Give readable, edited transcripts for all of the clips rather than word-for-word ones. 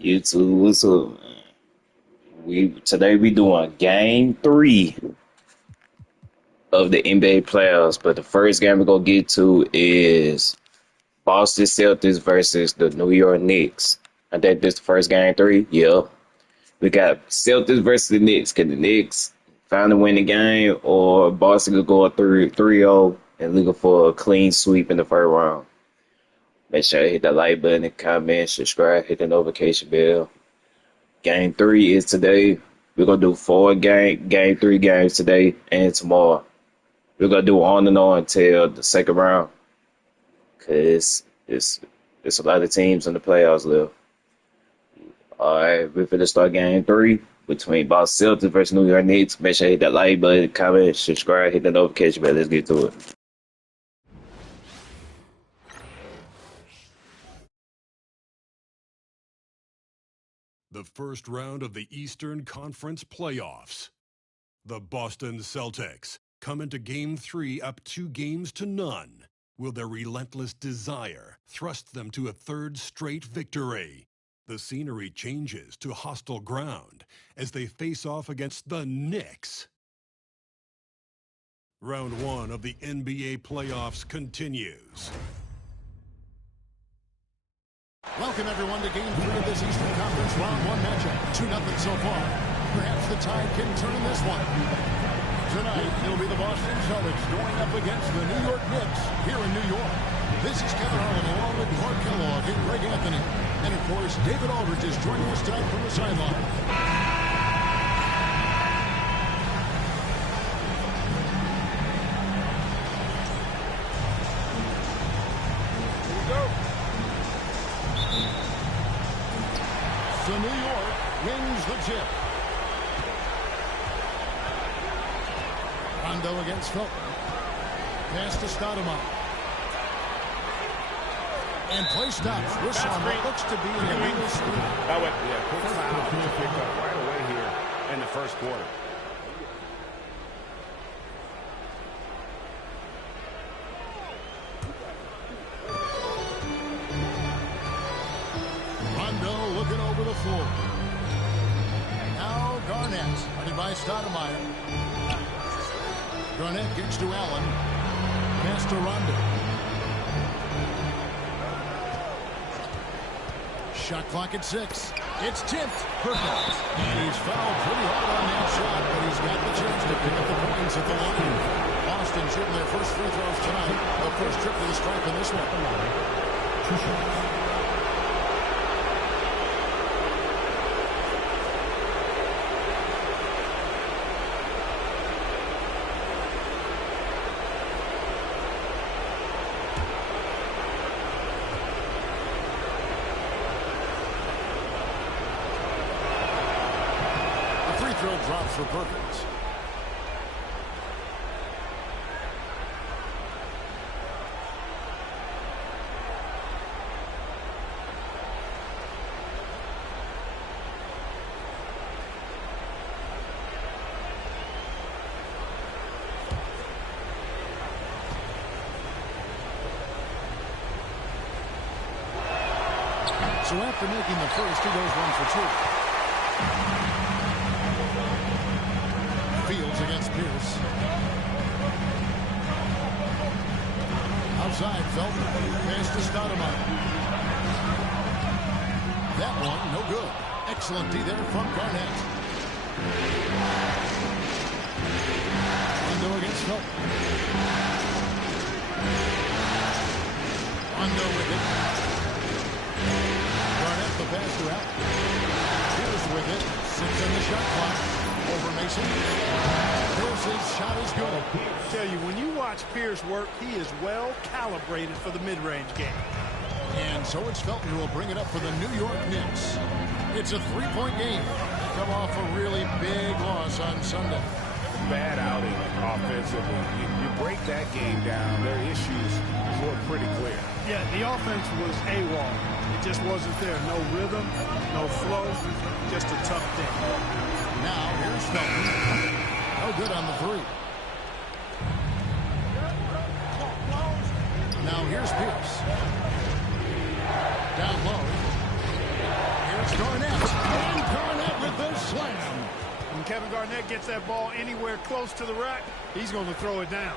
YouTube, what's up? We doing game 3 of the NBA playoffs, but the first game we're gonna get to is Boston Celtics versus the New York Knicks. I think this the first game 3. Yep. We got Celtics versus the Knicks. Can the Knicks finally win the game, or Boston could go up 3-0 and looking for a clean sweep in the first round? Make sure you hit that like button, comment, subscribe, hit the notification bell. Game 3 is today. We're gonna do game 3 games today and tomorrow. We're gonna do on and on until the second round, cause it's a lot of teams in the playoffs left. All right, we're finna start game 3 between Boston Celtics versus New York Knicks. Make sure you hit that like button, comment, subscribe, hit the notification bell. Let's get to it. The first round of the Eastern Conference playoffs. The Boston Celtics come into Game 3 up 2-0. Will their relentless desire thrust them to a third straight victory? The scenery changes to hostile ground as they face off against the Knicks. Round 1 of the NBA playoffs continues. Welcome, everyone, to Game 3 of this Eastern Conference Round 1 matchup. 2-0 so far. Perhaps the tide can turn in this one. Tonight, it'll be the Boston Celtics going up against the New York Knicks here in New York. This is Kevin Harlan along with Clark Kellogg and Greg Anthony. And, of course, David Aldridge is joining us tonight from the sideline. So New York wins the tip. Rondo against Felton. Pass to Stoudemire. And play stops. Whistle on what looks to be an illegal screen. That went, quick foul to pick up right away here in the first quarter. Looking over the floor. Now Garnett, running by Stoudemire. Garnett gets to Allen. Pass to Rondo. Shot clock at 6. It's tipped. Perfect. And he's fouled pretty hard on that shot, but he's got the chance to pick up the points at the line. Boston shooting their first free throws tonight. The first trip to the stripe in this one. 2 shots. Drops for Perkins. So after making the first, he goes 1 for 2. Fields against Pierce. Outside, Felton. Pass to Stoudemire. That one, no good. Excellent D there from Garnett. Rondo against Felton. Rondo with it. Garnett the pass to Allen. Pierce with it. 6 in the shot clock. Over Mason. Pierce's shot is good. I tell you, when you watch Pierce work, he is well calibrated for the mid-range game. And so it's Felton who will bring it up for the New York Knicks. It's a 3-point game. They come off a really big loss on Sunday. Bad outing offensively. You break that game down, their issues were pretty clear. Yeah, the offense was AWOL. It just wasn't there. No rhythm, no flow, just a tough day. Now, here's Felton. No good on the 3. Now, here's Pierce. Down low. Slam. When Kevin Garnett gets that ball anywhere close to the rack, he's going to throw it down.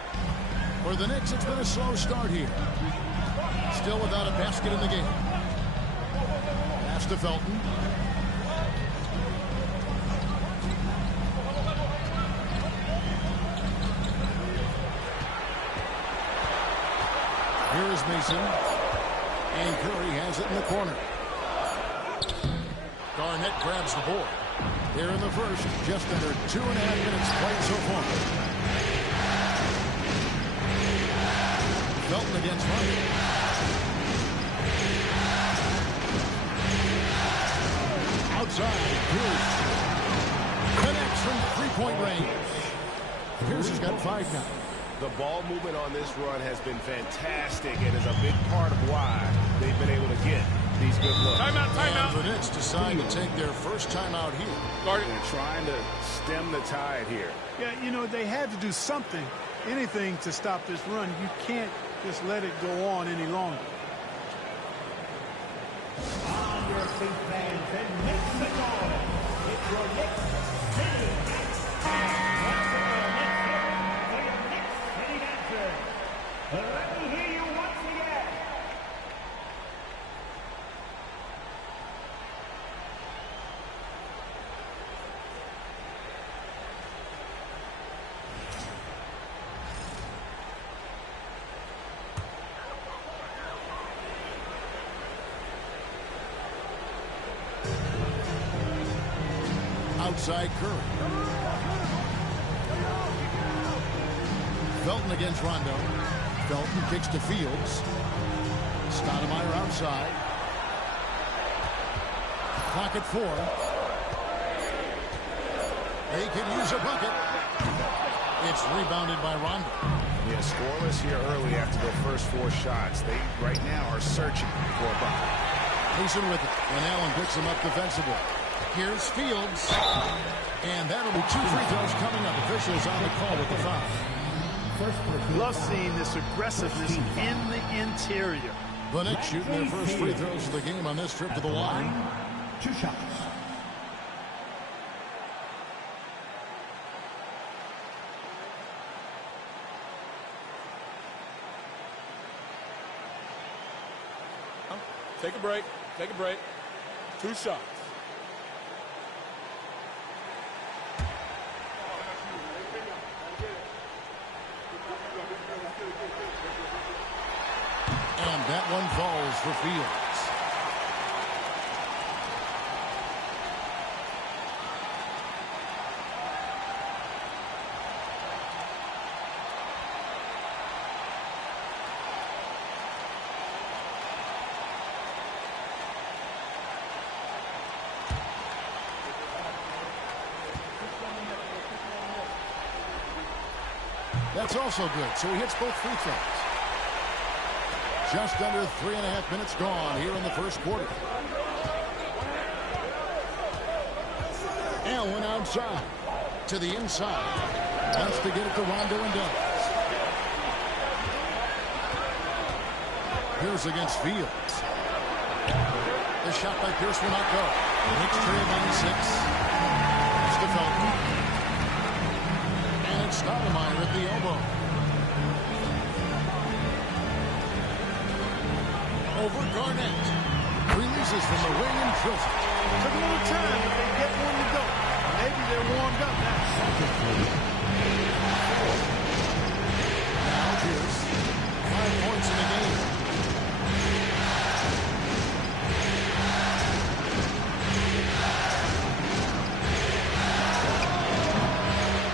For the Knicks, it's been a slow start here. Still without a basket in the game. Pass to Felton. Here is Mason. And Curry has it in the corner. Garnett grabs the board. Here in the first, just under 2.5 minutes played so far. Felton against Rondo. Outside, Pierce. Connects from three-point range. Pierce has got 5 now. The ball movement on this run has been fantastic and is a big part of why they've been able to get these good looks. Timeout, timeout. And the Knicks decide to take their first timeout here. They're trying to stem the tide here. Yeah, you know, they had to do something, anything to stop this run. You can't just let it go on any longer. On your feet, fans, and make the goal. It's your Knicks City Knicks. Once again, let's hear it for your Knicks City dancers. Let me hear you once again. Outside Curry. Felton against Rondo. Felton kicks to Fields. Stoudemire outside. Clock at 4. They can use a bucket. It's rebounded by Rondo. Yeah, scoreless here early after the first 4 shots. They right now are searching for a bucket. Mason with it. And Allen picks him up defensively. Here's Fields. And that'll be 2 free throws coming up. Officials on the call with the foul. Love seeing this aggressiveness in the interior. The Knicks shooting their first free throws of the game on this trip to the line. 2 shots. Take a break. Take a break. 2 shots. And that one falls for Fields. That's also good, so he hits both free throws. Just under 3.5 minutes gone here in the first quarter. Allen outside to the inside. Wants to get it to Rondo and does. Here's against Fields. The shot by Pierce will not go. Knicks trail by 6. It's to Felton. And it's Stoudemire at the elbow. Over Garnett. Releases from the wing and drills it. Took a little time, but they get one to go. Maybe they're warmed up now. Now Pierce. 5 points in the game.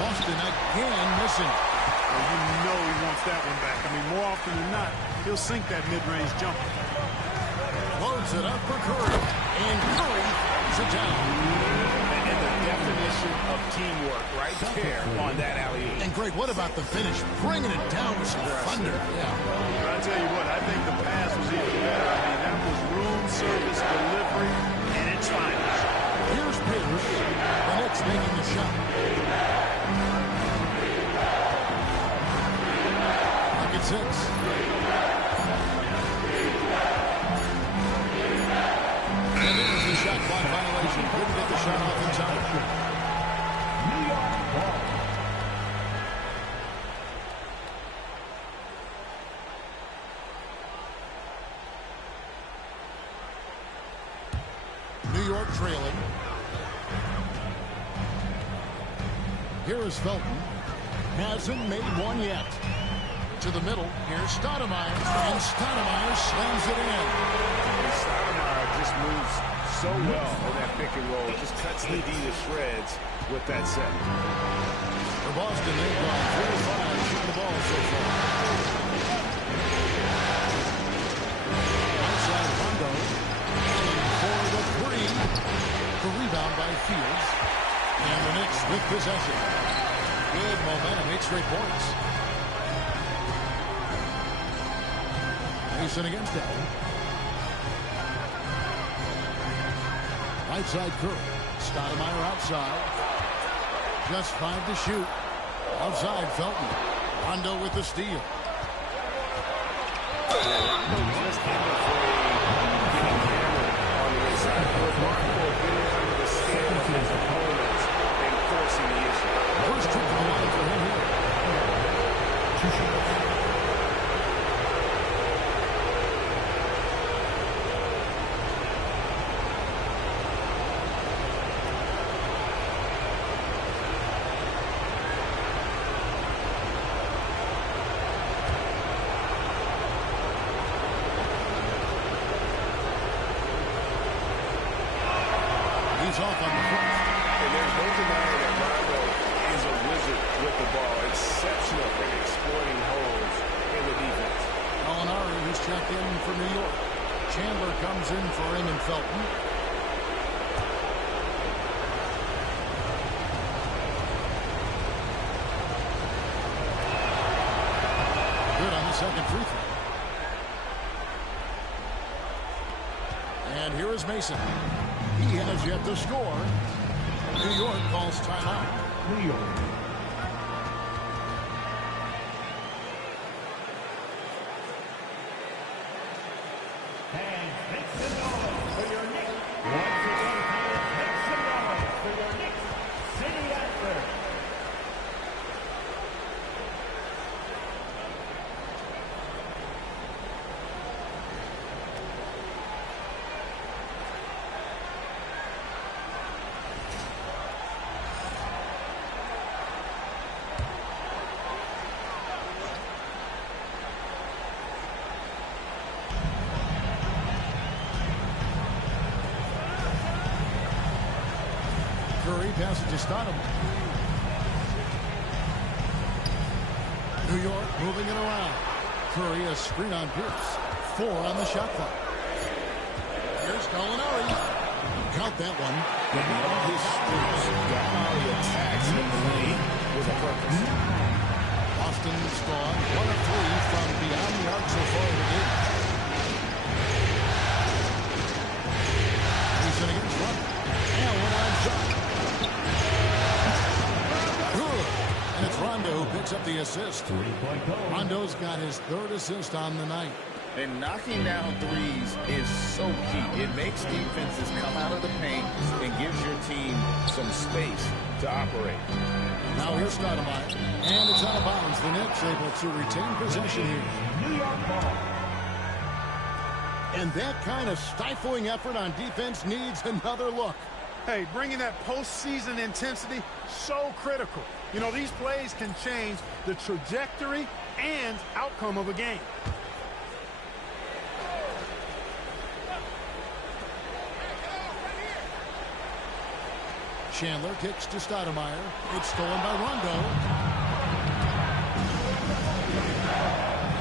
Boston again missing. Well, you know he wants that one back. I mean, more often than not, he'll sink that mid-range jumper. Loads it up for Curry. And Curry throws it down. And the definition of teamwork right there on that alley-oop. And Greg, what about the finish? Bringing it down with some thunder. Yeah. But I tell you what, I think the pass was even better. I mean, that was room service delivery, and it's fine. Here's Pierce. The Knicks making the shot. Look at 6. And there's the shot clock violation. Couldn't get the shot off in time. Ball. New York trailing. Here is Felton. Hasn't made one yet. To the middle. Here's Stoudemire. And Stoudemire slams it in. Stoudemire just moves so well in that pick and roll. Just cuts the D to shreds with that set. For Boston, they've gone 4 of 5 shooting the ball so far. Outside Rondo. For the 3. The rebound by Fields. And the Knicks with possession. Good momentum. 8 straight points. Mason against Allen. Right side Curry. Stoudemire outside. Just 5 to shoot. Outside Felton. Rondo with the steal. Rondo just isn't afraid of getting hammered on the inside. Remarkable getting under the skin of his opponents and forcing the issue. First trip to the line for him here. 2 shots. He's off on the front. And there's no denying that Rondo is a wizard with the ball. Exceptional at exploiting holes in the defense. Molinari, who's checked in for New York. Chandler comes in for Raymond Felton. Good on the second free throw. And here is Mason. He has yet to score. New York calls timeout. New York. And make some noise for your Knicks. Once again, fans, make some noise for your Knicks City Anthem. Curry passes to Stoudemire. New York moving it around. Curry a screen on Pierce. 4 on the shot clock. Here's Gallinari. Count that one. And on his streaks, Gallinari attacks in the lane with a purpose. Boston's gone 1 of 3 from beyond the arc so far in the game. Mason against one. Allen on shot. Good. And it's Rondo who picks up the assist. 3-point goal. Rondo's got his 3rd assist on the night. And knocking down threes is so key. It makes defenses come out of the paint and gives your team some space to operate. Now here's Stoudemire. And it's out of bounds. The Knicks able to retain possession here. New York ball. And that kind of stifling effort on defense needs another look. Hey, bringing that postseason intensity, so critical. You know, these plays can change the trajectory and outcome of a game. Chandler kicks to Stoudemire. It's stolen by Rondo.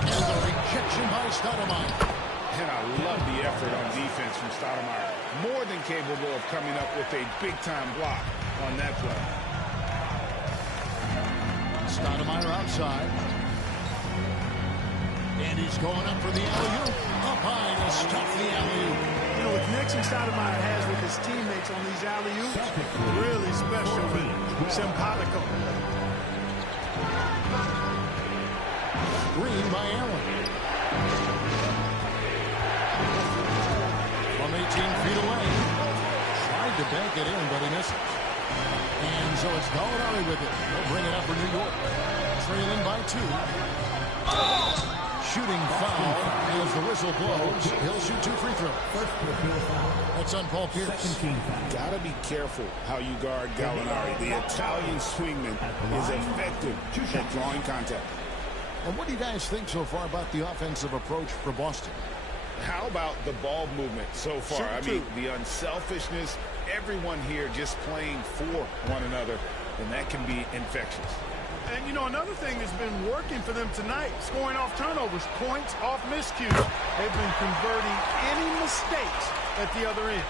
And the rejection by Stoudemire. And I love the effort on defense from Stoudemire. More than capable of coming up with a big-time block on that play. Stoudemire outside. And he's going up for the alley-oop. Up high to stop the alley-oop. You know, what Nixon Stoudemire has with his teammates on these alley-oops, really special and symbolical. Green by Allen. From 18 feet away. Tried to bank it in, but he misses. And so it's Gallinari with it. He'll bring it up for New York. Trailing by 2. Shooting foul as the whistle blows. He'll shoot 2 free throws. That's on Paul Pierce. Gotta be careful how you guard Gallinari. The Italian swingman is effective at drawing contact. And what do you guys think so far about the offensive approach for Boston? How about the ball movement so far? I mean, the unselfishness, everyone here just playing for one another, and that can be infectious. And, you know, another thing that's been working for them tonight, scoring off turnovers, points off miscues. They've been converting any mistakes at the other end.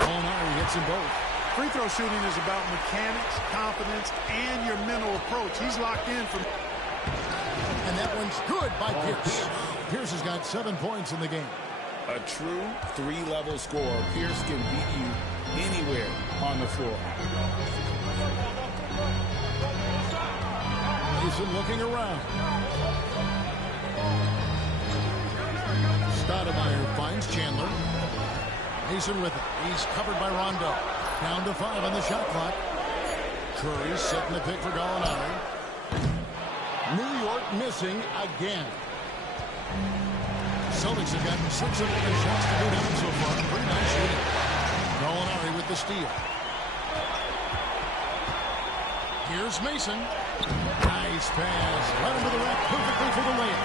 Gallinari hits them both. Free throw shooting is about mechanics, confidence, and your mental approach. He's locked in from... And that one's good by Pierce. Pierce has got 7 points in the game. A true 3-level scorer. Pierce can beat you anywhere on the floor. Mason looking around. Stoudemire finds Chandler. Mason with it. He's covered by Rondo. Down to 5 on the shot clock. Curry setting the pick for Gallinari. New York missing again. Celtics have gotten 6 of 8 shots to go down so far. Pretty nice shooting. Gallinari with the steal. Here's Mason. Nice pass. Right into the rack perfectly for the layup.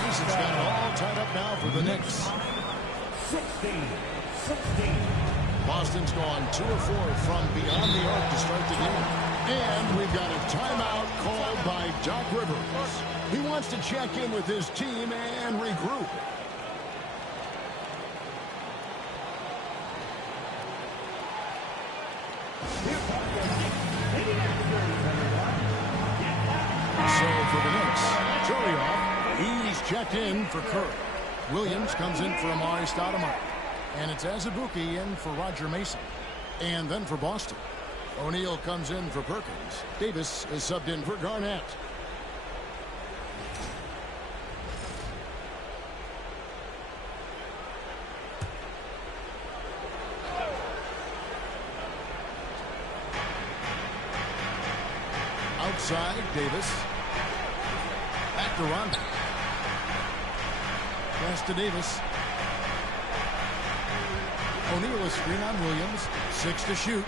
Mason's got it all tied up now for the Knicks. 16. Boston's gone 2 of 4 from beyond the arc to start the game. And we've got a timeout called by Doc Rivers. He wants to check in with his team and regroup. So for the Knicks, Turioff, he's checked in for Curry. Williams comes in for Amari Stoudemire. And it's Azubuike in for Roger Mason. And then for Boston, O'Neal comes in for Perkins. Davis is subbed in for Garnett. Outside, Davis. Back to Rondo. Pass to Davis. O'Neal is screen on Williams. 6 to shoot.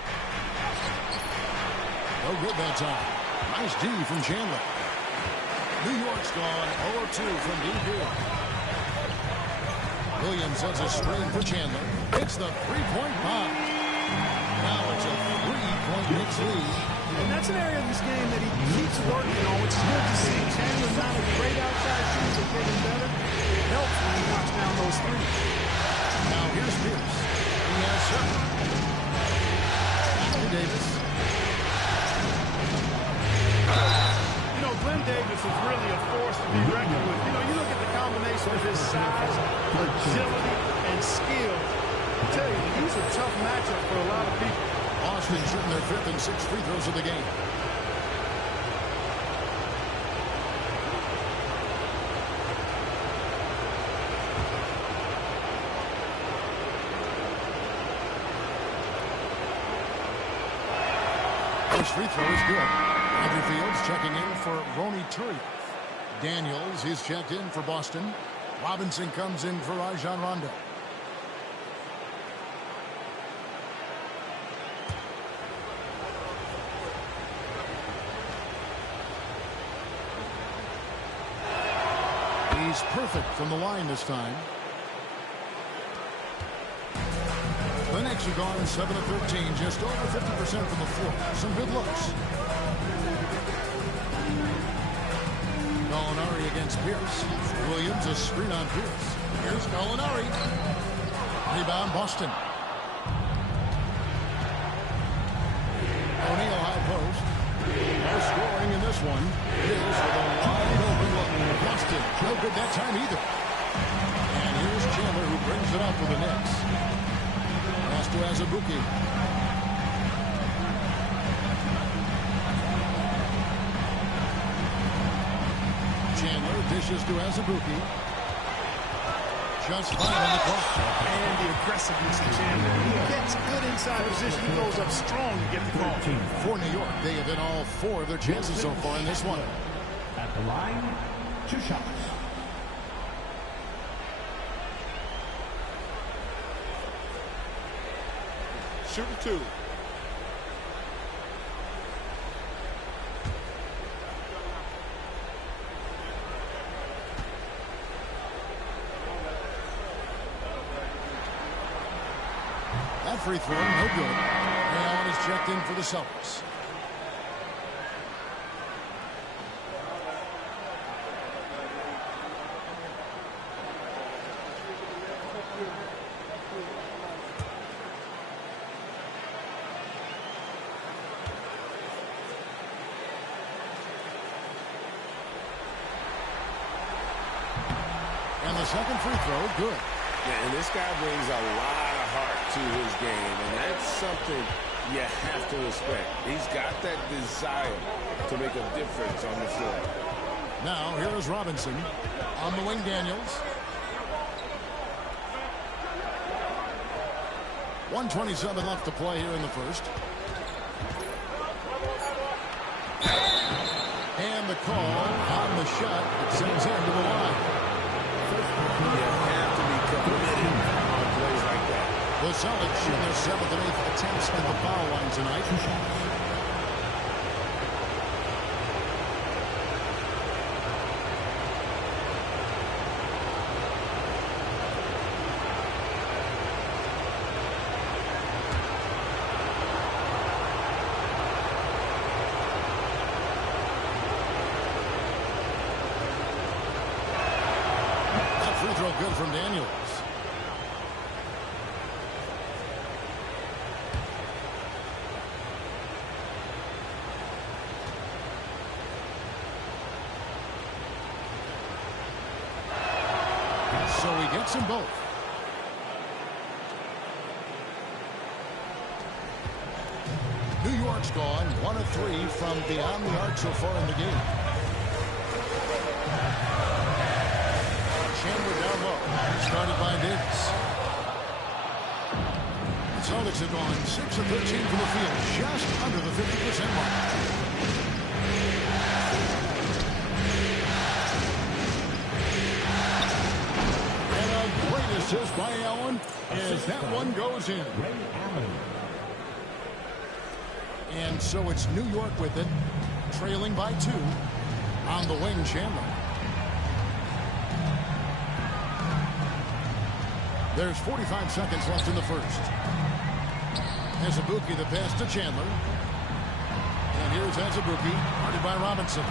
No good that time. Nice D from Chandler. New York's gone 0-2 from deep here. Williams has a screen for Chandler. It's the three-point bomb. Now it's a 3-point Knicks lead. And that's an area of this game that he keeps working on, which is good to see. Chandler's not a great outside shooter, but getting better. It helps when he knocks down those threes. Now here's Pierce. He has served. Back to Davis. You know, Glenn Davis is really a force to be reckoned with. You know, you look at the combination of his size, agility, and skill. I tell you, he's a tough matchup for a lot of people. Boston shooting their 5th and 6th free throws of the game. First free throw is good. Andrew Fields checking in for Ronny Turioff. Daniels is checked in for Boston. Robinson comes in for Rajon Rondo. He's perfect from the line this time. The Knicks have gone 7 of 13, just over 50% from the floor. Some good looks. Gallinari against Pierce. Williams a screen on Pierce. Here's Gallinari. Rebound Boston. O'Neal high post. No scoring in this one. Here's with a wide open look. Boston. No good that time either. And here's Chandler who brings it up for the Knicks. Pass to Azubuike. Chandler dishes to Azubuike. Just fine on the clock. And the aggressiveness of Chandler. He gets good inside position. He goes up strong to get the call. For New York, they have hit all 4 of their chances so far in this one. At the line, 2 shots. Shooting 2. That free throw, no good. Ray Allen is checked in for the Celtics. And the second free throw, good. Yeah, and this guy brings a lot of heart to his game, and that's something you have to respect. He's got that desire to make a difference on the floor. Now, here is Robinson. On the wing, Daniels. 1:27 left to play here in the first. And the call on the shot. It sends him to the line. You have to be committed on plays like that. The Celtics in their 7th and 8th attempts at the foul line tonight. That free throw good from Daniels. So he gets them both. New York's gone 1 of 3 from beyond the arc so far in the game. Chandler down low. Started by Diggs. The Celtics have gone 6 of 13 from the field, just under the 50% mark. Great assist by Allen as that one goes in. Ray Allen. And so it's New York with it, trailing by 2 on the wing, Chandler. There's 45 seconds left in the first. Azubuike, the pass to Chandler. And here's Azubuike, guarded by Robinson.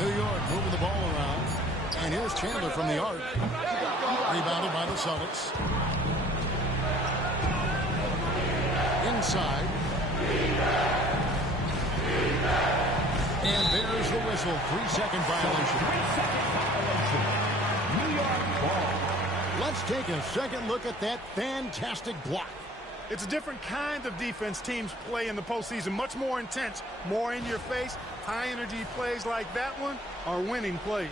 New York moving the ball around. And here's Chandler from the arc. Rebounded by the Celtics. Inside. And there's the whistle. 3-second violation. 3-second violation. New York ball. Let's take a second look at that fantastic block. It's a different kind of defense teams play in the postseason. Much more intense, more in your face. High-energy plays like that one are winning plays.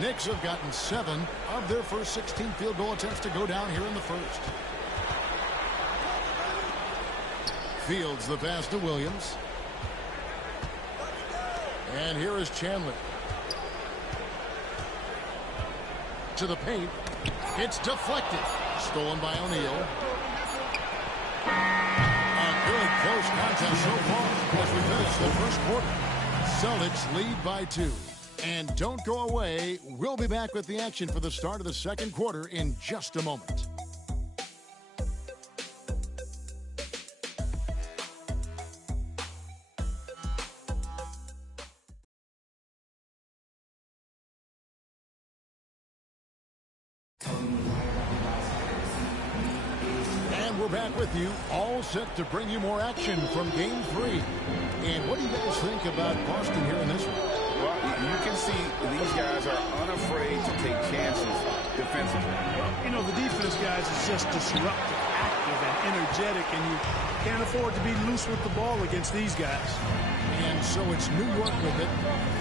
Knicks have gotten 7 of their first 16 field goal attempts to go down here in the first. Fields the pass to Williams. And here is Chandler. To the paint. It's deflected. Stolen by O'Neal. A good close contest so far as we finish the first quarter. Celtics lead by 2. And don't go away. We'll be back with the action for the start of the second quarter in just a moment. And we're back with you, all set to bring you more action from Game 3. And what do you guys think about Boston here in this one? Well, you can see these guys are unafraid to take chances defensively. You know, the defense, guys, is just disruptive, active, and energetic, and you can't afford to be loose with the ball against these guys. And so it's New York with it,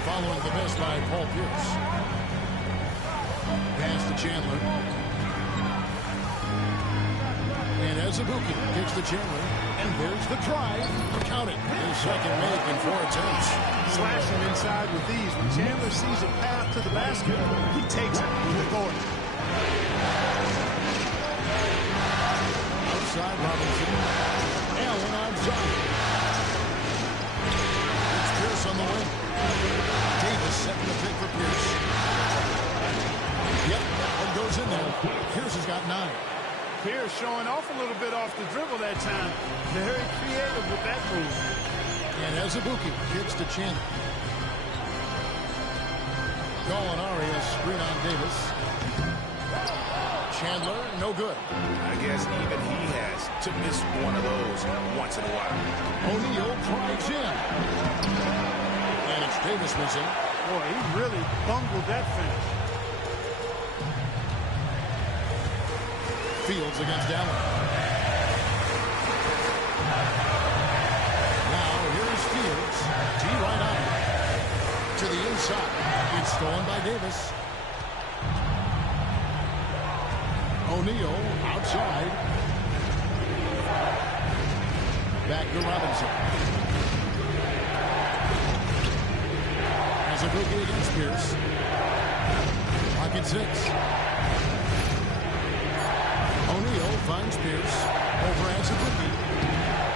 following the miss by Paul Pierce. Pass to Chandler. And Azubuike kicks to Chandler. And there's the try. Count it. His second make in 4 attempts. Slashing inside with ease. When Chandler sees a path to the basket, he takes it with authority. Outside Robinson. Allen outside. It's Pierce on the wing. Davis setting the pick for Pierce. Yep, that one goes in there. Pierce has got 9. Pierce showing off a little bit off the dribble that time. Very creative with that move. And Azubuike kicks to Chandler. Gallinari has screen on Davis. Chandler, no good. I guess even he has to miss one of those once in a while. O'Neal drives in. And it's Davis missing. Boy, he really bungled that finish. Fields against Allen. Now here's Fields. T right on it. To the inside. It's stolen by Davis. O'Neal outside. Back to Robinson. Azubuike against Pierce. Pocket 6. O'Neal finds Pierce over Azubuike.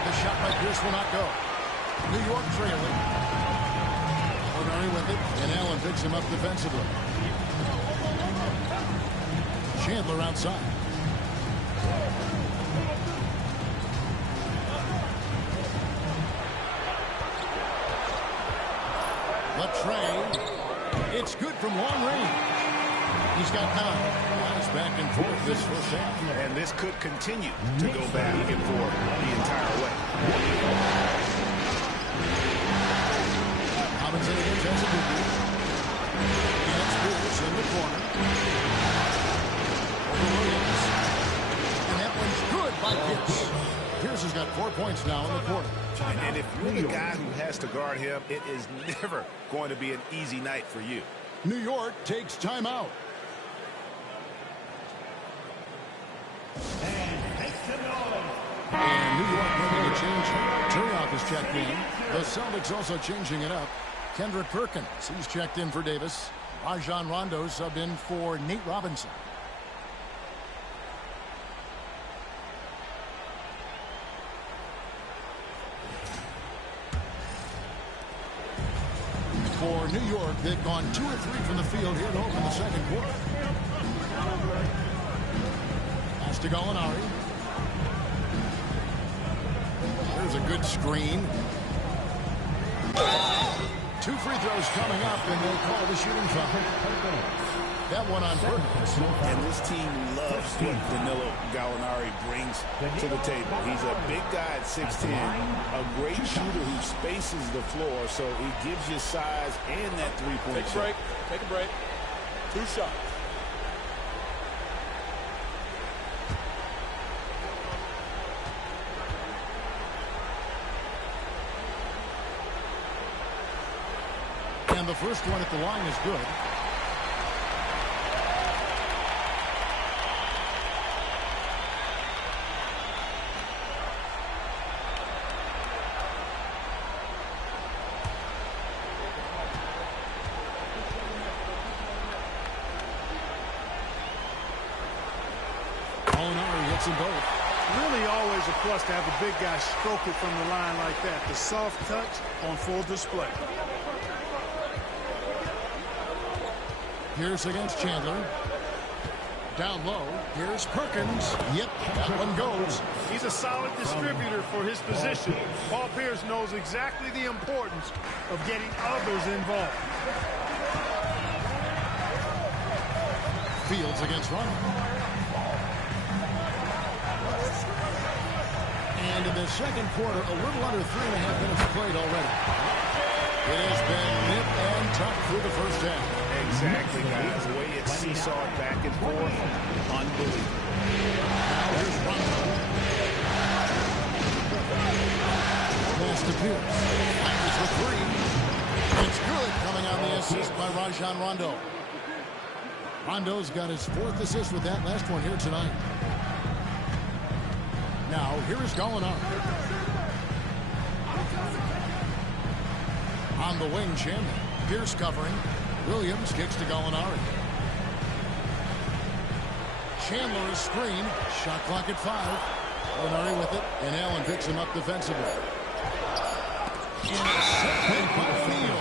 The shot by Pierce will not go. New York trailing. Gallinari with it, and Allen picks him up defensively. Chandler outside. Latrey. It's good from long range. He's got 9. Guys back and forth this first half. And this could continue to go back and forth the entire way. Robinson against Azubuike. And it's Pierce in the corner. Over Williams. And that one's good by Pierce. Pierce has got 4 points now in the quarter. And if you're the guy who has to guard him, it is never going to be an easy night for you. New York takes timeout. And New York making a change. Turnoff is checked in. The Celtics also changing it up. Kendrick Perkins, he's checked in for Davis. Rajon Rondo subbed in for Nate Robinson. For New York, they've gone 2 of 3 from the field here to open the second quarter. Pass to Gallinari. There's a good screen. 2 free throws coming up, and they call the shooting foul. That one on purpose. And this team loves what Danilo Gallinari brings to the table. He's a big guy at 6'10", a great shooter who spaces the floor, so he gives you size and that three-point shot. Take a break. 2 shots. And the first one at the line is good. Gallinari hits them both. Really always a plus to have a big guy stroke it from the line like that. The soft touch on full display. Pierce against Chandler. Down low. Here's Perkins. Yep, that one goes. He's a solid distributor for his position. Paul Pierce knows exactly the importance of getting others involved. Fields against Rondo. And in the second quarter, a little under 3.5 minutes played already. It has been nip and tuck through the first half. Exactly, guys. The way it seesawed back and forth, unbelievable. Now here's Rondo. Pass to Pierce. Fires for three. It's good, coming on the assist by Rajon Rondo. Rondo's got his 4th assist with that last one here tonight. Now, here is Gallinari. On the wing, Chandler. Pierce covering. Williams kicks to Gallinari. Chandler is screened. Shot clock at 5. Gallinari with it, and Allen picks him up defensively. Intercepted by O'Neal.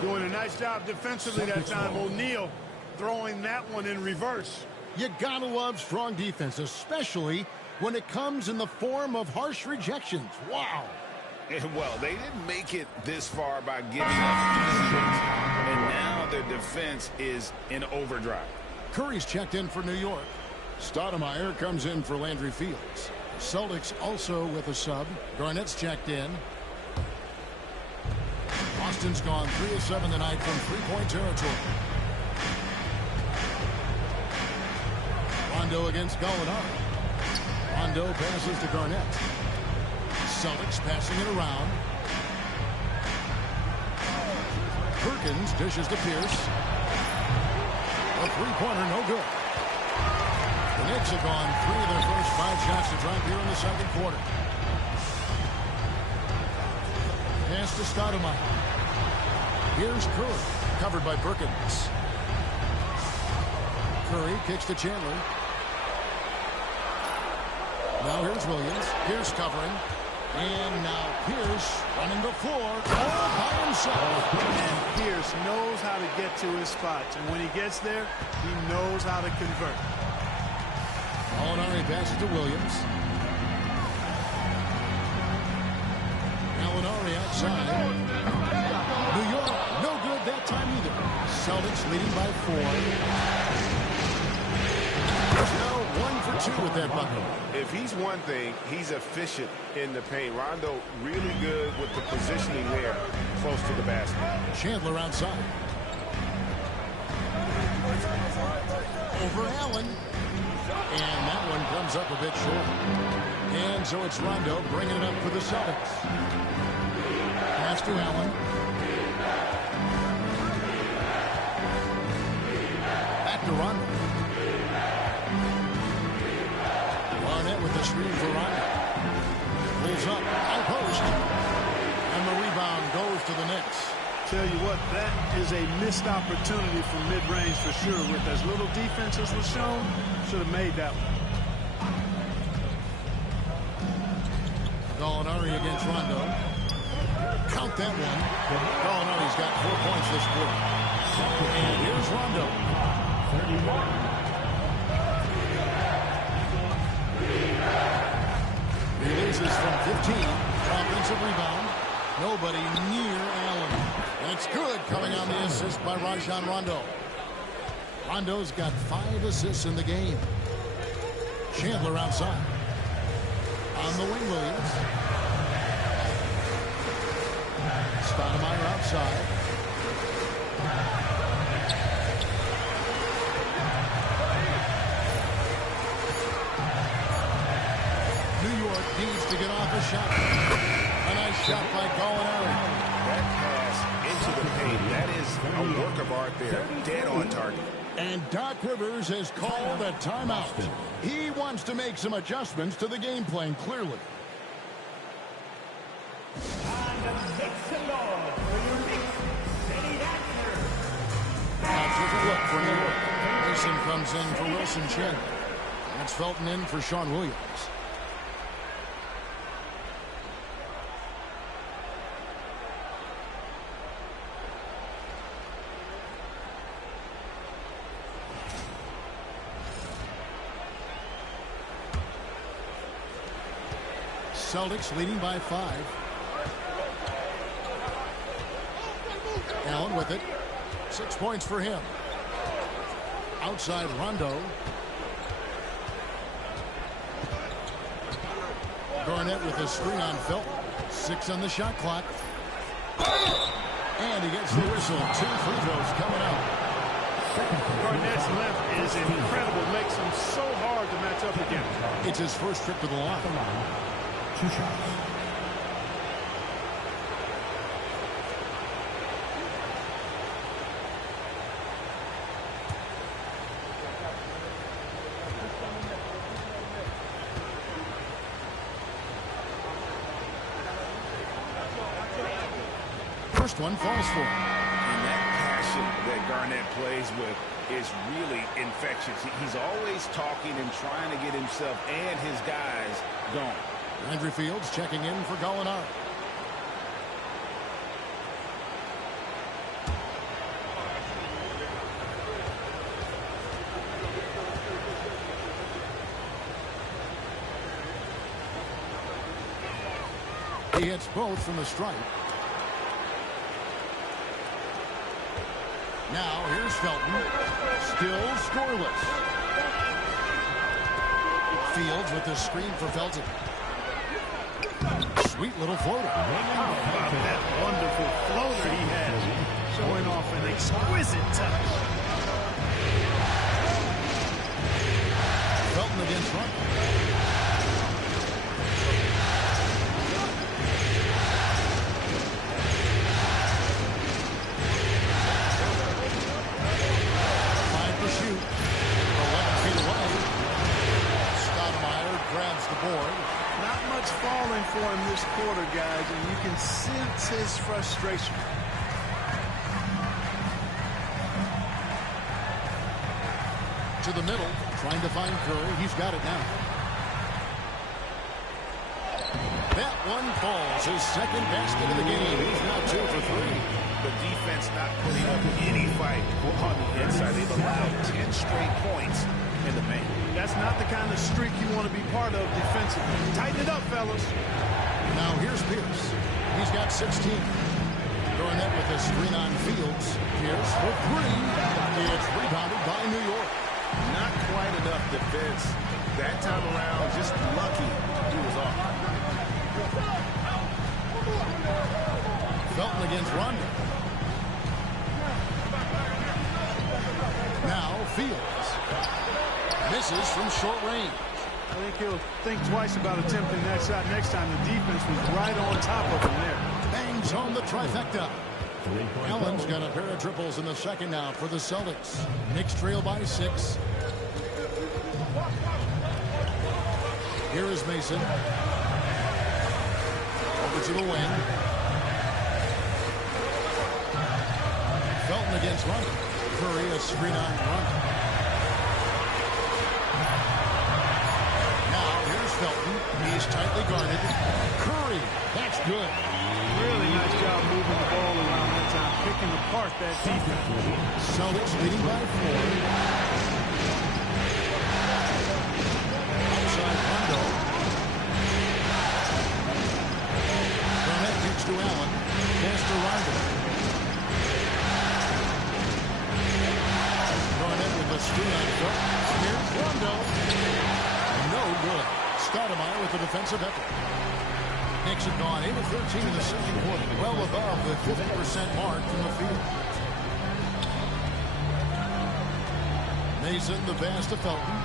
Doing a nice job defensively that time. O'Neal throwing that one in reverse. You gotta love strong defense, especially when it comes in the form of harsh rejections. Wow. Well, they didn't make it this far by giving up easy ones. And now their defense is in overdrive. Curry's checked in for New York. Stoudemire comes in for Landry Fields. Celtics also with a sub. Garnett's checked in. Boston's gone 3 of 7 tonight from three-point territory. Rondo against Gallinari. Rondo passes to Garnett. Celtics passing it around. Perkins dishes to Pierce. A three-pointer, no good. The Knicks have gone 3 of their first 5 shots to drop here in the second quarter. Pass to Stoudemire. Here's Curry, covered by Perkins. Curry kicks to Chandler. Now here's Williams. Pierce covering. And now Pierce running the floor all by himself. And Pierce knows how to get to his spots. And when he gets there, he knows how to convert. Gallinari passes to Williams. Gallinari outside. New York, no good that time either. Celtics leading by 4. There's now 1 for 2 with that bucket. If he's one thing, he's efficient in the paint. Rondo really good with the positioning there close to the basket. Chandler outside. Over Allen. And that one comes up a bit short. And so it's Rondo bringing it up for the Celtics. Pass to Allen. Back to Rondo. Garnett with the screen for Rondo. Pulls up, high post. And the rebound goes to the Knicks. Tell you what, that is a missed opportunity from mid-range for sure. With as little defense as was shown, should have made that one. Gallinari against Rondo. Count that one. Gallinari's got 4 points this quarter. And here's Rondo. 31. Releases from 15. Offensive rebound. Nobody near Allen. That's good, coming on the assist by Rajon Rondo. Rondo's got 5 assists in the game. Chandler outside. On the wing, Williams. Stoudemire outside. New York needs to get off a shot. A nice shot by Gallinari. That pass into the paint, that is a work of art there. Dead on target. And Doc Rivers has called a timeout. He wants to make some adjustments to the game plan, clearly. Now, take a look for New York. Mason comes in for Wilson Chandler. That's Felton in for Sean Williams. Celtics leading by 5. Allen with it. 6 points for him. Outside Rondo. Garnett with a screen on Felton. 6 on the shot clock. And he gets the whistle. 2 free throws coming up. Garnett's length is incredible. Makes him so hard to match up against. It's his first trip to the line. 2 shots. First one falls for him. And that passion that Garnett plays with is really infectious. He's always talking and trying to get himself and his guys going. Andrew Fields checking in for Gallinari. He hits both from the stripe. Now here's Felton. Still scoreless. Fields with the screen for Felton. Sweet little floater. How about that wonderful floater he has? Showing off an exquisite touch. Felton against Rondo. Shoot. 11 feet away. Stoudemire grabs the board. Not much falling for him this quarter, guys, and you can sense his frustration. To the middle, trying to find Curry. He's got it now. That one falls. His second basket of the game. He's now 2 for 3. The defense not putting up any fight on the inside. They've allowed 10 straight points in the paint. That's not the kind of streak you want to be part of defensively. Tighten it up, fellas. Now here's Pierce. He's got 16. Garnett with a screen on Fields. Pierce for 3. It's rebounded by New York. Not quite enough defense. That time around, just lucky he was off. Felton against Rondo. Now Fields. Misses from short range. I think he'll think twice about attempting that shot next time. The defense was right on top of him there. Bangs home the trifecta. Allen's got a pair of triples in the second now for the Celtics. Knicks trail by 6. Here is Mason. Over to the wing. Felton against Rondo. Curry a screen on Rondo. Now here's Felton. He's tightly guarded. Curry. That's good. Really nice job moving the ball around that time, picking apart that defense. Celtics leading by 4. Outside Rondo. Garnett gets to Allen. Pass to Rondo. Garnett with a screen on foot. Here's Rondo. No good. Stoudemire with the defensive effort. Knicks have gone 8 of 13 in the second quarter, well above the 50% mark from the field. Mason, the pass to Felton.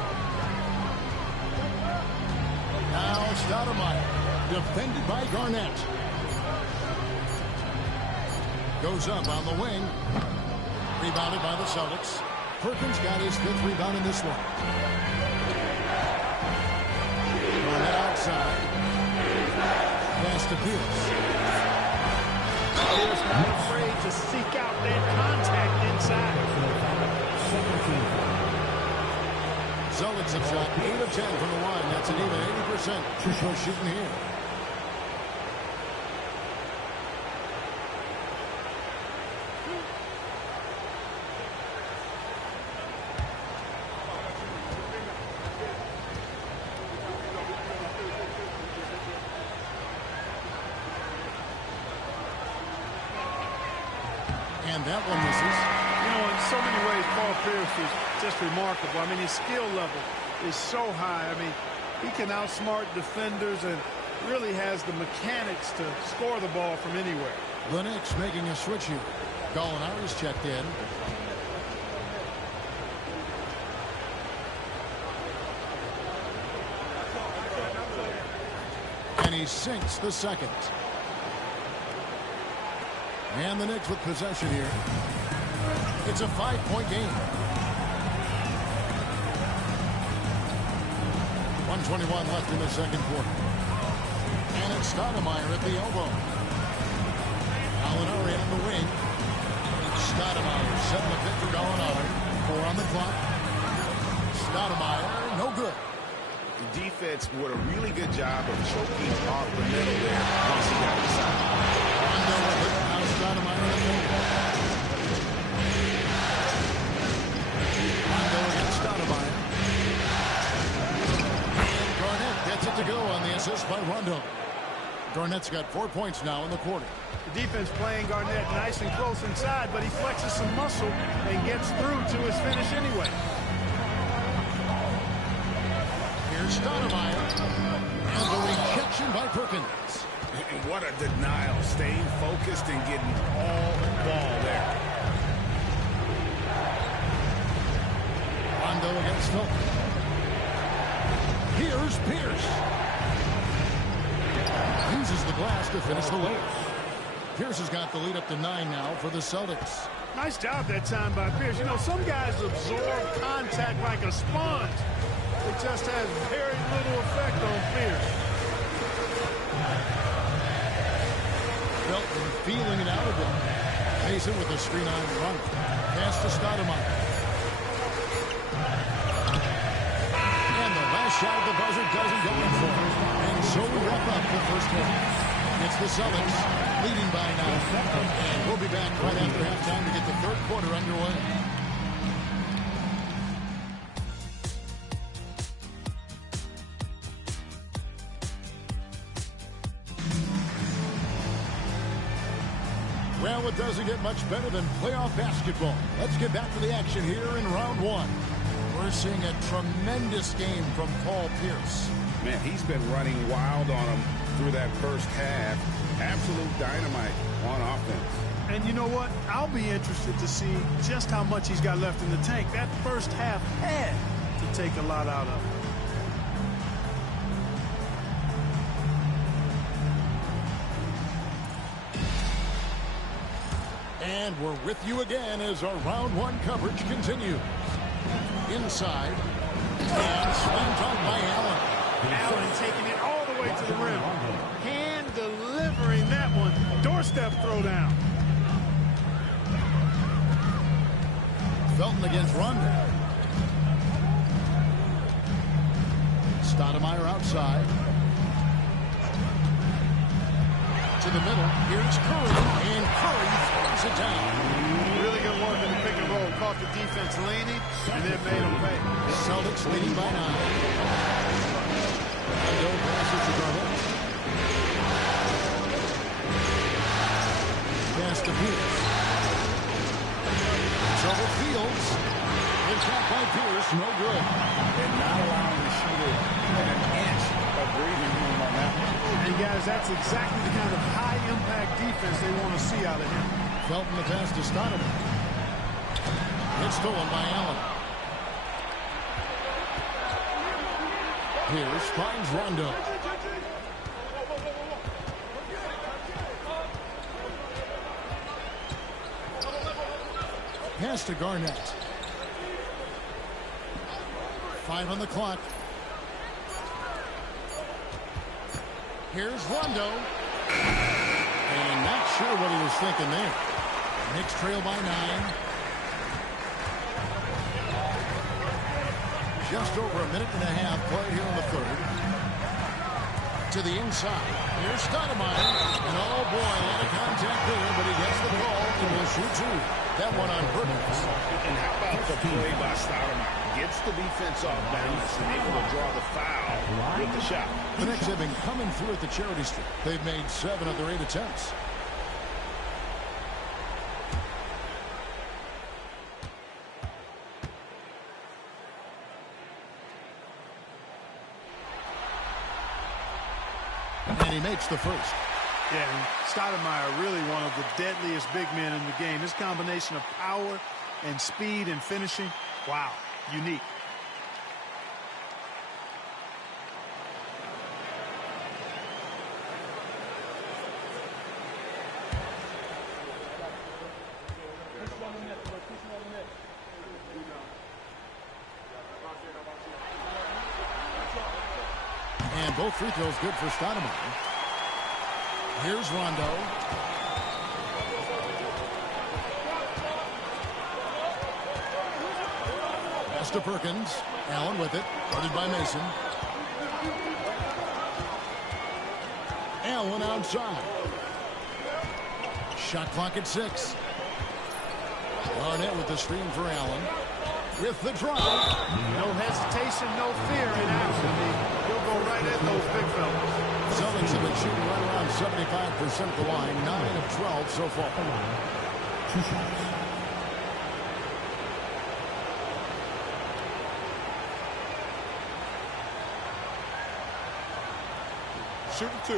Now Stoudemire, defended by Garnett. Goes up on the wing. Rebounded by the Celtics. Perkins got his 5th rebound in this one. Garnett outside. Pass to Pierce. Pierce not afraid to seek out that contact inside. Celtics have shot 8 of 10 from the line. That's an even 80% true shooting here. And that one misses. You know, in so many ways, Paul Pierce is just remarkable. I mean, his skill level is so high. I mean, he can outsmart defenders and really has the mechanics to score the ball from anywhere. The Knicks making a switch here. Gallinari's checked in. And he sinks the second. And the Knicks with possession here. It's a 5-point game. 1:21 left in the second quarter. And it's Stoudemire at the elbow. Gallinari on the wing. Stoudemire setting the pick for Gallinari. 4 on the clock. Stoudemire, no good. The defense did a really good job of choking off the middle there once he got inside. Rondo with it. Now Stoudemire in the middle. Rondo against Stoudemire. And Garnett gets it to go on the assist by Rondo. Garnett's got 4 points now in the quarter. The defense playing Garnett nice and close inside, but he flexes some muscle and gets through to his finish anyway. Here's Stoudemire. And the rejection by Perkins. And what a denial. Staying focused and getting all the ball there. Rondo against Fulton. Here's Pierce. Uses the glass to finish the layup. Pierce has got the lead up to 9 now for the Celtics. Nice job that time by Pierce. You know, some guys absorb contact like a sponge. It just has very little effect on Pierce. Felton feeling it out of him. Mason with a screen on run. Pass to Stoudemire. And the last shot of the buzzer doesn't go in for him. And so we wrap up the first half. It's the Celtics leading by 9. And we'll be back right after halftime to get the third quarter underway. Well, it doesn't get much better than playoff basketball. Let's get back to the action here in round 1. We're seeing a tremendous game from Paul Pierce. Man, he's been running wild on him through that first half. Absolute dynamite on offense. And you know what? I'll be interested to see just how much he's got left in the tank. That first half had to take a lot out of him. And we're with you again as our round 1 coverage continues. Inside. And slammed on by Allen. Allen taking it all the way to the rim. Hand delivering that one. Doorstep throwdown. Felton against Rondo. Stoudemire outside. To the middle. Here's Curry. And Curry throws it down. Really good work in the pick and roll. Caught the defense leaning and then made them pay. Celtics leading by 9. Rondo passes to Garnett. Pass to Pierce. Trouble Fields. It's shot by Pierce. No good. And not allowing the shooter even an inch of breathing room on that one. And guys, that's exactly the kind of high-impact defense they want to see out of him. Felton the pass to Stoudemire. It's stolen by Allen. Pierce finds Rondo. Pass to Garnett. 5 on the clock. Here's Rondo. And not sure what he was thinking there. Knicks trail by 9. Just over a minute and a half played here in the third. To the inside. Here's Stoudemire. And oh boy, a lot of contact there, but he gets the ball and will shoot 2. That one on purpose. And how about the play by Stoudemire? Gets the defense off balance and able to draw the foul with the shot. The Knicks have been coming through at the charity strip. They've made 7 of their 8 attempts. And he makes the first. Yeah, and Stoudemire really one of the deadliest big men in the game. His combination of power and speed and finishing, wow, unique. And both free throws good for Stoudemire. Here's Rondo. Pass to Perkins. Allen with it. Guarded by Mason. Allen outside. Shot clock at 6. Garnett with the screen for Allen. With the drive. No hesitation, no fear in action. He'll go right at those big fellas. Celtics have been shooting right around 75% of the line. 9 of 12 so far. 2 shots. Shooting 2.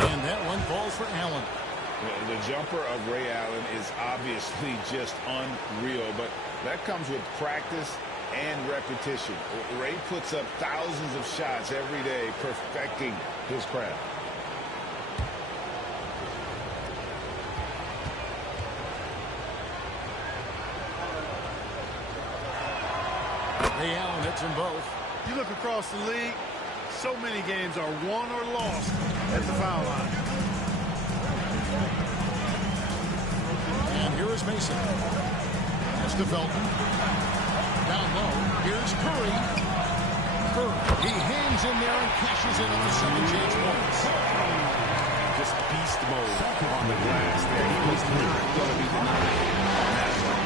And that one falls for Allen. The jumper of Ray Allen is obviously just unreal, but that comes with practice and repetition. Ray puts up thousands of shots every day, perfecting his craft. Ray Allen hits them both. You look across the league, so many games are won or lost at the foul line. And here is Mason. Pass to Felton. Down low. Here's Curry. He hangs in there and cashes in on the second chance points. Just beast mode on the glass there. He was not going to be denied on that one.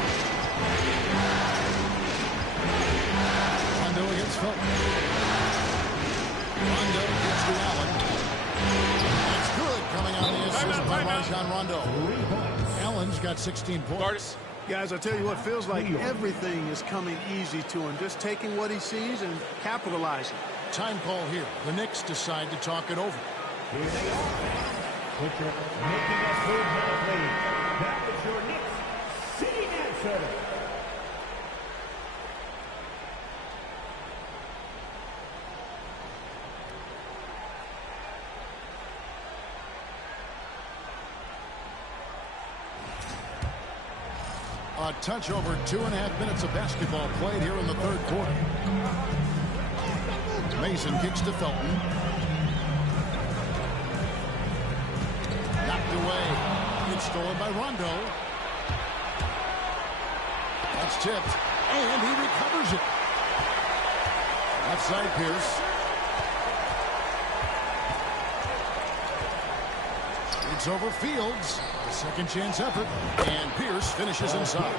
Rondo against Felton. Rondo gets to Allen. That's good coming out of the assist by Rajon Rondo. Allen's got 16 points. Guys, I tell you what, feels like everything is coming easy to him. Just taking what he sees and capitalizing. Time call here. The Knicks decide to talk it over. Here they are. Picture making us move now, please. That was your Knicks sitting answer. A touch over 2.5 minutes of basketball played here in the third quarter. Mason kicks to Felton. Knocked away. It's stolen by Rondo. That's tipped. And he recovers it. Outside Pierce. It's over Fields. Second chance effort. And Pierce finishes inside.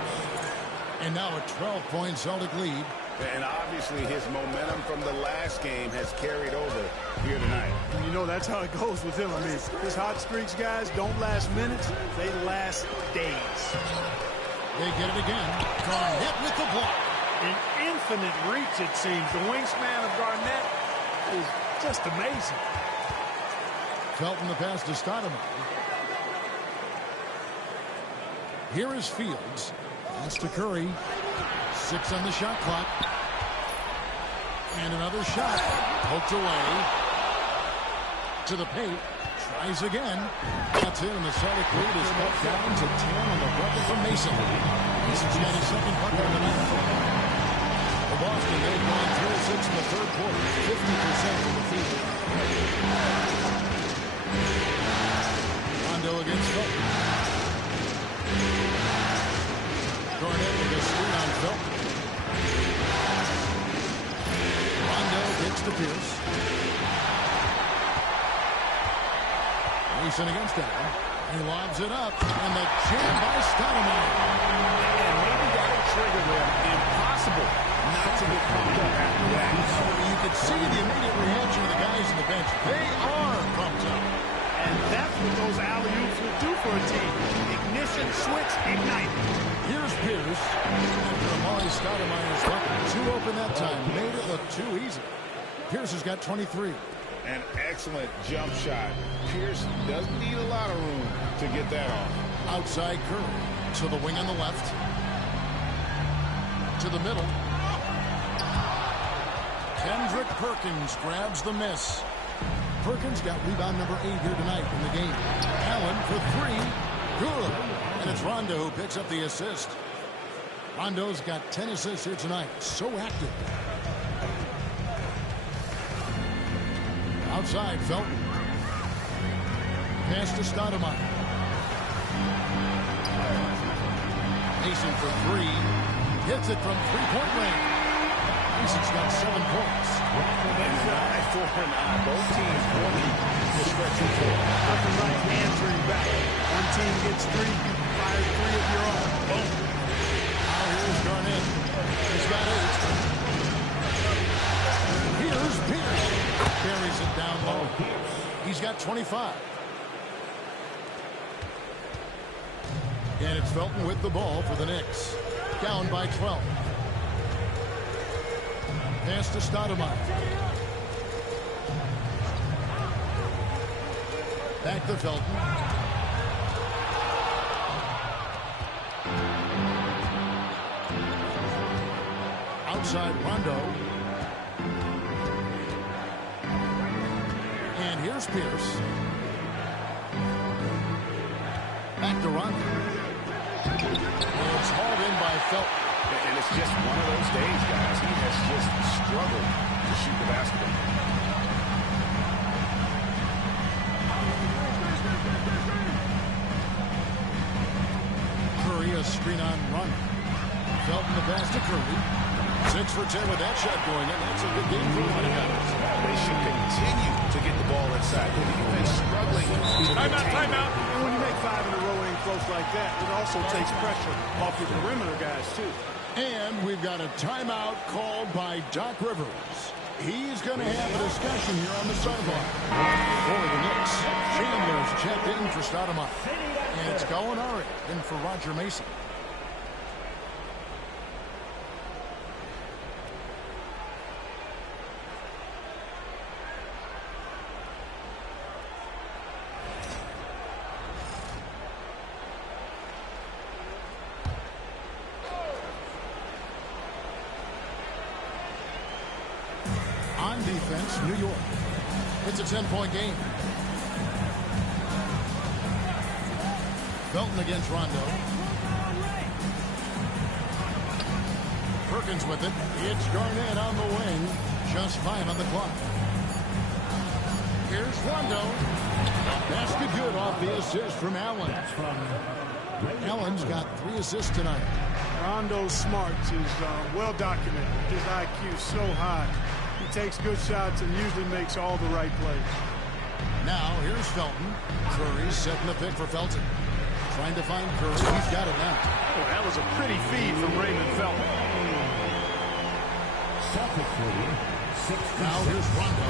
And now a 12-point Celtic lead. And obviously his momentum from the last game has carried over here tonight. And you know that's how it goes with him. I mean, his hot streaks, guys, don't last minutes. They last days. They get it again. Garnett with the block. An infinite reach, it seems. The wingspan of Garnett is just amazing. Felton the pass to Stoudemire. Here is Fields. Pass to Curry. 6 on the shot clock. And another shot. Poked away. To the paint. Tries again. That's it, and the Celtic lead is cut down to 10 on the bucket from Mason. Mason's got his second bucket of the night. For Boston, they've gone 3 of 6 in the third quarter. 50% from the field. Rondo against Felton. Garnett with a screen on Felton. Rondo gets to Pierce. Mason against Allen. He lobs it up, and the jam by Stoudemire. And maybe that'll trigger them. Impossible not to get pumped up after that. You could see the immediate reaction of the guys on the bench. They are pumped up. And that's what those alley-oops will do for a team. Ignition, switch, ignite. Here's Pierce. After Amari Stoudemire's bucket. Two open that time. Made it look too easy. Pierce has got 23. An excellent jump shot. Pierce doesn't need a lot of room to get that off. Outside Curry. To the wing on the left. To the middle. Kendrick Perkins grabs the miss. Perkins got rebound number 8 here tonight in the game. Allen for 3. Good. And it's Rondo who picks up the assist. Rondo's got 10 assists here tonight. So active. Outside, Felton. Pass to Stoudemire. Mason for 3. Hits it from three-point range. Mason's got 7 points. And an eye for an eye. Both teams working to stretch the floor. Nothing like answering back. One team gets 3, you fire 3 of your own. Boom. Now here's Garnett. He's got 8. Here's Pierce. Buries it down low. He's got 25. And it's Felton with the ball for the Knicks. Down by 12. Pass to Stoudemire. Back to Felton. Outside Rondo. And here's Pierce. Back to Rondo. It's hauled in by Felton. And it's just one of those days, guys. He has just struggled to shoot the basketball. Curry, a screen on run. Felton the pass to Curry. 6 for 10 with that shot going in. That's a good game for the guys. They should continue to get the ball inside. The defense struggling. Timeout. And when you make 5 in a row ain't close like that, it also takes pressure off your perimeter guys, too. And we've got a timeout called by Doc Rivers. He's going to have a discussion here on the sideline. For the Knicks, Chandler's checked in for Stoudemire. And it's Gallinari in for Roger Mason. On defense, New York. It's a 10-point game. Felton against Rondo. Perkins with it. It's Garnett on the wing. Just 5 on the clock. Here's Rondo. Basket good off the assist from Allen. Allen's got 3 assists tonight. Rondo's smarts is well documented. His IQ so high. He takes good shots and usually makes all the right plays. Now, here's Felton. Curry's setting the pick for Felton. Trying to find Curry. He's got it now. Oh, that was a pretty feed from Raymond Felton. Now, here's Rondo.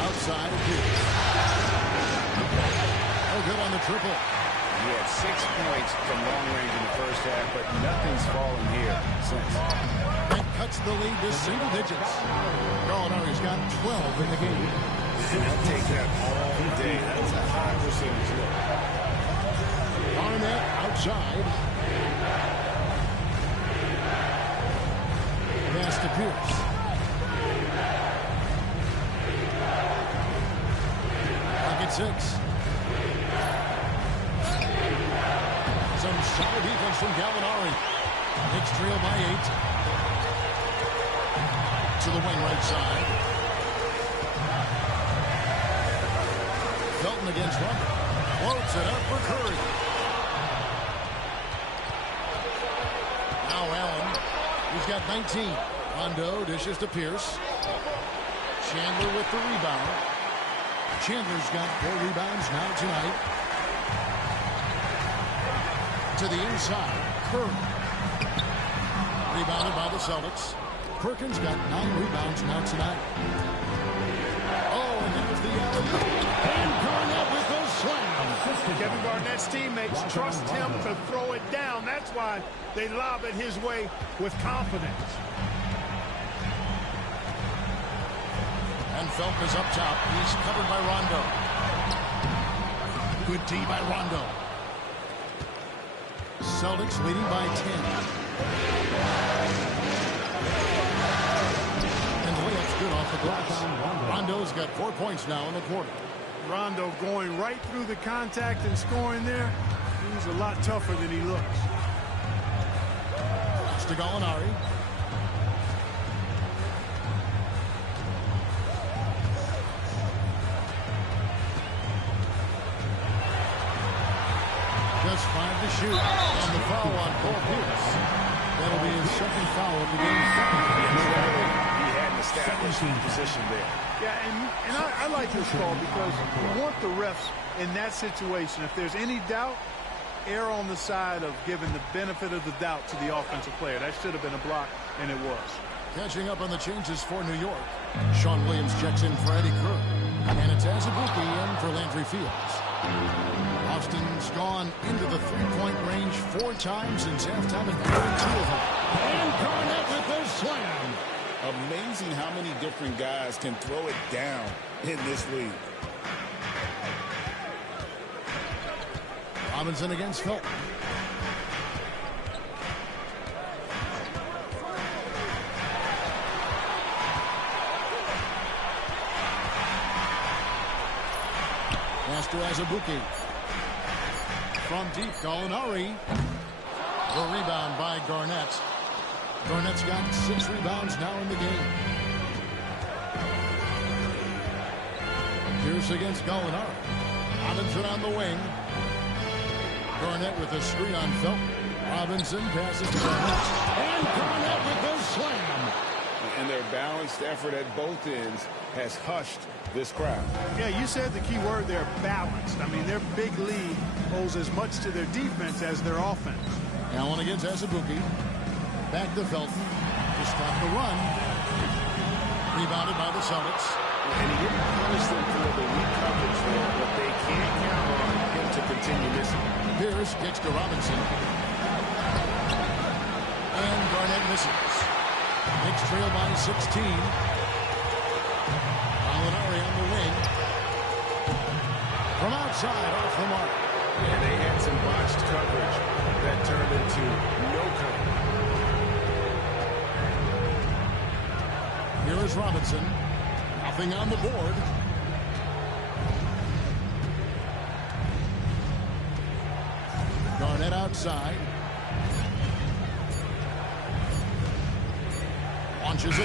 Outside, Pierce. Oh, good on the triple. He had 6 points from long range in the first half, but nothing's fallen here since. That cuts the lead to single digits. Gallinari's got 12 in the game. I'll take that all day. That's a high percentage look. Garnett outside. Pass to Pierce. Pocket 6. Some solid defense from Gallinari. Knicks trail by 8. To the wing right side. Felton against Rondo. Floats it up for Curry. Now Allen. He's got 19. Rondo dishes to Pierce. Chandler with the rebound. Chandler's got 4 rebounds now tonight. To the inside. Curry. Rebounded by the Celtics. Perkins got 9 rebounds now tonight. Oh, and there's the alley-oop. And Garnett with those slams. Kevin Garnett's teammates trust him to throw it down. That's why they lob it his way with confidence. And Felton is up top. He's covered by Rondo. Good D by Rondo. Celtics leading by 10. And the layup's good off the glass. Rondo's got 4 points now in the quarter. Rondo going right through the contact and scoring there. He's a lot tougher than he looks. It's to Gallinari. Just 5 to shoot. And the foul on Paul Pierce. That'll be his second foul of the game. He had an established position there. Yeah, and I like this call because you want the refs in that situation. If there's any doubt, err on the side of giving the benefit of the doubt to the offensive player. That should have been a block, and it was. Catching up on the changes for New York. Sean Williams checks in for Eddie Kerr. And it's Azubuike in for Landry Fields. Austin's gone into the three-point range 4 times since halftime and 2 of them. And Garnett with those slams. Amazing how many different guys can throw it down in this league. Robinson against Felton. Pass to Azubuike. From deep, Gallinari. The rebound by Garnett. Garnett's got 6 rebounds now in the game. Pierce against Gallinari. Robinson on the wing. Garnett with a screen on Felton. Robinson passes to Garnett. And Garnett with the slam. And their balanced effort at both ends has hushed this crowd. Yeah, you said the key word there, balanced. I mean, their big lead owes as much to their defense as their offense. Allen against Azubuike. Back to Felton to stop the run. Rebounded by the Celtics. And he didn't punish them for the weak coverage there, but they can't count on him to continue missing. Pierce kicks to Robinson. And Garnett misses. Knicks trail by 16. Gallinari on the wing. From outside, off the mark. And they had some botched coverage that turned into no coverage. Here is Robinson. Nothing on the board. Garnett outside. Launches a 3.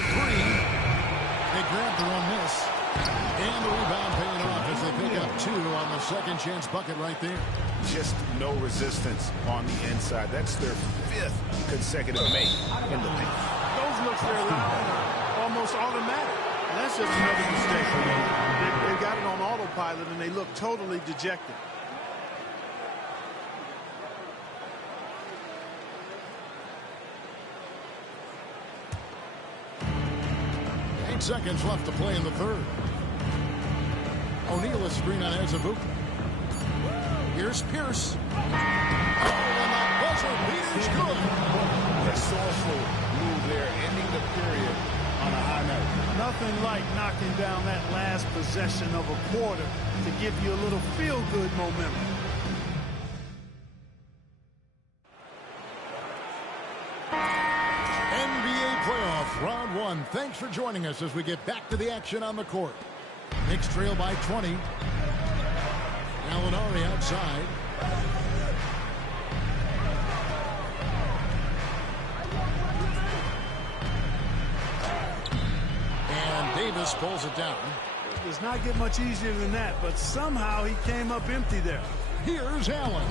They grab their own miss. And the rebound paying off as they pick up 2 on the second chance bucket right there. Just no resistance on the inside. That's their 5th consecutive make in the league. Those looks they're allowing are almost automatic. And that's just another mistake. They got it on autopilot, and they look totally dejected. Seconds left to play in the third. O'Neal is screen on Azubuike. Here's Pierce. Oh, and the buzzer beater's good. Resourceful move there, ending the period on a high note. Nothing like knocking down that last possession of a quarter to give you a little feel-good momentum. Round 1. Thanks for joining us as we get back to the action on the court. Knicks trail by 20. Gallinari outside. And Davis pulls it down. It does not get much easier than that, but somehow he came up empty there. Here's Allen.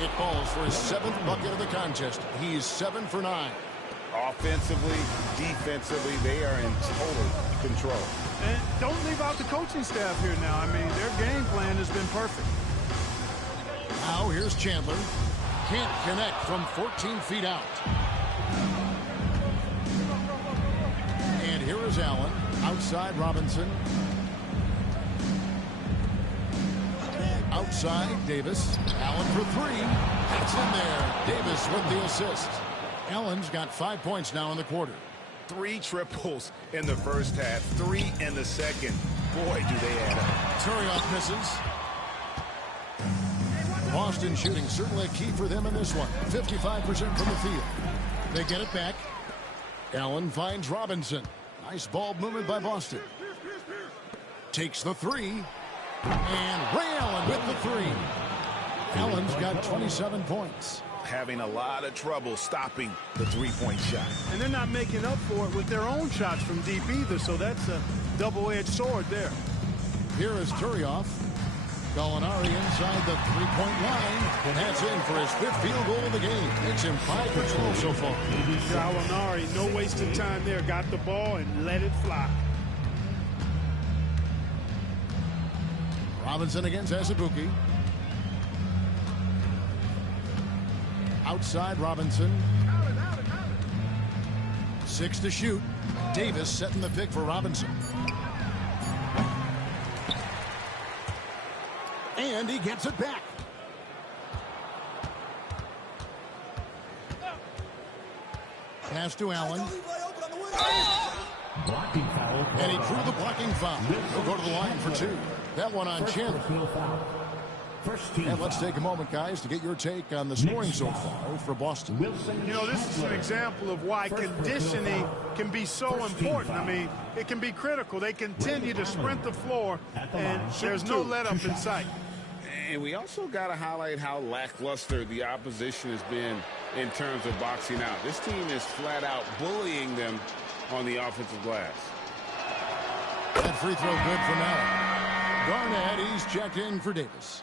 It falls for his 7th bucket of the contest. He's 7 for 9. Offensively, defensively, they are in total control. And don't leave out the coaching staff here now. I mean, their game plan has been perfect. Now here's Chandler. Can't connect from 14 feet out. is Allen. Outside Robinson. Outside Davis. Allen for three. That's in there. Davis with the assist. Allen's got 5 points now in the quarter. 3 triples in the first half, 3 in the second. Boy, do they add up. Turioff misses. Boston shooting certainly a key for them in this one. 55% from the field. They get it back. Allen finds Robinson. Nice ball movement by Boston. Takes the three. And Ray Allen with the three. Allen's got 27 points. Having a lot of trouble stopping the three-point shot. And they're not making up for it with their own shots from deep either, so that's a double-edged sword there. Here is Turioff. Gallinari inside the three-point line. And that's in for his 5th field goal of the game. Makes him 5 for 12 so far. Gallinari, no wasting time there. Got the ball and let it fly. Robinson against Azubuike. Outside Robinson. 6 to shoot. Davis setting the pick for Robinson. And he gets it back. Pass to Allen. Blocking foul. And he drew the blocking foul. He'll go to the line for 2. That one on Chandler. And let's take a moment, guys, to get your take on the scoring so far for Boston. You know, this is an example of why conditioning can be so important. I mean, it can be critical. They continue to sprint the floor, and there's no let-up in sight. And we also got to highlight how lackluster the opposition has been in terms of boxing out. This team is flat out bullying them on the offensive glass. That free throw good from Allen. Garnett, he's checked in for Davis.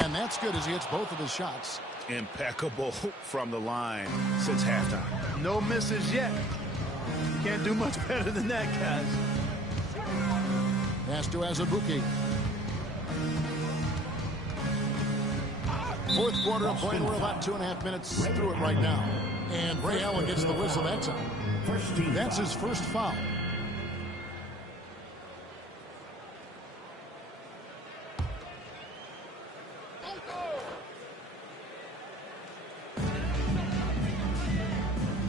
And that's good as he hits both of his shots. Impeccable from the line since halftime. No misses yet. You can't do much better than that, guys. Pass to Azubuike. 4th quarter of play. We're about 2.5 minutes through it right now. And Ray Allen gets the whistle that time. That's his first foul.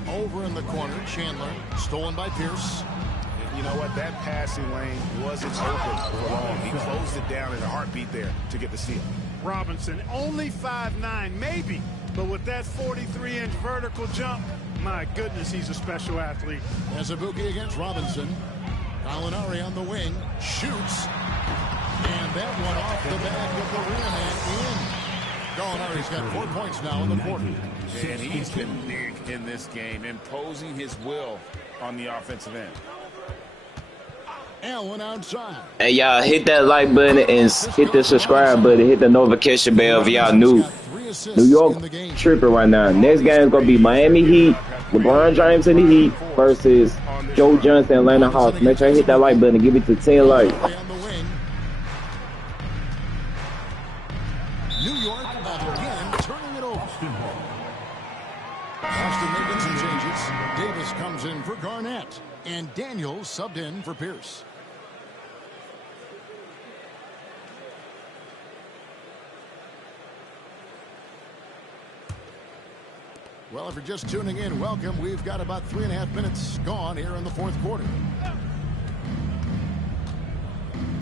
Over in the corner, Chandler, stolen by Pierce. You know what? That passing lane wasn't open for long. He closed it down in a heartbeat there to get the steal. Robinson, only 5'9", maybe, but with that 43-inch vertical jump, my goodness, he's a special athlete. Azubuike against Robinson. Gallinari on the wing, shoots, and that one off the back of the rim and in. Gallinari's got 4 points now in the quarter. And he's been big in this game, imposing his will on the offensive end. Allen outside. Hey, y'all, hit that like button and hit the subscribe button. Hit the notification bell if y'all new. New York tripping right now. Next game is going to be Miami Heat, LeBron James in the Heat versus Joe Johnson, Atlanta Hawks. Make sure you hit that like button and give it to 10 likes. New York again turning it over. Boston making some changes. Davis comes in for Garnett. And Daniels subbed in for Pierce. Well, if you're just tuning in, welcome. We've got about 3.5 minutes gone here in the 4th quarter.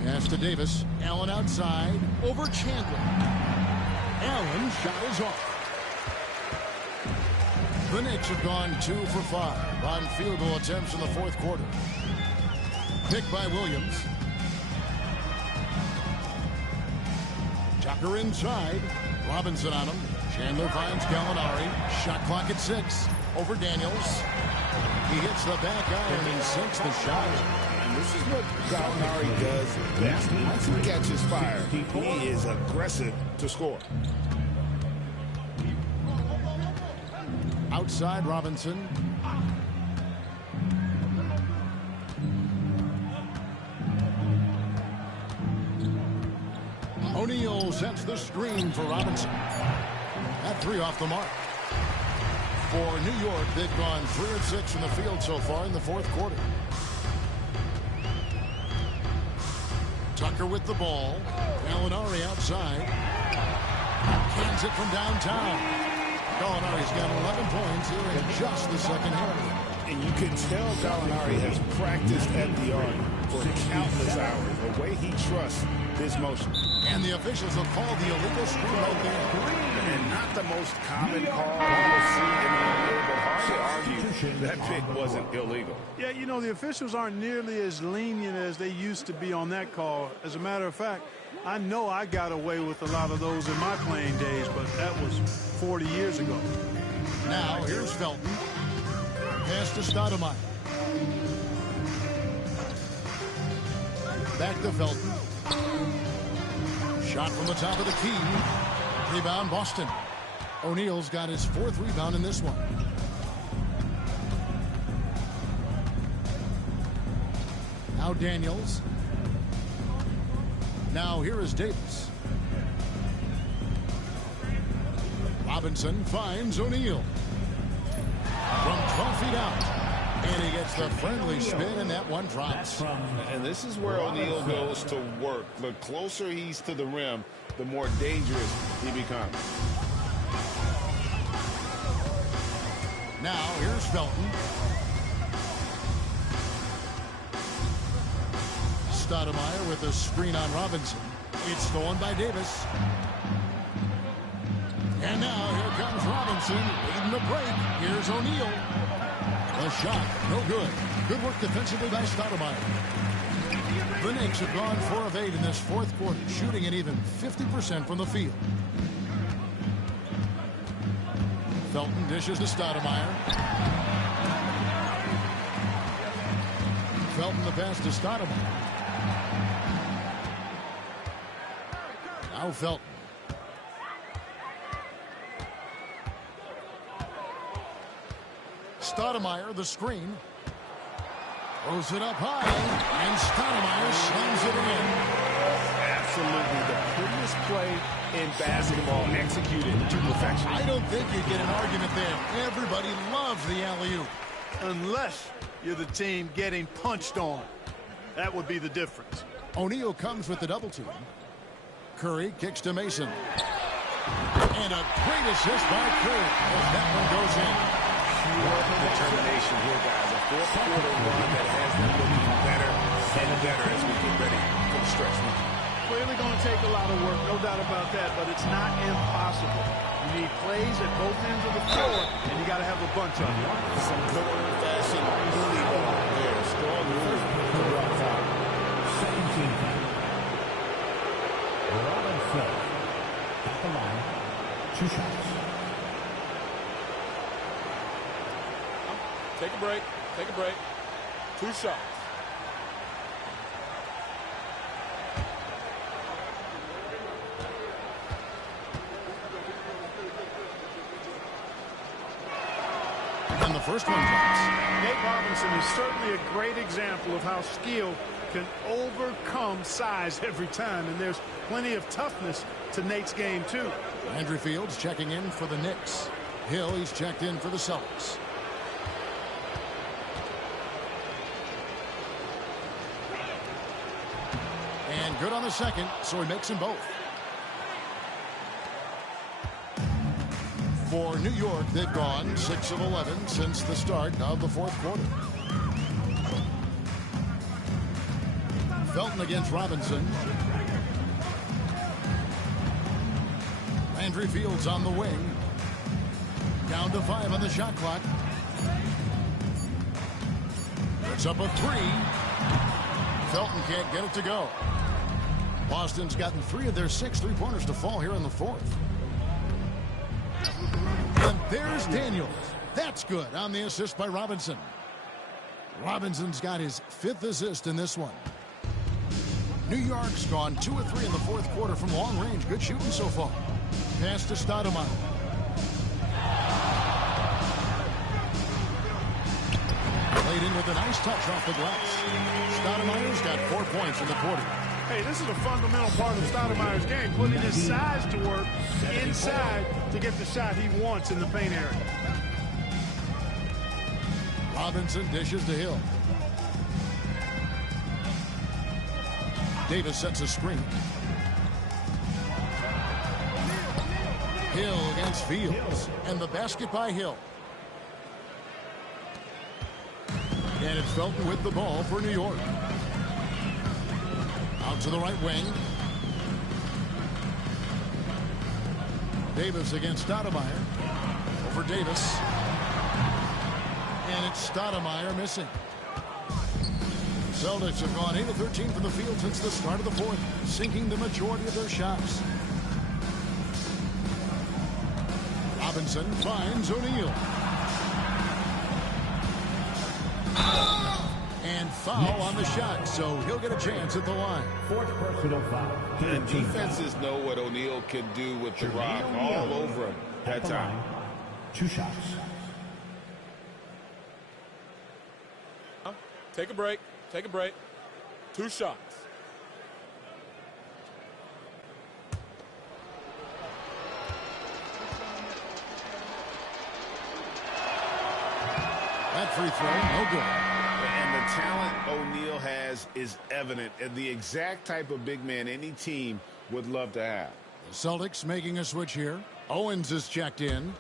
Pass to Davis. Allen outside. Over Chandler. Allen shot is off. The Knicks have gone 2 for 5 on field goal attempts in the 4th quarter. Picked by Williams. Tucker inside. Robinson on him. Chandler finds Gallinari. Shot clock at 6. Over Daniels. He hits the back iron and sinks the shot. And this is what Gallinari does best. Once he catches fire, he is aggressive to score. Outside Robinson. O'Neal sets the screen for Robinson. That 3 off the mark. For New York, they've gone 3 of 6 from the field so far in the fourth quarter. Tucker with the ball. Gallinari outside. Cans it from downtown. Gallinari's got 11 points here in just the second half. And you can tell Gallinari has practiced at the art for countless hours. The way he trusts his motion. And the officials have called the illegal screen right there. And not the most common call you'll see in the NBA, but hard to argue that pick wasn't illegal. Yeah, you know, the officials aren't nearly as lenient as they used to be on that call. As a matter of fact, I know I got away with a lot of those in my playing days, but that was 40 years ago. Now, here's Felton. Pass to Stoudemire. Back to Felton. Shot from the top of the key. Rebound, Boston. O'Neal's got his 4th rebound in this one. Now Daniels. Now here is Davis. Robinson finds O'Neal. From 12 feet out. And he gets the friendly spin, and that one drops. And this is where O'Neal goes to work. The closer he's to the rim, the more dangerous he becomes. Now, here's Felton. Stoudemire with a screen on Robinson. It's stolen by Davis. And now, here comes Robinson leading the break. Here's O'Neal. The shot, no good. Good work defensively by Stoudemire. The Knicks have gone 4 of 8 in this fourth quarter, shooting an even 50% from the field. Felton dishes to Stoudemire. Felton the pass to Stoudemire. Now Felton. Stoudemire, the screen. Throws it up high, and Stoudemire slams it in. Absolutely the prettiest play in basketball executed to perfection. I don't think you get an argument there. Everybody loves the alley-oop. Unless you're the team getting punched on. That would be the difference. O'Neal comes with the double team. Curry kicks to Mason. And a great assist by Curry as that one goes in. Determination here, guys. A fourth quarter run that has them looking better and better as we get ready for the stretch run. Clearly going to take a lot of work, no doubt about that, but it's not impossible. You need plays at both ends of the floor, and you got to have a bunch of them. Some good old-fashioned bully ball there. Strong move to rock out. 17 fouls. Robinson at the line. 2 shots. Take a break. Take a break. 2 shots. And the first one drops. Nate Robinson is certainly a great example of how skill can overcome size every time, and there's plenty of toughness to Nate's game, too. Andrew Fields checking in for the Knicks. Hill, he's checked in for the Celtics. And good on the second, so he makes them both. For New York, they've gone 6 of 11 since the start of the fourth quarter. Felton against Robinson. Landry Fields on the wing. Down to 5 on the shot clock. Puts up a 3. Felton can't get it to go. Boston's gotten 3 of their 6 three-pointers to fall here in the fourth. And there's Daniels. That's good on the assist by Robinson. Robinson's got his 5th assist in this one. New York's gone 2 of 3 in the fourth quarter from long range. Good shooting so far. Pass to Stoudemire. Played in with a nice touch off the glass. Stoudemire's got 4 points in the quarter. Hey, this is a fundamental part of Stoudemire's game, putting his size to work inside to get the shot he wants in the paint area. Robinson dishes to Hill. Davis sets a screen. Hill against Fields. And the basket by Hill. And it's Felton with the ball for New York. Out to the right wing. Davis against Stoudemire. Over Davis. And it's Stoudemire missing. Celtics have gone 8 of 13 from the field since the start of the fourth, sinking the majority of their shots. Robinson finds O'Neal. And foul on the shot, so he'll get a chance at the line. Fourth personal foul. The defenses know what O'Neal can do with the rock all over him that time. 2 shots. Take a break. Take a break. 2 shots. That free throw, no good. And the talent O'Neal has is evident, and the exact type of big man any team would love to have. The Celtics making a switch here. Owens is checked in.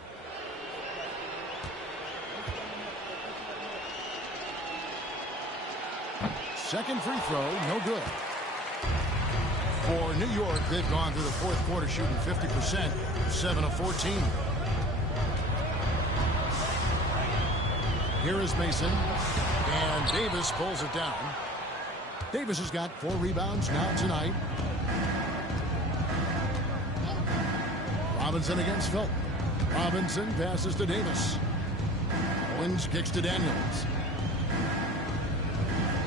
Second free throw, no good. For New York, they've gone through the fourth quarter shooting 50%, 7 of 14. Here is Mason, and Davis pulls it down. Davis has got 4 rebounds now tonight. Robinson against Felton. Robinson passes to Davis. Owens kicks to Daniels.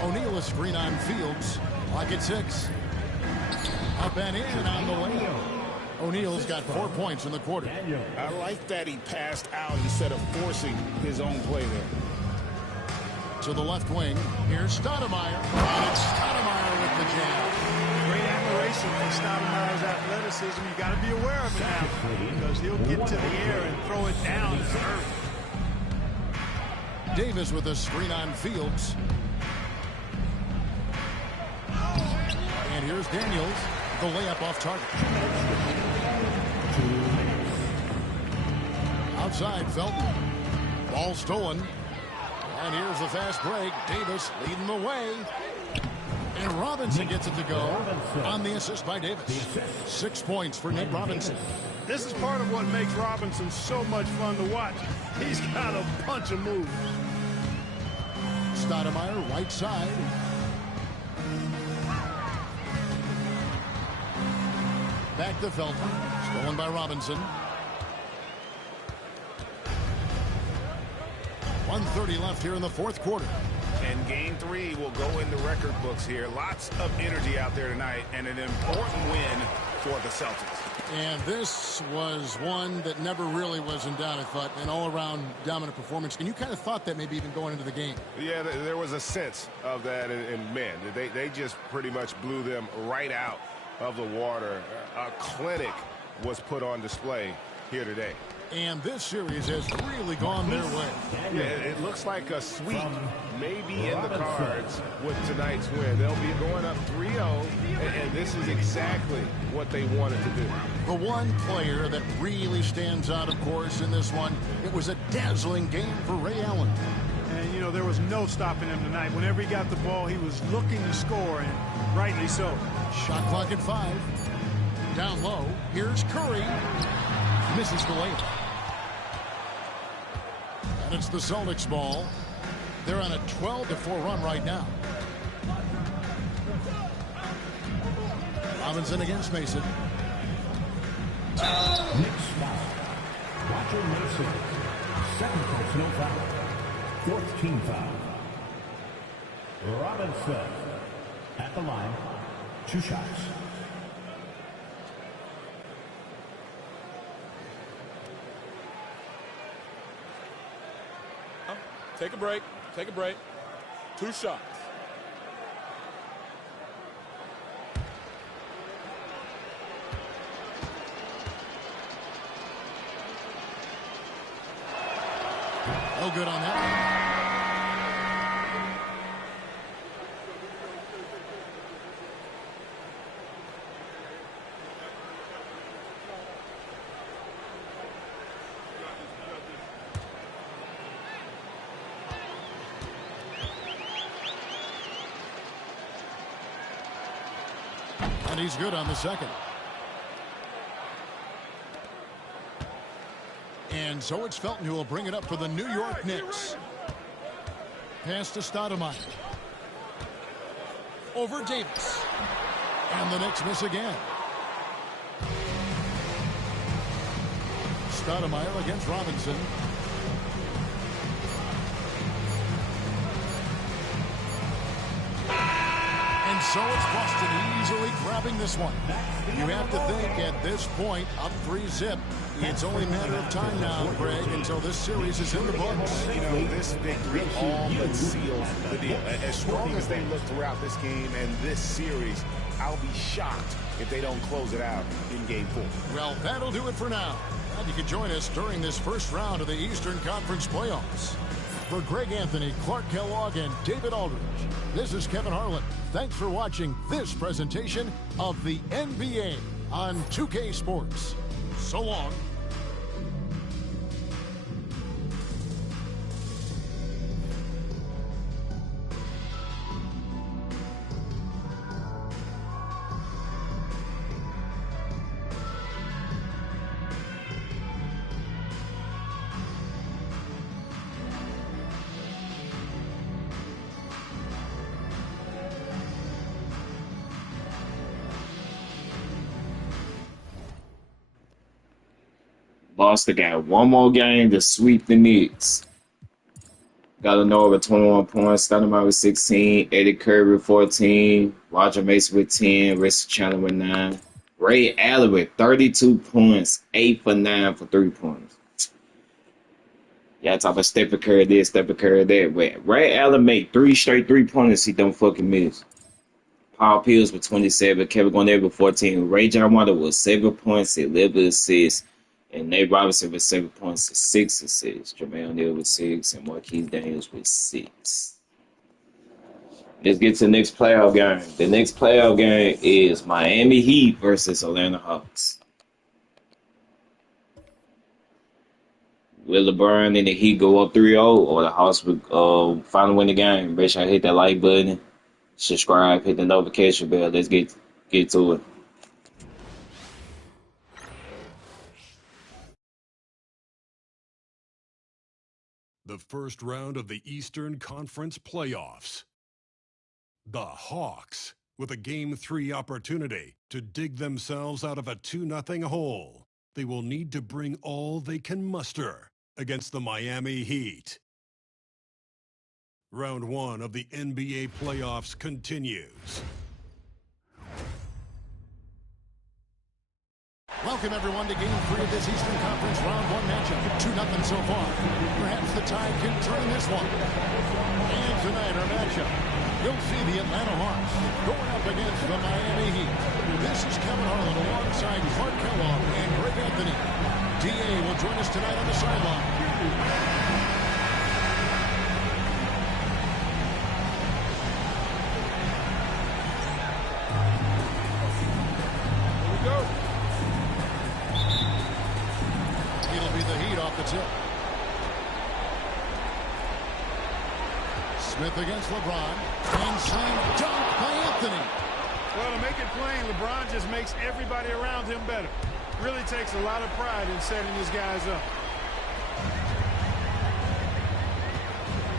O'Neal is screen on Fields. Clock at 6. Up and in on the way. O'Neal's got 4 points in the quarter. I like that he passed out instead of forcing his own play there. To the left wing, here's Stoudemire. And it's Stoudemire with the jam. Great admiration for Stoudemire's athleticism. You got to be aware of it now because he'll get to the air and throw it down to the earth. Davis with a screen on Fields. And here's Daniels, the layup off target. Outside, Felton. Ball stolen. And here's the fast break. Davis leading the way. And Robinson gets it to go on the assist by Davis. 6 points for Nate Robinson. This is part of what makes Robinson so much fun to watch. He's got a bunch of moves. Stoudemire, right side. Back to Felton. Stolen by Robinson. 1:30 left here in the fourth quarter. And game 3 will go in the record books here. Lots of energy out there tonight, and an important win for the Celtics. And this was one that never really was in doubt, I thought, an all-around dominant performance. And you kind of thought that maybe even going into the game. Yeah, there was a sense of that, and man, they just pretty much blew them right out of the water. A clinic was put on display here today. And this series has really gone their way. Yeah, it looks like a sweep maybe in the cards with tonight's win. They'll be going up 3-0, and this is exactly what they wanted to do. The one player that really stands out, of course, in this one, it was a dazzling game for Ray Allen. And, you know, there was no stopping him tonight. Whenever he got the ball, he was looking to score, and rightly so. Shot clock at 5. Down low, here's Curry. Misses the layup. And it's the Celtics ball. They're on a 12-4 run right now. Robinson against Mason. Next foul. Roger Mason. Second personal foul. Fourth team foul. Robinson at the line. 2 shots. Take a break. Take a break. 2 shots. No good on that one. And he's good on the second. And so it's Felton who will bring it up for the New York Knicks. Pass to Stoudemire. Over Davis. And the Knicks miss again. Stoudemire against Robinson. And so it's Boston easily grabbing this one. You have to think at this point, up 3-zip. It's only a matter of time now, Greg, until this series is in the books. You know, this victory all but seals the deal. As strong as they look throughout this game and this series, I'll be shocked if they don't close it out in Game 4. Well, that'll do it for now. And you can join us during this first round of the Eastern Conference playoffs. For Greg Anthony, Clark Kellogg, and David Aldridge, this is Kevin Harlan. Thanks for watching this presentation of the NBA on 2K Sports. So long. Boston got one more game to sweep the Knicks. Gallinari with 21 points, Stoudemire with 16, Eddie Curry with 14, Roger Mason with 10, Reggie Chandler with 9, Ray Allen with 32 points, 8 for 9 for 3 points. Y'all talk about Stephen Curry this, Stephen Curry that. But Ray Allen made 3 straight 3-pointers he don't fucking miss. Paul Pierce with 27, Kevin Garnett with 14, Ray John Water with 7 points, 11 assists. And Nate Robinson with 7 points and 6 assists. Jermaine O'Neal with 6 and Marquise Daniels with 6. Let's get to the next playoff game. The next playoff game is Miami Heat versus Atlanta Hawks. Will LeBron and the Heat go up 3-0 or the Hawks will finally win the game? Make sure I hit that like button, subscribe, hit the notification bell. Let's get to it. The first round of the Eastern Conference playoffs. The Hawks with a Game 3 opportunity to dig themselves out of a 2-0 hole. They will need to bring all they can muster against the Miami Heat. Round 1 of the NBA playoffs continues. Welcome, everyone, to Game 3 of this Eastern Conference Round 1 matchup. 2-0 so far. Perhaps the tide can turn this one. And tonight, our matchup, you'll see the Atlanta Hawks going up against the Miami Heat. This is Kevin Harlan alongside Clark Kellogg and Greg Anthony. D.A. will join us tonight on the sideline. Smith against LeBron, and slam dunk by Anthony. Well, to make it plain, LeBron just makes everybody around him better. Really takes a lot of pride in setting his guys up.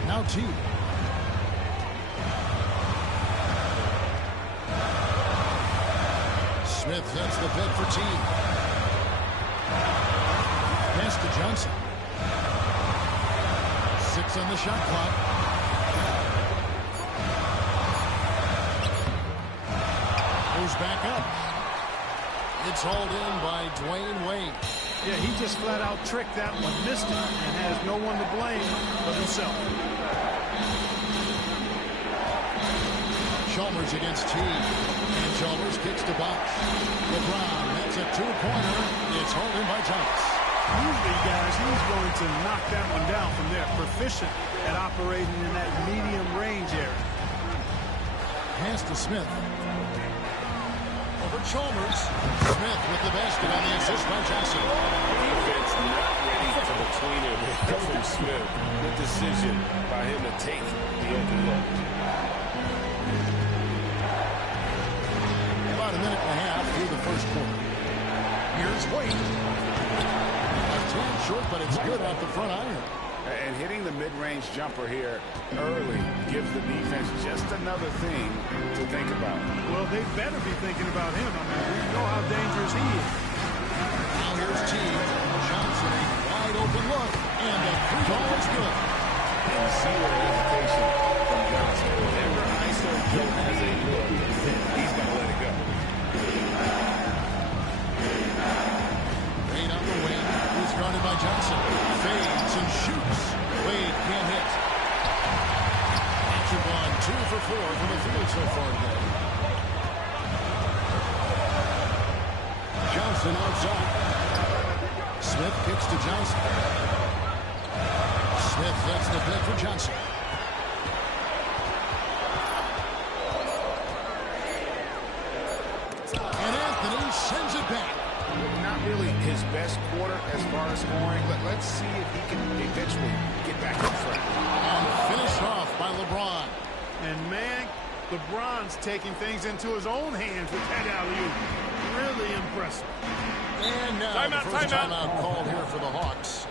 Now T. Smith sets the pick for T. Pass to Johnson. 6 on the shot clock. Goes back up. It's hauled in by Dwayne Wade. Yeah, he just flat out tricked that one, missed it, and has no one to blame but himself. Chalmers against T. And Chalmers kicks to box. LeBron, that's a 2-pointer. It's hauled in by Thomas. Usually, guys, he's going to knock that one down from there. Proficient at operating in that medium range area. Pass to Smith. Over Chalmers. Smith with the basket on the assist by Johnson. Defense not ready for the tweener from Smith. Good decision by him to take the open look. About a minute and a half through the first quarter. Here's Wade. A turn short, but it's good off the front iron. And hitting the mid-range jumper here early gives the defense just another thing to think about. Well, they better be thinking about him. I mean, we know how dangerous he is. Now here's Teague. Johnson, a wide open look, and the three ball is good. And zero hesitation from Johnson. Whenever ISO Joe has a look, he's going to let it go. Wade on the wing. He's guarded by Johnson. Fades and shoots. Wade can't hit. Patrick on 2 for 4 from the field so far today. Johnson outside. Smith kicks to Johnson. Smith lets the pick for Johnson. And Anthony sends it back. Not really his best quarter as far as scoring, but let's see if he can eventually get back in front. And finished off by LeBron. And, man, LeBron's taking things into his own hands with that alley-oop. Really impressive. And now Timeout, the first timeout. timeout called here for the Hawks.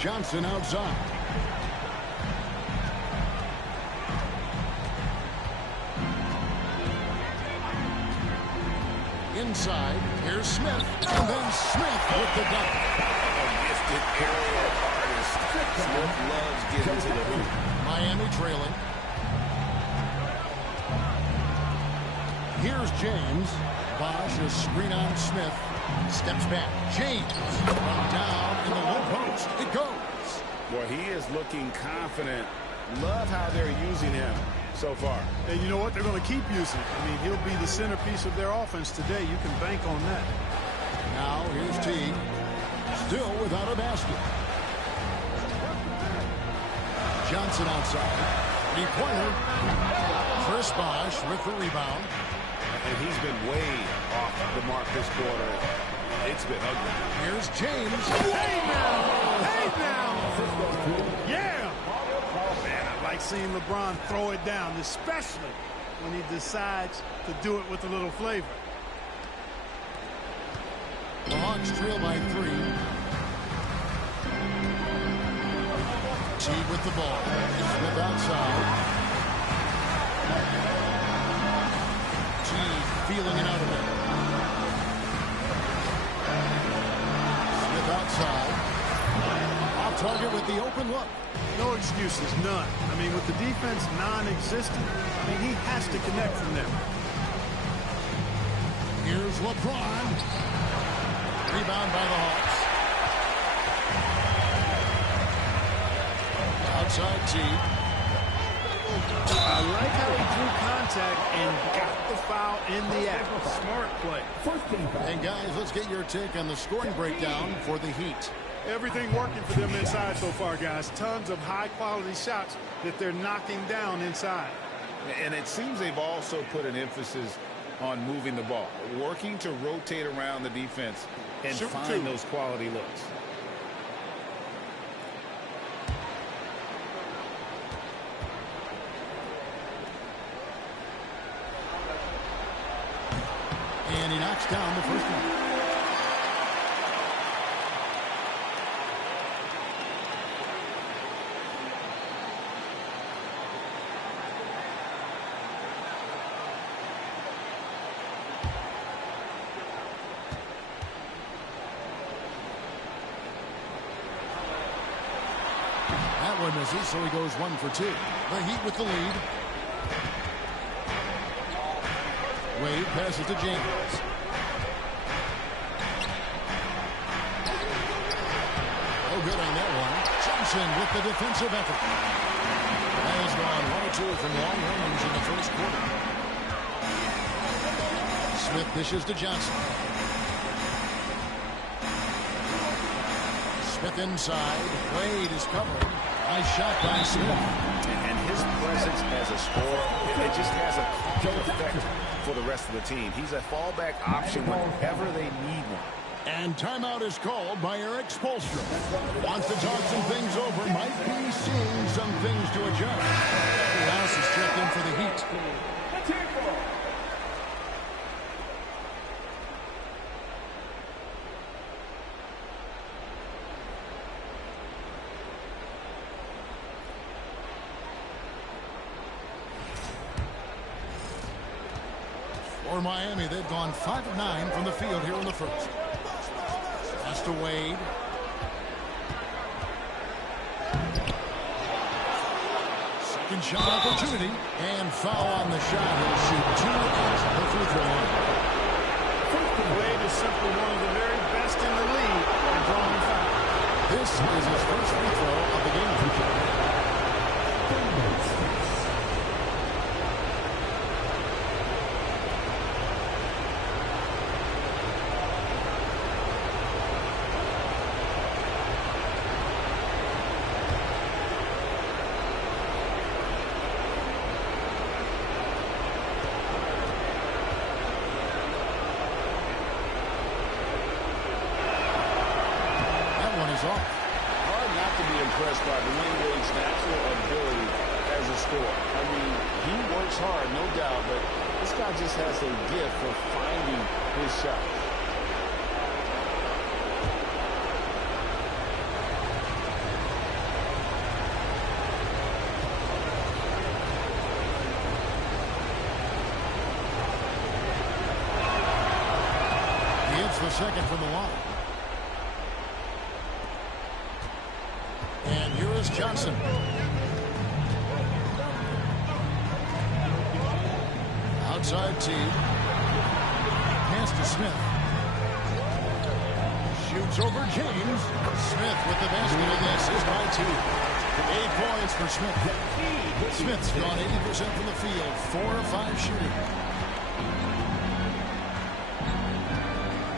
Johnson outside. Inside, here's Smith, and then Smith with the dunk. A gifted aerial artist. Smith loves getting to the hoop. Miami trailing. Here's James. Bosch, a screen on Smith. Steps back. James from down in the low post. It goes. Boy, he is looking confident. Love how they're using him so far. And you know what? They're going to keep using him. I mean, he'll be the centerpiece of their offense today. You can bank on that. Now here's Teague. Still without a basket. Johnson outside. Three-pointer. Chris Bosch with the rebound. And he's been way off the mark this quarter. It's been ugly. Here's James. Hey now! Hey now! Yeah! Man, I like seeing LeBron throw it down, especially when he decides to do it with a little flavor. The Hawks trail by 3. Teague with the ball. Smith outside. Teague feeling it out of it. Smith outside. Off target with the open look. No excuses, none. I mean, with the defense non-existent, I mean, he has to connect from there. Here's LeBron. Rebound by the Hawks. Outside Teague. I like how he drew contact and got the foul in the act. Smart play. And guys, let's get your take on the scoring breakdown for the Heat. Everything working for them inside so far, guys. Tons of high-quality shots that they're knocking down inside. And it seems they've also put an emphasis on moving the ball, working to rotate around the defense and find those quality looks. And he knocks down the first one. That one misses, so he goes 1 for 2. The Heat with the lead. Wade passes to James. Oh, good on that one. Johnson with the defensive effort. Has gone 1 or 2 from long range in the first quarter. Smith dishes to Johnson. Smith inside. Wade is covering. Nice shot by Smith. And his presence as a scorer, it just has a calming effect for the rest of the team. He's a fallback option whenever they need one. And timeout is called by Eric Spoelstra. Wants to talk some things over. Might be seeing some things to adjust. Rouse is checked in for the Heat. For Miami, they've gone 5 of 9 from the field here in the first. Pass to Wade. Second shot opportunity. And foul on the shot. He'll shoot 2 at the free throw line. Wade is simply one of the very best in the league at drawing fouls. This is his first free throw of the game. Hard not to be impressed by Dwayne Wade's natural ability as a scorer. I mean, he works hard, no doubt, but this guy just has a gift for finding his shot. He hits the second from the line. And here is Johnson. Outside T. Pass to Smith. Shoots over James. Smith with the basket and the assist by T. 8 points for Smith. Smith's gone 80% from the field. 4 of 5 shooting.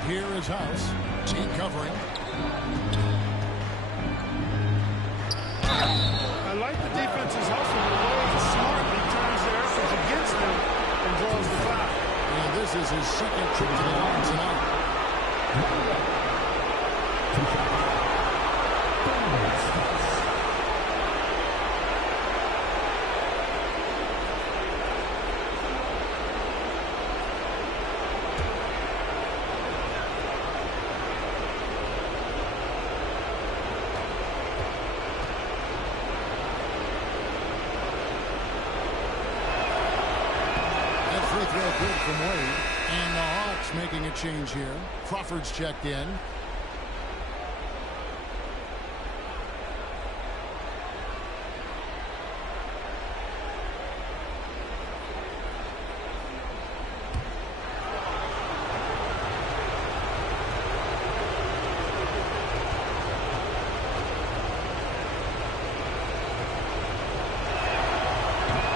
Here is House. T covering. I like the defense's hustle. The way he's smart, he turns their efforts against them and draws the foul. And this is his second trip to the line tonight. Good from Wade. And the Hawks making a change here. Crawford's checked in.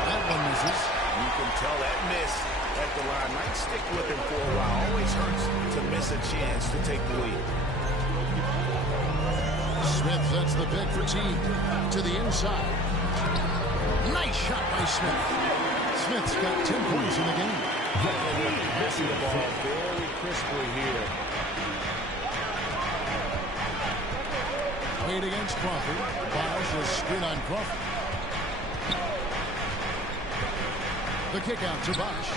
That one misses. You can tell that miss at the line might stick with him for a while. Always hurts to miss a chance to take the lead. Smith sets the pick for T. To the inside. Nice shot by Smith. Smith's got 10 points in the game. Missing the ball very crisply here. Wade against Crawford. Bosch is screen on Crawford. The kick out to Bosch.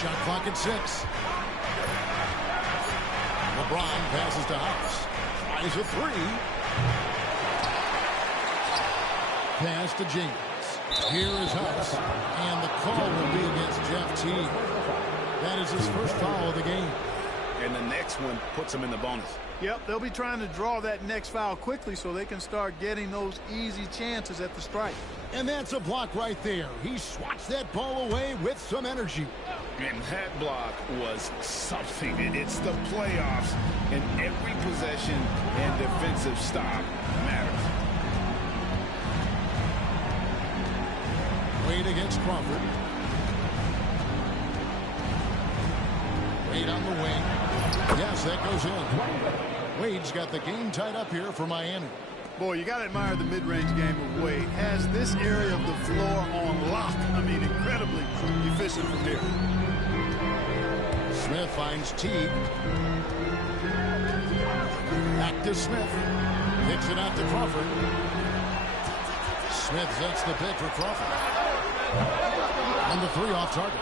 Shot clock at 6. LeBron passes to House. Tries a 3. Pass to James. Here is House. And the call will be against Jeff T. That is his first foul of the game. and the next one puts them in the bonus. Yep, they'll be trying to draw that next foul quickly so they can start getting those easy chances at the strike. And that's a block right there. He swats that ball away with some energy. And that block was something. It's the playoffs, and every possession and defensive stop matters. Wade against Crawford. Wade on the wing. Yes, that goes in. Wade's got the game tied up here for Miami. Boy, you got to admire the mid-range game of Wade. Has this area of the floor on lock. I mean, incredibly efficient from here. Smith finds Teague. Back to Smith. Kicks it out to Crawford. Smith sets the pick for Crawford. And the three off target.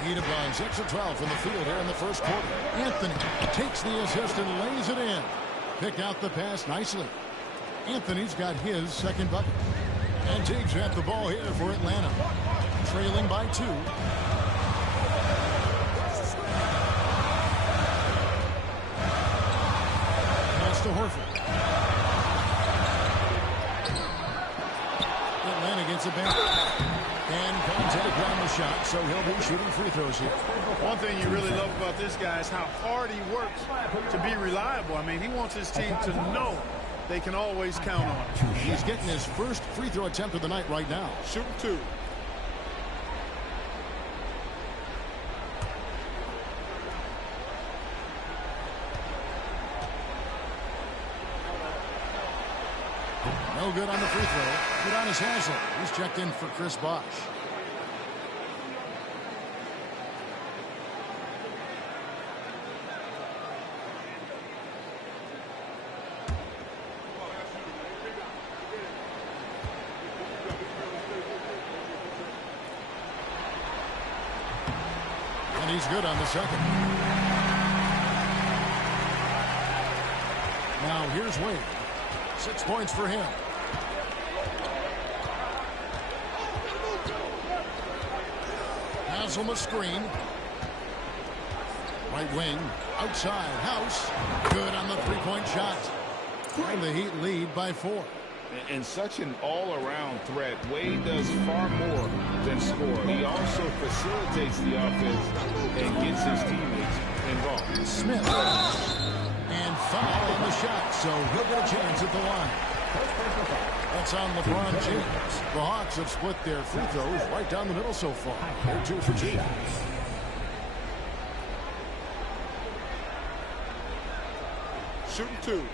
Edebron 6 of 12 from the field here in the first quarter. Anthony takes the assist and lays it in. Picked out the pass nicely. Anthony's got his second bucket. And Teague's got the ball here for Atlanta. Trailing by 2. Pass to Horford. Atlanta gets it back. And contact on the shot, so he'll be shooting free throws here. One thing you really love about this guy is how hard he works to be reliable. I mean, he wants his team to know they can always count on him. He's getting his first free throw attempt of the night right now. Shooting 2. No good on the free throw. Udonis Haslem. He's checked in for Chris Bosh. And he's good on the second. Now here's Wade. 6 points for him. Haslem a screen. Right wing. Outside. House. Good on the three-point shot. And the Heat lead by 4. And such an all-around threat. Wade does far more than score. He also facilitates the offense and gets his teammates involved. Smith. And foul on the shot, so he'll get a chance at the line. That's on LeBron James. The Hawks have split their free throws right down the middle so far. They're 2 for 2. Shooting 2.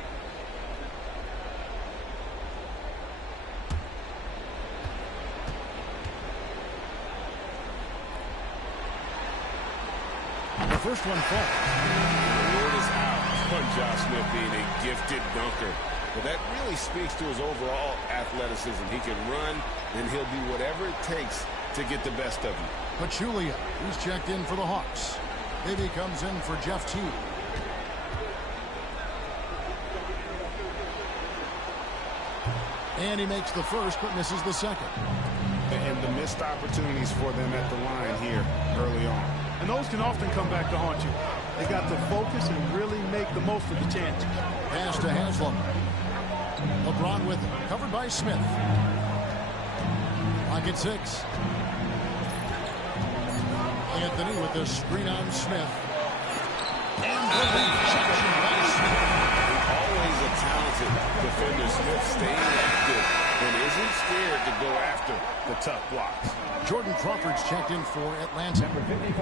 The first one falls. The word is out on Josh Smith being a gifted dunker. But that really speaks to his overall athleticism. He can run, and he'll do whatever it takes to get the best of you. Pachulia, he's checked in for the Hawks. Bibby comes in for Jeff Teague. And he makes the first, but misses the second. And the missed opportunities for them at the line here early on. And those can often come back to haunt you. They got to focus and really make the most of the chances. Pass to Haslem. LeBron with it. Covered by Smith. Pocket 6. Anthony with the screen on Smith. And the rejection by Smith. Always a talented defender. Smith staying active and isn't scared to go after the tough blocks. Jordan Crawford's checked in for Atlanta. Number 55,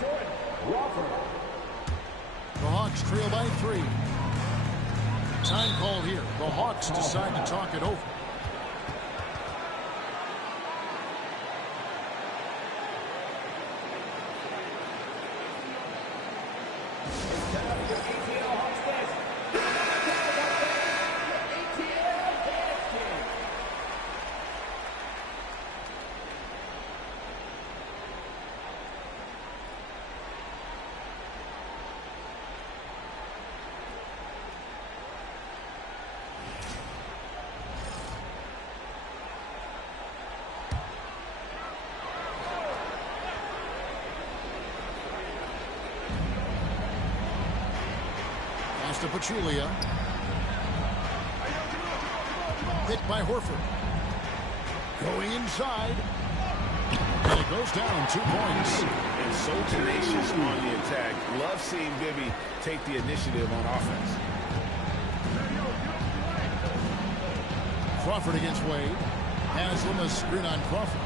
Jordan Crawford. The Hawks trail by 3. Time call here. The Hawks decide to talk it over. Pass to Pachulia. Hit by Horford. Going inside. And it goes down 2 points. And so tenacious on the attack. Love seeing Bibby take the initiative on offense. Crawford against Wade. Haslam a screen on Crawford.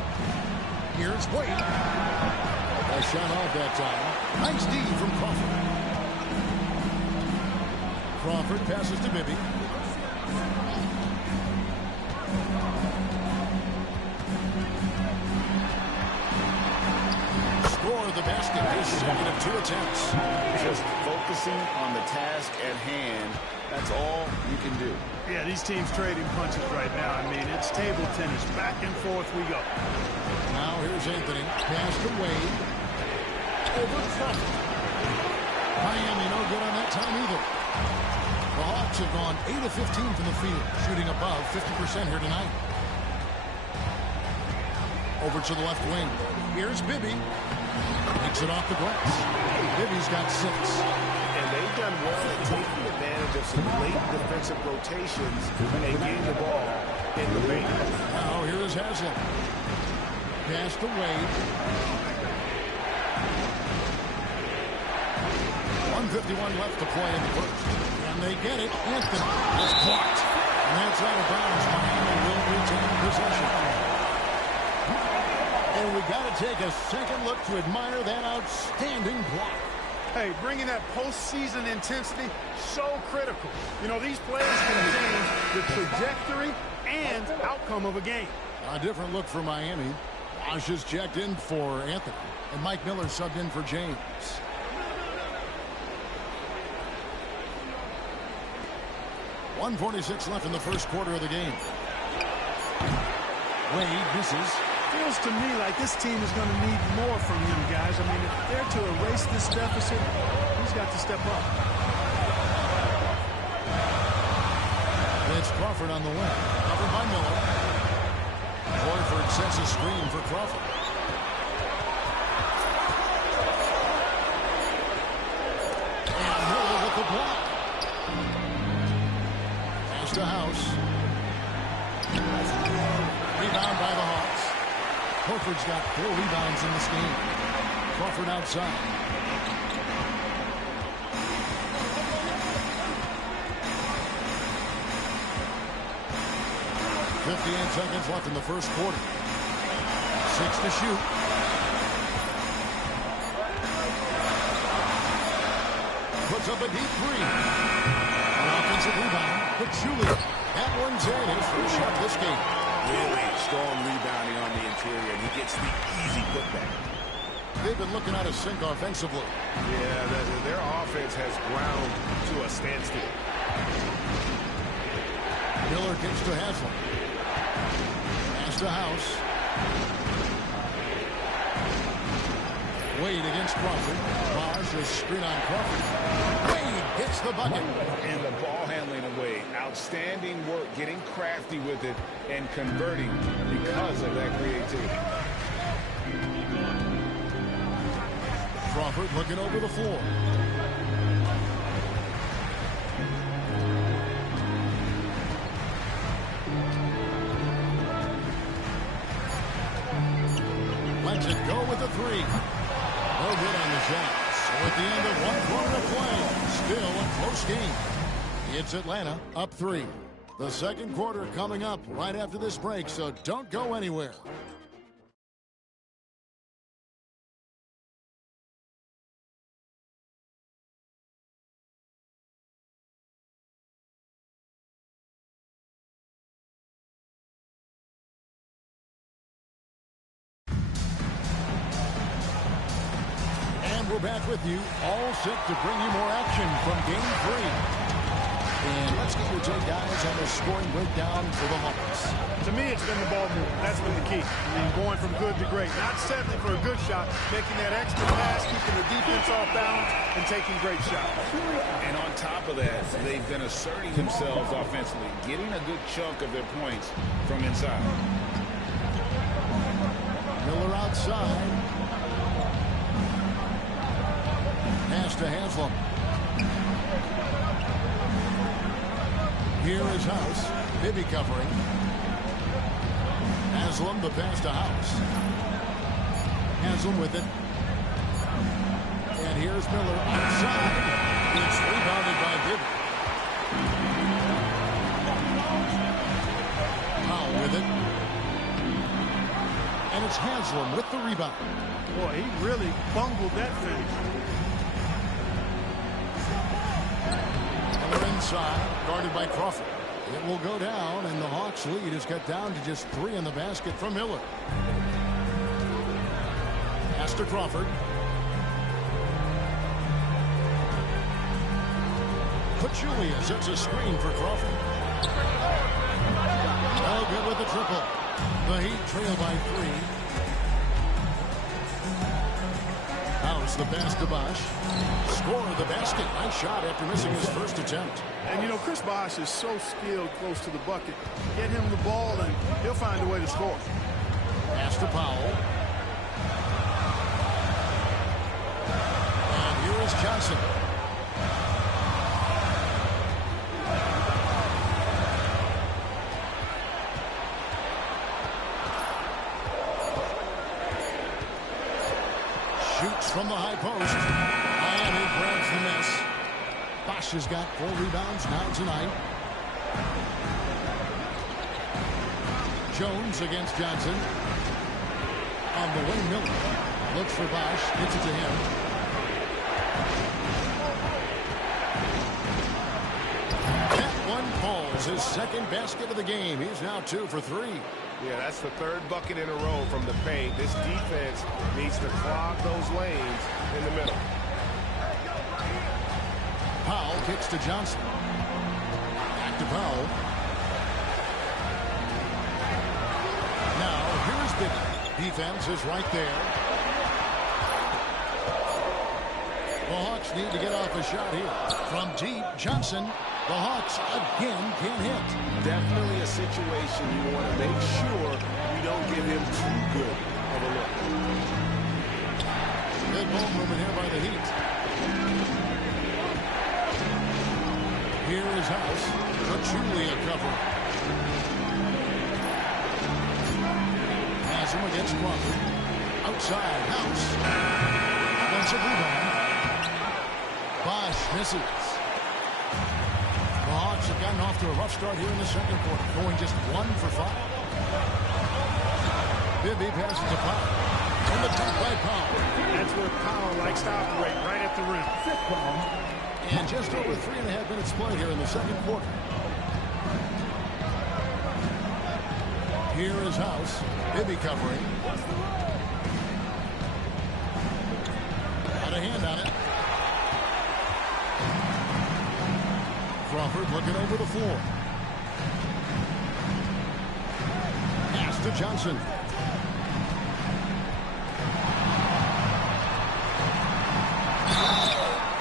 Here's Wade. A shot off that time. Nice D from Crawford. Crawford passes to Bibby. Score the basket. His second of 2 attempts. Just focusing on the task at hand. That's all you can do. Yeah, these teams trading punches right now. I mean, it's table tennis. Back and forth we go. Now here's Anthony. Pass to Wade. Over Crawford. Miami no good on that time either. The Hawks have gone 8 of 15 from the field, shooting above 50% here tonight. Over to the left wing. Here's Bibby. Takes it off the glass. Bibby's got 6. And they've done well at taking advantage of some late defensive rotations and getting the ball in the paint. Now here is Haslam. Pass to Wade. 1:51 left to play in the first. And they get it. Anthony is blocked. And that's out of bounds. Miami will retain possession. And we got to take a second look to admire that outstanding block. Hey, bringing that postseason intensity, so critical. You know, these plays can change the trajectory and outcome of a game. A different look for Miami. Bosh is checked in for Anthony. And Mike Miller subbed in for James. .146 left in the first quarter of the game. Wade misses. Feels to me like this team is going to need more from him, guys. I mean, if they're to erase this deficit, he's got to step up. It's Crawford on the wing. Covered by Miller. Horford sets a screen for Crawford. And Miller with the block. Pass to House. Rebound by the Hawks. Horford's got 4 rebounds in this game. Crawford outside. .58 seconds left in the first quarter. 6 to shoot. Puts up a deep 3. An offensive rebound. Pachulia. That one's in. His first shot this game. Really strong rebounding on the interior, and he gets the easy putback. They've been looking out of sync offensively. Yeah, their offense has ground to a standstill. Miller gets to Haslam. Pass to House. Wade against Crawford. Bosh is screen on Crawford. Wade hits the bucket. And the ball handling of Wade. Outstanding work, getting crafty with it and converting because of that creativity. Crawford looking over the floor. Lets it go with a 3. No good on the shot. So at the end of 1 quarter of play, still a close game. It's Atlanta up 3. The second quarter coming up right after this break, so don't go anywhere. We're back with you, all set to bring you more action from Game 3. And let's get your take, guys, on the scoring breakdown for the Hawks. To me, it's been the ball movement. That's been the key. I mean, going from good to great. Not settling for a good shot, making that extra pass, keeping the defense off balance, and taking great shots. And on top of that, they've been asserting themselves offensively, getting a good chunk of their points from inside. Miller outside. Pass to Haslam. Here is House. Bibby covering. Haslam, the pass to House. Haslam with it. And here's Miller outside. It's rebounded by Bibby. Powell with it. And it's Haslam with the rebound. Boy, he really bungled that finish. Miller inside, guarded by Crawford. It will go down, and the Hawks' lead has got down to just 3 in the basket from Miller. Pass to Crawford. Pachulia sets a screen for Crawford. Oh, good with the triple. The Heat trail by 3. House the pass to Bosh. Score of the basket. Nice shot after missing his first attempt. And, you know, Chris Bosh is so skilled close to the bucket. Get him the ball, and he'll find a way to score. Pass to Powell. And here is Johnson. Shoots from the high post. Miami grabs the miss. Bosh has got 4 rebounds now tonight. Jones against Johnson. On the wing, Miller looks for Bosh. Gets it to him. That one falls. His second basket of the game. He's now 2 for 3. Yeah, that's the 3rd bucket in a row from the paint. This defense needs to clog those lanes in the middle. Powell kicks to Johnson. Back to Powell. Now, here's Bibby. Defense is right there. The Hawks need to get off a shot here. From deep, Johnson. The Hawks again can't hit. Definitely a situation you want to make sure you don't give him too good of a look. Good ball movement here by the Heat. Here is House. Pachulia cover. Has him against Crawford. Outside, House. Offensive rebound. Bosh misses. The Hawks have gotten off to a rough start here in the second quarter, going just 1 for 5. Bibby passes to Powell. In the top by Powell. That's where Powell likes to operate, right at the rim. And just over 3.5 minutes played here in the second quarter. Here is House. Bibby covering. Got a hand on it. Crawford looking over the floor. Pass to Johnson.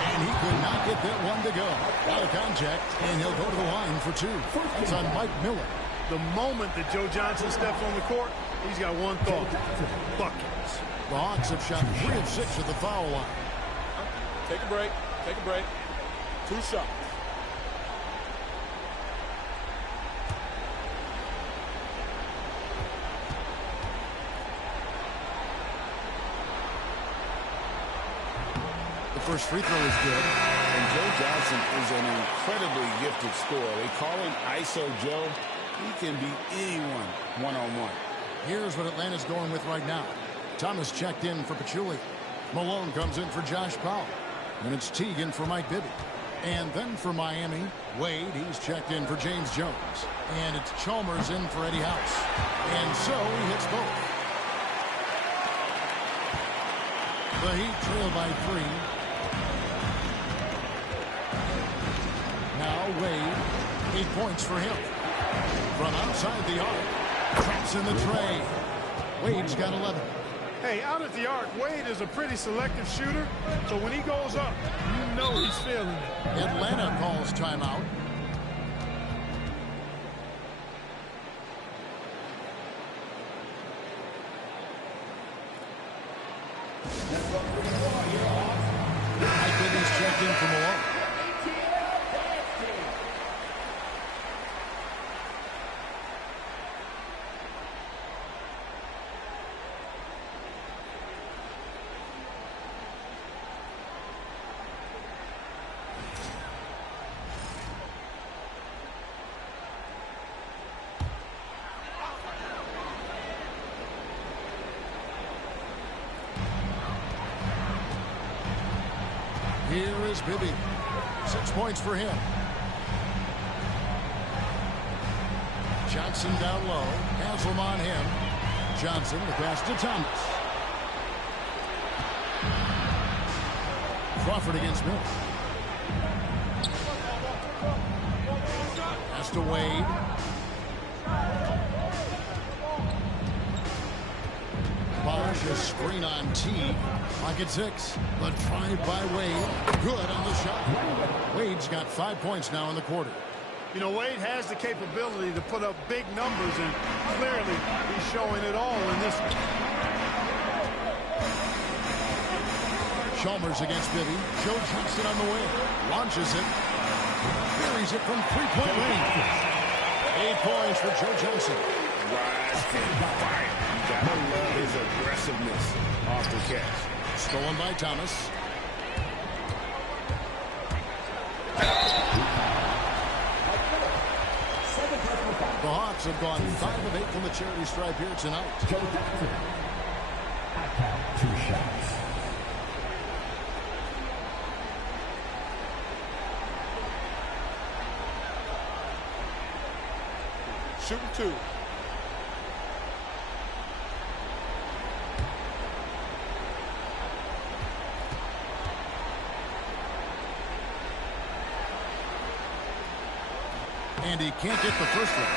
And he could not get that one to go. Out of contact, and he'll go to the line for 2. That's on Mike Miller. The moment that Joe Johnson steps on the court, he's got one thought. Buckets. The Hawks have shot 3 of 6 at the foul line. Take a break. Take a break. 2 shots. The first free throw is good. And Joe Johnson is an incredibly gifted scorer. They call him ISO Joe. He can beat anyone one-on-one. Here's what Atlanta's going with right now. Thomas checked in for Pachulia. Malone comes in for Josh Powell. And it's Teagan for Mike Bibby. And then for Miami, Wade, he's checked in for James Jones. And it's Chalmers in for Eddie House. And so he hits both. The Heat trail by 3. Now Wade, 8 points for him. From outside the arc, traps in the tray. Wade's got 11. Hey, out at the arc, Wade is a pretty selective shooter, so when he goes up, you know he's feeling it. Atlanta calls timeout. Mike Bibby's checked in for Malone. Here is Bibby. 6 points for him. Johnson down low. Haslam on him. Johnson, the pass to Thomas. Crawford against Smith. Pass to Wade. Bosch, a screen on T. Pocket 6. The drive by Wade. Good on the shot. Wade's got 5 points now in the quarter. You know, Wade has the capability to put up big numbers, and clearly he's showing it all in this one. Chalmers against Bibby. Joe Johnson on the wing. Launches it. Buries it from three-point range. 8 points for Joe Johnson. Rise and fire. You gotta love his aggressiveness off the catch. Stolen by Thomas. The Hawks have gone 5 of 8 from the charity stripe here tonight. Joe Johnson. I count 2 shots. Shooting 2. And he can't get the first one.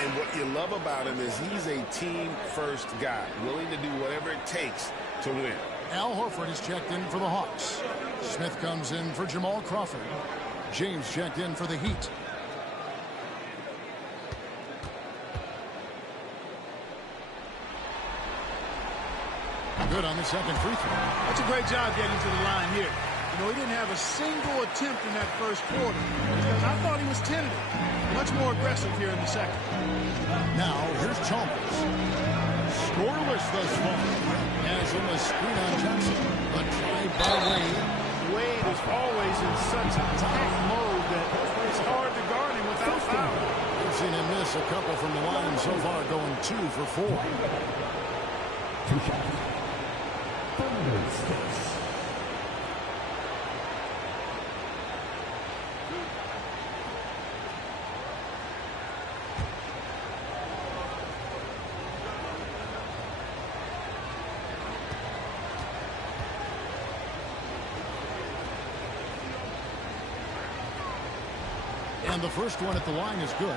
And what you love about him is he's a team-first guy, willing to do whatever it takes to win. Al Horford is checked in for the Hawks. Smith comes in for Jamal Crawford. James checked in for the Heat. Good on the second free throw. That's a great job getting to the line here. You know, he didn't have a single attempt in that first quarter because I thought he was tentative. Much more aggressive here in the second. Now, here's Chalmers. Scoreless thus far. Has him a screen on Johnson. A drive by Wade. Wade is always in such attack mode that it's hard to guard him without foul. We've seen him miss a couple from the line so far, going 2 for 4. 2 shots. Thundersticks. And the first one at the line is good.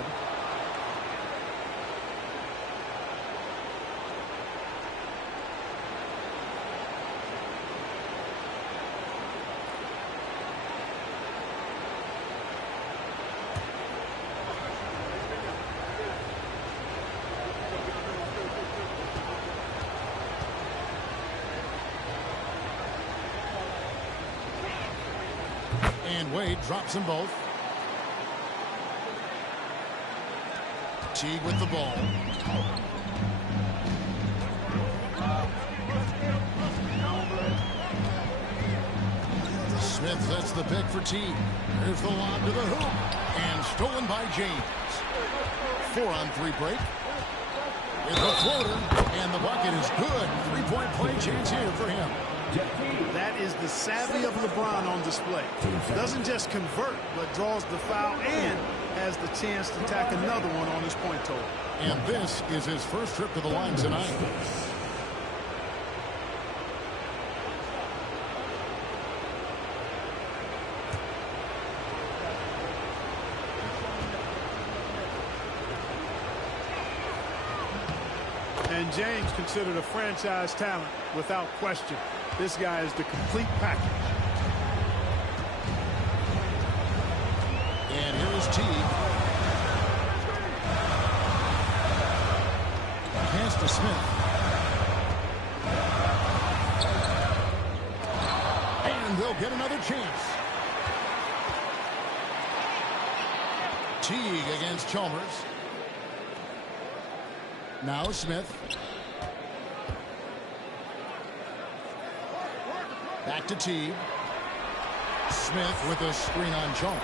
And Wade drops them both. Teague with the ball. Smith sets the pick for Teague. Here's the lob to the hoop. And stolen by James. 4-on-3 break. With the floater. And the bucket is good. 3-point play chance here for him. That is the savvy of LeBron on display. Doesn't just convert, but draws the foul and has the chance to tack another one on his point total. And this is his first trip to the line tonight. And James considered a franchise talent without question. This guy is the complete package. And here is Teague. Pass to Smith. And they'll get another chance. Teague against Chalmers. Now Smith. Back to Teague. Smith with a screen on Chalmers.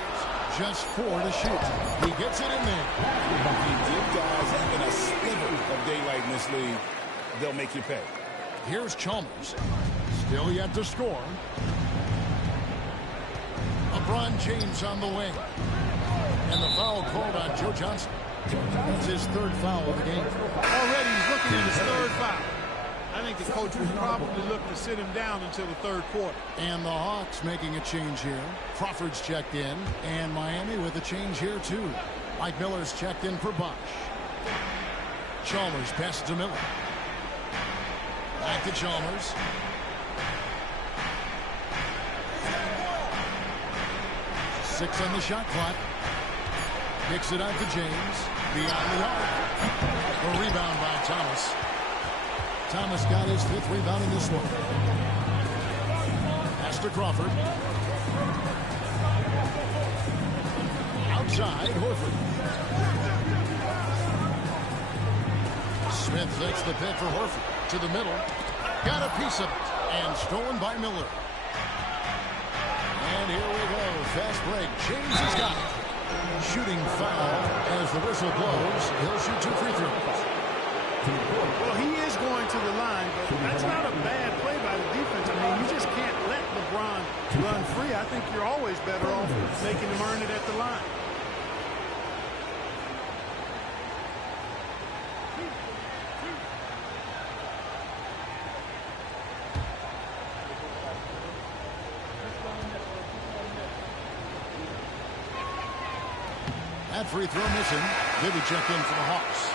Just 4 to shoot. He gets it in there. You give guys even a sliver of daylight in this league, they'll make you pay. Here's Chalmers. Still yet to score. LeBron James on the wing. And the foul called on Joe Johnson. That's his third foul of the game. Already he's looking at his third foul. I think the coach will probably look to sit him down until the third quarter. And the Hawks making a change here. Crawford's checked in. And Miami with a change here, too. Mike Miller's checked in for Bosh. Chalmers passes to Miller. Back to Chalmers. Six on the shot clock. Kicks it out to James. Beyond the arc. A rebound by Thomas. Thomas got his fifth rebound in this one. Pass to Crawford. Outside, Horford. Smith takes the pick for Horford. To the middle. Got a piece of it. And stolen by Miller. And here we go. Fast break. James has got it. Shooting foul as the whistle blows. He'll shoot 2 free throws. Well, he is going to the line, but that's not a bad play by the defense. I mean, you just can't let LeBron run free. I think you're always better off making him earn it at the line. That free throw missing. Bibby checked in for the Hawks.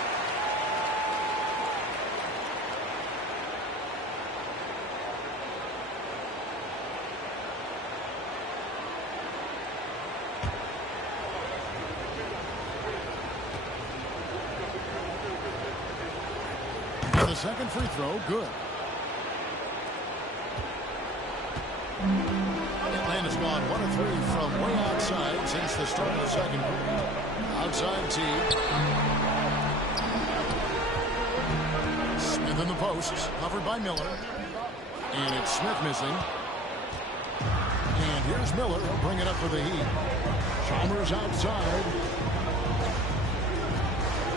The second free throw, good. Atlanta's gone 1 of 3 from way outside since the start of the second quarter. Outside Teague. Smith in the post, covered by Miller. And it's Smith missing. And here's Miller. He'll bring it up for the Heat. Chalmers outside.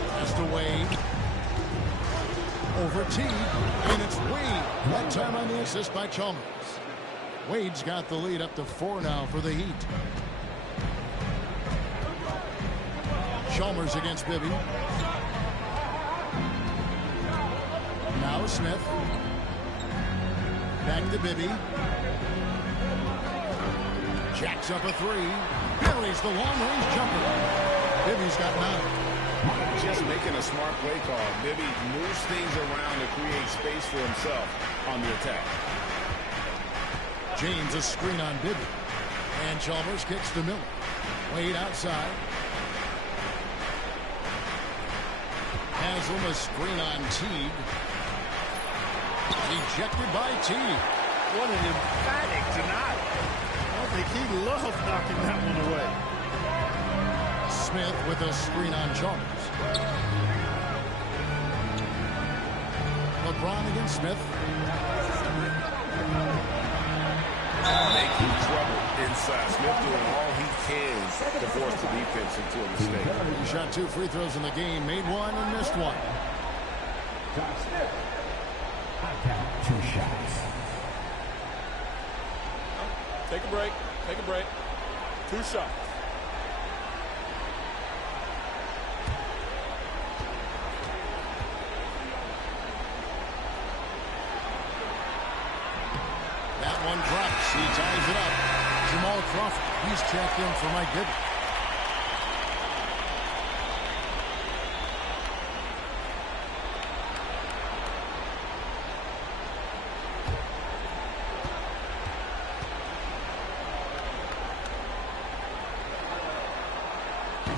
That's to Wade. Over Teague. And it's Wade. That time on the assist by Chalmers. Wade's got the lead up to 4 now for the Heat. Chalmers against Bibby. Now Smith. Back to Bibby. Jacks up a 3. Buries the long-range jumper. Bibby's got 9. Just making a smart play call. Bibby moves things around to create space for himself on the attack. James a screen on Bibby. And Chalmers kicks to Miller. Wade outside. Haslam a screen on Teague. Ejected by Teague. What an emphatic denial. I think he loved knocking that one away. Smith with a screen on Chalmers. LeBron against Smith. Making trouble inside. Smith doing all he can to force the defense into a mistake. He shot 2 free throws in the game, made 1 and missed 1. I count 2 shots. Take a break. Take a break. 2 shots. That one drops. He ties it up. Jamal Crawford. He's checked in for Mike Bibby.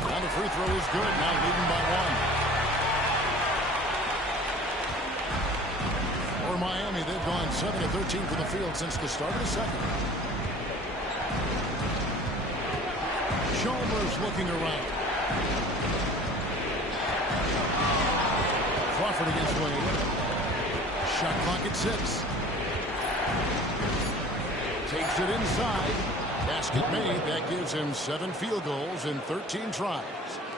And the free throw is good. Now leading by 1. For Miami, they've gone 7 of 13 from the field since the start of the second. Chalmers looking around. Crawford against Wade. Shot clock at 6. Takes it inside. Basket made. That gives him 7 field goals in 13 tries.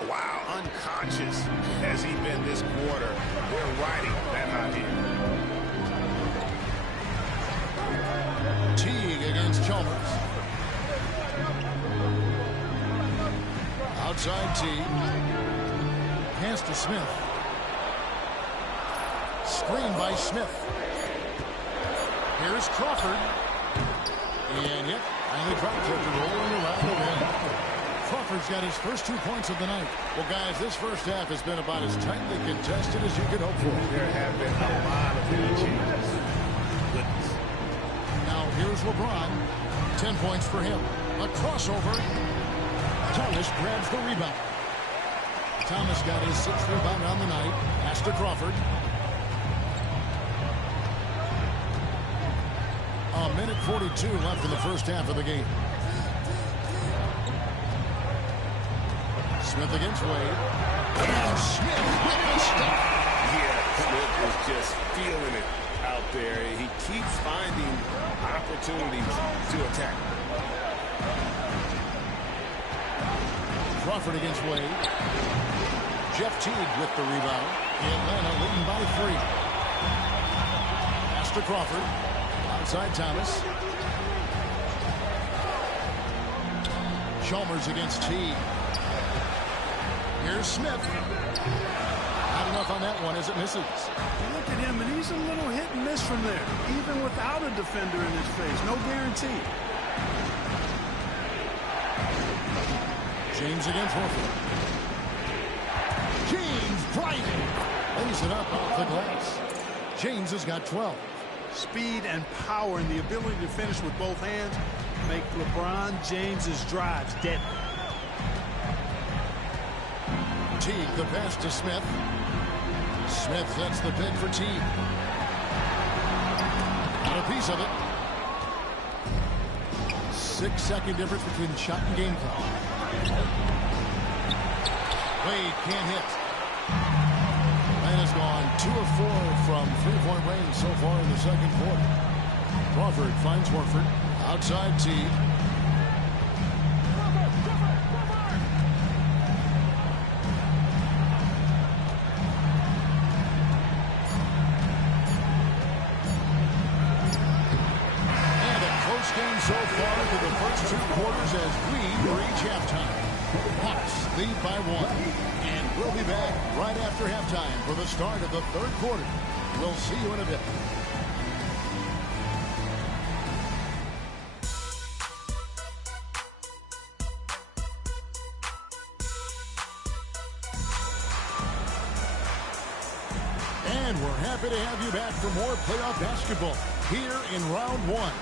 Wow, unconscious has he been this quarter. They're riding that hot hand. Teague against Chalmers. Outside T. Pass to Smith. Screen by Smith. Here's Crawford. And yet, finally drops it, rolling around the rim. Crawford's got his first 2 points of the night. Well, guys, this first half has been about as tightly contested as you could hope for. There have been a lot of lead changes. Goodness. Now, here's LeBron. 10 points for him. A crossover. Thomas grabs the rebound. Thomas got his 6th rebound on the night. Pass to Crawford. A minute 42 left in the first half of the game. Smith against Wade. And Smith with the stuff. Yeah, Smith is just feeling it out there. He keeps finding opportunities to attack. Crawford against Wade. Jeff Teague with the rebound. Atlanta leading by 3. Pass to Crawford. Outside Thomas. Chalmers against Teague. Here's Smith. Not enough on that one as it misses. You look at him, and he's a little hit and miss from there, even without a defender in his face. No guarantee. James against Horford. James Bryant lays it up off the glass. James has got 12. Speed and power and the ability to finish with both hands make LeBron James's drives deadly. Teague, the pass to Smith. Smith sets the pick for Teague. Got a piece of it. 6-second difference between shot and game clock. Wade can't hit. And has gone 2 of 4 from three-point range so far in the second quarter. Crawford finds Horford. Outside Teague. Game so far to the first 2 quarters as we reach halftime. Hawks lead by 1. And we'll be back right after halftime for the start of the 3rd quarter. We'll see you in a bit. And we're happy to have you back for more playoff basketball here in round 1.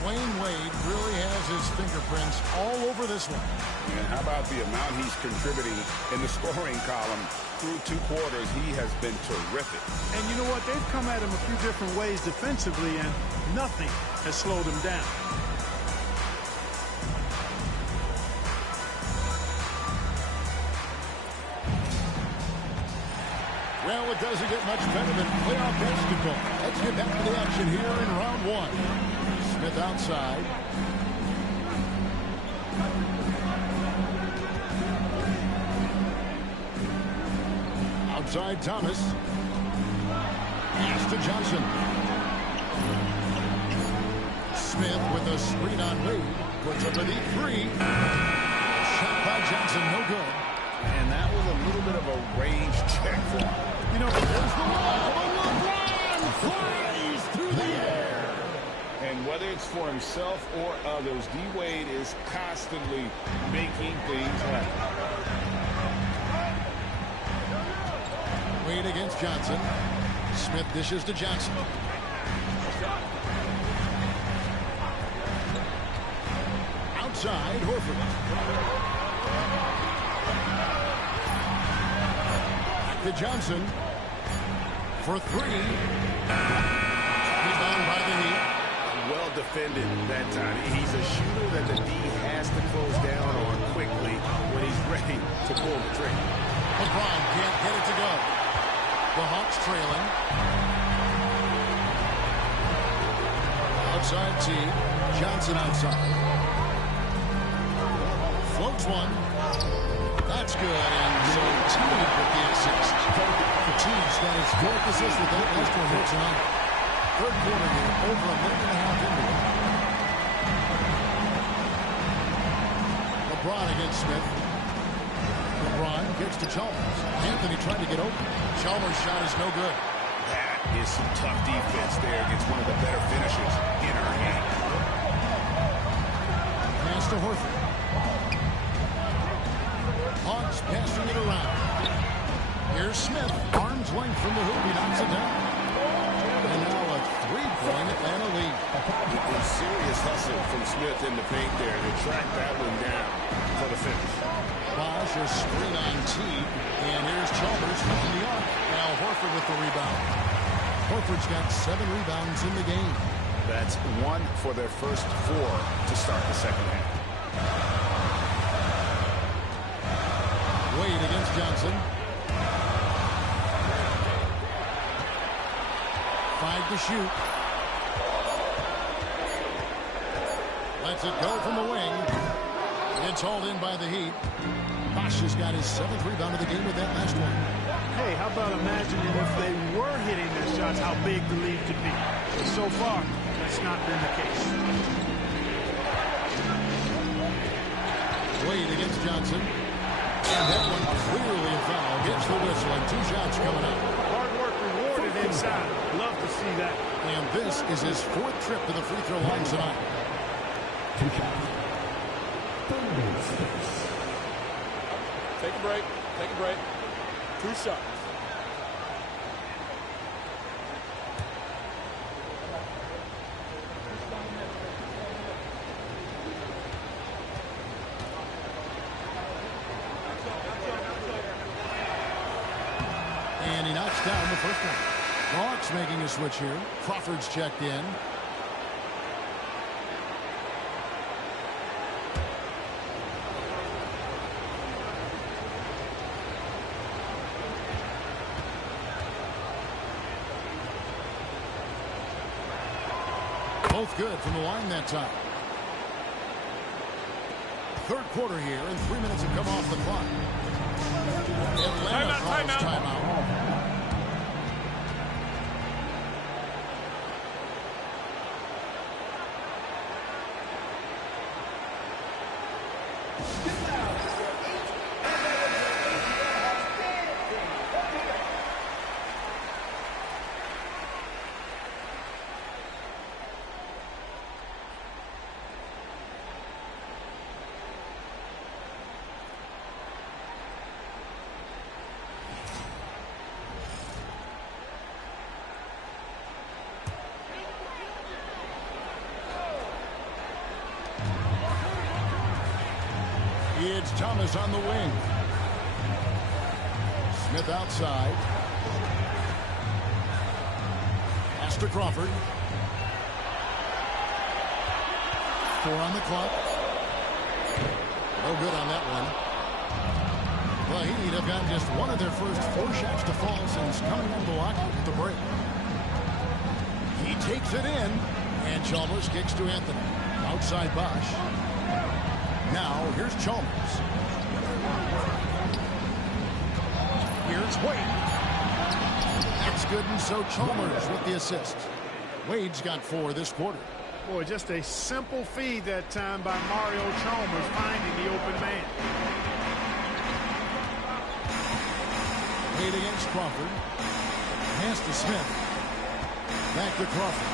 Dwayne Wade really has his fingerprints all over this one. And how about the amount he's contributing in the scoring column through 2 quarters? He has been terrific. And you know what? They've come at him a few different ways defensively, and nothing has slowed him down. Well, it doesn't get much better than playoff basketball. Let's get back to the action here in round 1. Smith outside. Outside Thomas. Pass to Johnson. Smith with a screen on Wade. Puts up a deep 3. Shot by Johnson, no good. And that was a little bit of a range check for him. You know, There's the lob. LeBron flies through the air. And whether it's for himself or others, D-Wade is constantly making things happen. Wade against Johnson. Smith dishes to Johnson. Outside, Horford. Back to Johnson. For 3. Rebound by the Heat. Well defended that time. He's a shooter that the D has to close down on quickly when he's ready to pull the trigger. LeBron can't get it to go. The Hawks trailing. Outside T. Johnson outside. Floats one. That's good. And so Teague with the assist. Teague's got his 4th assist with that last one here tonight. 3rd quarter here, over a minute and a half into it. LeBron against Smith. LeBron gets to Chalmers. Anthony trying to get open. Chalmers' shot is no good. That is some tough defense there against one of the better finishers in our game. Pass to Horford. Hawks passing it around. Here's Smith. Arm's length from the hoop. He knocks it down. And now a three-point Atlanta lead. A serious hustle from Smith in the paint there to track that one down for the finish. Bosh, a screen on T. And here's Chalmers from the arc. Now Horford with the rebound. Horford's got 7 rebounds in the game. That's 1 for their first 4 to start the second half. Wade against Johnson. 5 to shoot. Lets it go from the wing. It's hauled in by the Heat. Bosh has got his 7th rebound of the game with that last one. Hey, how about imagining if they were hitting their shots, how big the lead could be. But so far, that's not been the case. Wade against Johnson. And that one clearly a foul. Gets the whistle and 2 shots coming up. Hard work rewarded inside. Love to see that. And this is his 4th trip to the free throw line tonight. Take a break. Take a break. 2 shots. And he knocks down the first one. Hawks making a switch here. Crawford's checked in. Both good from the line that time. 3rd quarter here, and 3 minutes have come off the clock. Atlanta calls timeout. It's Thomas on the wing. Smith outside. Pass to Crawford. 4 on the clock. No good on that one. The Heat have gotten just one of their first 4 shots to fall since coming out of the lockout at the break. He takes it in, and Chalmers kicks to Anthony. Outside Bosh. Now, here's Chalmers. Here's Wade. That's good, and so Chalmers with the assist. Wade's got 4 this quarter. Boy, just a simple feed that time by Mario Chalmers finding the open man. Wade against Crawford. Pass to Smith. Back to Crawford.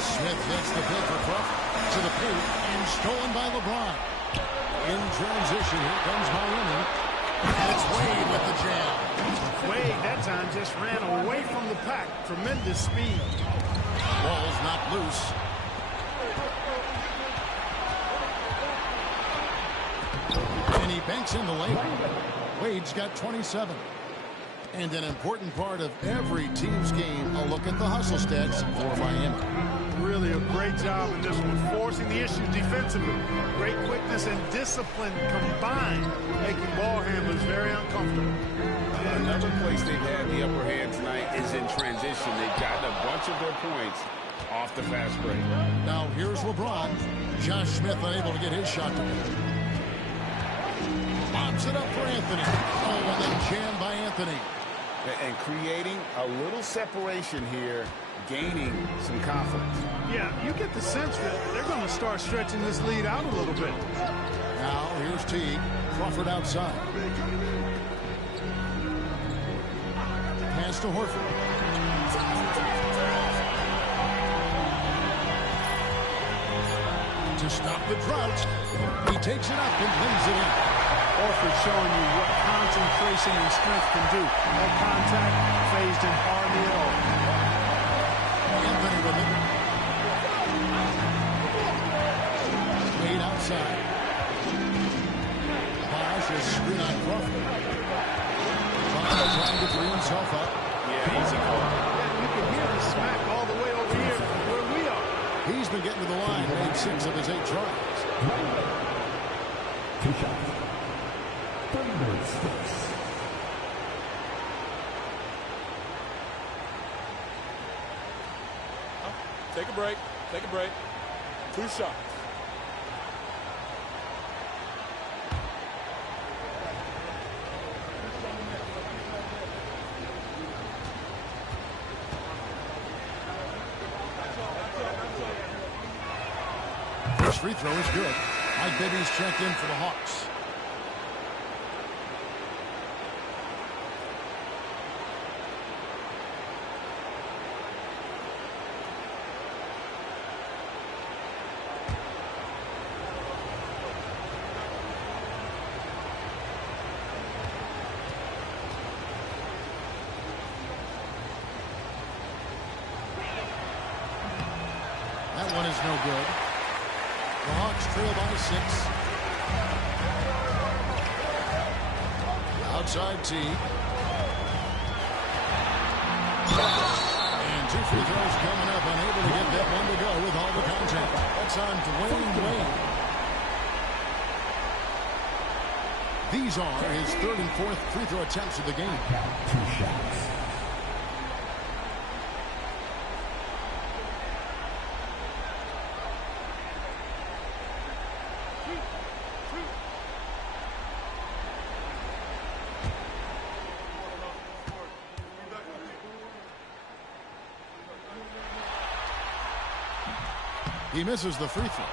Smith gets the pick for Crawford. To the paint and stolen by LeBron. In transition, here comes Miami. And it's Wade with the jam. Wade that time just ran away from the pack. Tremendous speed. Ball's not loose. And he banks in the layup. Wade's got 27. And an important part of every team's game, a look at the hustle stats for Miami. Really a great job in this one, forcing the issue defensively. Great quickness and discipline combined, making ball handlers very uncomfortable. Another place they've had the upper hand tonight is in transition. They've gotten a bunch of their points off the fast break. Now here's LeBron. Josh Smith unable to get his shot to go. Bombs it up for Anthony. Oh, and then jammed by Anthony. And creating a little separation here gaining some confidence. Yeah, you get the sense that they're going to start stretching this lead out a little bit. Now, here's Teague. Crawford outside. Pass to Horford. To stop the drought, he takes it up and lays it in. Horford showing you what concentration and strength can do. No contact, phased in hardly at all. Anthony with it. Wade outside. Bosh is screen on Crawford. Trying to free himself up. Yeah, easy call. Yeah, you can hear the smack all the way over here where we are. He's been getting to the line, made 6 of his 8 tries. 2 shots. 36. Take a break. Take a break. 2 shots. First free throw is good. Mike Bibby's checked in for the Hawks. That one is no good. The Hawks trail by 6. Outside Teague. And 2 free throws coming up. Unable to get that one to go with all the contact. That's on Dwayne Wade. These are his 3rd and 4th free throw attempts of the game. 2 shots. He misses the free throw.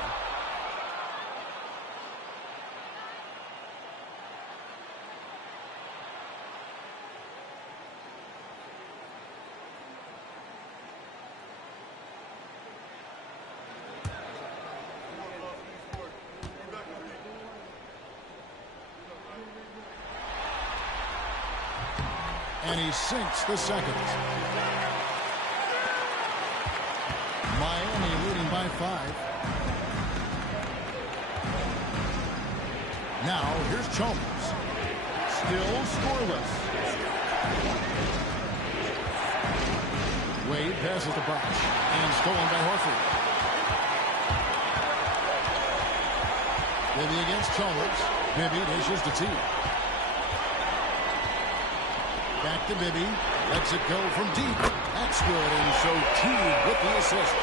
And he sinks the second. Miami leading by 5. Now, here's Chalmers. Still scoreless. Wade passes to Bosh. And stolen by Horford. Bibby against Chalmers. Bibby dishes to Teague. Back to Bibby. Lets it go from deep. That's good. And so Teague with the assist.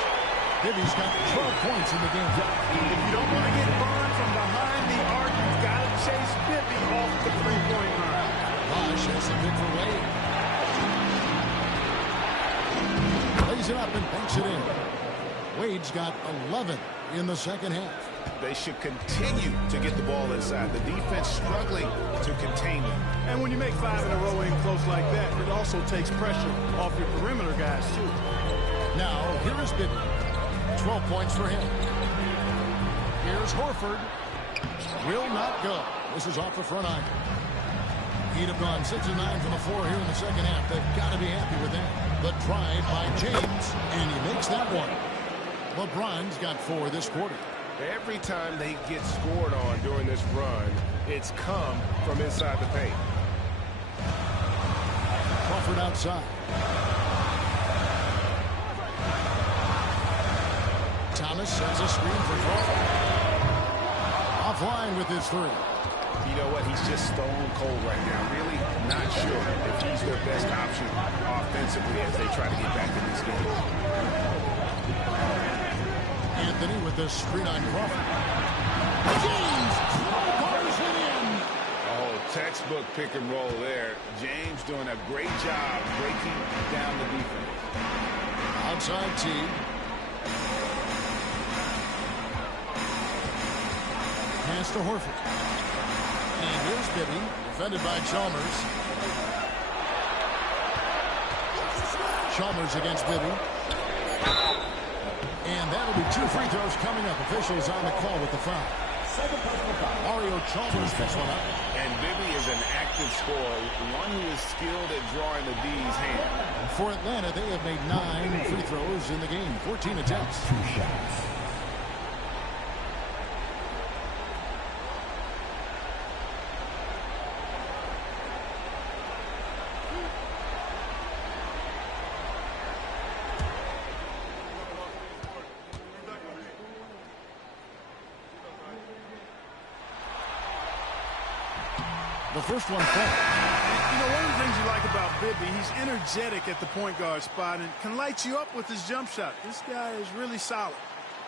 Bibby's got 12 points in the game. If you don't want to get burned from behind the arc, you've got to chase Bibby off the three-point line. Bosh has a pick for Wade. Lays it up and banks it in. Wade's got 11 in the second half. They should continue to get the ball inside. The defense struggling to contain them. And when you make 5 in a row in close like that, it also takes pressure off your perimeter guys, too. Now, here is Bibby. 12 points for him. Here's Horford. Will not go. This is off the front iron. He'd have gone 6 and 9 from the floor here in the second half. They've got to be happy with that. The drive by James, and he makes that one. LeBron's got 4 this quarter. Every time they get scored on during this run, it's come from inside the paint. Crawford outside. Thomas sends a screen for Crawford. Offline with his 3. You know what? He's just stone cold right now. Really not sure if he's their best option offensively as they try to get back in this game. Anthony with the screen on Crawford. James bars it in. Oh, textbook pick and roll there. James doing a great job breaking down the defense. Outside T. Pass to Horford. And here's Bibby, defended by Chalmers. Chalmers against Bibby. And that'll be 2 free throws coming up. Officials on the call with the foul. Mario Chalmers picks one up. And Bibby is an active scorer, one who is skilled at drawing the D's hand. For Atlanta, they have made 9 free throws in the game. 14 attempts. 2 shots. The first one falls. You know, one of the things you like about Bibby, he's energetic at the point guard spot and can light you up with his jump shot. This guy is really solid.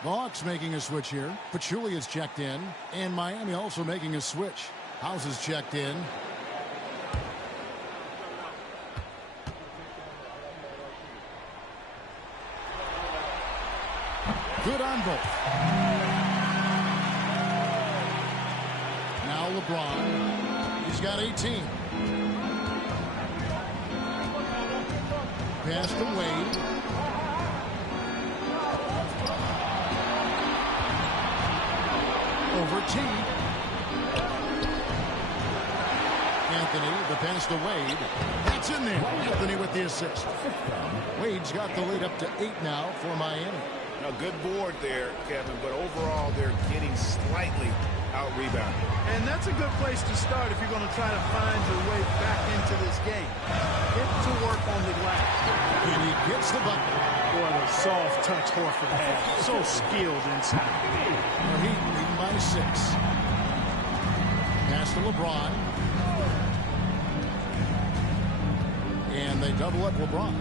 The Hawks making a switch here. Pachulia is checked in. And Miami also making a switch. House is checked in. Good on both. Now LeBron. He's got 18. Pass to Wade. Over T. Anthony, the pass to Wade. That's in there. Anthony with the assist. Wade's got the lead up to 8 now for Miami. A good board there, Kevin, but overall they're getting slightly out-rebounded. And that's a good place to start if you're going to try to find your way back into this game. Get to work on the glass. And he gets the bucket. What a soft touch Horford has. So skilled inside. The Heat leading by 6. Pass to LeBron. And they double up LeBron.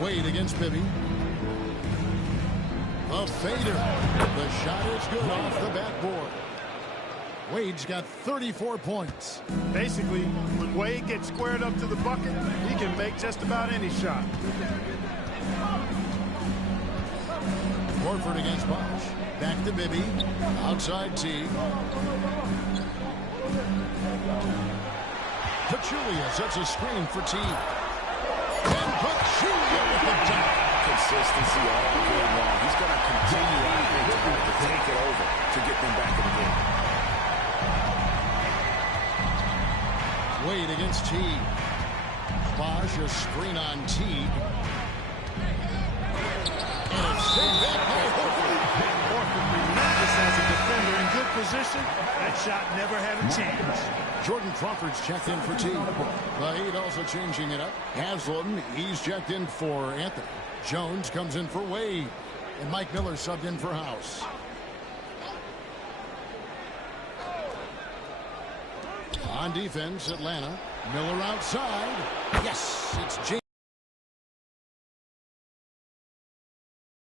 Wade against Bibby. A fader. The shot is good off the backboard. Wade's got 34 points. Basically, when Wade gets squared up to the bucket, he can make just about any shot. Horford against Bosh. Back to Bibby. Outside T. Pachulia sets a screen for T. And Pachulia with the dunk. Consistency all game long. He's going to continue offensively to take it over to get them back in the game. Wade against Teague. Bosh a screen on Teague. And it's sent back by Horford. Horford relentless as a defender in good position. That shot never had a chance. Jordan Crawford's checked in for Teague. The Heat also changing it up. Haslam, he's checked in for Anthony. Jones comes in for Wade. And Mike Miller subbed in for House. On defense, Atlanta. Miller outside. Yes, it's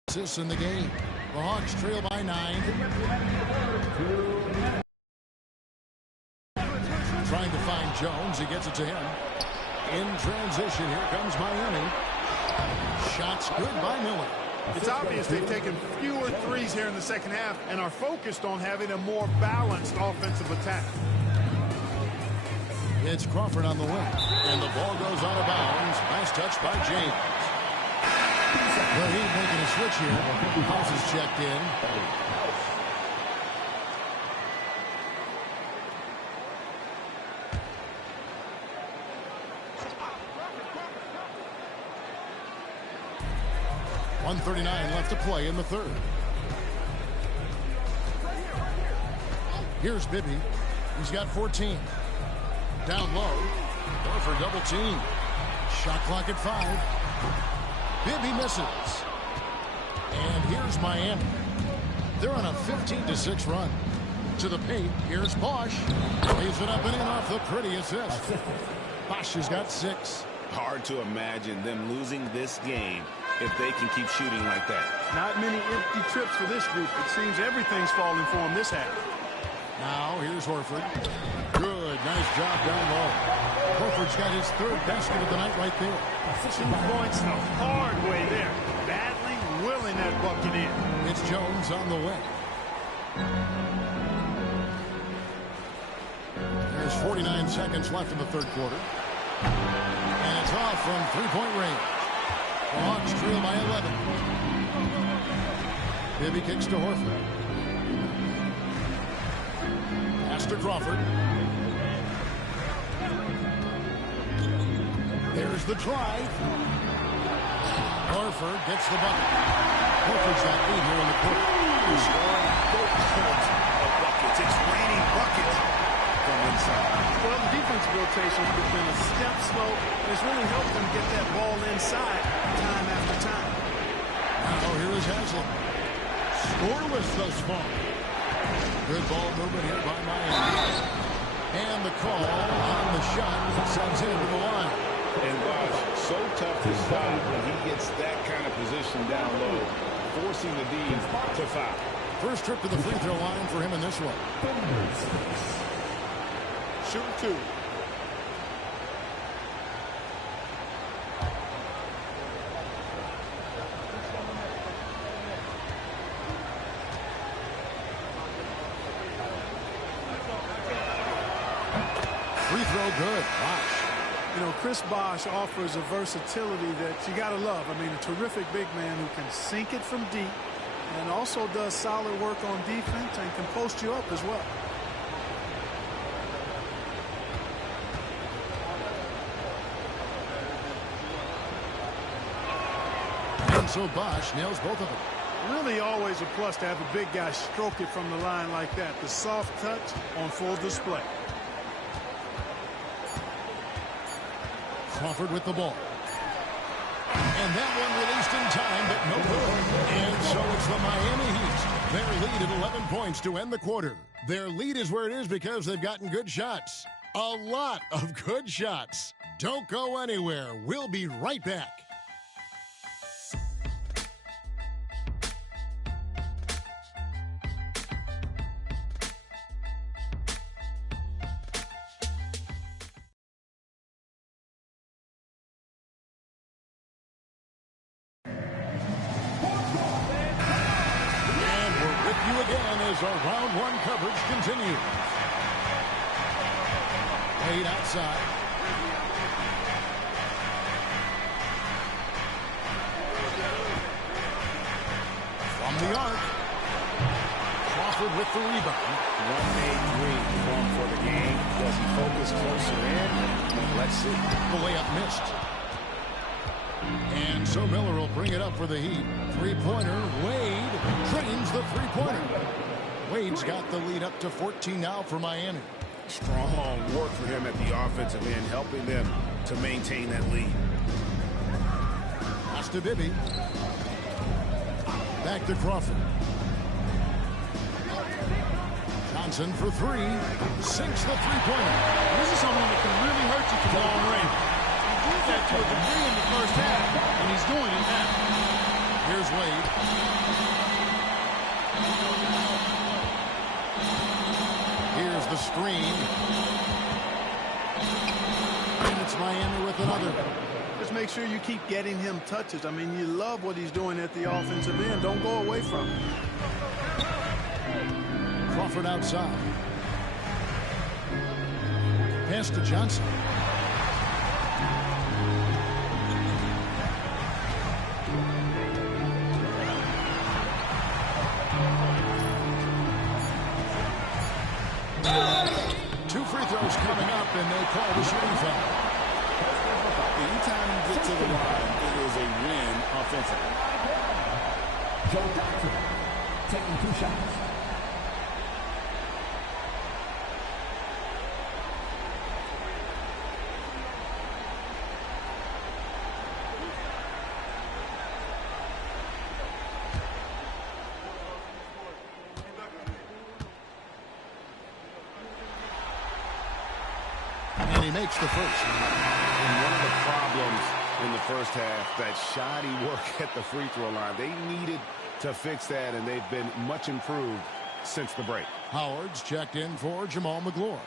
James in the game. The Hawks trail by 9. Trying to find Jones. He gets it to him. In transition, here comes Miami. Shots good by Miller. It's obvious they've taken fewer threes here in the second half and are focused on having a more balanced offensive attack. It's Crawford on the wing. And the ball goes out of bounds. Last touch by James. The Heat making a switch here. House is checked in. .139 left to play in the third. Here's Bibby. He's got 14. Down low. Horford double team. Shot clock at 5. Bibby misses. And here's Miami. They're on a 15-6 run. To the paint. Here's Bosh. Leaves it up and in off the pretty assist. Bosh has got 6. Hard to imagine them losing this game if they can keep shooting like that. Not many empty trips for this group. It seems everything's falling for them this half. Now here's Horford. Good Nice job down low. Horford's got his third basket of the night right there. 2 points the hard way there. Battling, willing that bucket in. It's Jones on the way. There's 49 seconds left in the third quarter. And it's off from three-point range. The Hawks trail by 11. Bibby kicks to Horford. Pass to Crawford. There's the drive. Horford gets the bucket. Horford's got 8 here in the quarter. Scoring both of buckets. It's raining buckets from inside. Well, the defensive rotation has been a step slow. It's really helped them get that ball inside time after time. Now here is Haslem. Scoreless thus far. Good ball movement here by Miami. And the call on the shot sends him to the line. And Bosh, so tough to stop when he gets that kind of position down low, forcing the D to foul. First trip to the free throw line for him in this one. Shooting 2. Free throw good. Bosh. You know, Chris Bosh offers a versatility that you got to love. I mean, a terrific big man who can sink it from deep and also does solid work on defense and can post you up as well. And so Bosh nails both of them. Really always a plus to have a big guy stroke it from the line like that. The soft touch on full display. Crawford with the ball. And that one released in time, but no good. And so it's the Miami Heat. Their lead at 11 points to end the quarter. Their lead is where it is because they've gotten good shots. A lot of good shots. Don't go anywhere. We'll be right back. As our round one coverage continues. Wade outside. From the arc. Crawford with the rebound. One made 3 for the game. Does he focus closer in? Let's see. The layup missed. And so Miller will bring it up for the Heat. Three-pointer. Wade drains the three-pointer. Wade's got the lead up to 14 now for Miami. Strong work for him at the offensive end, helping them to maintain that lead. Pass to Bibby. Back to Crawford. Johnson for 3. Sinks the three-pointer. This is someone that can really hurt you from long range. He did that to a degree in the first half, and he's doing it now. Here's Wade. Here's the screen. And it's Miami with another. Just make sure you keep getting him touches. I mean, you love what he's doing at the offensive end. Don't go away from him. Crawford outside. Pass to Johnson. Two free throws coming up, and they call the shooting foul. Anytime you get to the line, it is a win offensively. Joe Johnson taking 2 shots. And he makes the first. And one of the problems in the first half, that shoddy work at the free throw line. They needed to fix that, and they've been much improved since the break. Howard's checked in for Jamal Magloire.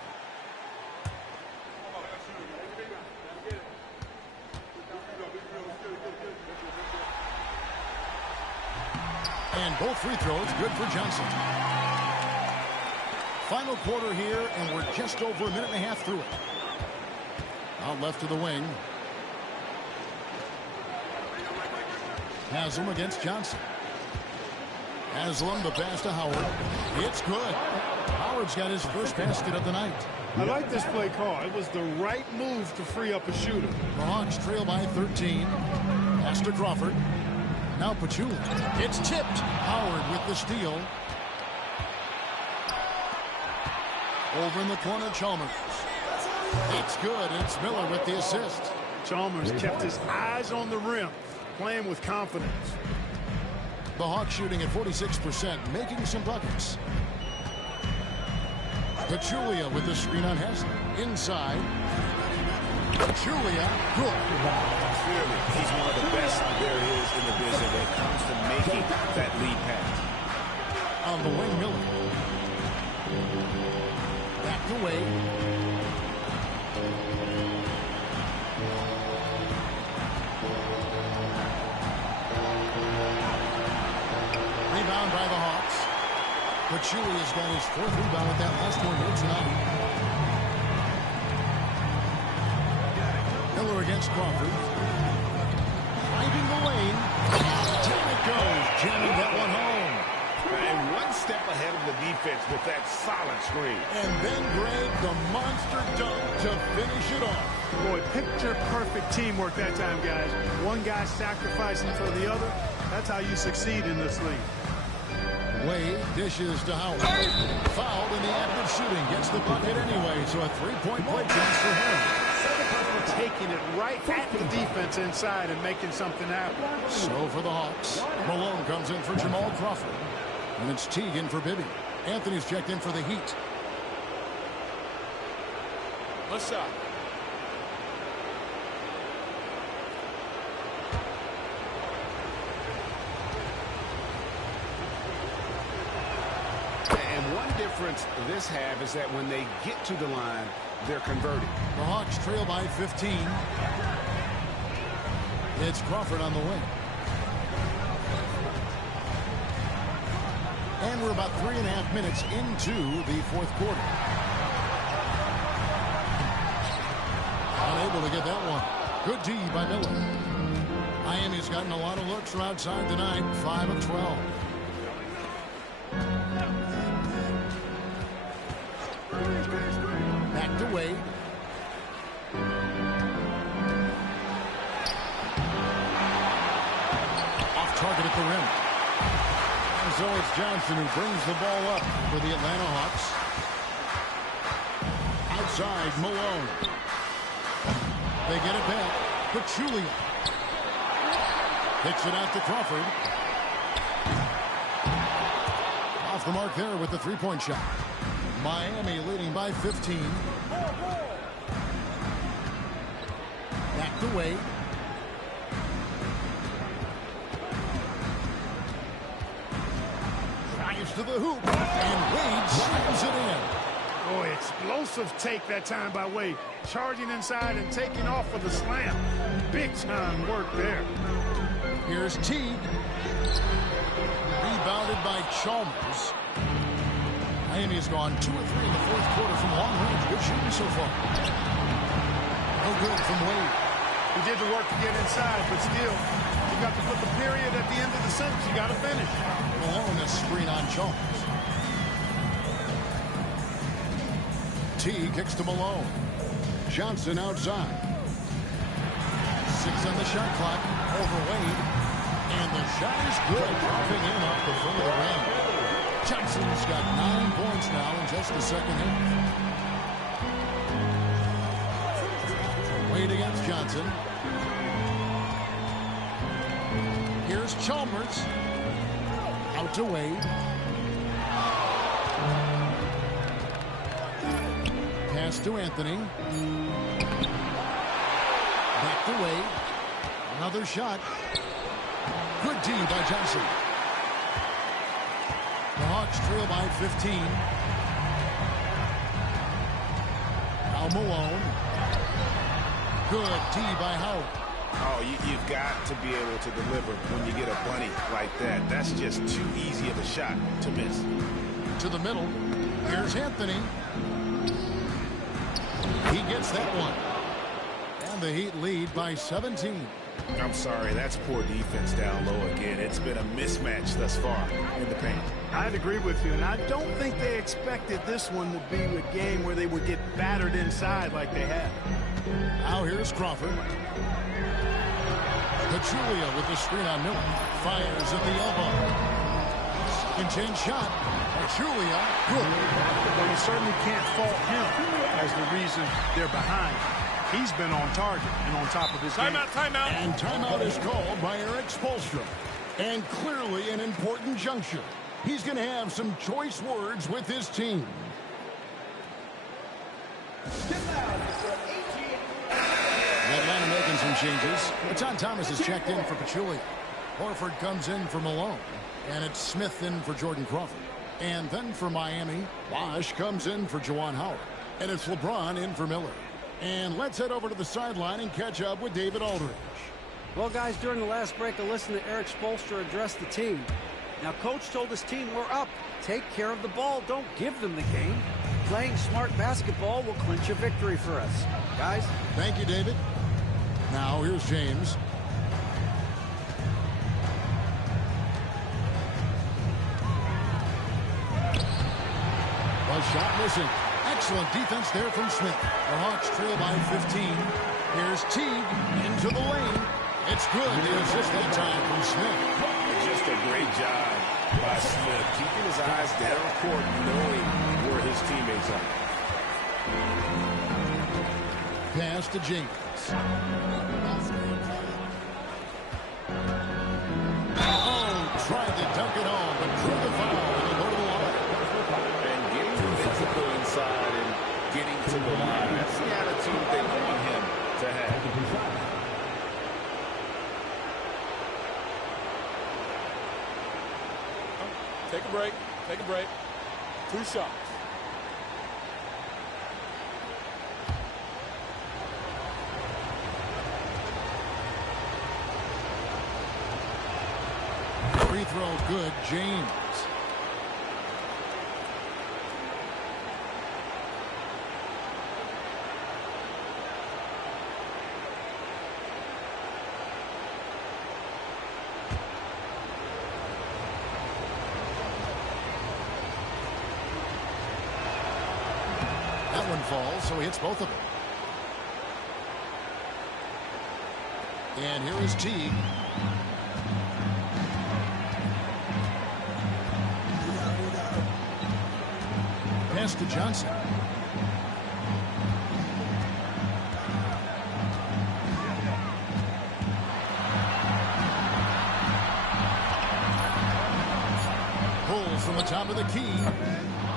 And both free throws good for Johnson. Final quarter here, and we're just over a minute and a half through it. Out left to the wing. Haslam against Johnson. Haslam, the pass to Howard. It's good. Howard's got his first basket of the night. I like this play call. It was the right move to free up a shooter. The Hawks trail by 13. Pass to Crawford. Now Pachulia. It's tipped. Howard with the steal. Over in the corner, Chalmers. It's good. It's Miller with the assist. Chalmers kept his eyes on the rim, playing with confidence. The Hawks shooting at 46%, making some buckets. Pachulia with the screen on Haslam. Inside. Pachulia, good. Clearly, he's one of the best there is in the business when it comes to making that lead pass. On the wing, Miller. Back to Wade. Rebound by the Hawks. Pachulia's got his fourth rebound with that last one here tonight. Miller against Crawford. Finding the lane. Down it goes. Jamming that one home. And one step ahead of the defense with that solid screen. And then Greg, the monster dunk to finish it off. Boy, picture-perfect teamwork that time, guys. One guy sacrificing for the other. That's how you succeed in this league. Wade dishes to Howard. Fouled in the act of shooting. Gets the bucket anyway, so a three-point play chance for him. Taking it right at the defense inside and making something happen. So for the Hawks, Malone comes in for Jamal Crawford. And it's Teague in for Bibby. Anthony's checked in for the Heat. Let's shot. And one difference this half is that when they get to the line, they're converting. The Hawks trail by 15. It's Crawford on the wing. And we're about 3.5 minutes into the fourth quarter. Unable to get that one. Good D by Miller. Miami's gotten a lot of looks from outside tonight. 5 of 12. Back to Wade. Off target at the rim. And so it's Johnson who brings the ball up for the Atlanta Hawks. Outside, Malone. They get it back. Pachulia. Kicks it out to Crawford. Off the mark there with the three-point shot. Miami leading by 15. Back to Wade. Drives to the hoop. And Wade slams it in. Boy, explosive take that time by Wade. Charging inside and taking off for the slam. Big time work there. Here's Teague. Rebounded by Chalmers. Miami's gone 2 of 3 in the fourth quarter from long range. Good shooting so far. No good from Wade. He did the work to get inside, but still, you got to put the period at the end of the sentence. You got to finish. Malone, a screen on Chalmers. T kicks to Malone. Johnson outside. 6 on the shot clock. Over Wade. And the shot is good. Dropping in off the front of the rim. Johnson's got 9 points now in just the second half. Wade against Johnson. Here's Chalmers. Out to Wade. Pass to Anthony. Back to Wade. Another shot. Good D by Johnson. The Hawks trail by 15. Now Malone. Good D by Howard. Oh, you've got to be able to deliver when you get a bunny like that. That's just too easy of a shot to miss. To the middle. Here's Anthony. He gets that one. And the Heat lead by 17. I'm sorry, that's poor defense down low again. It's been a mismatch thus far in the paint. I'd agree with you, and I don't think they expected this one to be a game where they would get battered inside like they have. Now here's Crawford. Pachulia with the screen on Miller. Fires at the elbow. Second chance shot. Pachulia, good. Well, you certainly can't fault him as the reason they're behind. He's been on target and on top of his game. Timeout. And timeout is called by Eric Spoelstra. And clearly an important juncture. He's going to have some choice words with his team. Atlanta making some changes. John Thomas is checked in for Pachulia. Horford comes in for Malone. And it's Smith in for Jordan Crawford. And then for Miami, Bosch comes in for Juwan Howard. And it's LeBron in for Miller. And let's head over to the sideline and catch up with David Aldridge. Well, guys, during the last break, I listened to Eric Spoelstra address the team. Now, Coach told his team, we're up. Take care of the ball. Don't give them the game. Playing smart basketball will clinch a victory for us. Guys? Thank you, David. Now, here's James. A shot missing. Excellent defense there from Smith. The Hawks trail by 15. Here's Teague into the lane. It's good. The assist that time from Smith. Just a great job by Smith, keeping his eyes down court, knowing where his teammates are. Pass to James. Oh, tried to dunk it home, but drew the foul and they go to the line. And getting physical inside and getting to the line, that's the attitude they want him to have. Take a break. 2 shots. Free throw good, James. That one falls, so he hits both of them. And here is Teague. Pass to Johnson. Pull from the top of the key.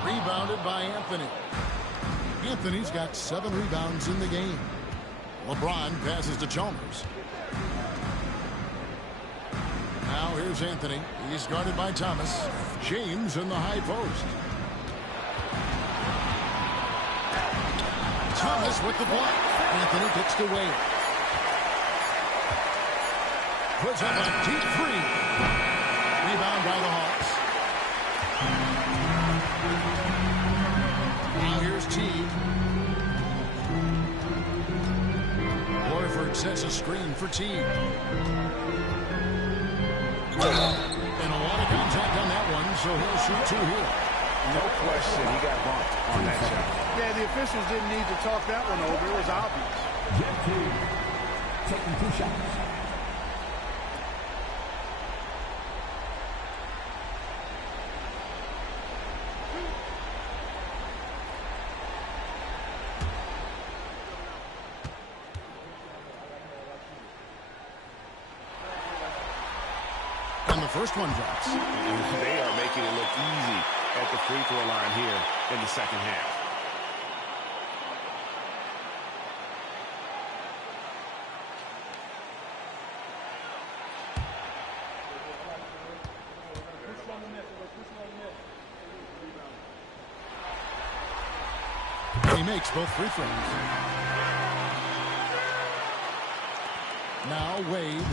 Rebounded by Anthony. Anthony's got 7 rebounds in the game. LeBron passes to Chalmers. Now here's Anthony. He's guarded by Thomas. James in the high post. Thomas with the block. Anthony gets to Wade. Puts up a deep 3. Rebound by the Hawks. Now here's Teague. Horford sets a screen for Teague. And a lot of contact on that one, so he'll shoot 2 here. No question, he got bumped on that shot. Yeah, the officials didn't need to talk that one over. It was obvious. Taking 2 shots. And the first one drops. They are making it look easy at the free throw line here in the second half. He makes both free throws. Now Wade.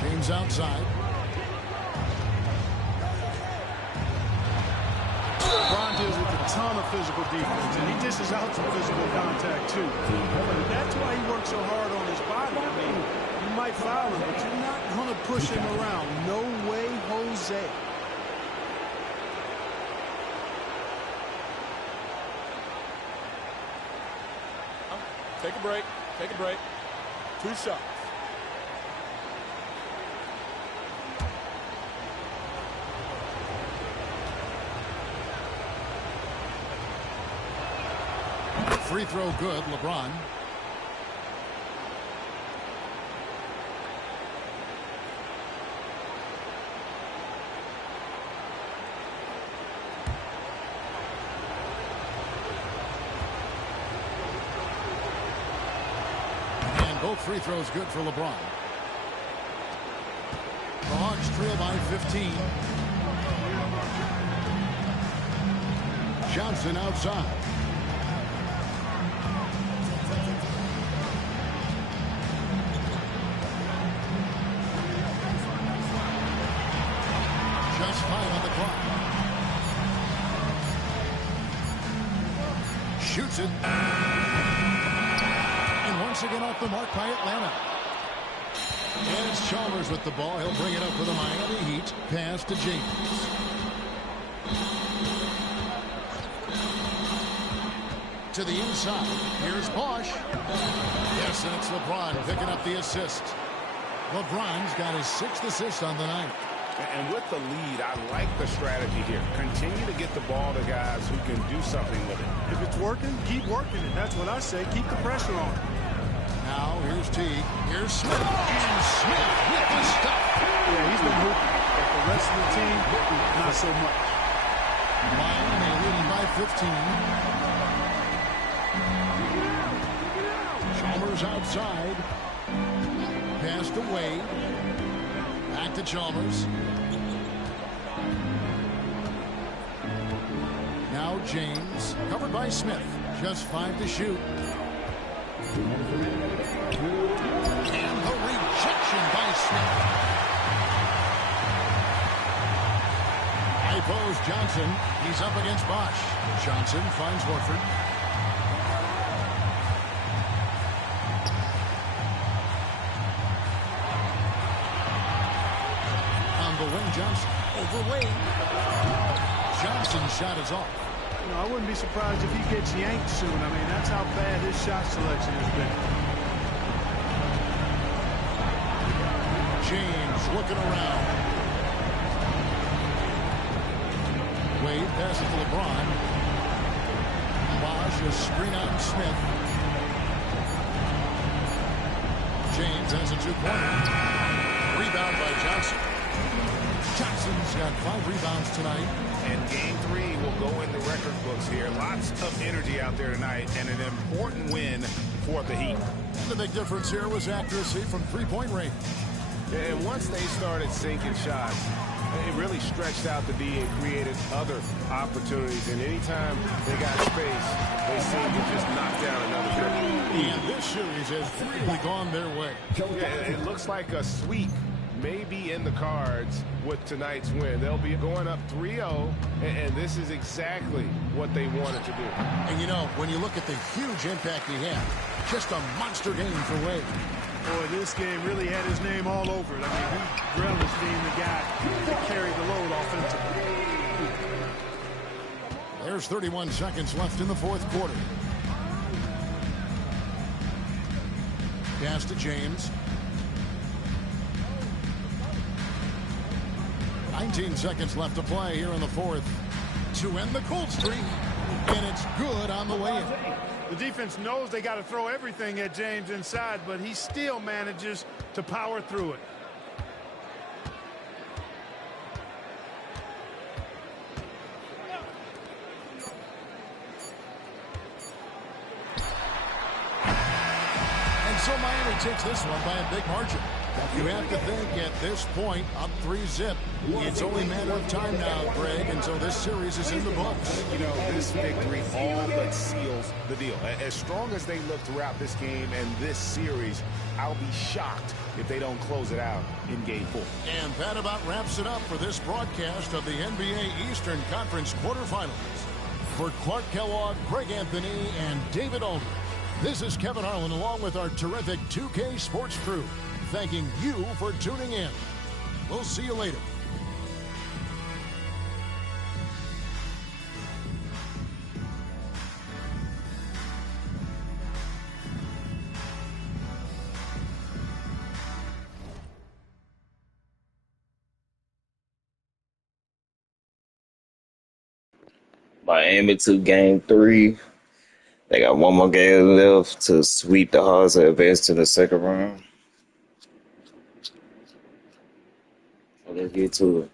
James outside. LeBron deals with a ton of physical defense, and he dishes out some physical contact, too. But that's why he works so hard on his body. I mean, you might foul him, but you're not going to push him around. No way, Jose. Take a break. Take a break. 2 shots. Free throw good, LeBron. And both free throws good for LeBron. The Hawks trail by 15. Johnson outside. Just 5 on the clock. Shoots it. And once again off the mark by Atlanta. And it's Chalmers with the ball. He'll bring it up for the Miami Heat. Pass to James. To the inside. Here's Bosch. Yes, and it's LeBron picking up the assist. LeBron's got his 6th assist on the night. And with the lead, I like the strategy here. Continue to get the ball to guys who can do something with it. If it's working, keep working it. That's what I say. Keep the pressure on. Now, here's Teague. Here's Smith. And Smith with the stuff. Yeah, he's been hooping. But the rest of the team, not so much. Miami leading by 15. Chalmers outside. Pass to Wade. Back to Chalmers. Now James. Covered by Smith. Just 5 to shoot. And the rejection by Smith. High post Johnson. He's up against Bosch. Johnson finds Horford. Wayne Johnson overweight. Johnson's shot is off. You know, I wouldn't be surprised if he gets yanked soon. I mean, that's how bad his shot selection has been. James looking around. Wade passes to LeBron. Bosch a screen on Smith. James has a 2-pointer. Rebound by Johnson. Johnson's got 5 rebounds tonight. And game 3 will go in the record books here. Lots of energy out there tonight and an important win for the Heat. And the big difference here was accuracy from 3-point range. And once they started sinking shots, it really stretched out the D and created other opportunities. And anytime they got space, they seemed to just knock down another triple. And this series has really gone their way. Yeah, it looks like a sweep may be in the cards with tonight's win. They'll be going up 3-0, and this is exactly what they wanted to do. And you know, when you look at the huge impact he had, just a monster game for Wade. Boy, this game really had his name all over it. I mean, he relished being the guy that carried the load offensively. There's 31 seconds left in the 4th quarter. Pass to James. 19 seconds left to play here in the 4th to end the cold streak, and it's good on the way in. The defense knows they got to throw everything at James inside, but he still manages to power through it. And so Miami takes this one by a big margin. You have to think at this point, up 3-0. It's only a matter of time now, Greg, until this series is in the books. You know, this victory all but seals the deal. As strong as they look throughout this game and this series, I'll be shocked if they don't close it out in Game 4. And that about wraps it up for this broadcast of the NBA Eastern Conference quarterfinals. For Clark Kellogg, Greg Anthony, and David Aldridge, this is Kevin Harlan along with our terrific 2K Sports crew, thanking you for tuning in. We'll see you later. Miami to Game 3. They got one more game left to sweep the Hawks and advance to the second round. So let's get to it.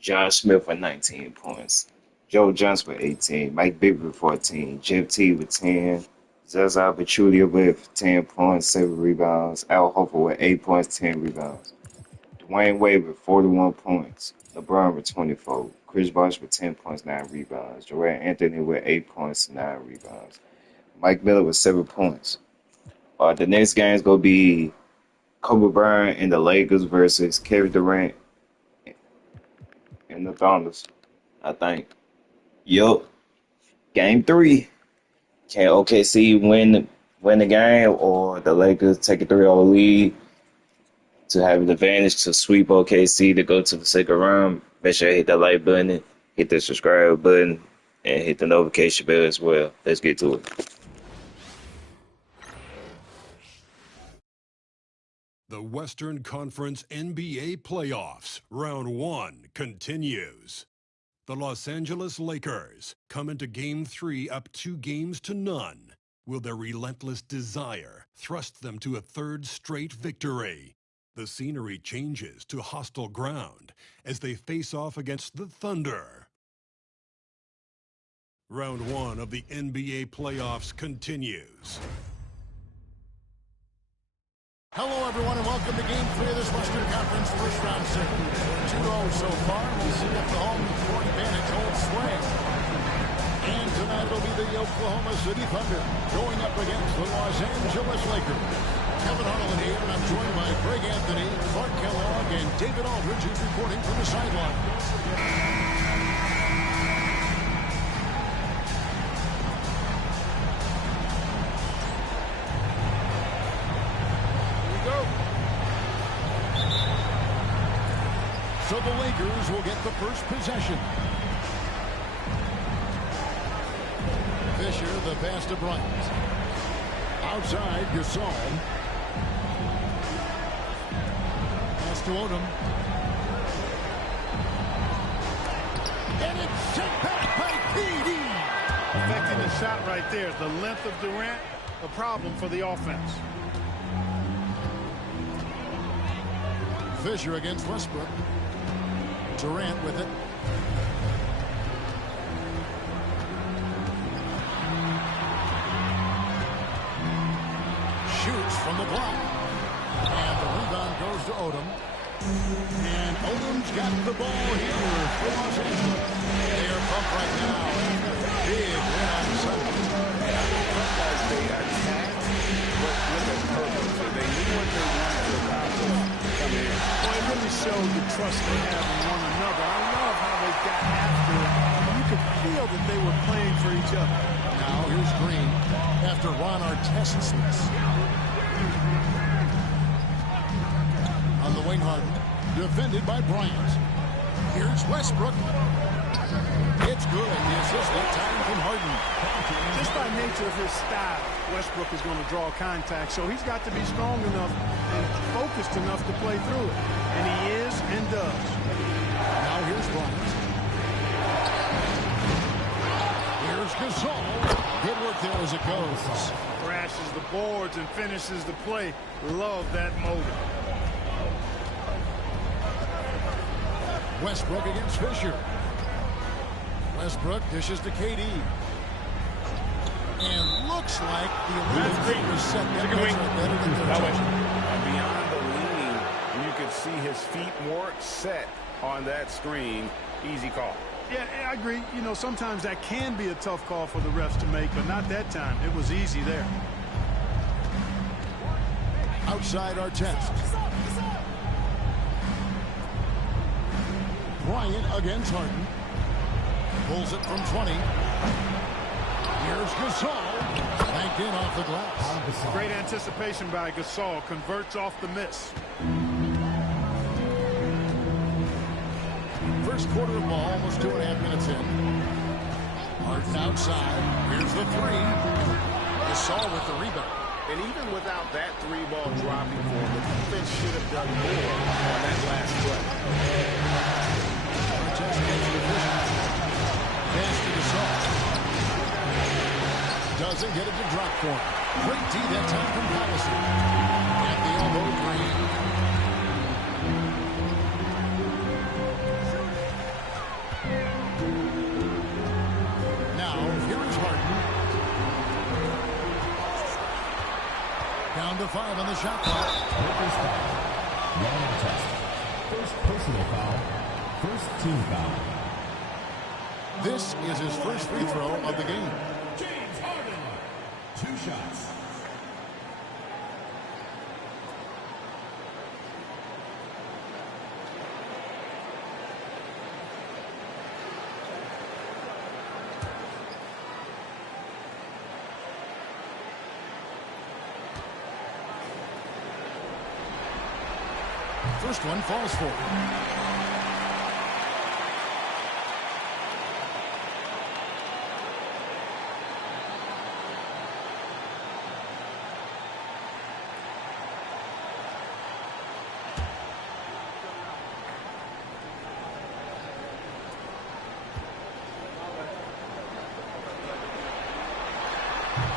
Josh Smith with 19 points. Joe Johnson with 18. Mike Bibby with 14. Jeff T with 10. Zaza Pachulia with 10 points, 7 rebounds. Al Horford with 8 points, 10 rebounds. Dwayne Wade with 41 points. LeBron with 24. Chris Bosh with 10 points, 9 rebounds. Durant Anthony with 8 points, 9 rebounds. Mike Miller with 7 points. The next game is going to be Kobe Bryant and the Lakers versus Kevin Durant and the Thunders, I think. Yup. Game 3. Can OKC win the game, or the Lakers take a 3-0 lead to have an advantage to sweep OKC to go to the second round? Make sure you hit that like button, hit the subscribe button, and hit the notification bell as well. Let's get to it. The Western Conference NBA Playoffs, Round 1 continues. The Los Angeles Lakers come into Game 3 up 2 games to none. Will their relentless desire thrust them to a third straight victory? The scenery changes to hostile ground as they face off against the Thunder. Round 1 of the NBA Playoffs continues. Hello, everyone, and welcome to Game 3 of this Western Conference first round series. 2-0 so far. We'll see if the home court advantage holds sway. And tonight it'll be the Oklahoma City Thunder going up against the Los Angeles Lakers. Kevin Harlan here, and I'm joined by Greg Anthony, Clark Kellogg, and David Aldridge, who's reporting from the sideline. So the Lakers will get the first possession. Fisher, the pass to Bryant. Outside, Gasol. Pass to Odom. And it's sent back by KD. Affecting the shot right there. The length of Durant, a problem for the offense. Fisher against Westbrook. Durant with it. Shoots from the block. And the rebound goes to Odom. And Odom's got the ball here for Los Angeles. They are pumped right now. Big win on Sunday. They attacked, but with a purpose. They knew what they wanted to accomplish coming in. Well, it really showed the trust they have in one another. I love how they got after it. You could feel that they were playing for each other. Now here's Green after Ron Artest's miss. On the wing, Harden, defended by Bryant. Here's Westbrook. It's good. The assist that time from Harden. Just by nature of his style, Westbrook is going to draw contact, so he's got to be strong enough and focused enough to play through it. And he is and does. Now here's Bryant. Here's Gasol. Good work there as it goes. Crashes the boards and finishes the play. Love that motor. Westbrook against Fisher. Westbrook dishes to KD. And looks like the Olympic was set that better than their Beyond the could see his feet more set on that screen. Easy call. Yeah, I agree. You know, sometimes that can be a tough call for the refs to make, but not that time. It was easy there. Outside our test. Bryant against Harden. Pulls it from 20. Here's Gasol. Banked in off the glass. Great anticipation by Gasol. Converts off the miss. First quarter of ball, almost 2.5 minutes in. Harden outside. Here's the three. Gasol with the rebound. And even without that three-ball dropping for him, the defense should have done more on that last play. Artest gets the Fisher. Pass to Gasol. Doesn't get it to drop for him. Great D that time from Collison. At the elbow, Green. Now, here is Harden. Down to 5 on the shot clock. First personal foul. First team foul. This is his first free throw of the game. James Harden. 2 shots. First one falls for him.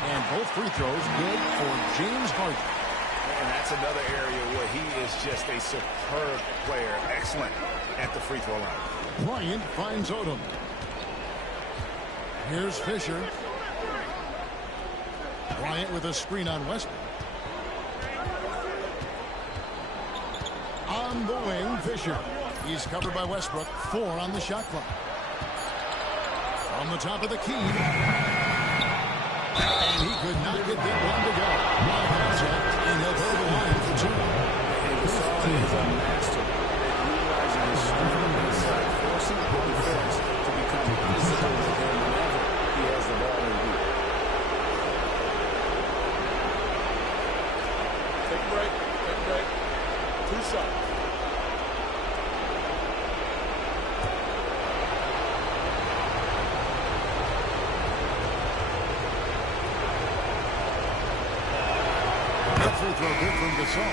And both free throws good for James Harden. And that's another area where he is just a superb player. Excellent at the free throw line. Bryant finds Odom. Here's Fisher. Bryant with a screen on Westbrook. On the wing, Fisher. He's covered by Westbrook. 4 on the shot clock. From the top of the key. And he could not get that one to go. One contact, and he'll go to the line for 2. And Gasol is a master at utilizing his strength on the inside, forcing the defense to become physical with him whenever he has the ball in view. Take a break. Take a break. 2 shots. Free throw good from Gasol.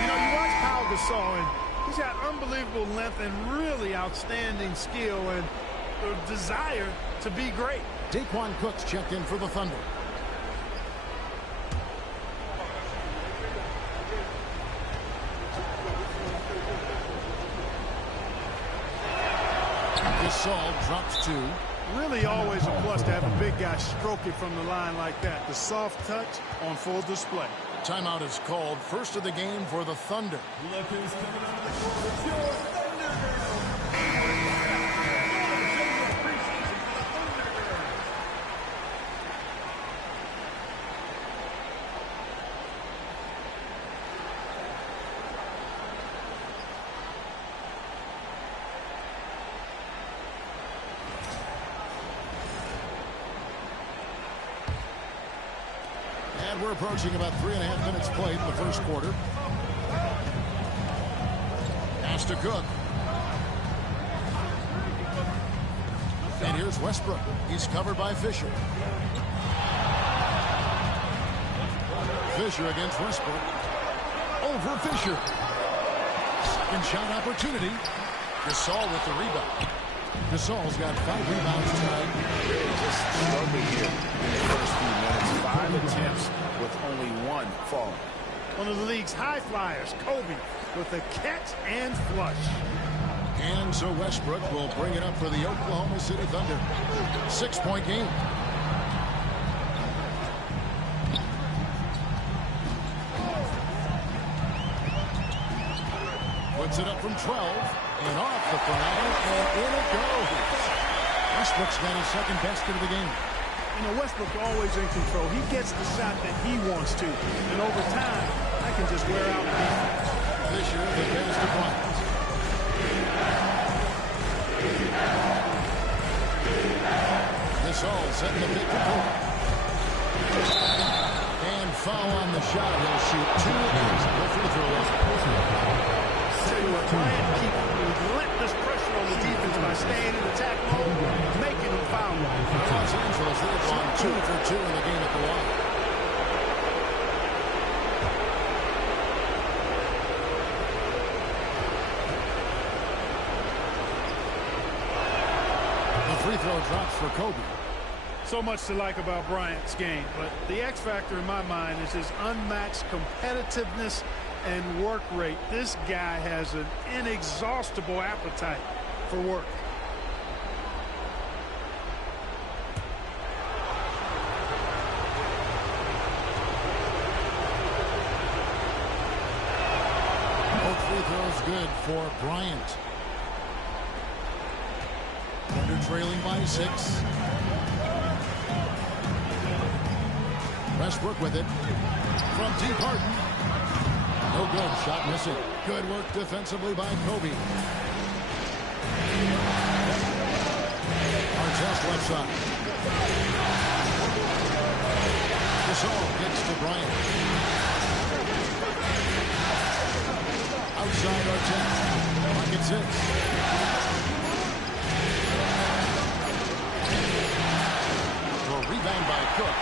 You know, you watch Pau Gasol, and he's got unbelievable length and really outstanding skill and the desire to be great. Daquan Cook's checked in for the Thunder. Gasol drops 2. Really always a plus to have a big guy stroke it from the line like that. The soft touch on full display. Timeout is called. First of the game for the Thunder. Look who's coming out of the court. It's your Thunder Girl. And we're approaching about 3.5 minutes played in the first quarter. Pass to Cook. And here's Westbrook. He's covered by Fisher. Fisher against Westbrook. Over Fisher. Second shot opportunity. Gasol with the rebound. Gasol's got 5 rebounds tonight. Really just struggling here in the first few minutes. 5 attempts with only 1 falling. One of the league's high flyers, Kobe, with a catch and flush. And so Westbrook will bring it up for the Oklahoma City Thunder. 6-point game. Puts it up from 12 and off the front, and in it goes. Westbrook's got his second basket of the game. You know, Westbrook always in control. He gets the shot that he wants to. And over time, I can just wear out the defense. Fisher, the pass to Bryant. This all set the pick for Kobe. And foul on the shot. He'll shoot 2 at the free throw line. Tell you what, Bryant keeps relentless pressure on the defense by staying in attack mode, making them foul. Los Angeles, they've gone 2 for 2 in the game at the line. The free throw drops for Kobe. So much to like about Bryant's game, but the X factor in my mind is his unmatched competitiveness and work rate. This guy has an inexhaustible appetite for work. Both free throws good for Bryant. Thunder trailing by 6. Westbrook with it. From deep Harden. No good. Shot missing. Good work defensively by Kobe. Artest left side. Gasol gets to Bryant. Outside Artest. Pocket 6. For a rebound by Cook.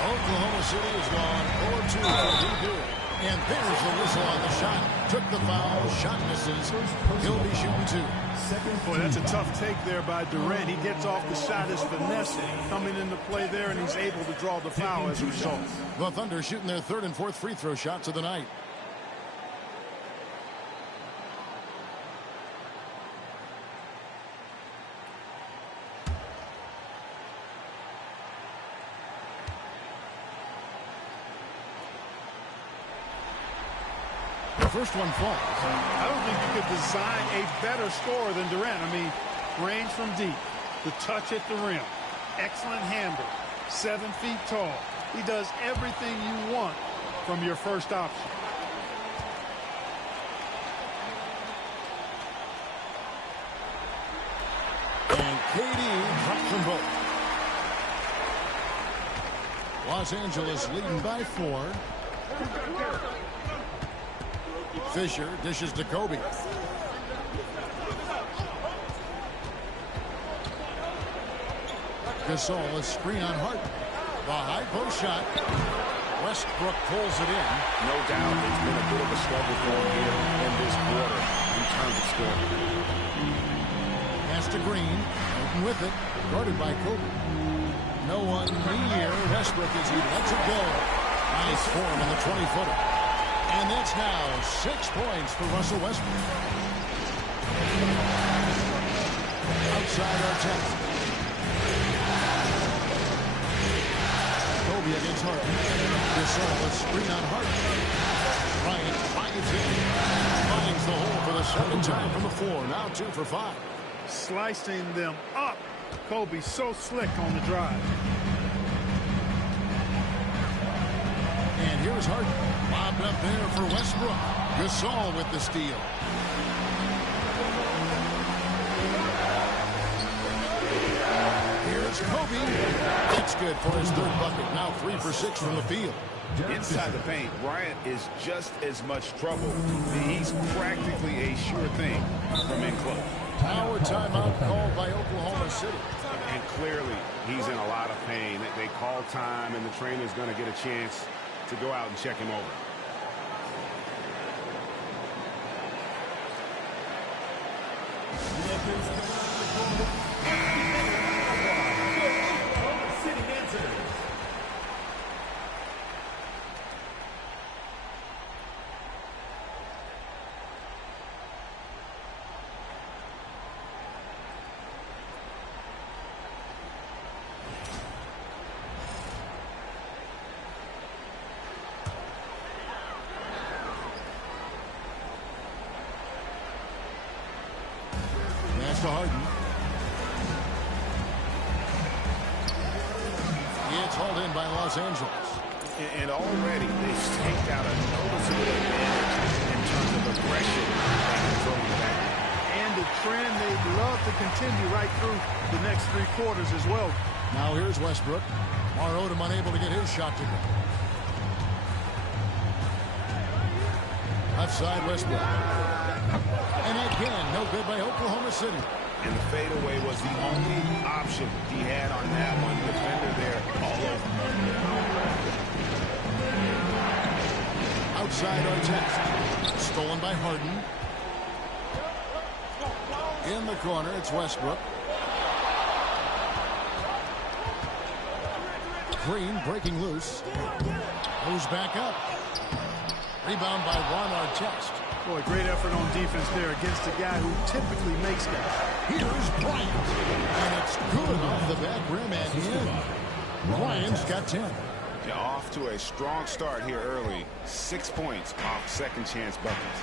Oklahoma City has gone 4-2 for redo. And there's the whistle on the shot. Took the foul. Shot misses. He'll be shooting 2. Boy, that's a tough take there by Durant. He gets off the shot as finesse coming into play there, and he's able to draw the foul as a result. The Thunder shooting their 3rd and 4th free throw shots of the night. First one falls. I don't think you could design a better scorer than Durant. I mean, range from deep, the touch at the rim, excellent handle, 7 feet tall. He does everything you want from your first option. And KD dropped from both. Los Angeles leading by 4. Fisher dishes to Kobe. Gasol, a screen on Harden. The high post shot. Westbrook pulls it in. No doubt it's been a bit of a struggle for him here in this quarter in terms of scoring. Pass to Green. Newton with it. Guarded by Kobe. No one near Westbrook as he lets it go. Nice form on the 20-footer. And that's now 6 points for Russell Westbrook. Outside Artest. Kobe against Harden. Gasol, a screen on Harden. Bryant finds it. Finds the hole for the 2nd time from the floor. Now 2 for 5. Slicing them up. Kobe so slick on the drive. And here's Harden. Lobbed up there for Westbrook. Gasol with the steal. Here's Kobe. That's good for his 3rd bucket. Now 3 for 6 from the field. Inside the paint, Bryant is just as much trouble. He's practically a sure thing from in close. Power timeout called by Oklahoma City. And clearly, he's in a lot of pain. They call time, and the trainer's going to get a chance to go out and check him over. to Harden. It's hauled in by Los Angeles. And already they've staked out a noticeable advantage in terms of aggression by controlling the back. And the trend they'd love to continue right through the next 3 quarters as well. Now here's Westbrook. Mar Odom unable to get his shot to go. Left side Westbrook. And again, no good by Oklahoma City. And the fadeaway was the only option he had on that one. Defender there all over. Outside Artest. Stolen by Harden. In the corner, it's Westbrook. Green breaking loose. Goes back up. Rebound by Ron Artest. Boy, great effort on defense there against a guy who typically makes guys. Here's Bryant. And it's good off the back rim and in. Bryant's got 10. Yeah, off to a strong start here early. 6 points off second chance buckets.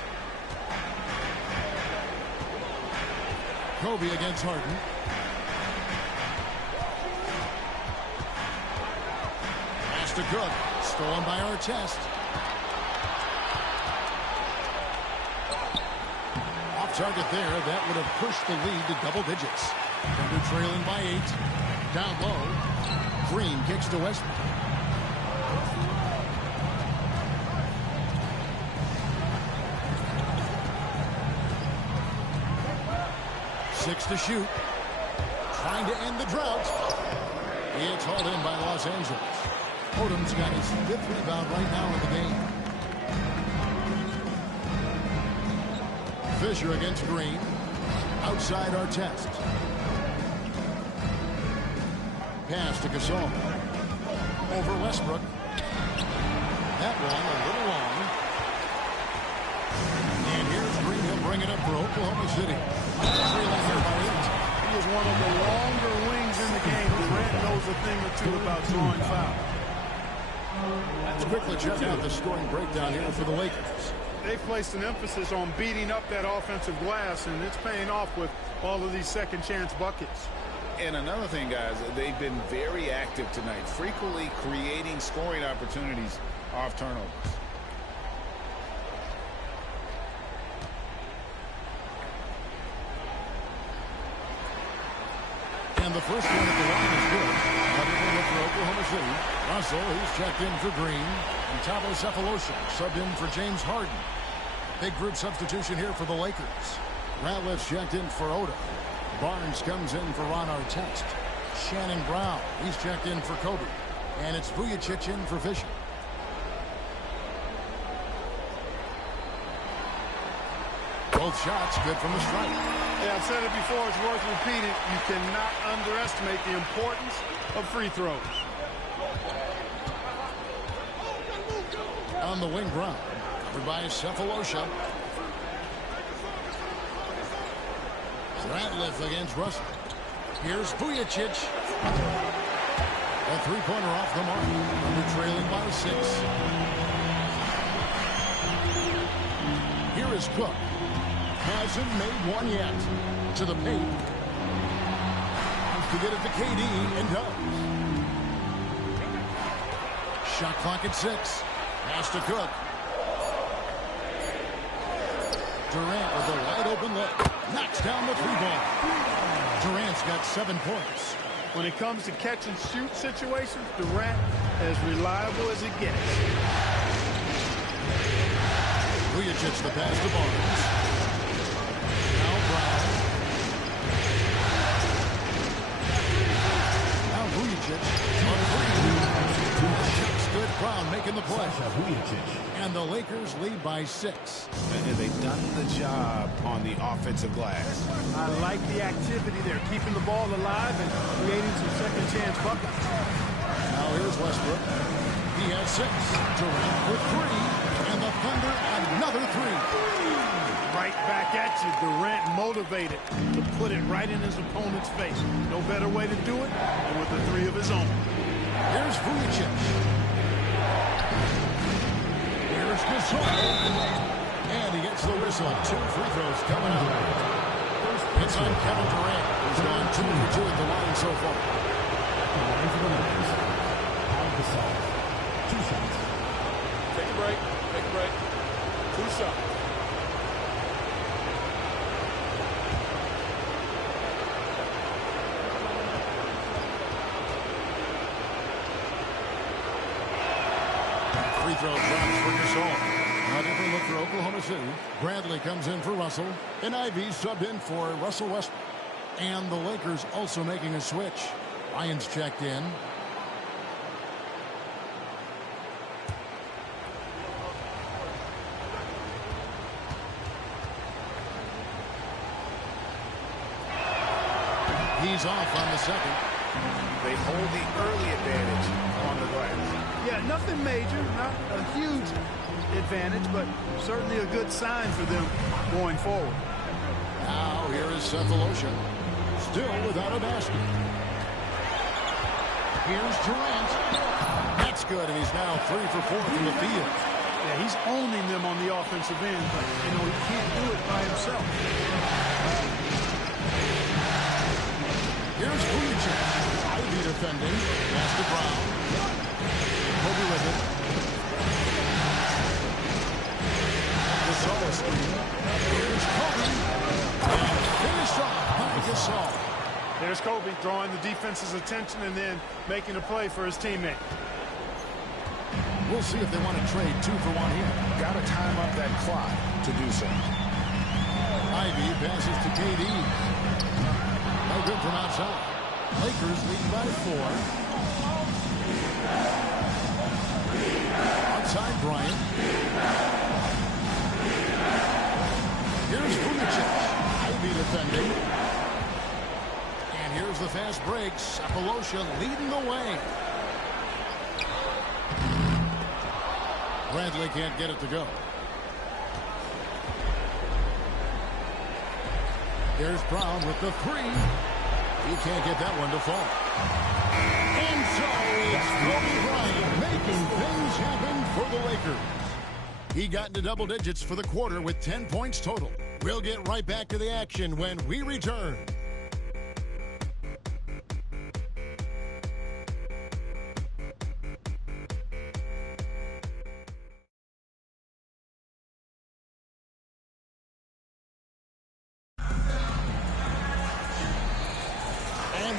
Kobe against Harden. Pass to Cook. Stolen by Artest. Off target there. That would have pushed the lead to double digits. Thunder trailing by 8. Down low. Green kicks to Westbrook. Six to shoot. Trying to end the drought. It's hauled in by Los Angeles. Odom's got his 5th rebound right now in the game. Fisher against Green. Outside Artest. Pass to Gasol. Over Westbrook. That one a little long. And here's Green. He'll bring it up for Oklahoma City. He is one of the longer wings in the game. Durant knows a thing or two about drawing fouls. Let's quickly check out the scoring breakdown here for the Lakers. They've placed an emphasis on beating up that offensive glass, and it's paying off with all of these second chance buckets. And another thing, guys, they've been very active tonight, frequently creating scoring opportunities off turnovers. And the first one at the line is good. Another for Oklahoma City. Russell, he's checked in for Green. And Thabo Sefolosha subbed in for James Harden. Big group substitution here for the Lakers. Ratliff's checked in for Oda. Barnes comes in for Ron Artest. Shannon Brown, he's checked in for Kobe. And it's Vujacic in for Fisher. Both shots good from the strike. Yeah, I've said it before, it's worth repeating. You cannot underestimate the importance of free throws. On the wing, Brown. Covered by Sefolosha. Ratliff against Russell. Here's Vujacic. A three-pointer off the mark. Under trailing by 6. Here is Cook. Hasn't made one yet. To the paint. Wants to get it to KD and does. Shot clock at 6. Pass to Cook. Durant with a wide open look. Knocks down the 3-ball. Durant's got 7 points. When it comes to catch and shoot situations, Durant as reliable as it gets. Vujacic the pass to Barnes. Now Brown. Now Vujacic on 3. Shots good. Brown making the play. And the Lakers lead by 6. And they've done the job on the offensive glass. I like the activity there, keeping the ball alive and creating some second chance buckets. Now here's Westbrook. He has 6. Durant with 3. And the Thunder another 3. Right back at you. Durant motivated to put it right in his opponent's face. No better way to do it than with the 3 of his own. Here's Vujacic. Here's Gasol. And he gets the whistle. 2 free throws coming up. It's on Kevin Durant. He's gone 2 for 2 at the line so far. Take a break. Take a break. 2 shots. Free throw drops for Gasol. A different look for Oklahoma City. Bradley comes in for Russell. And Ivy subbed in for Russell Westbrook. And the Lakers also making a switch. Lyons checked in. He's off on the second. They hold the early advantage on the glass. Yeah, nothing major, not a huge advantage, but certainly a good sign for them going forward. Now here is Cephalosha. Still without a basket. Here's Durant. That's good, and he's now 3 for 4 from the field. Yeah, he's owning them on the offensive end, but, you know, he can't do it by himself. Here's Vujic. Ivy defending. Pass to Brown. Kobe with it. The solo screen. Here's Kobe. And finished off by Gasol. There's Kobe drawing the defense's attention and then making a play for his teammate. We'll see if they want to trade 2 for 1 here. Got to time up that clock to do so. Ivy passes to KD. No good from outside. Lakers lead by 4. Outside Bryant. Here's Vujic. Ivy defending. And here's the fast break. Cephalosha leading the way. Bradley can't get it to go. There's Brown with the 3. He can't get that one to fall. And so it's Kobe Bryant making things happen for the Lakers. He got into double digits for the quarter with 10 points total. We'll get right back to the action when we return.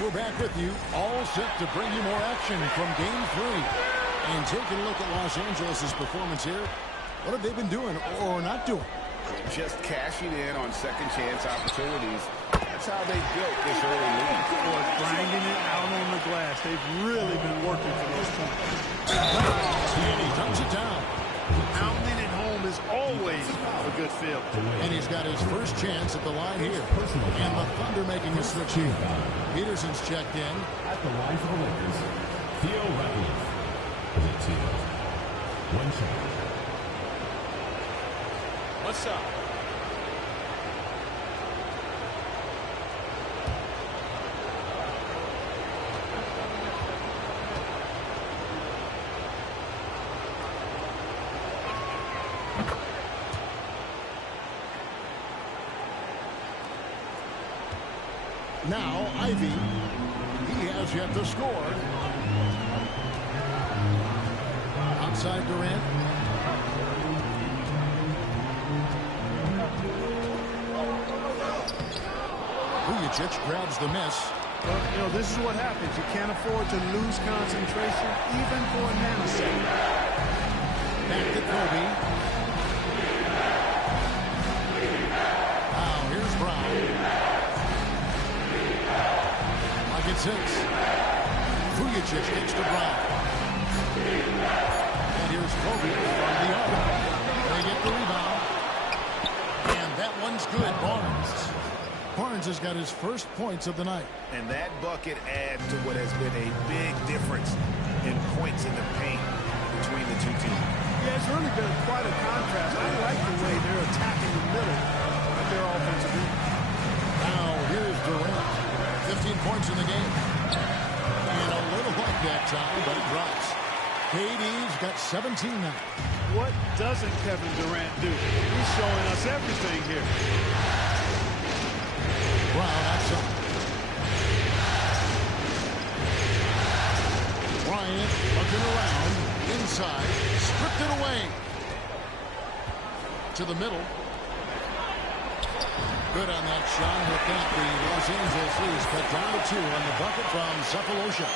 We're back with you, all set to bring you more action from Game 3. And taking a look at Los Angeles' performance here, what have they been doing or not doing? Just cashing in on second chance opportunities. That's how they built this early lead. Or grinding it out on the glass. They've really been working for those points. And he dumps it down. Pounding it home is always a good feel. And he's got his first chance at the line here. And the Thunder making a switch here. Peterson's checked in. At the line for the Lakers, Theo Radcliffe. The team. 1 shot. 1 shot. Now, Ivy, he has yet to score. Outside Durant. Vujic grabs the miss. Well, you know, this is what happens. You can't afford to lose concentration, even for a nanosecond. Back to Kobe. Now, here's Brown. Pocket 6. Vujic gets to Brown. And here's Kobe from the arc. They get the rebound. And that one's good. Barnes has got his first points of the night. And that bucket adds to what has been a big difference in points in the paint between the two teams. Yeah, it's really been quite a contrast. I like the way they're attacking the middle of their offensive end. Now, here's Durant. 15 points in the game. And a little luck that time, but it drops. KD's got 17 now. What doesn't Kevin Durant do? He's showing us everything here. Brown outside. Bryant looking around. Inside. Stripped it away. To the middle. Good on that shot. With that, the Los Angeles Leafs cut down to 2 on the bucket from Cephalosha.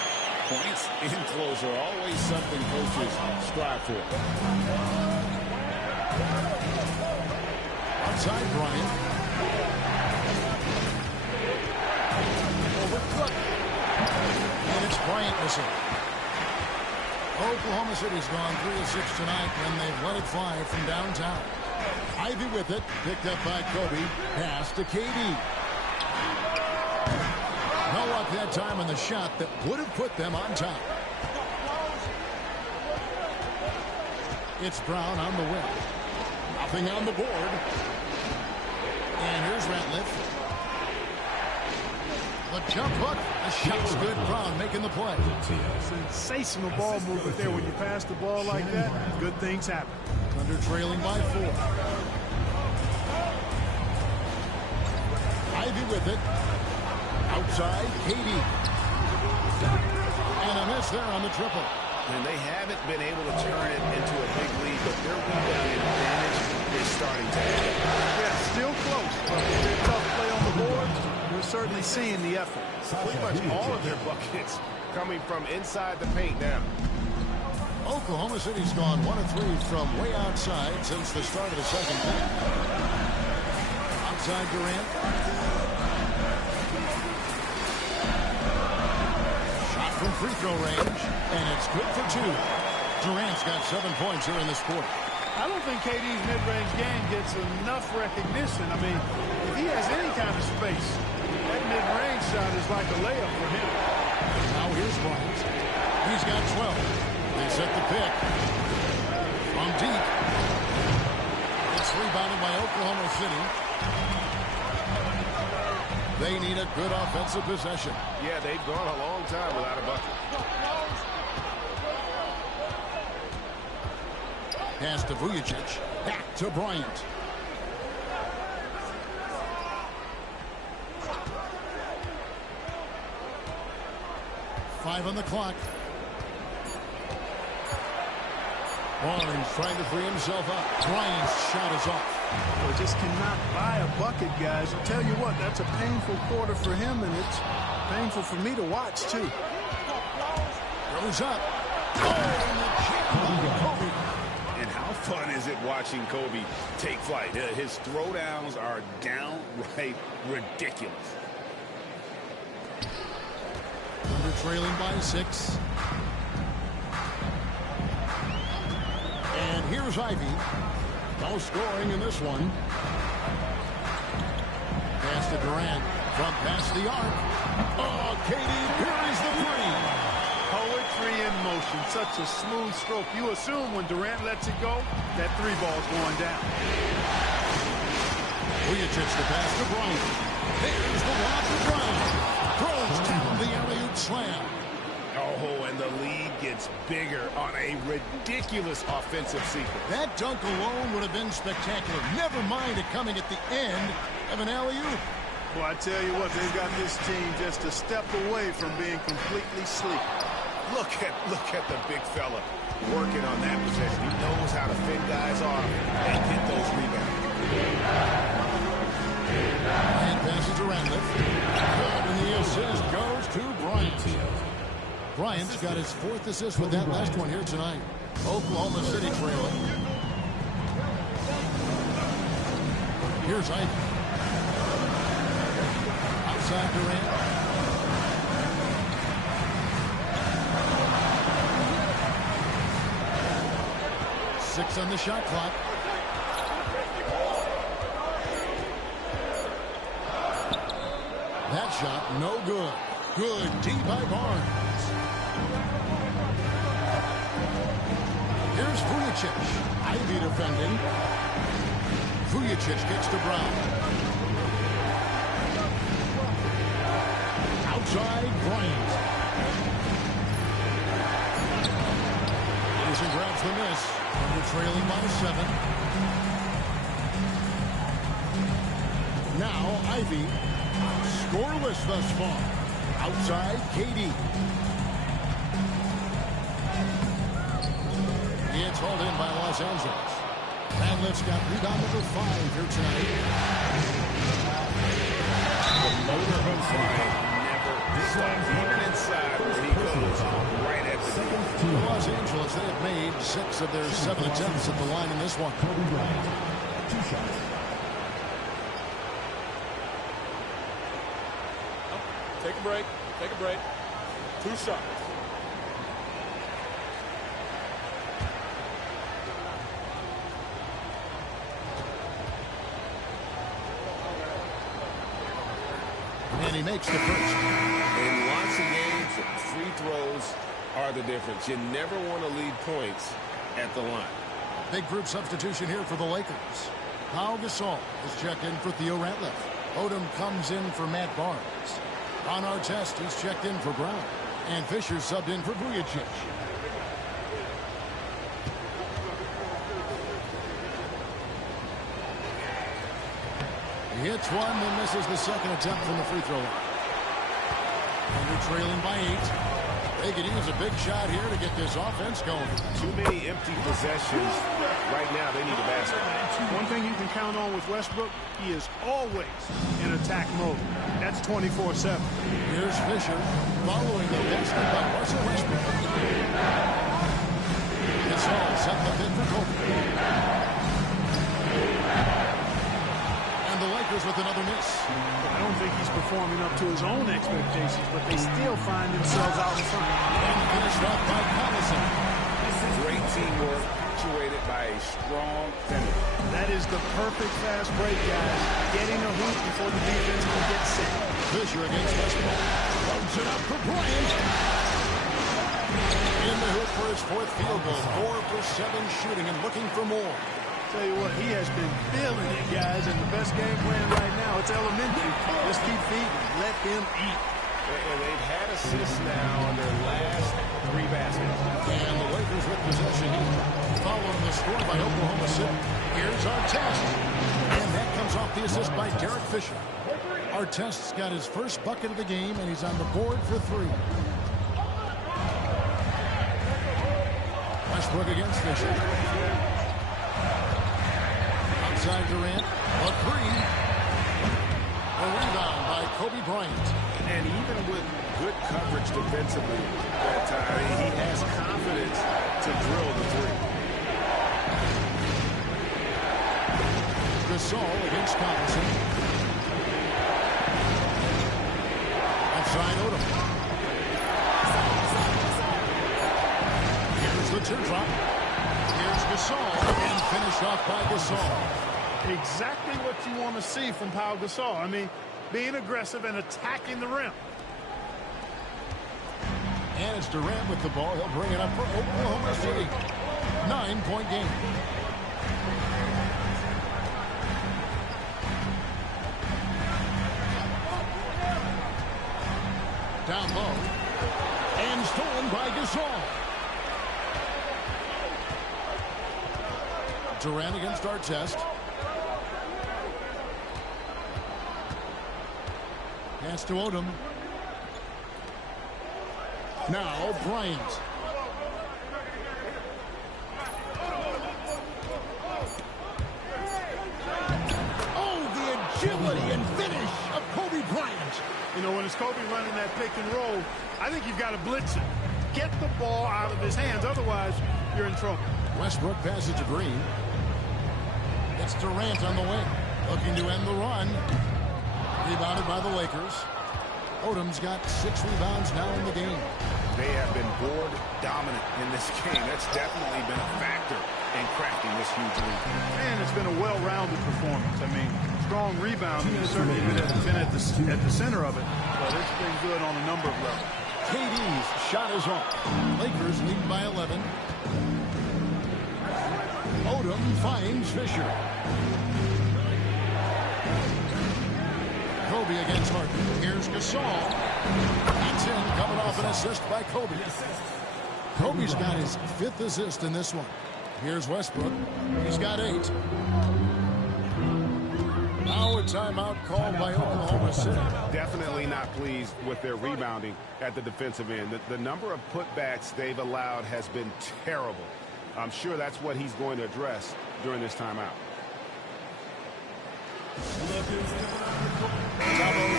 Points in close are always something coaches strive for. Outside Bryant. Over Cook. And it's Bryant missing. Oklahoma City's gone 3 of 6 tonight when they've let it fly from downtown. Ivy with it. Picked up by Kobe. Pass to KD. No luck that time on the shot that would have put them on top. It's Brown on the wing. Nothing on the board. And here's Ratliff. The jump hook. The shot's good. Brown making the play. Sensational ball movement there. When you pass the ball like that, good things happen. Thunder trailing by 4. Ivy with it. Outside, Katie. And a miss there on the triple. And they haven't been able to turn it into a big lead, but their rebounding advantage is starting to add up. Yeah, still close. But with their tough play on the boards, we're certainly seeing the effort. Pretty much all of their buckets coming from inside the paint now. Oklahoma City's gone 1 of 3 from way outside since the start of the second half. Outside Durant. Shot from free throw range, and it's good for 2. Durant's got 7 points here in this quarter. I don't think KD's mid-range game gets enough recognition. I mean, if he has any kind of space, that mid-range shot is like a layup for him. Now here's Bryant. He's got 12. They set the pick. From deep. It's rebounded by Oklahoma City. They need a good offensive possession. Yeah, they've gone a long time without a bucket. Pass to Vujicic. Back to Bryant. Five on the clock. Barnes trying to free himself up. Bryant's shot is off. Well, just cannot buy a bucket, guys. I'll tell you what, that's a painful quarter for him, and it's painful for me to watch, too. Goes up. Kobe. And how fun is it watching Kobe take flight? His throwdowns are downright ridiculous. Thunder trailing by 6. And here's Ivy. No scoring in this one. Pass to Durant. From past the arc. Oh, KD buries the 3. Poetry in motion. Such a smooth stroke. You assume when Durant lets it go, that 3 ball's going down. Vujicic the pass to Bryant. There's the lob to Bryant. Throws down the alley-oop slam. Oh, and the lead gets bigger on a ridiculous offensive sequence. That dunk alone would have been spectacular. Never mind it coming at the end of an alley-oop. Well, I tell you what, they've got this team just a step away from being completely sleep. Look at the big fella working on that possession. He knows how to fend guys off and get those rebounds. And passes around it. Good, and the assist goes to Bryant. Bryant's got his 4th assist with that last one here tonight. Oklahoma City trailing. Here's Ivy. Outside Durant. Six on the shot clock. That shot, no good. Good, deep by Barnes. Here's Vujicic. Ivy defending. Vujicic gets to Brown. Outside, Bryant. Anderson grabs the miss. Under trailing by 7. Now, Ivy. Scoreless thus far. Outside, KD. It's hauled in by Los Angeles. Van Lift's got rebound number 5 here tonight. The motor of flying never stops. Even inside where he goes, right at the goal. Los Angeles, they have made 6 of their 7 attempts at the line in this one. Kobe Bryant, 2 shots. Take a break. Take a break. 2 shots. And he makes the first. In lots of games, free throws are the difference. You never want to lead points at the line. Big group substitution here for the Lakers. Pau Gasol is checked in for Theo Ratliff. Odom comes in for Matt Barnes. Ron Artest is checked in for Brown. And Fisher subbed in for Vujacic. He hits one and misses the second attempt from the free throw line. And they're trailing by 8. They could use a big shot here to get this offense going. Too many empty possessions. Right now, they need a basket. One thing you can count on with Westbrook, he is always in attack mode. That's 24/7. Here's Fisher following the basket by Russell Westbrook. Gasol set the pick for Kobe. And the Lakers with another miss. I don't think he's performing up to his own expectations, but they still find themselves out in front. And finished off by Collison. Great teamwork, punctuated by a strong finish. That is the perfect fast break, guys. Getting a hoop before the defense can get set. Fisher against Westbrook. Loads it up for Bryant. In the hoop for his 4th field goal. 4 for 7 shooting and looking for more. Tell you what, he has been feeling it, guys, and the best game plan right now, it's elementary. Just keep feeding. Let him eat. And they've had assists now on their last 3 baskets. And the Lakers with possession here. Following the score by Oklahoma City. Here's Artest. And that comes off the assist by Derek Fisher. Artest's got his first bucket of the game, and he's on the board for 3. Westbrook against Fisher. Outside Durant. A 3. A rebound by Kobe Bryant. And even with good coverage defensively that time, he has confidence to drill the 3. Gasol against Collison. Outside Odom. Here's the teardrop. Here's Gasol. And finished off by Gasol. Exactly what you want to see from Pau Gasol. I mean, being aggressive and attacking the rim. And it's Durant with the ball. He'll bring it up for Oklahoma City. 9-point game. Down low. And stolen by Gasol. Durant against Artest. Pass to Odom. Now Bryant. Oh, the agility and finish of Kobe Bryant. You know, when it's Kobe running that pick and roll, I think you've got to blitz it. Get the ball out of his hands. Otherwise, you're in trouble. Westbrook passes to Green. It's Durant on the wing. Looking to end the run. Rebounded by the Lakers. Odom's got 6 rebounds now in the game. They have been board dominant in this game. That's definitely been a factor in crafting this huge lead. And it's been a well-rounded performance. I mean, strong rebounding has certainly been at the center of it, but it's been good on a number of levels. KD's shot is off. Lakers lead by 11. Odom finds Fisher. Kobe against Harden. Here's Gasol. That's in, coming off an assist by Kobe. Kobe's got his 5th assist in this one. Here's Westbrook. He's got 8. Now a timeout called by Oklahoma City. Definitely not pleased with their rebounding at the defensive end. The number of putbacks they've allowed has been terrible. I'm sure that's what he's going to address during this timeout. Thabo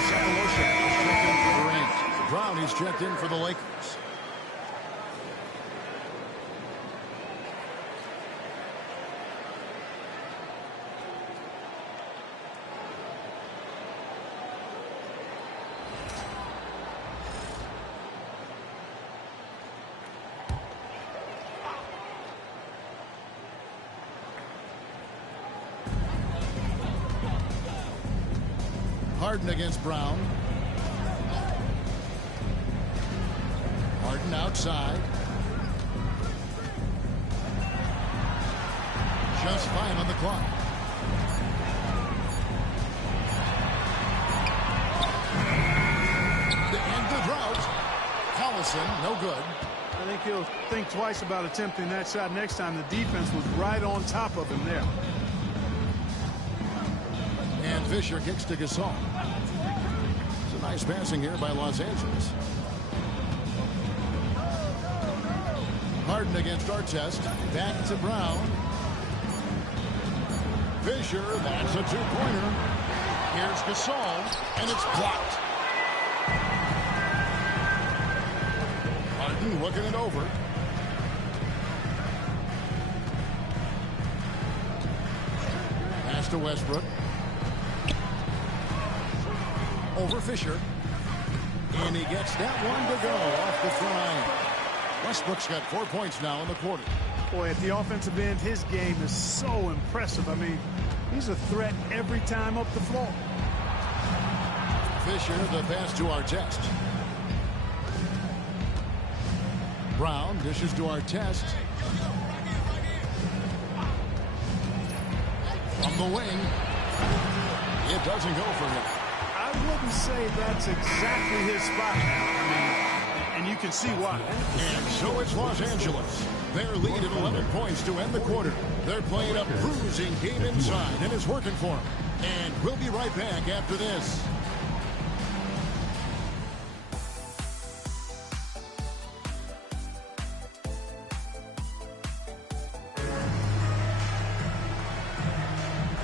Sefolosha is checked in for Durant. Brown is checked in for the Lakers. Harden against Brown. Harden outside. Just 5 on the clock. To end the drought. Collison, no good. I think he'll think twice about attempting that shot next time. The defense was right on top of him there. And Fisher kicks to Gasol. It's a nice passing here by Los Angeles. Harden against Artest. Back to Brown. Fisher, that's a two-pointer. Here's Gasol, and it's blocked. Harden looking it over. Pass to Westbrook. Over Fisher. And he gets that one to go off the front iron. Westbrook's got 4 points now in the quarter. Boy, at the offensive end, his game is so impressive. I mean, he's a threat every time up the floor. Fisher, the pass to Artest. Brown dishes to Artest. From the wing. It doesn't go for him. I wouldn't say that's exactly his spot now. I mean, and you can see why. And so it's Los Angeles. Their lead at 11 points to end the quarter. They're playing a bruising game inside, and it's working for them. And we'll be right back after this.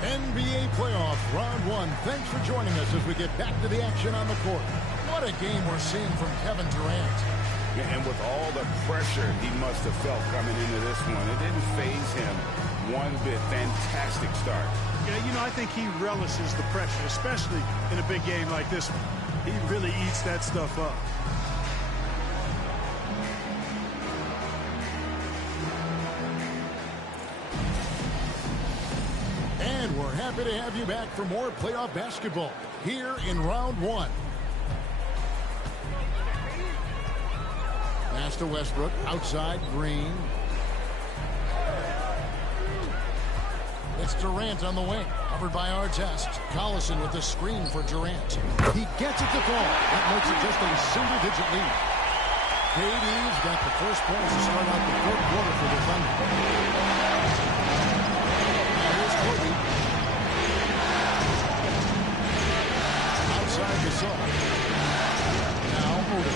NBA playoffs, round one. Thanks for joining us as we get back to the action on the court. What a game we're seeing from Kevin Durant. Yeah, and with all the pressure he must have felt coming into this one, it didn't faze him one bit. Fantastic start. Yeah, you know, I think he relishes the pressure, especially in a big game like this one. He really eats that stuff up. And we're happy to have you back for more playoff basketball here in round one. Pass to Westbrook, outside Green. It's Durant on the wing, covered by Artest. Collison with the screen for Durant. He gets it to fall. That makes it just a single-digit lead. KD's got the first points to start out the fourth quarter for the Thunder. Now here's Kobe. Outside Gasol. Now Odom,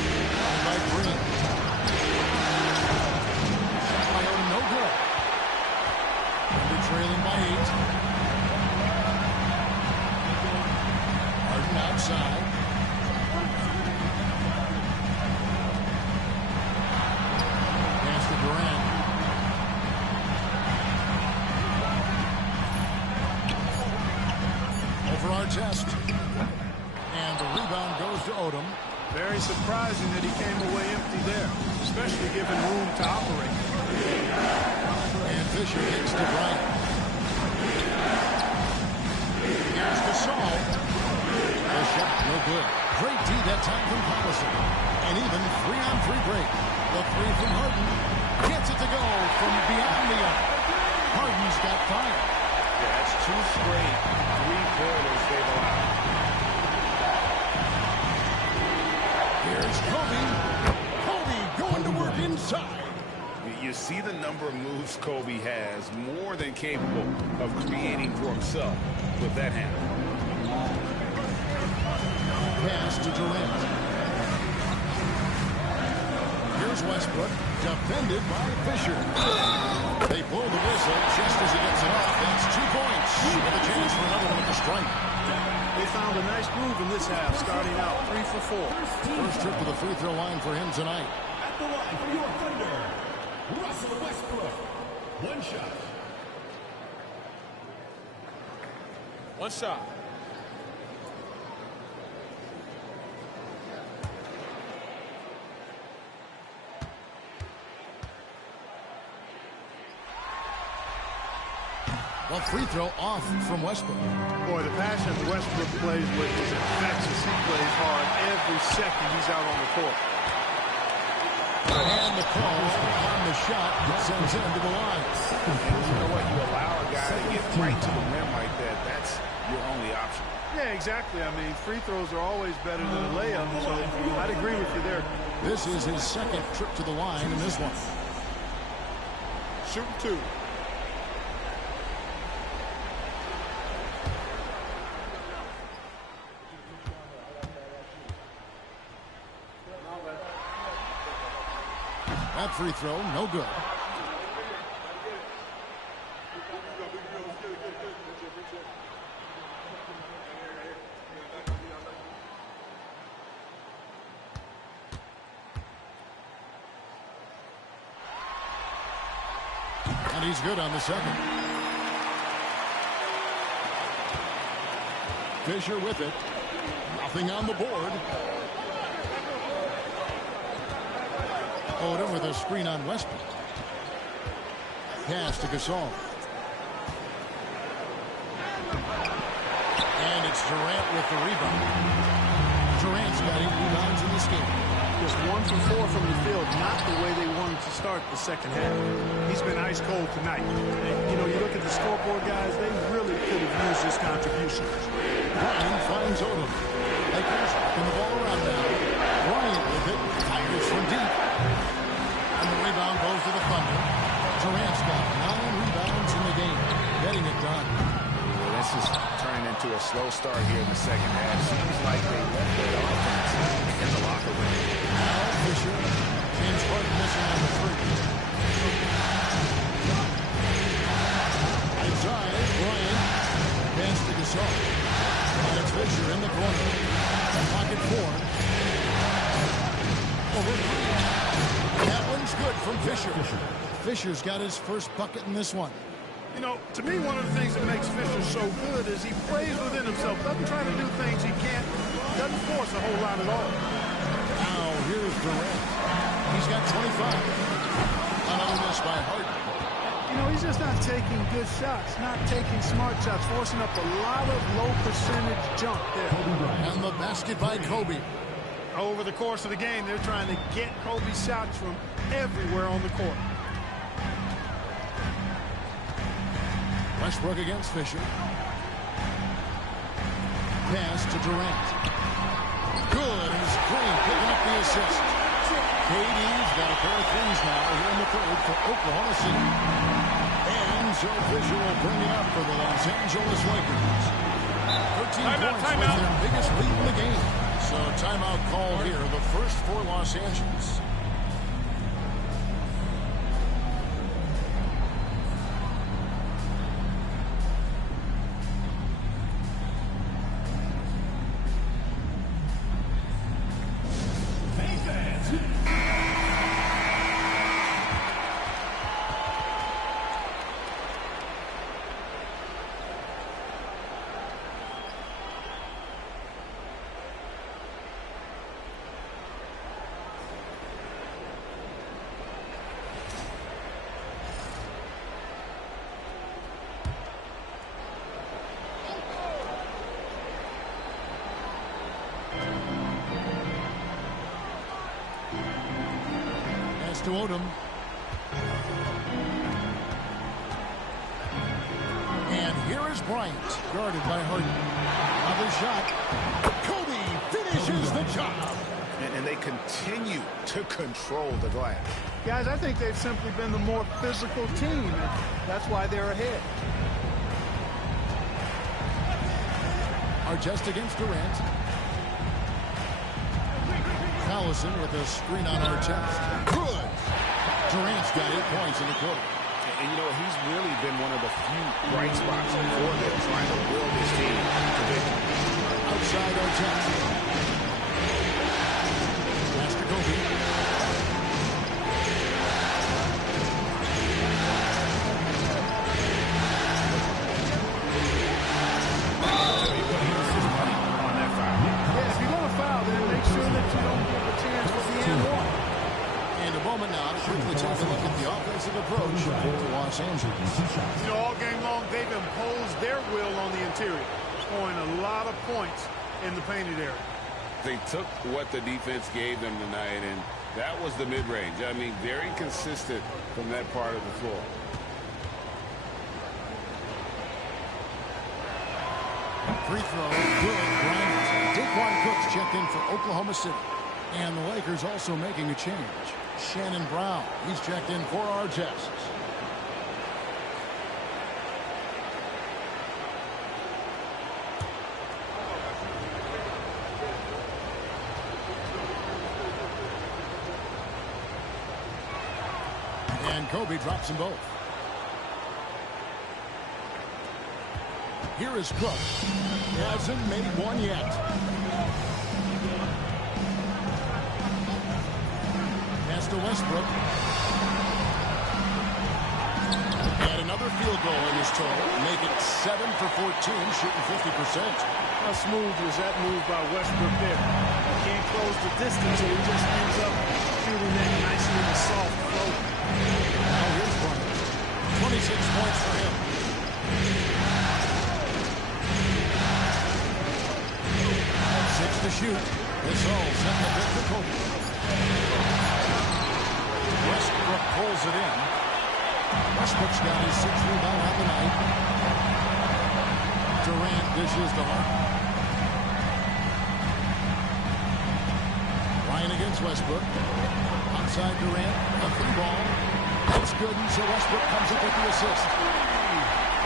by Green. Shot by Odom, no good. Thunder trailing by 8. Harden outside. Pass to Durant. Over Artest. And the rebound goes to Odom. Very surprising that he came away empty there, especially given room to operate. And Fisher hits to Bryant. Here's Gasol. A shot, no good. Great D that time from Collison. And even 3-on-3 break. The three from Harden. Gets it to go from beyond the arc. Harden's got 5. Yeah, that's 2 straight three-pointers they've allowed. Here's Kobe. Kobe going to work inside. You see the number of moves Kobe has, more than capable of creating for himself with that hand. Pass to Durant. Here's Westbrook, defended by Fisher. They blow the whistle just as he gets it off. That's 2 points with a chance for another one at the strike. They found a nice groove in this half, starting out 3 for 4. First trip to the free throw line for him tonight. At the line for your Thunder, Russell Westbrook. 1 shot. 1 shot. Well, free throw off from Westbrook. Boy, the passion that Westbrook plays with is infectious. He plays hard every second he's out on the court. And the call on the shot that sends him to the line. And you know what? You allow a guy to get right to the rim like that. That's your only option. Yeah, exactly. I mean, free throws are always better than a layup, so I'd agree with you there. This is his second trip to the line in this one. Shooting 2. That free throw, no good. And he's good on the second. Fisher with it. Nothing on the board. Odom with a screen on Westbrook. Pass to Gasol. And it's Durant with the rebound. Durant's got 8 rebounds in this game. Just 1 for 4 from the field, not the way they wanted to start the second half. He's been ice cold tonight. And, you know, you look at the scoreboard, guys, they really could have used his contributions. Bryant finds Odom. Lakers in the ball around now. Bryant with it. Tigers from deep. And the rebound goes to the Thunder. Durant's got 9 rebounds in the game. Getting it done. Well, this is turning into a slow start here in the second half. Seems like they left their offense in the locker room. Now Fisher. James Harden missing on the 3. Outside, Bryant. Pass to Gasol. And it's Fisher in the corner. Pocket 4. Over 3. That one's good from Fisher. Fisher's got his first bucket in this one. You know, to me, one of the things that makes Fisher so good is he plays within himself. Doesn't try to do things he can't. Doesn't force a whole lot at all. Now, here's Durant. He's got 25. Another miss by Harden. You know, he's just not taking good shots, not taking smart shots, forcing up a lot of low percentage jump there. And the basket by Kobe. Over the course of the game, they're trying to get Kobe's shots from everywhere on the court. Westbrook against Fisher. Pass to Durant. Good as Green picking up the assist. KD's got a pair of threes now here in the third for Oklahoma City. And Joe Fisher will bring it up for the Los Angeles Lakers. 13 points was their biggest lead in the game. So timeout call here, the first for Los Angeles. To Odom. And here is Bryant, guarded by Harden. Another shot. Kobe finishes the job. And they continue to control the glass. Guys, I think they've simply been the more physical team, and that's why they're ahead. Artest against Durant. Collison with a screen on Artest. Good. Durant's got 8 points in the quarter. And, you know, he's really been one of the few bright spots for them trying to will this team to victory. Outside Artest. Pass to Kobe. Now to quickly take a look at the offensive approach for Los Angeles. You know, all game long, they've imposed their will on the interior, scoring a lot of points in the painted area. They took what the defense gave them tonight, and that was the mid-range. I mean, very consistent from that part of the floor. Free throw, good. Bryant. Daquan Cook's checked in for Oklahoma City. And the Lakers also making a change. Shannon Brown, he's checked in for Artest. And Kobe drops them both. Here is Cook. He hasn't made one yet. Pass to Westbrook. And another field goal in his total. Make it 7 for 14, shooting 50%. How smooth was that move by Westbrook there? He can't close the distance, so he just ends up shooting that nicely in the soft float. Now here's Bryant. 26 points for him. To shoot. This all set the pick for Kobe. Westbrook pulls it in. Westbrook's got his 6th rebound on the night. Durant dishes to Harden. Ryan against Westbrook. Outside Durant. A free ball. It's good, and so Westbrook comes up with the assist.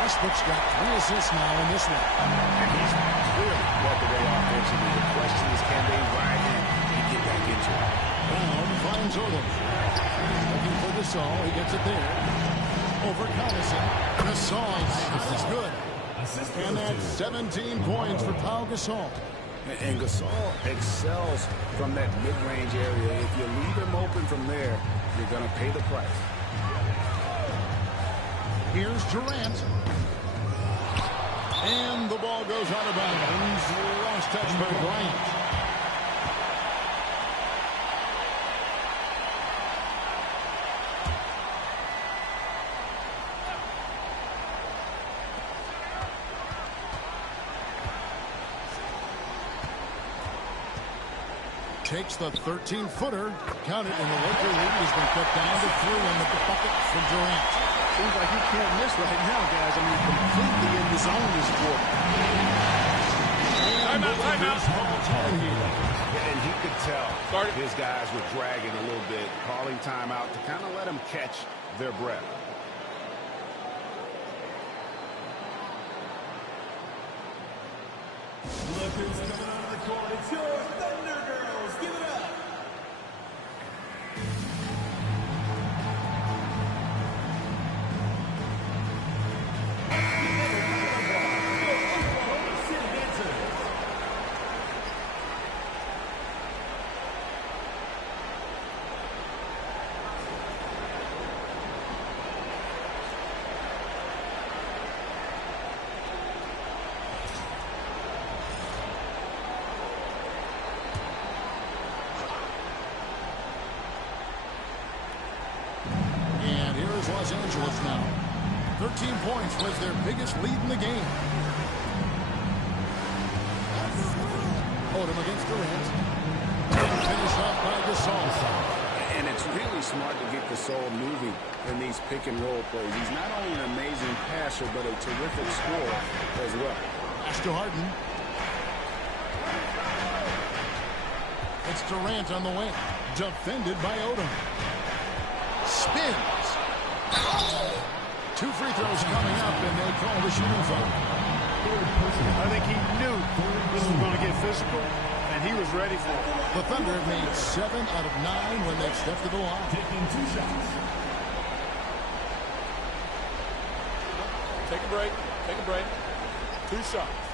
Westbrook's got 3 assists now in this one. And he's clearly led the way offensively. The question is, can they ride in and get back into it? Brown finds Odom. Looking for Gasol. He gets it there. Over Collison. Gasol's is good. And that's 17 points for Pau Gasol. And Gasol excels from that mid-range area. If you leave him open from there, you're going to pay the price. Here's Durant. And the ball goes out of bounds. Last touch by Bryant. Takes the 13-footer. Count it, and the Laker lead has been cut down to 3 on the bucket from Durant. Seems like you can't miss right now, guys. I mean, completely in the zone this quarter. Timeout. And he could tell his guys were dragging a little bit, calling timeout to kind of let them catch their breath. Look who's coming on the court. It's your Thunder Girls. Give it up. Los Angeles now. 13 points was their biggest lead in the game. Odom against Durant. And finish off by Gasol. And it's really smart to get Gasol moving in these pick-and-roll plays. He's not only an amazing passer, but a terrific scorer as well. Pass to Harden. It's Durant on the wing. Defended by Odom. Spins. 2 free throws coming up, and they call the shooting foul. I think he knew this was going to get physical, and he was ready for it. The Thunder have made 7 out of 9 when they've stepped to the line. Taking 2 shots. Take a break. Take a break. 2 shots.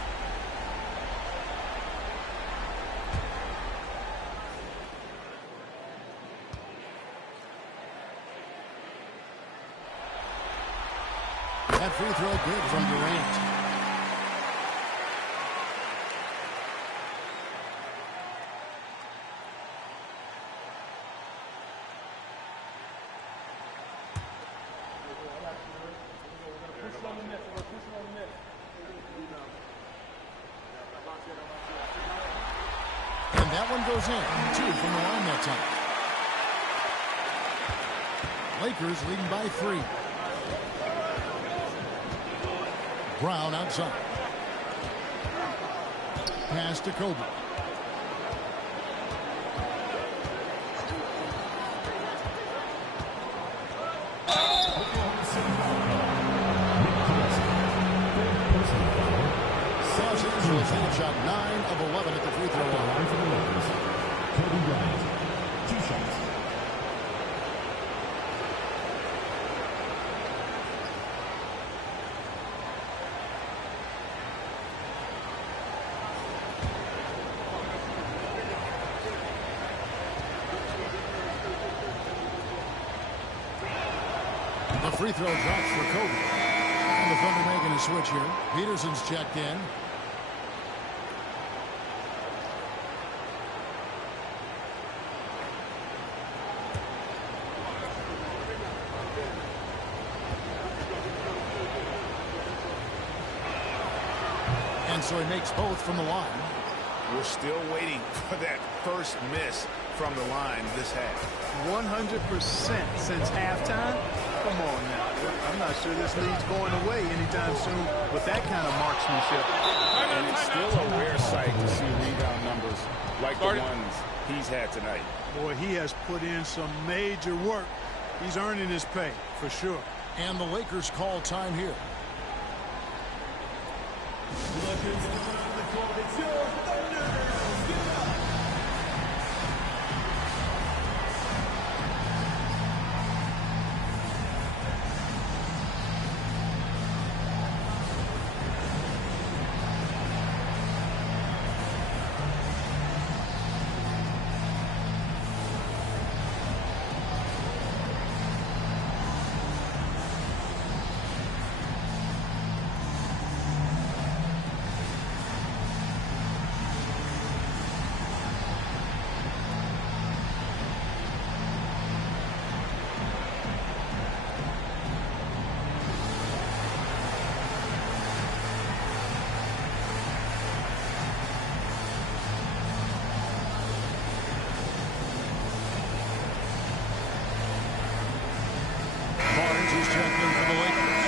That free throw good from Durant. And that one goes in. 2 from the line that time. Lakers leading by 3. Brown outside. Pass to Kobe. Los Angeles shot 9 of 11 at the free throw line. Kobe Bryant, 2 shots. The free throw drops for Kobe. And the Thunder making a switch here. Peterson's checked in. And so he makes both from the line. We're still waiting for that first miss from the line this half. 100% since halftime. Come on now. I'm not sure this lead's going away anytime soon with that kind of marksmanship. And it's still a rare sight to see rebound numbers like the ones he's had tonight. Boy, he has put in some major work. He's earning his pay, for sure. And the Lakers call time here. He's checked in for the Lakers.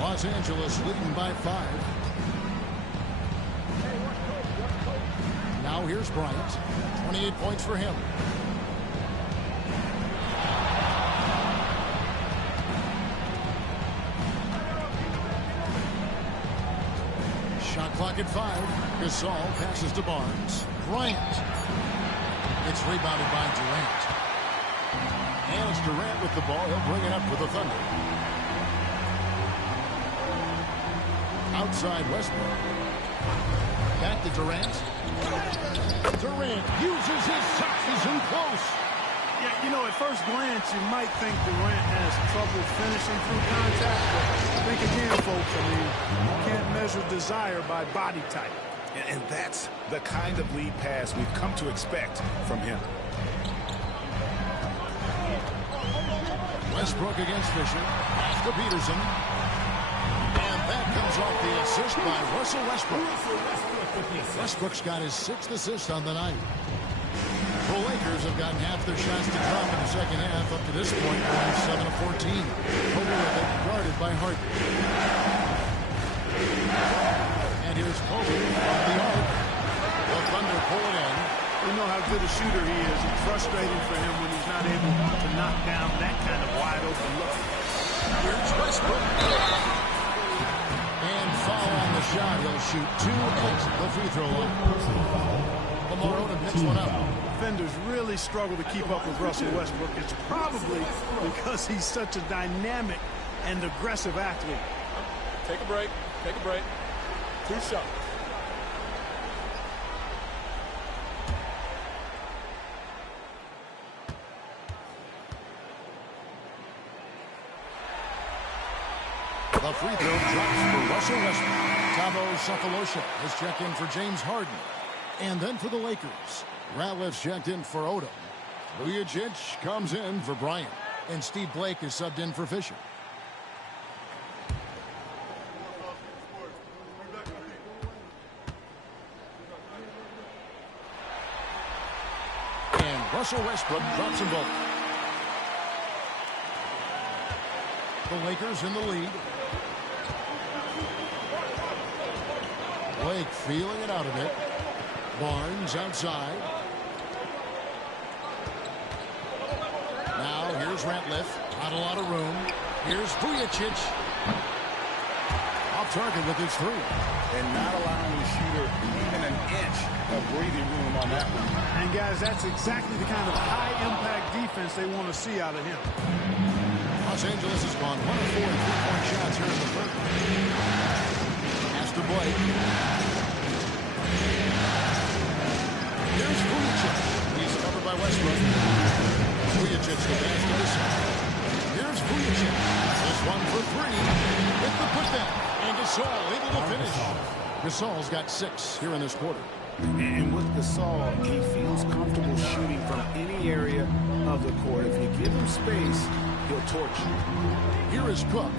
Los Angeles leading by 5. Now here's Bryant. 28 points for him. Shot clock at 5. Gasol passes to Barnes. Bryant. It's rebounded by Durant. And it's Durant with the ball. He'll bring it up for the Thunder. Outside Westbrook. Back to Durant. Durant uses his size and close. Yeah, you know, at first glance, you might think Durant has trouble finishing through contact, but think again, folks. I mean, you can't measure desire by body type. And that's the kind of lead pass we've come to expect from him. Westbrook against Fisher. Pass to Peterson. And that comes off the assist by Russell Westbrook. Westbrook's got his 6th assist on the night. The Lakers have gotten half their shots to drop in the second half. Up to this point, going 7 of 14. Kobe with it, guarded by Harden. And here's Kobe on the arc. The Thunder pull it in. We know how good a shooter he is. It's frustrating for him when he's not able to knock down that kind of wide-open look. Here's Westbrook. And foul on the shot. He'll shoot 2 at the free throw line. Lamar Odom picks one up. Defenders really struggle to keep up with Russell Westbrook. It's probably because he's such a dynamic and aggressive athlete. Take a break. Take a break. 2 shots. The free throw drops for Russell Westbrook. Thabo Sefolosha has checked in for James Harden. And then for the Lakers, Ratliff's checked in for Odom. Vujacic comes in for Bryant. And Steve Blake is subbed in for Fisher. And Russell Westbrook drops them both. The Lakers in the lead. Blake feeling it out a bit. Barnes outside. Now here's Ratliff. Not a lot of room. Here's Vujacic. Off target with his 3. And not allowing the shooter even an inch of breathing room on that one. And guys, that's exactly the kind of high-impact defense they want to see out of him. Los Angeles has gone 1 of 4 3-point shots here in the third. Pass to Blake. Here's Vujacic. He's covered by Westbrook. Vujacic the pass to the side. Here's Vujacic. This one for 3. With the putdown. And Gasol able to finish. Gasol's got 6 here in this quarter. And with Gasol, he feels comfortable shooting from any area of the court. If you give him space, he'll torch you. Here is Cook.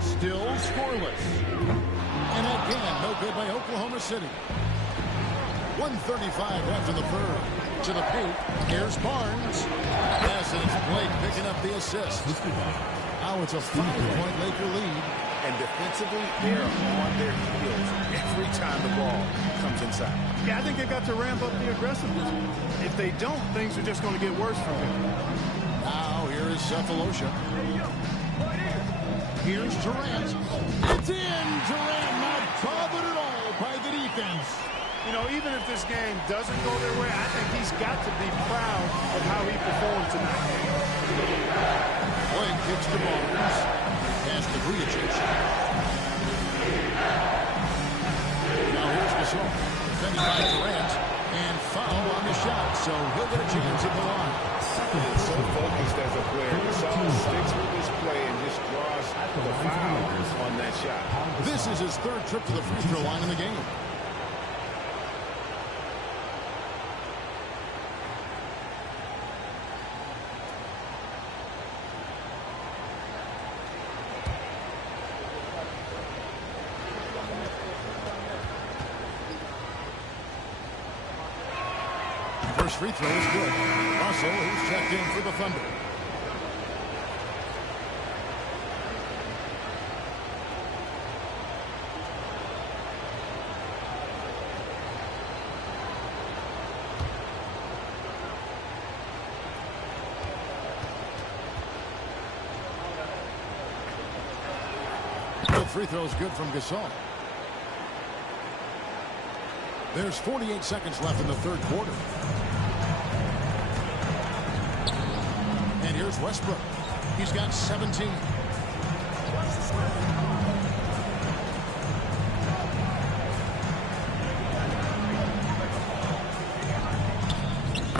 Still scoreless. And again, no good by Oklahoma City. 1:35 after the third. To the paint. Here's Barnes. Yes, and it's Blake picking up the assist. Now it's a 5-point Laker lead. And defensively, they're on their heels every time the ball comes inside. Yeah, I think they've got to ramp up the aggressiveness. If they don't, things are just going to get worse for him. Now here is Sefolosha. Here's Durant. It's in. Durant not bothered at all by the defense. You know, even if this game doesn't go their way, I think he's got to be proud of how he performed tonight. Blake kicks the Barnes. Pass to Vujacic. Now here's Gasol. Defended by Durant. And foul on the shot, so he'll get a chance at the line. He's so focused as a player. Gasol sticks with his play and just draws the foul on that shot. This is his 3rd trip to the free throw line in the game. First free throw is good. Russell, who's checked in for the Thunder. The free throw is good from Gasol. There's 48 seconds left in the third quarter. And here's Westbrook. He's got 17.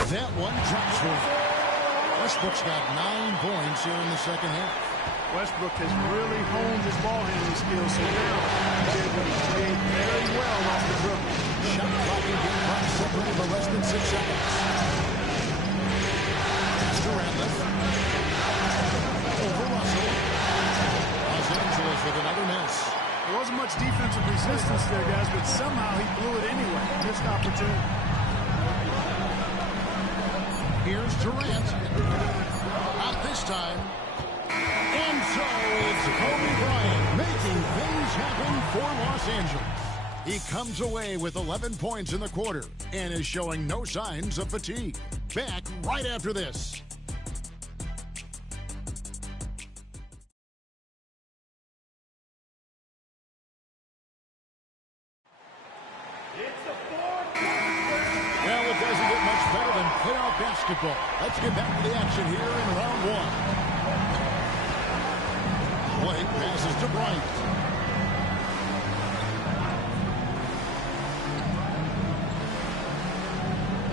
That one drops for him. Westbrook's got 9 points here in the second half. Westbrook has really honed his ball handling skills, so now he's able to create very well off the dribble. Shot clock and game clock separated by less than 6 seconds. Ratliff. Over Russell. Los Angeles with another miss. There wasn't much defensive resistance there, guys, but somehow he blew it anyway. Missed opportunity. Here's Durant. Not this time. And so it's Kobe Bryant making things happen for Los Angeles. He comes away with 11 points in the quarter and is showing no signs of fatigue. Back right after this. Well, it doesn't get much better than playoff basketball. Let's get back to the action here in round one. Blake passes to Bryant.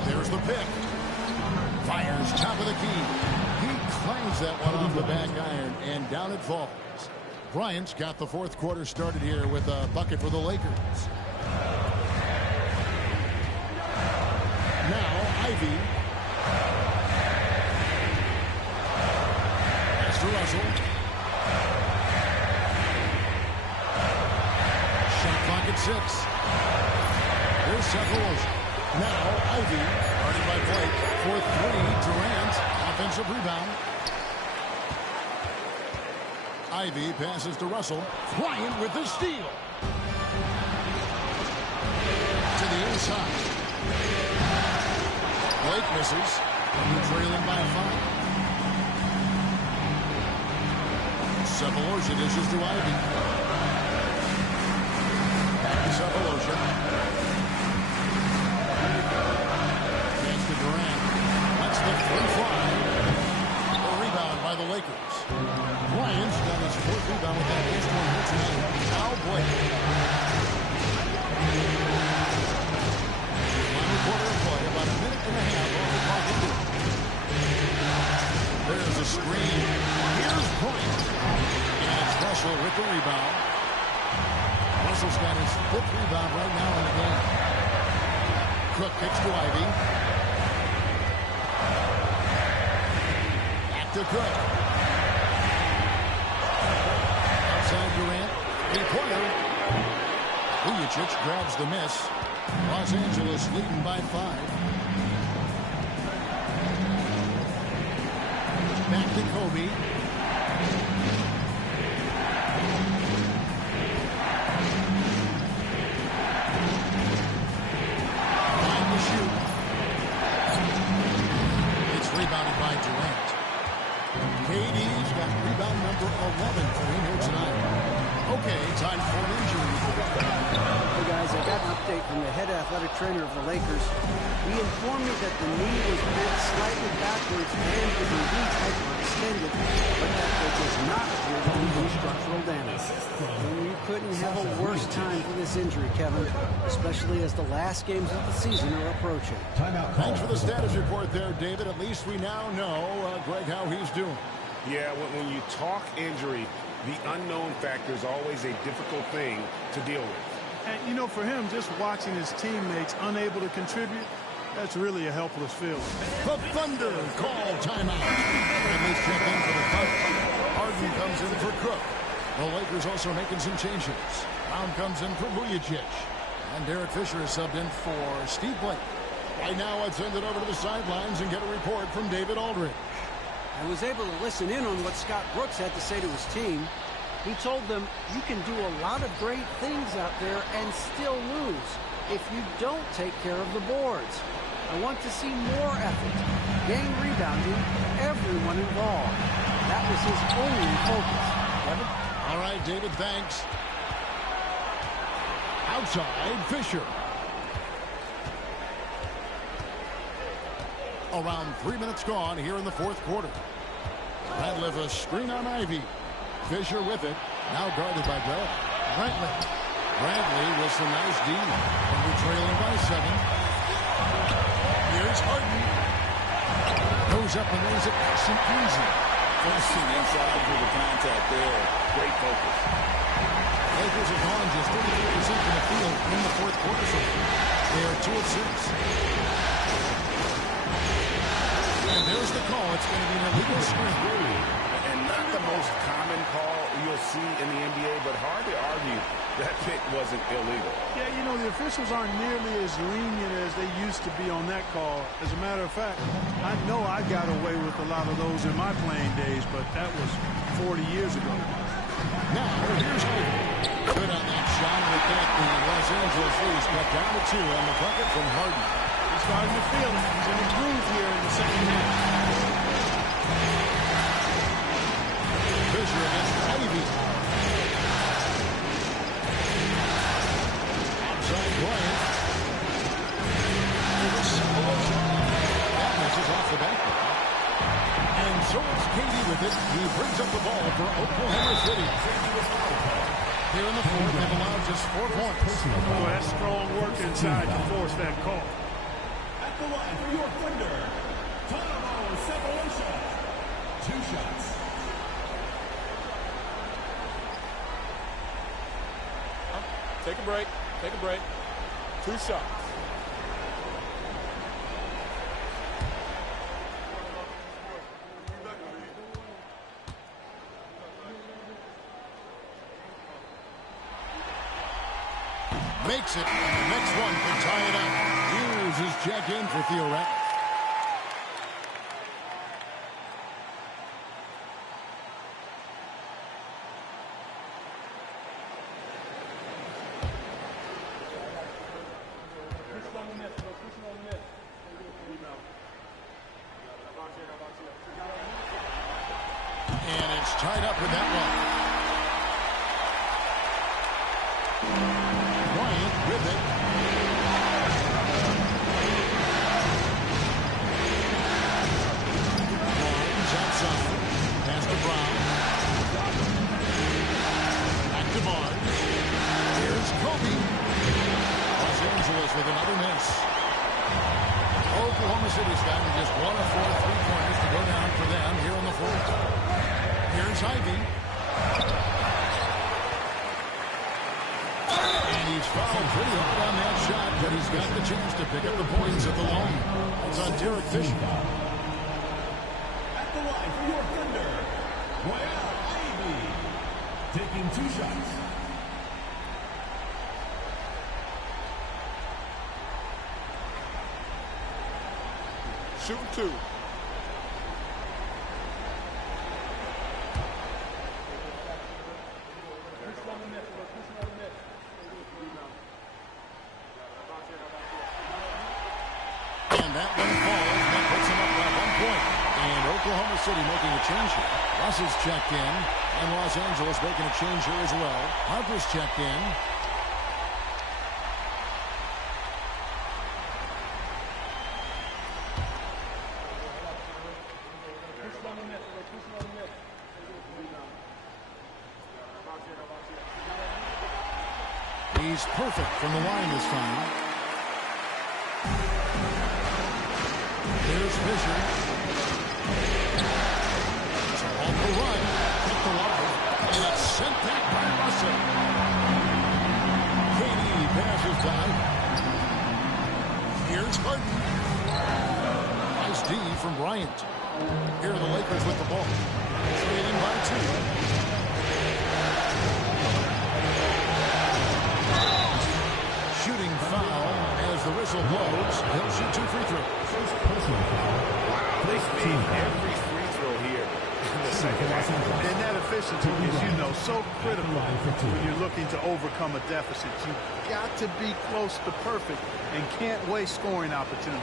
There's the pick. Fires top of the key. He clangs that one off the back iron, and down it falls. Bryant's got the fourth quarter started here with a bucket for the Lakers. Now, Ivy. Pass to Russell. Shot clock at 6. Here's Cephalosha. Now, Ivy. Guarded by Blake. For 3, Durant. Offensive rebound. Ivy passes to Russell. Bryant with the steal. To the inside. Blake misses. And trailing by 5. Cephalosha dishes to Ivy. Back to Cephalosha. Chance to Durant. That's the free fly. A rebound by the Lakers. Bryant's got his 4th rebound with that first one here tonight. Now Blake. Quarter of play, about a minute and a half on the clock. There's a screen. Here's Bryant. And it's Russell with the rebound. Russell's got his 5th rebound right now in the game. Cook kicks to Ivy. Back to Cook. Outside Durant. 3-pointer. Vujacic grabs the miss. Los Angeles leading by 5. Back to Kobe. Time to shoot. It's rebounded by Durant. KD's got rebound number 11 for him here tonight. Okay, time for an injury report. Hey guys, I got an update from the head athletic trainer of the Lakers. He informed me that the knee was bent slightly backwards and is indeed hyperextended, but that there does not appear to be any structural damage. And you couldn't have a worse time for this injury, Kevin, especially as the last games of the season are approaching. Thanks for the status report there, David. At least we now know, Greg, how he's doing. Yeah, when you talk injury, the unknown factor is always a difficult thing to deal with. And, you know, for him, just watching his teammates unable to contribute, that's really a helpless feeling. The Thunder call timeout. And let's check in for the Thunder. Harden comes in for Cook. The Lakers also making some changes. Brown comes in for Vujacic. And Derek Fisher is subbed in for Steve Blake. Right now, let's send it over to the sidelines and get a report from David Aldridge. I was able to listen in on what Scott Brooks had to say to his team. He told them, you can do a lot of great things out there and still lose if you don't take care of the boards. I want to see more effort, game rebounding, everyone involved. That was his only focus. Kevin? All right, David, thanks. Outside, Fisher. Around 3 minutes gone here in the fourth quarter. Radliff a screen on Ivy. Fisher with it. Now guarded by Bradley. Bradley with some nice D. And we're trailing by 7. Here's Harden. Goes up and lays it nice and easy. Finishing inside for the contact there. Great focus. Lakers have gone just 33% from the field in the fourth quarter so far. They are 2 of 6. And there's the call. It's going to be an illegal screen. And not the most common call you'll see in the NBA, but hard to argue That pick wasn't illegal. Yeah, you know, the officials aren't nearly as lenient as they used to be on that call. As a matter of fact, I know I got away with a lot of those in my playing days, but that was 40 years ago. Now, here's Harden. Good on that shot. With that, the Los Angeles Leafs cut down to 2 on the bucket from Harden. He's starting to feel it. He's in the groove here in the second half. Fisher against Ivey. Outside Bryant. That misses off the back. And so it's Katie with it. He brings up the ball for Oklahoma City. Here in the fourth, they've allowed just 4 points. Boy, that's strong work inside to force that call. At the line for your Thunder, Tanamo Separation. 2 shots. Take a break. Take a break. 2 shots. Makes it, and the next one can tie it up. Here's his check in for Theo Ratliff. And it's tied up with that one. Bryant with it. Barnes outside. Pass to Brown. Back to Barnes. Here's Kobe. Los Angeles with another miss. Oklahoma City's gotten just 1 of 4 3-pointers to go down for them here in the fourth. Here's Ivey. And he's fouled pretty hard on that shot, but he's got the chance to pick up the points at the line. It's on Derek Fisher. At the line for your Thunder, Royal Ivey. Taking 2 shots. Shooting 2. And that one falls. That puts him up by 1 point. And Oklahoma City making a change here. Russ is checked in. And Los Angeles making a change here as well. Harper's checked in. He's perfect from the line this time. Here's Fisher. It's off the run. Hit the line. And it's sent back by Russell. Katie passes by. Here's Harden. Nice D from Bryant. Here are the Lakers with the ball. Trailing by 2. Shooting foul as the whistle blows. He'll shoot 2 free throws. First personal foul. Wow, they made every free throw here in the second half. And that efficiency is, you know, so critical when you're looking to overcome a deficit. You've got to be close to perfect and can't waste scoring opportunities.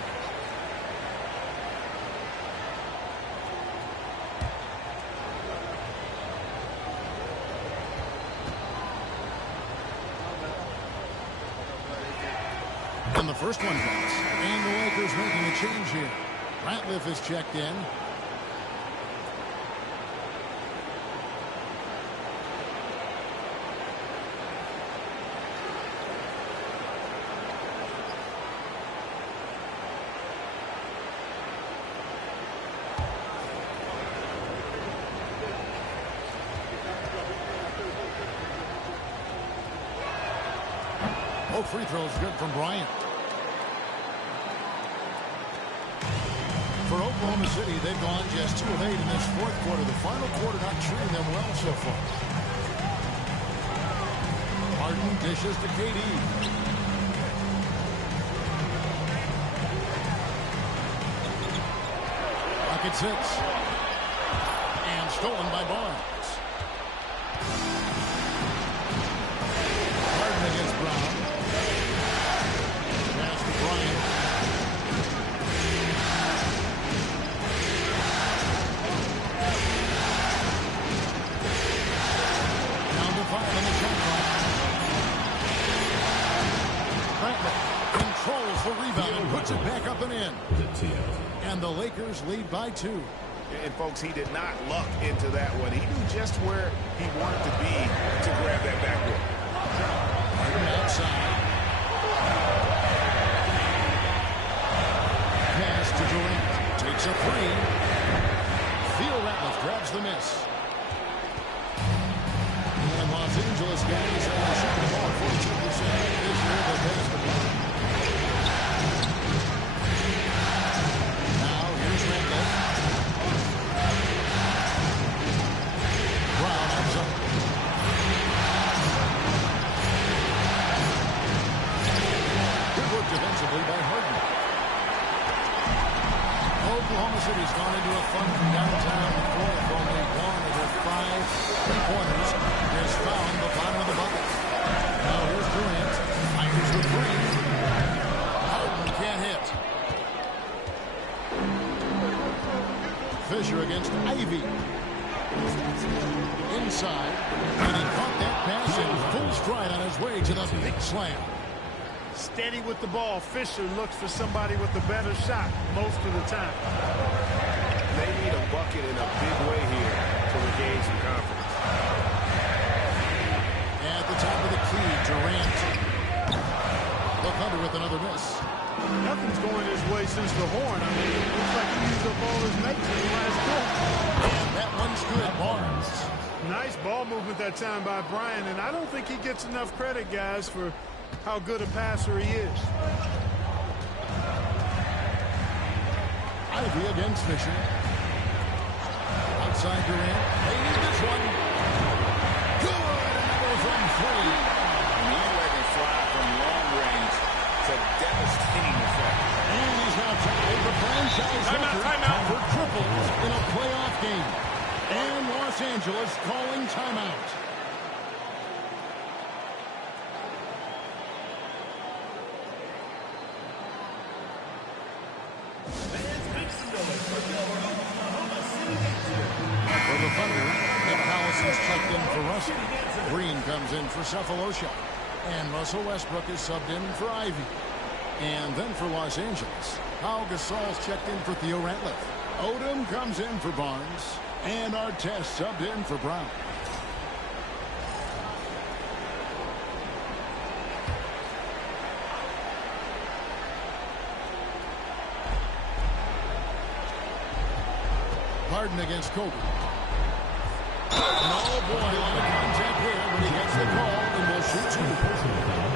And the first one falls. And the Lakers making a change here. Ratliff is checked in. Both free throws good from Bryant. For Oklahoma City, they've gone just 2 of 8 in this fourth quarter. The final quarter not treating them well so far. Harden dishes to KD. Bucket 6. And stolen by Barnes. Harden against Brown. Pass to Bryant. Down to 5 on the shot clock. Franklin controls the rebound and puts it back up and in. And the Lakers lead by 2. And, folks, he did not luck into that one. He knew just where he wanted to be to grab that backboard. Harden outside. Pass to Durant. Takes a 3. Theo Ratliff grabs the miss. And Los Angeles guys are shooting the ball 42% this year. The basketball. Now here's Ratliff. Brown ends up. Good work defensively by Harden. Oklahoma City's gone into a funk from downtown Florida. Only one of their 5 3-pointers has found the bottom of the bucket. Now here's Durant. Fires the 3. Harden can't hit. Fisher against Ivy. Inside. And he caught that pass in full stride on his way to the big slam. Steady with the ball. Fisher looks for somebody with a better shot most of the time. They need a bucket in a big way here to regain some confidence. At the top of the key, Durant. The Thunder with another miss. Nothing's going his way since the horn. I mean, it looks like he used up all his mates in the last quarter. And that one's good. Barnes. Nice ball movement that time by Bryant, and I don't think he gets enough credit, guys, for how good a passer he is. Ivy against Fisher. Outside Durant. They need this one. Good. Another from 3. He let it fly from long range. It's a devastating effect. And he's now tied for franchise record for triples in a playoff game. And Los Angeles calling timeout. For the Thunder, Nick Collison's checked in for Russell. Green comes in for Cephalosha. And Russell Westbrook is subbed in for Ivy. And then for Los Angeles, Pau Gasol's checked in for Theo Ratliff. Odom comes in for Barnes. And Artest subbed in for Brown. Harden against Kobe. No, boy, a lot of contact here, but he gets the call and will shoot 2. Personal foul.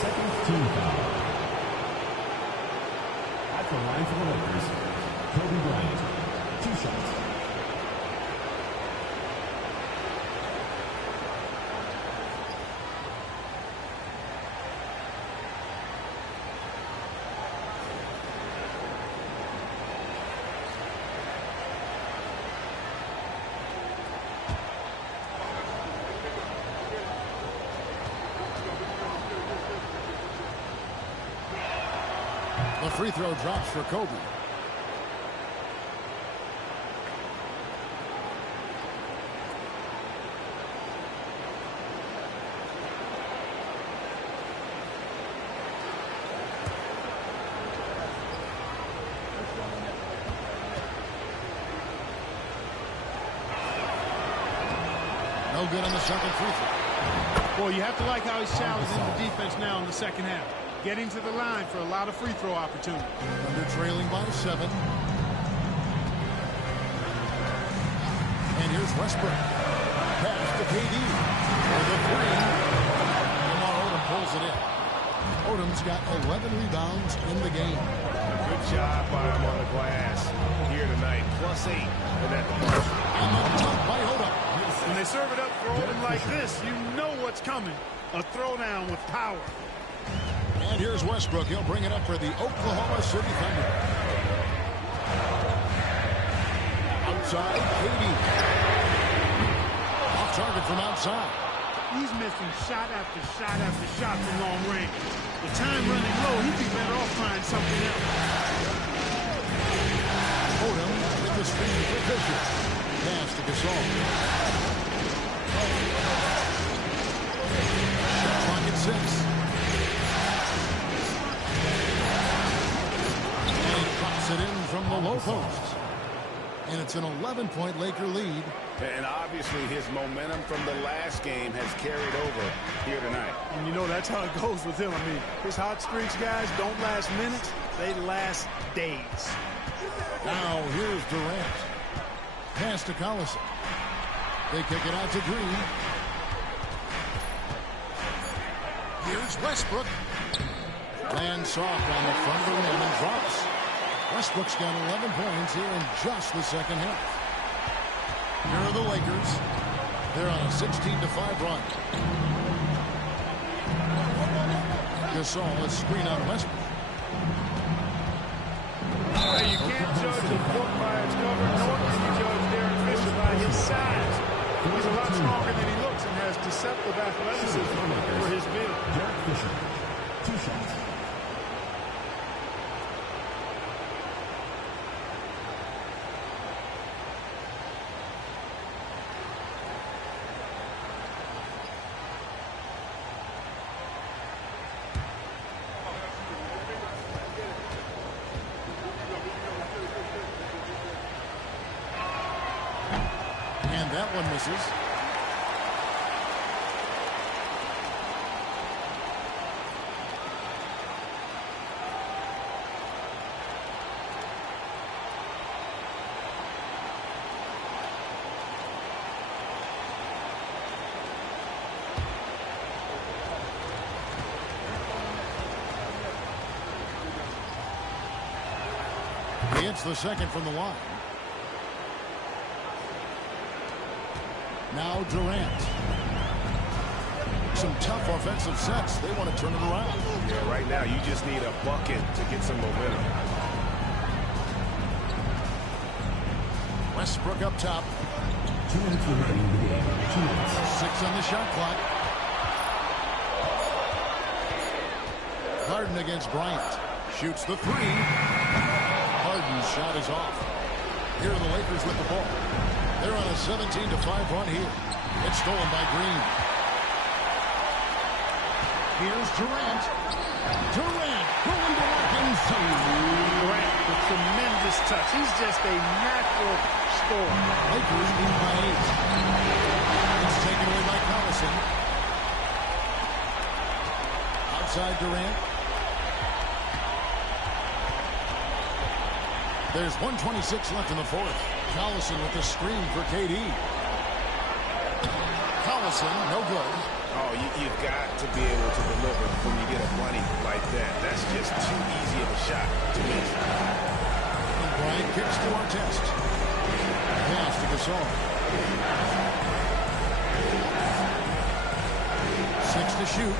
Second team foul. At the line for the Lakers, Kobe Bryant. 2 shots. The free throw drops for Kobe. No good on the second free throw. Well, you have to like how he's challenging the defense now in the second half. Getting to the line for a lot of free throw opportunities. Under trailing by 7. And here's Westbrook. Pass to KD. For the 3. Lamar Odom pulls it in. Odom's got 11 rebounds in the game. Good job by him on the glass here tonight. +8 in that departure. And the dunk by Odom. When they serve it up for Odom like this, you know what's coming. A throwdown with power. And here's Westbrook. He'll bring it up for the Oklahoma City Thunder. Outside, KD. Off target from outside. He's missing shot after shot after shot from long range. The time running low, he'd be better off trying something else. Odom with the screen for Fisher. Pass to Gasol. Shot clock at 6. And he drops it in from the low post. And it's an 11-point Laker lead. And obviously his momentum from the last game has carried over here tonight. And you know that's how it goes with him. I mean, his hot streaks, guys, don't last minutes. They last days. Now here's Durant. Pass to Collison. They kick it out to Green. Here's Westbrook. Lands soft on the front of the rim and drops. Westbrook's got 11 points here in just the second half. Here are the Lakers. They're on a 16-5 run. Gasol is screen on Westbrook. Hey, you can't judge a book by its cover, nor can you judge Derek Fisher by his size. He's a lot stronger than he looks and has deceptive athleticism for his build. Derek Fisher, 2 shots. And that one misses. He hits the second from the line. Now Durant. Some tough offensive sets. They want to turn it around. Yeah, right now you just need a bucket to get some momentum. Westbrook up top. 2 minutes remaining in the game. 2 minutes. 6 on the shot clock. Harden against Bryant. Shoots the 3. Harden's shot is off. Here are the Lakers with the ball. They're on a 17-5 run here. It's stolen by Green. Here's Durant. Durant going to work inside. Durant, a tremendous touch. He's just a natural scorer. Lakers lead by 8. It's taken away by Collison. Outside Durant. There's 1:26 left in the fourth. Collison with the screen for KD. Collison, no good. Oh, you've got to be able to deliver when you get a bunny like that. That's just too easy of a shot to miss. And Bryant kicks to Artest. Pass to Gasol. 6 to shoot.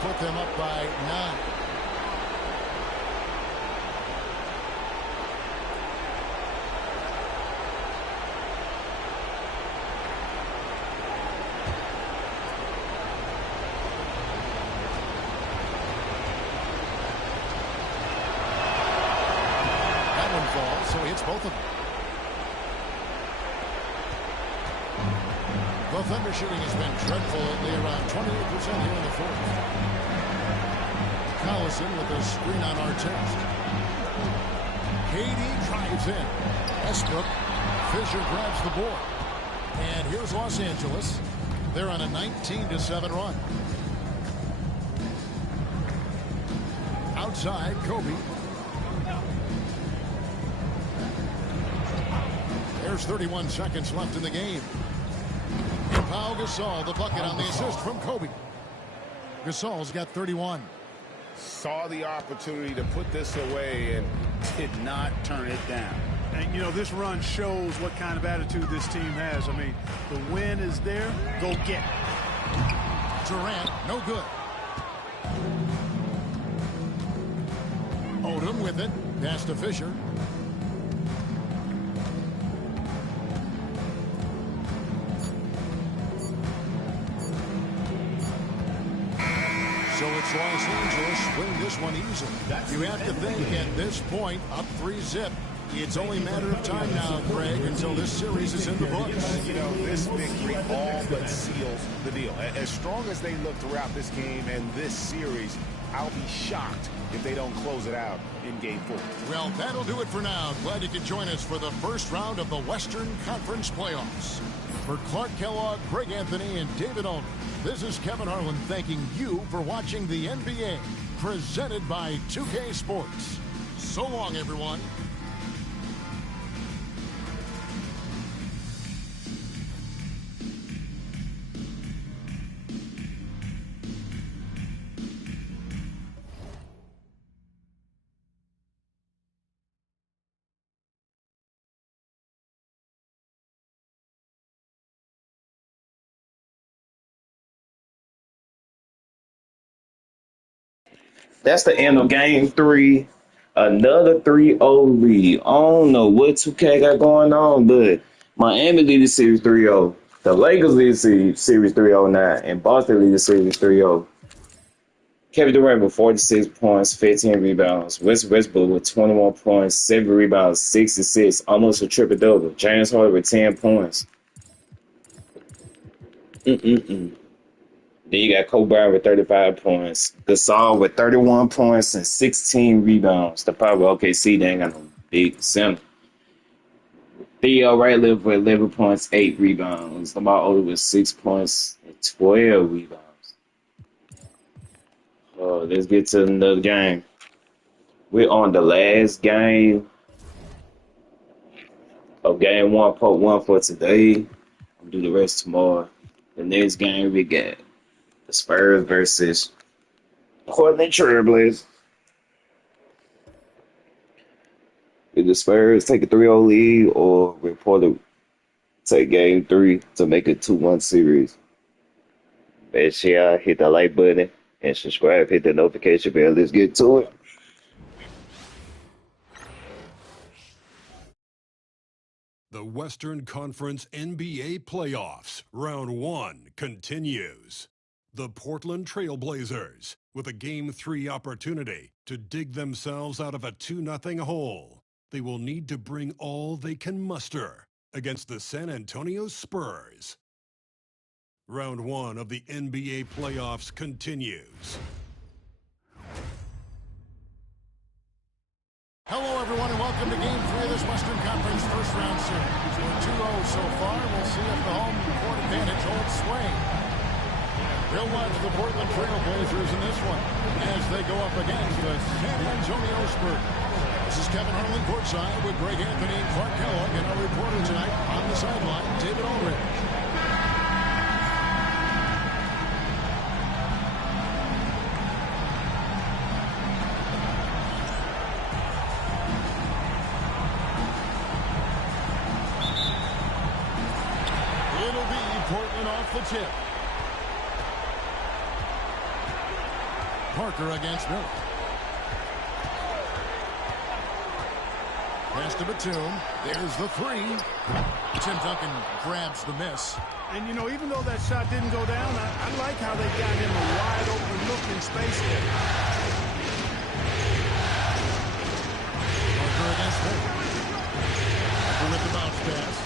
Put them up by 9. That one falls, so he hits both of them. The Thunder shooting has been dreadful lately, around 28% here in the fourth. Collison with a screen on Artest. KD drives in. Westbrook Fisher grabs the board. And here's Los Angeles. They're on a 19-7 run. Outside, Kobe. There's 31 seconds left in the game. And Pau Gasol, the bucket on the assist from Kobe. Gasol's got 31. Saw the opportunity to put this away and did not turn it down. And, you know, this run shows what kind of attitude this team has. I mean, the win is there. Go get it. Durant, no good. Odom with it. Pass to Fisher. So it's Los Angeles winning this one easily. You have to think at this point, up 3-zip. It's only a matter of time now, Greg, until this series is in the books. You know, this victory all but seals the deal. As strong as they look throughout this game and this series, I'll be shocked if they don't close it out in Game 4. Well, that'll do it for now. Glad you could join us for the first round of the Western Conference Playoffs. For Clark Kellogg, Greg Anthony, and David Aldridge, this is Kevin Harlan thanking you for watching the NBA, presented by 2K Sports. So long, everyone. That's the end of game 3. Another 3-0 lead. I don't know what 2K got going on, but Miami lead the series 3-0. The Lakers lead the series 3-0 now, and Boston lead the series 3-0. Kevin Durant with 46 points, 15 rebounds. Westbrook with 21 points, 7 rebounds, 6 assists, almost a triple-double. James Harden with 10 points. Then you got Kobe Bryant with 35 points. Gasol with 31 points and 16 rebounds. The problem with OKC, they ain't got no big center. Theo Ratliff with 11 points, 8 rebounds. Lamar Odom with 6 points and 12 rebounds. Let's get to another game. We're on the last game of game 1, part 1 for today. I'll do the rest tomorrow. The next game we got the Spurs versus Portland Trailblazers. Will the Spurs take a 3-0 lead, or will Portland take game 3 to make a 2-1 series? Make sure y'all hit the like button and subscribe, hit the notification bell. Let's get to it. The Western Conference NBA Playoffs, Round 1 continues. The Portland Trailblazers, with a Game 3 opportunity to dig themselves out of a 2-0 hole. They will need to bring all they can muster against the San Antonio Spurs. Round 1 of the NBA Playoffs continues. Hello, everyone, and welcome to Game 3 of this Western Conference first round series. We're 2-0 so far. We'll see if the home court advantage holds sway. We'll watch the Portland Trailblazers in this one as they go up against the San Antonio Spurs. This is Kevin Harlan courtside with Greg Anthony and Clark Kellogg, and our reporter tonight on the sideline, David Aldridge. It'll be Portland off the tip. Parker against Miller. Pass to Batum. There's the 3. Tim Duncan grabs the miss. And, you know, even though that shot didn't go down, I like how they got him a wide open look in space there. Parker against Miller. Parker with the bounce pass.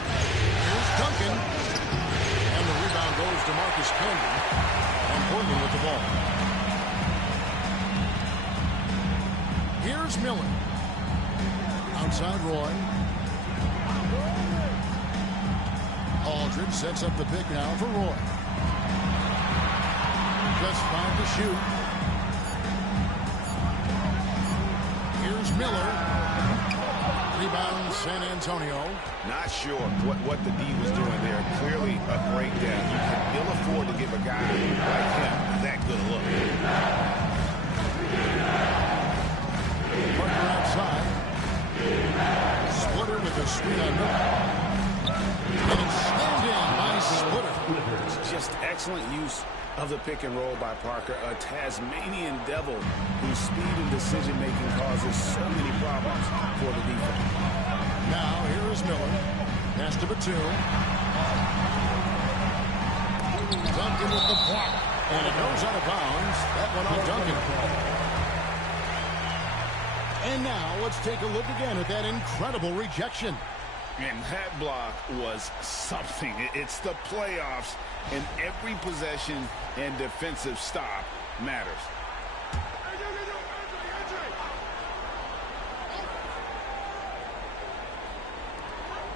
Here's Duncan. And the rebound goes to Marcus Camby. And Portland with the ball. Here's Miller. Outside Roy. Aldridge sets up the pick now for Roy. Just 5 to shoot. Here's Miller. Rebound San Antonio. Not sure what the D was doing there. Clearly a breakdown. You can ill afford to give a guy like him that good a look. Parker outside. Splitter with a screen on Miller. And it's slammed in by Splitter. Just excellent use of the pick and roll by Parker, a Tasmanian devil whose speed and decision-making causes so many problems for the defense. Now, here is Miller. Pass to Batum. Duncan with the block. And it goes out of bounds. That one on Duncan. And now, let's take a look again at that incredible rejection. And that block was something. It's the playoffs, and every possession and defensive stop matters.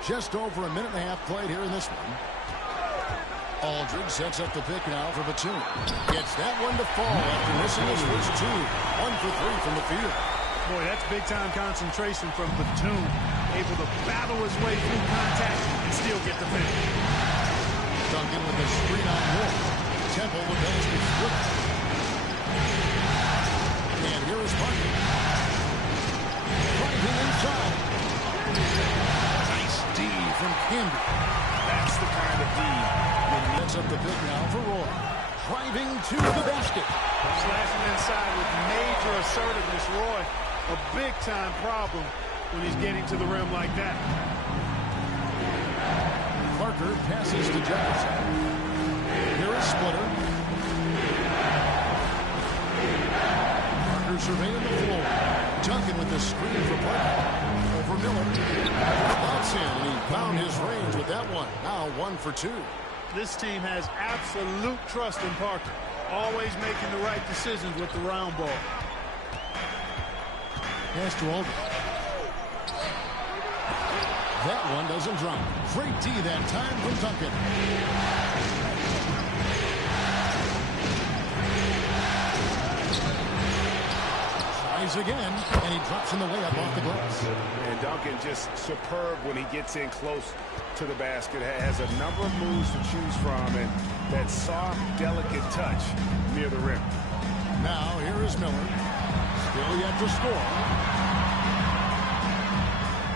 Just over a minute and a half played here in this one. Aldridge sets up the pick now for Batum. Gets that one to fall after missing his first 2. 1 for 3 from the field. Boy, that's big-time concentration from Batum. Able to battle his way through contact and still get the finish. Duncan with a screen on Moore. Temple with basket flip. And here is Parker. Driving inside. Nice D from Camby. That's the kind of D. Sets up the pick now for Roy. Driving to the basket. Slashing inside with major assertiveness, Roy. A big-time problem when he's getting to the rim like that. Parker passes to Jefferson. Here is Splitter. Parker surveying the floor. Duncan with the screen for Parker. Over Miller. That's in, and he found his range with that one. Now 1 for 2. This team has absolute trust in Parker. Always making the right decisions with the round ball. Pass to Aldridge. That one doesn't drop. Great D that time from Duncan. Tries again, and he drops in the layup off the glass. And Duncan just superb when he gets in close to the basket. Has a number of moves to choose from, and that soft, delicate touch near the rim. Now, here is Miller. Still yet to score.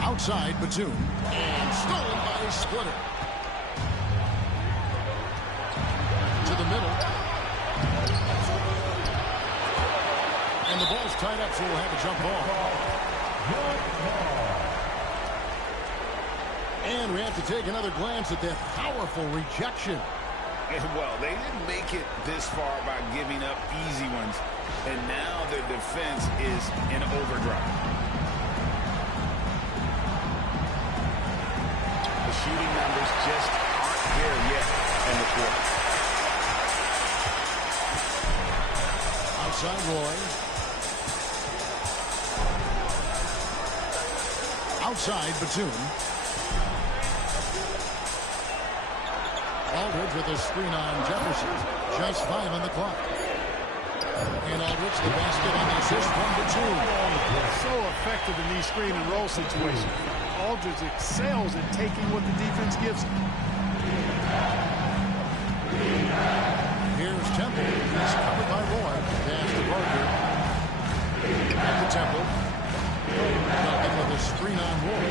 Outside, Batum. And stolen by Splitter. To the middle. And the ball's tied up, so we'll have a jump ball. And we have to take another glance at that powerful rejection. And well, they didn't make it this far by giving up easy ones. And now their defense is in overdrive. The shooting numbers just aren't there yet in the quarter. Outside Roy. Outside Batum. Aldridge with a screen on Jefferson. Just 5 on the clock. And Aldridge the basket on the assist from Batum. So effective in these screen and roll situations. Aldridge excels at taking what the defense gives him. Here's Temple. He's covered by Roy. Pass to Parker. At the Temple. Duncan with a screen on Roy.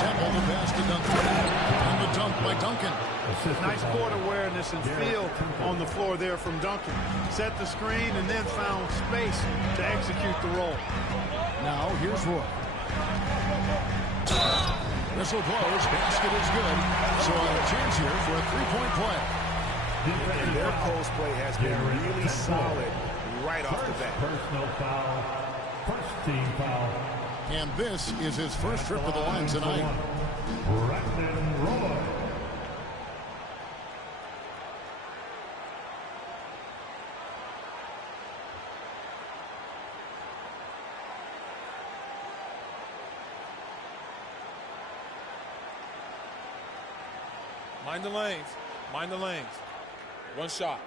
Temple the pass to Duncan. And the dunk by Duncan. Nice court awareness and feel on the floor there from Duncan. Set the screen and then found space to execute the roll. Now here's Roy. Whistle blows. Basket is good. So a chance here for a three-point play. And their post play has been really solid right off the bat. Personal foul. First team foul. And this is his first trip to the line tonight. Brandon Roy. Mind the lanes. Mind the lanes. One shot.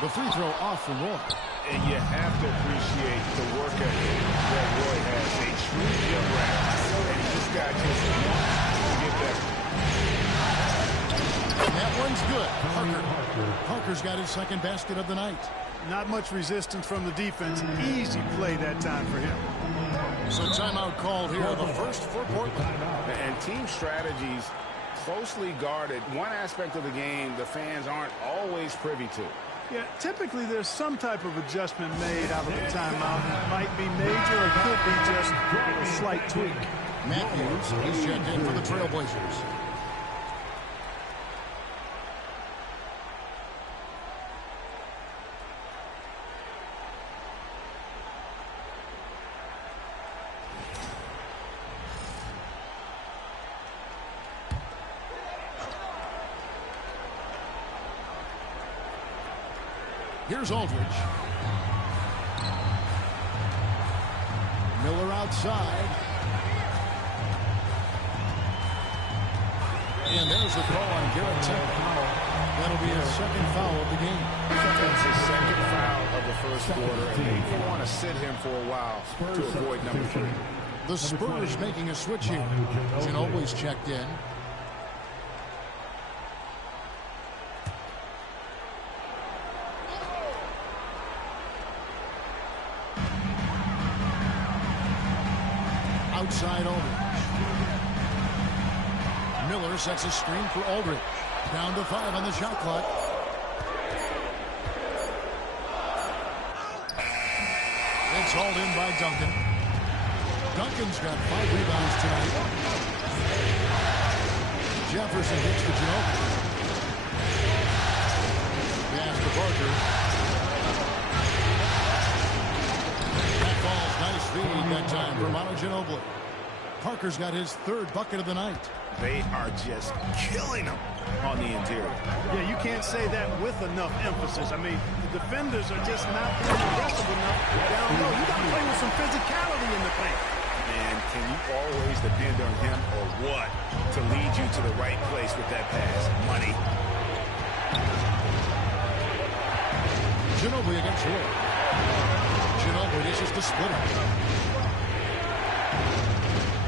The free throw off for Roy. And you have to appreciate the work ethic that Roy has. A true gym rat. And this guy just wants to get better. And that one's good. Parker's got his second basket of the night. Not much resistance from the defense. Easy play that time for him. So timeout called here, the first for Portland. And team strategies closely guarded. One aspect of the game the fans aren't always privy to. Yeah, typically there's some type of adjustment made out of the timeout. It might be major or could be just a slight tweak. Matthews, he's checked in for the Trailblazers. Here's Aldridge. Miller outside. And there's a call on Garrett Temple. That'll be his second foul of the game. That's his second foul of the first quarter, and they want to sit him for a while to avoid number 3. The Spurs making a switch here. Ginobili's checked in. Outside Aldridge. Miller sets a screen for Aldridge. Down to 5 on the shot clock. It's hauled in by Duncan. Duncan's got 5 rebounds tonight. Jefferson hits the Ginobili. Pass to Parker. That ball's nice feed that time for Manu Ginobili. Parker's got his 3rd bucket of the night. They are just killing him on the interior. Yeah, you can't say that with enough emphasis. I mean, the defenders are just not being aggressive enough down low. You got to play with some physicality in the paint. And can you always depend on him or what to lead you to the right place with that pass? Money. Ginobili against Roy. Ginobili dishes to Splitter.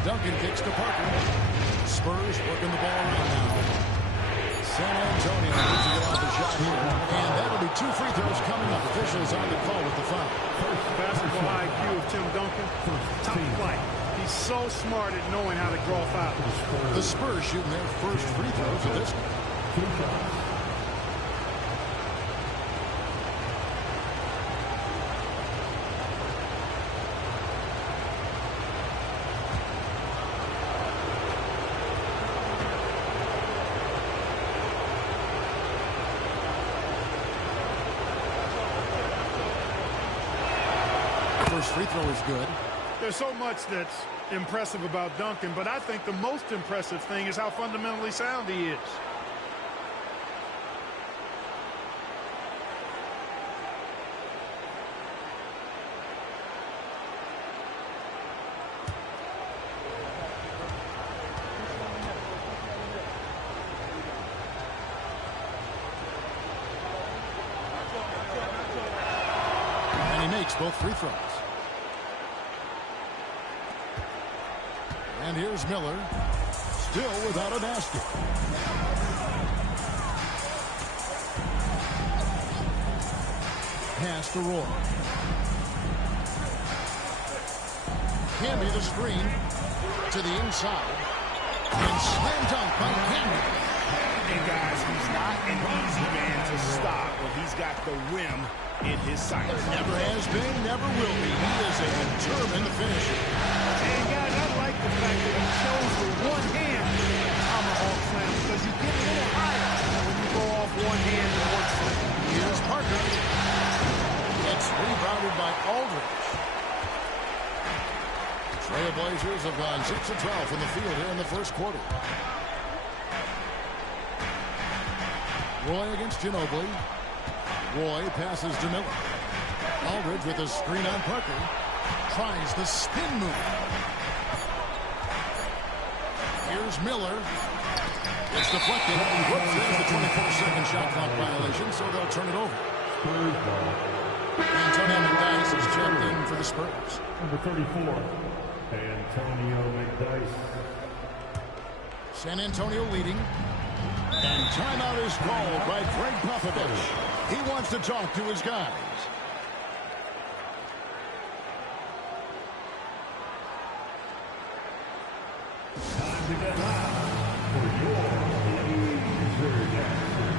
Duncan kicks to Parker. Spurs working the ball around now. San Antonio needs to get off the shot here. And that'll be 2 free throws coming up. Officials on the call with the foul. Basketball IQ of Tim Duncan, top flight. He's so smart at knowing how to draw fouls. The Spurs shooting their first free throws of this one. First free throw is good. There's so much that's impressive about Duncan, but I think the most impressive thing is how fundamentally sound he is. And he makes both free throws. And here's Miller, still without a basket. Pass to Roy. Camby the screen to the inside. And slam dunk by Camby. And guys, he's not an easy man to stop when he's got the rim in his sight. Never has been, never will be. He is a determined finisher. And guys, I like the fact that he chose with one hand tomahawk slam because you get a little higher when you go off one hand and one foot. Here's Parker. It's rebounded by Aldridge. Trailblazers have gone 6 of 12 from the field here in the first quarter. Roy against Ginobili. Roy passes to Miller. Aldridge with a screen on Parker. Tries the spin move. Here's Miller. It's deflected. Whoops, there's the 24-second shot clock violation, so they'll turn it over. Antonio McDyess is checked in for the Spurs. Number 34, Antonio McDyess. San Antonio leading. And timeout is called by Greg Popovich. He wants to talk to his guys. Time to get loud for your laser dancer.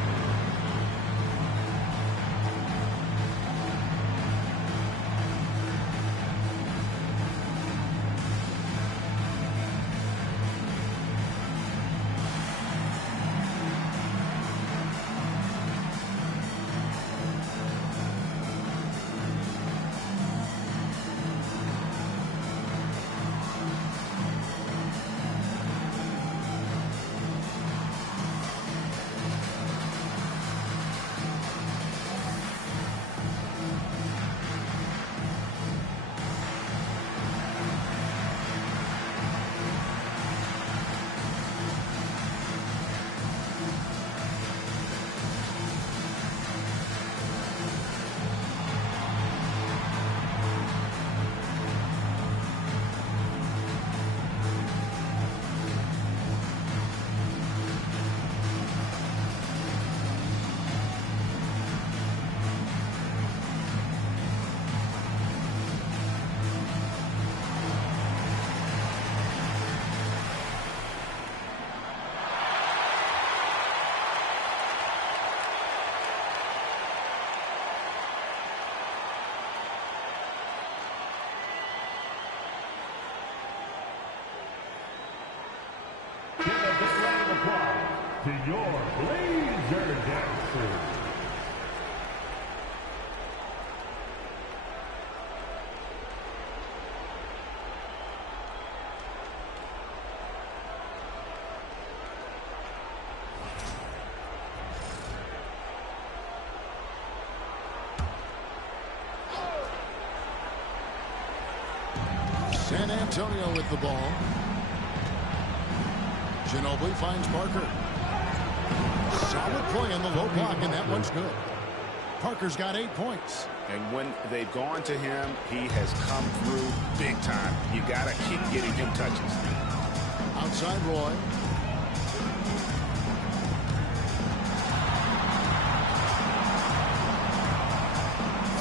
To your laser dancers. San Antonio with the ball. Ginobili finds Parker. Solid play in the low block, and that one's good. Parker's got 8 points. And when they've gone to him, he has come through big time. You got to keep getting him touches. Outside Roy.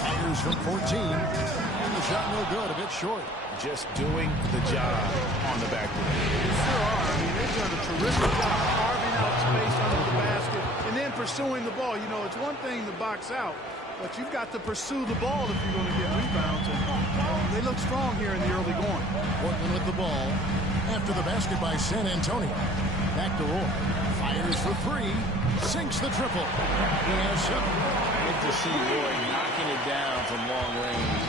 Fires from 14. And the shot no good, a bit short. Just doing the job on the backboard. They sure are. I mean, they've done a terrific job carving out space under the basket and then pursuing the ball. You know, it's one thing to box out, but you've got to pursue the ball if you're going to get rebounds. And they look strong here in the early going. Portland with the ball. After the basket by San Antonio. Back to Roy. Fires for 3. Sinks the triple. He has 7. Good to see Roy knocking it down from long range,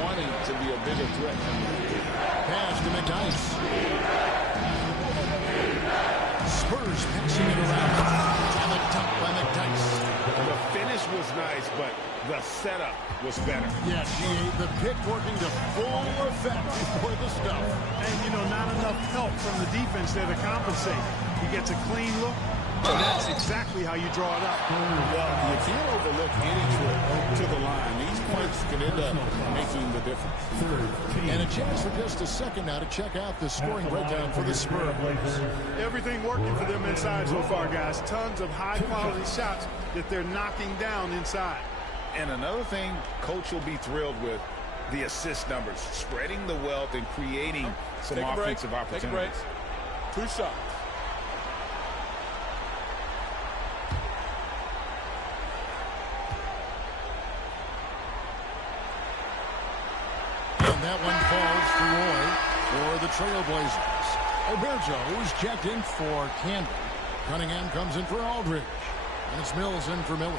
wanting to be a bigger threat. Pass to McDyess. Spurs passing it around. On the top by McDyess. The finish was nice, but the setup was better. Yeah, the pick working to full effect before the stuff. And, you know, not enough help from the defense there to compensate. He gets a clean look, and that's exactly how you draw it up. Well, you can't overlook any trip to the line. These points can end up making the difference. And a chance for just a second now to check out the scoring breakdown for the Spurs. Everything working for them inside so far, guys. Tons of high-quality shots that they're knocking down inside. And another thing Coach will be thrilled with, the assist numbers, spreading the wealth and creating some offensive opportunities. Take a break. 2 shots. And that one falls for Roy for the Trailblazers. Oberto is checked in for Camden. Cunningham comes in for Aldridge. And it's Mills in for Miller.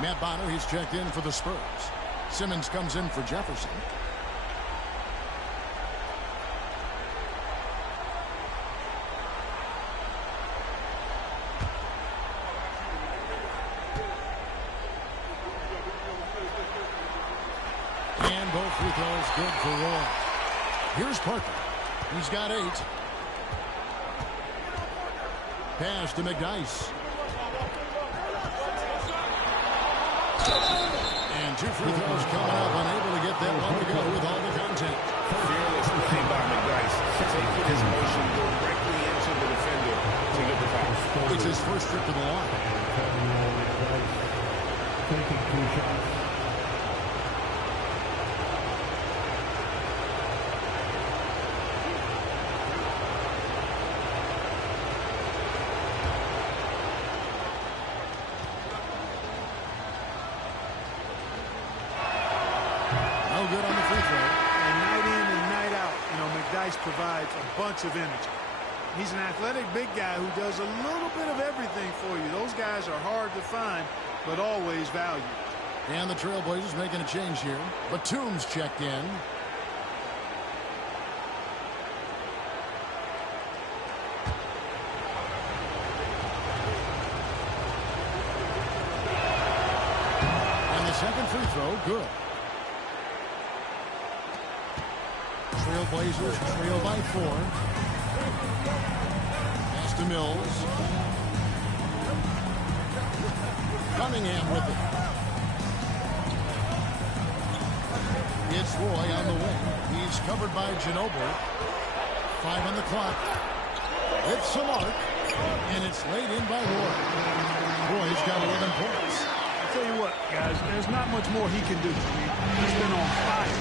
Matt Bonner, he's checked in for the Spurs. Simmons comes in for Jefferson. And both free throws good for Roy. Here's Parker. He's got 8. Pass to McDyess. And 2 free throws coming up, unable to get that one to go with all the content. Fearless play by McDyess. Taking his motion directly into the defender to get the foul. It's his first trip to the line. Taking 2 shots. No good on the free throw. And night in and night out, McDyess provides a bunch of energy. He's an athletic big guy who does a little bit of everything for you. Those guys are hard to find, but always valued. And the Trailblazers making a change here. Batum's checked in. And the second free throw, good. Trailblazers trail by 4. Pass to Mills. Cunningham with it. It's Roy on the wing. He's covered by Ginobili. 5 on the clock. It's a mark. And it's laid in by Roy. Roy's got 11 points. I'll tell you what, guys, there's not much more he can do. He's been on fire,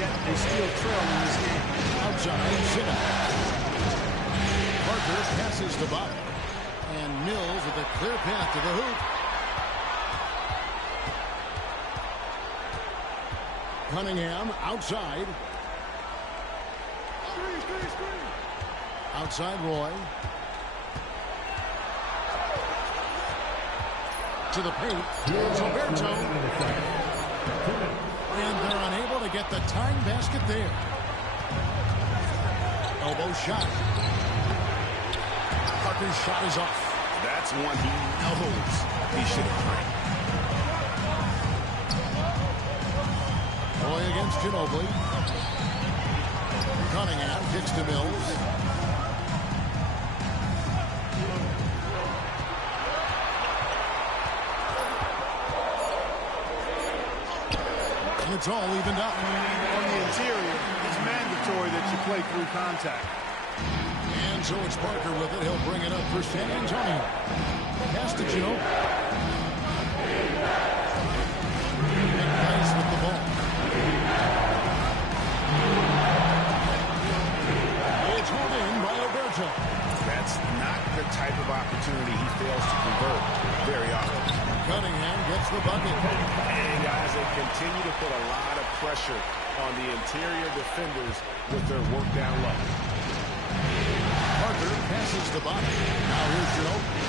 yet they still trail in this game. Outside, Simmons. Parker passes to Bobby. And Mills with a clear path to the hoop. Cunningham outside. Outside Roy. To the paint. Roberto. And they're unable to get the tying basket there. Elbow shot. Parker's shot is off. That's one he knows he should have played. Roy against Ginobili. Cunningham kicks to Mills. And it's all evened up. On the interior, it's mandatory that you play through contact. And so it's Parker with it. He'll bring it up for San Antonio. Pass to Ginobili. McDyess with the ball. It's hauled in by Alberto. That's not the type of opportunity he fails to convert very often. Cunningham gets the bucket. And guys, they continue to put a lot of pressure on the interior defenders with their work down low. Parker passes to Bobby. Now here's Ginobili.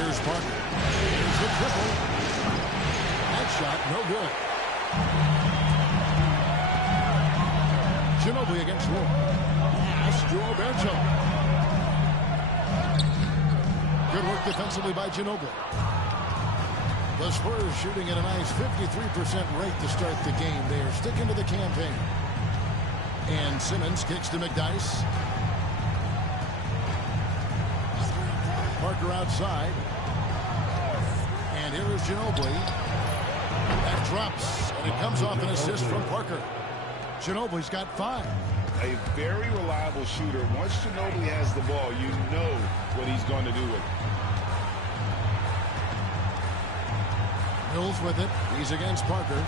Here's Parker. Here's the triple. That shot, no good. Ginobili against Roy. Pass to Alberto. Good work defensively by Ginobili. The Spurs shooting at a nice 53% rate to start the game. They are sticking to the campaign. And Simmons kicks to McDyess. Parker outside. And here is Ginobili. That drops, and it comes off an assist from Parker. Ginobili's got 5. A very reliable shooter. Once Ginobili has the ball, you know what he's going to do with it. Mills with it. He's against Parker.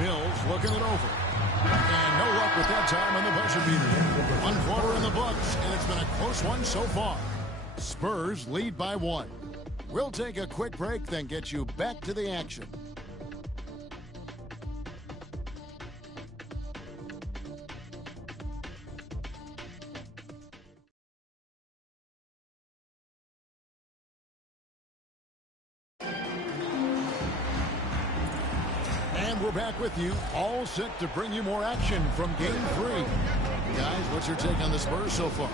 Mills looking it over. And no luck with that time on the buzzer beater. 1 quarter in the books, and it's been a close one so far. Spurs lead by 1. We'll take a quick break, then get you back to the action. We're back with you, all set to bring you more action from Game 3. Guys, what's your take on the Spurs so far?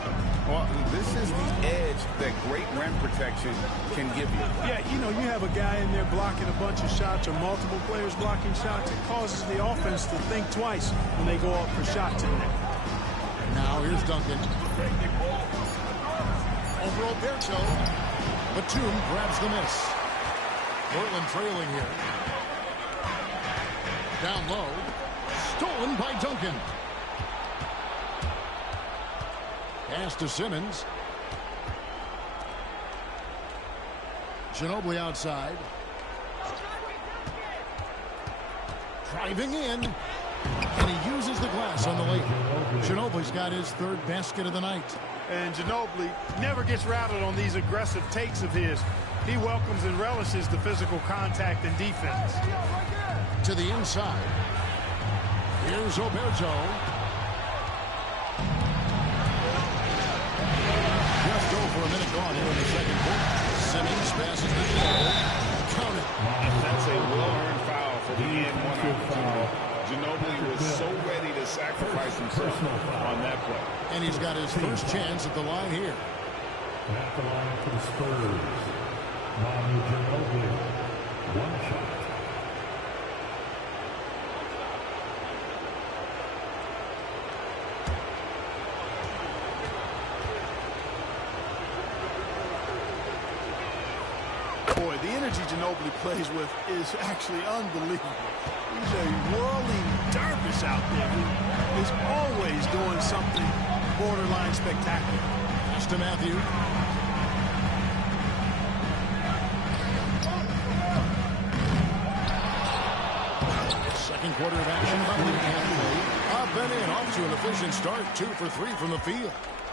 Well, this This is the edge that great rim protection can give you. Yeah, you know, you have a guy in there blocking a bunch of shots or multiple players blocking shots. It causes the offense to think twice when they go up for shots in there. Now here's Duncan. Over Oberto. Batum grabs the miss. Portland trailing here. Down low. Stolen by Duncan. Pass to Simmons. Ginobili outside. Driving in. And he uses the glass on the late. Ginobili's got his third basket of the night. And Ginobili never gets routed on these aggressive takes of his. He welcomes and relishes the physical contact and defense. To the inside. Here's Oberto. Just over a minute gone here in the second quarter. Simmons passes the ball. Count it. That's a well-earned foul for the and-one opportunity. Ginobili was so ready to sacrifice himself on that play. And he's got his first chance at the line here. At the line for the Spurs, Manu Ginobili, one shot. Boy, the energy Ginobili plays with is actually unbelievable. He's a whirling dervish out there who is always doing something borderline spectacular. Pass to Matthew. Second quarter of action about a minute halfway. Up and in, off to an efficient start. 2 for 3 from the field.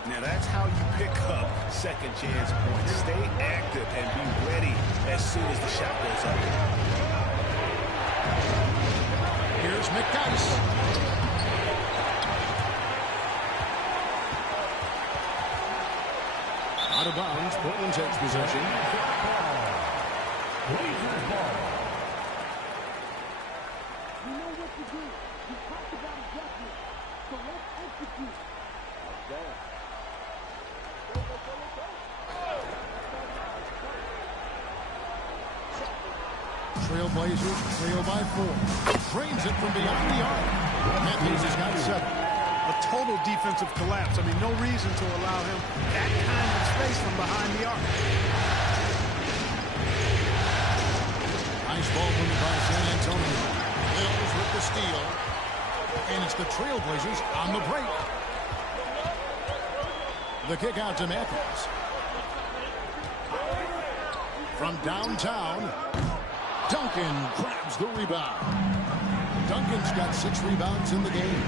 Now that's how you pick up second chance points. Stay active and be ready as soon as the shot goes up. Here's McDyess. Out of bounds. Portland takes possession. Blazers ball. You know what to do. You talked about adjustment. So let's execute. Trailblazers trail by 4. Trains it from beyond the arc. Matthews has got 7. A total defensive collapse. I mean, no reason to allow him that kind of space from behind the arc. Nice ball movement by San Antonio. Mills with the steal. And it's the Trailblazers on the break. The kick out to Matthews. From downtown, Duncan grabs the rebound. Duncan's got 6 rebounds in the game.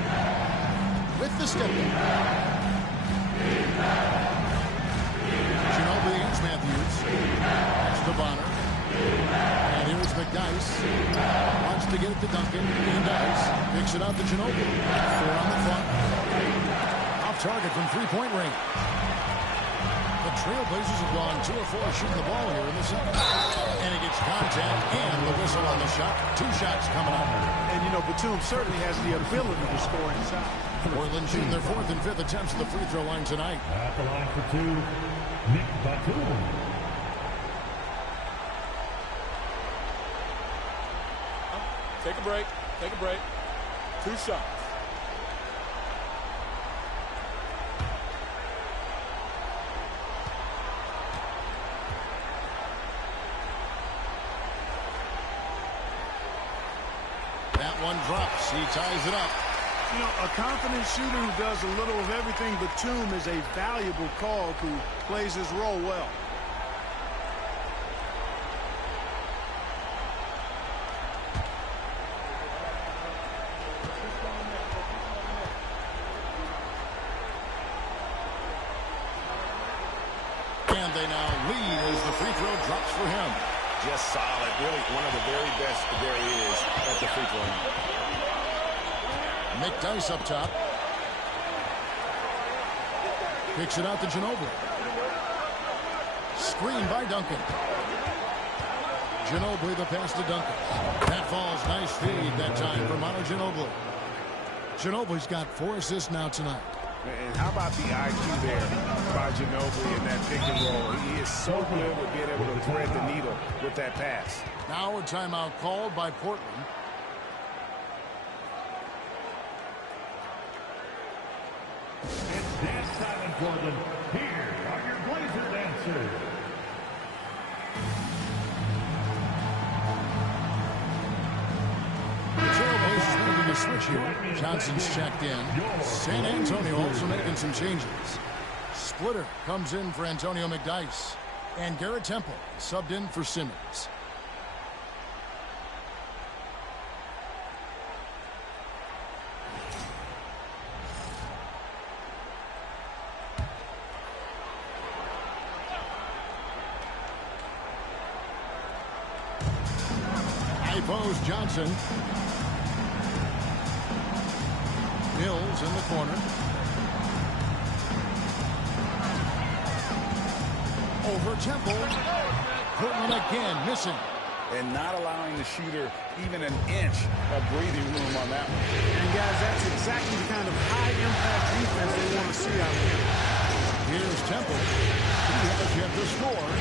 With the step in. Ginobili against Matthews. That's to Bonner. And here's McDyess. Wants to get it to Duncan. He does. Picks it out to Ginobili. 4 on the front. Off target from three-point range. The Trailblazers have gone 2 of 4 shooting the ball here in the second. And he gets contact and the whistle on the shot. 2 shots coming up. And, you know, Batum certainly has the ability to score inside. Portland shooting their 4th and 5th attempts at the free throw line tonight. At the line for 2, Nick Batum. Take a break. Take a break. 2 shots. That one drops. He ties it up. You know, a confident shooter who does a little of everything. Batum is a valuable cog who plays his role well. And they now lead as the free throw drops for him. Just solid. Really one of the very best there is at the free throw line. McDyess up top. Kicks it out to Ginobili. Screen by Duncan. Ginobili the pass to Duncan. That falls. Nice feed that time for Manu Ginobili. Ginobili's got 4 assists now tonight. And how about the IQ there? by Ginobili in that pick and roll. He is so good with being able to thread the needle with that pass. Now a timeout called by Portland. It's dance time in Portland. Here are your Blazer dancers. The Trailblazers making a switch here. Johnson's checked in. San Antonio also making some changes. Splitter comes in for Antonio McDyess. And Garrett Temple subbed in for Simmons. Pose Johnson. Mills in the corner. Over Temple. Portland again missing. And not allowing the shooter even an inch of breathing room on that one. And guys, that's exactly the kind of high-impact defense they want to see out here. Here's Temple. He has yet to score.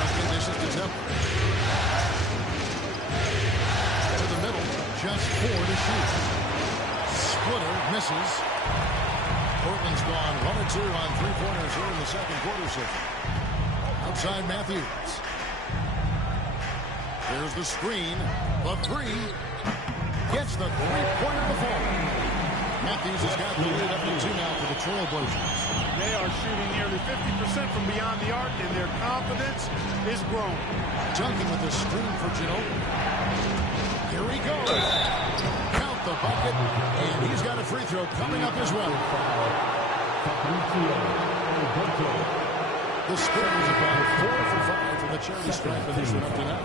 Just dishes to Temple. Just 4 to shoot. Splitter misses. Portland's gone 1 or 2 on three-pointers here in the second quarter session. Outside Matthews. There's the screen. The three. Gets the three-pointer to fall. Matthews has got the lead up to 2 now for the Trailblazers. They are shooting nearly 50% from beyond the arc, and their confidence is growing. Duncan with the screen for Ginobili. Here he goes. Count the bucket, and he's got a free throw coming up as well. The Spurs have gone 4 for 5 from the charity stripe in this one up to now.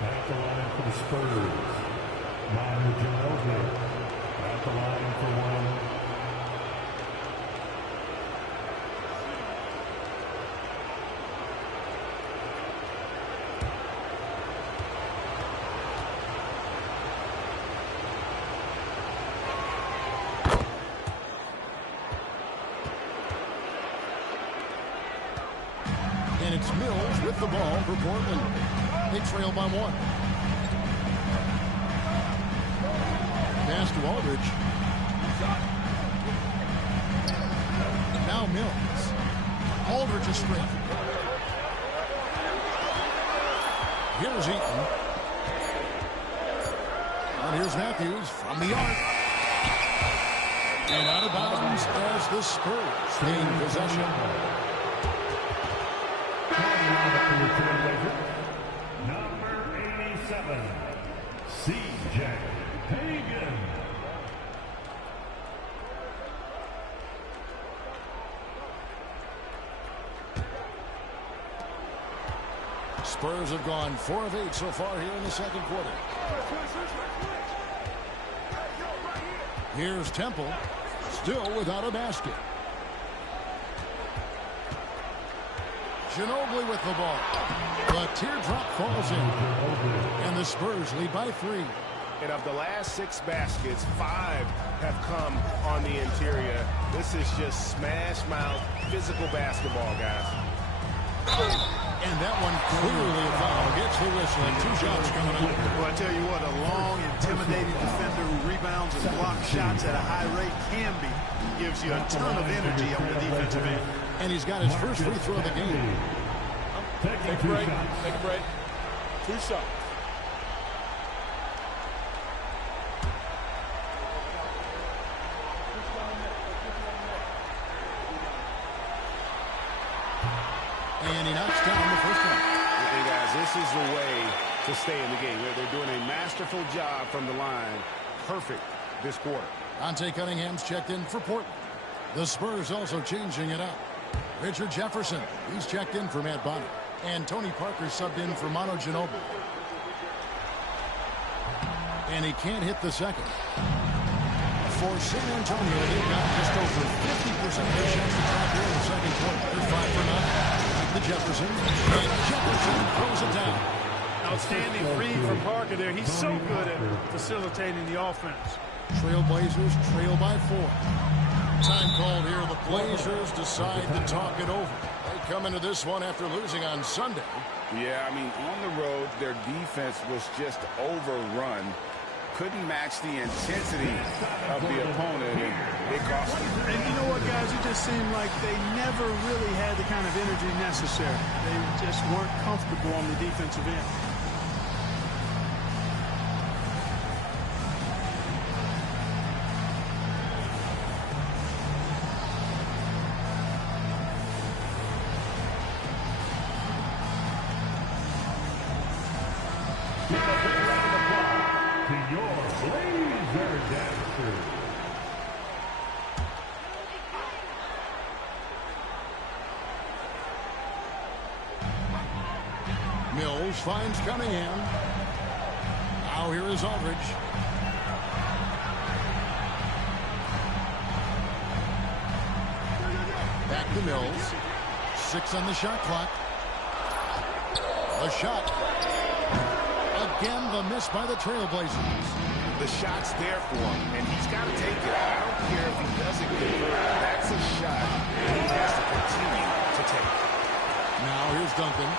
At the line for the Spurs, Manu Ginobili. At the line for one. And it's Mills with the ball for Portland. They trail by 1. Pass to Aldridge. Now Mills. Aldridge is straight. Here's Eaton. And here's Matthews from the arc. And out of bounds as the Spurs gain possession. Number 87, C.J. Hagan. Spurs have gone 4 of 8 so far here in the second quarter. Here's Temple, still without a basket. Ginobili with the ball. The teardrop falls in. And the Spurs lead by 3. And of the last 6 baskets, 5 have come on the interior. This is just smash mouth, physical basketball, guys. And that one clearly a foul. Gets the whistle and 2 shots coming up. Well, I tell you what, a long, intimidating defender who rebounds and blocks shots at a high rate can be. Gives you a ton of energy on the defensive end. And he's got his first free throw of the game. Take a break. Take a break. 2 shots. And he knocks down the first one. Hey, guys, this is the way to stay in the game. They're doing a masterful job from the line. Perfect this quarter. Dante Cunningham's checked in for Portland. The Spurs also changing it up. Richard Jefferson, he's checked in for Matt Bonner. And Tony Parker subbed in for Manu Ginobili. And he can't hit the second. For San Antonio, they've got just over 50% of their shots to drop here in the second quarter. They're 5 for 9. Back to Jefferson. And Jefferson throws it down. Outstanding read from Parker there. He's so good at facilitating the offense. Trailblazers trail by 4. Time called here. The Blazers decide to talk it over. They come into this one after losing on Sunday. Yeah, I mean, on the road, their defense was just overrun. Couldn't match the intensity of the opponent, and it cost them. And you know what, guys? It just seemed like they never really had the kind of energy necessary. They just weren't comfortable on the defensive end. Mills finds Cunningham. Now here is Aldridge. Back to Mills. 6 on the shot clock. A shot. Again, the miss by the Trailblazers. The shot's there for him, and he's got to take it. I don't care if he doesn't convert. That's a shot he has to continue to take. Now here's Duncan.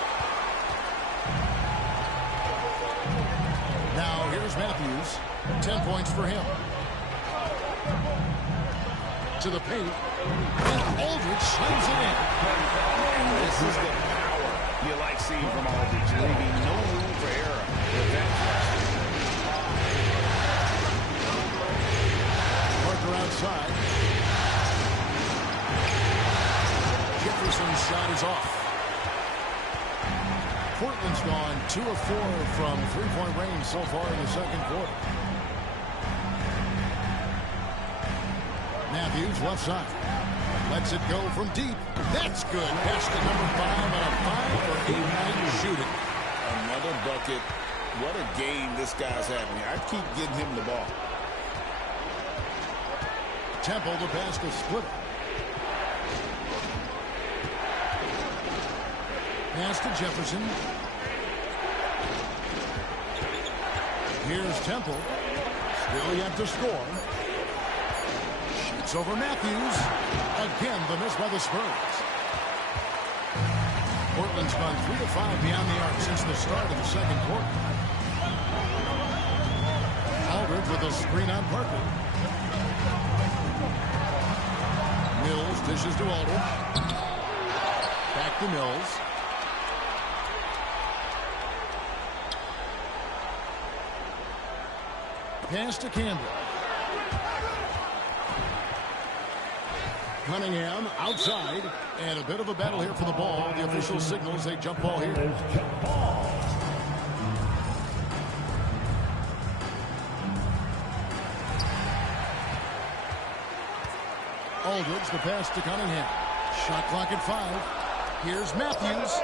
Now here's Matthews. 10 points for him. To the paint. And Aldridge slams it in. And this is the power you like seeing from Aldridge, leaving no room for error with that flash. Parker outside. Jefferson's shot is off. Portland's gone 2 of 4 from three-point range so far in the second quarter. Matthews left side. Lets it go from deep. That's good. Pass to number 5 and a 5 for 8-night shooting. Another bucket. What a game this guy's having. I keep getting him the ball. Temple the basket splitter. Pass to Jefferson. Here's Temple. Still yet to score. Shoots over Matthews. Again, the miss by the Spurs. Portland's gone 3 of 5 beyond the arc since the start of the second quarter. Aldridge with a screen on Parker. Mills dishes to Aldridge. Back to Mills. Pass to Campbell. Cunningham outside. And a bit of a battle here for the ball. The official signals a jump ball here. Aldridge, the pass to Cunningham. Shot clock at 5. Here's Matthews.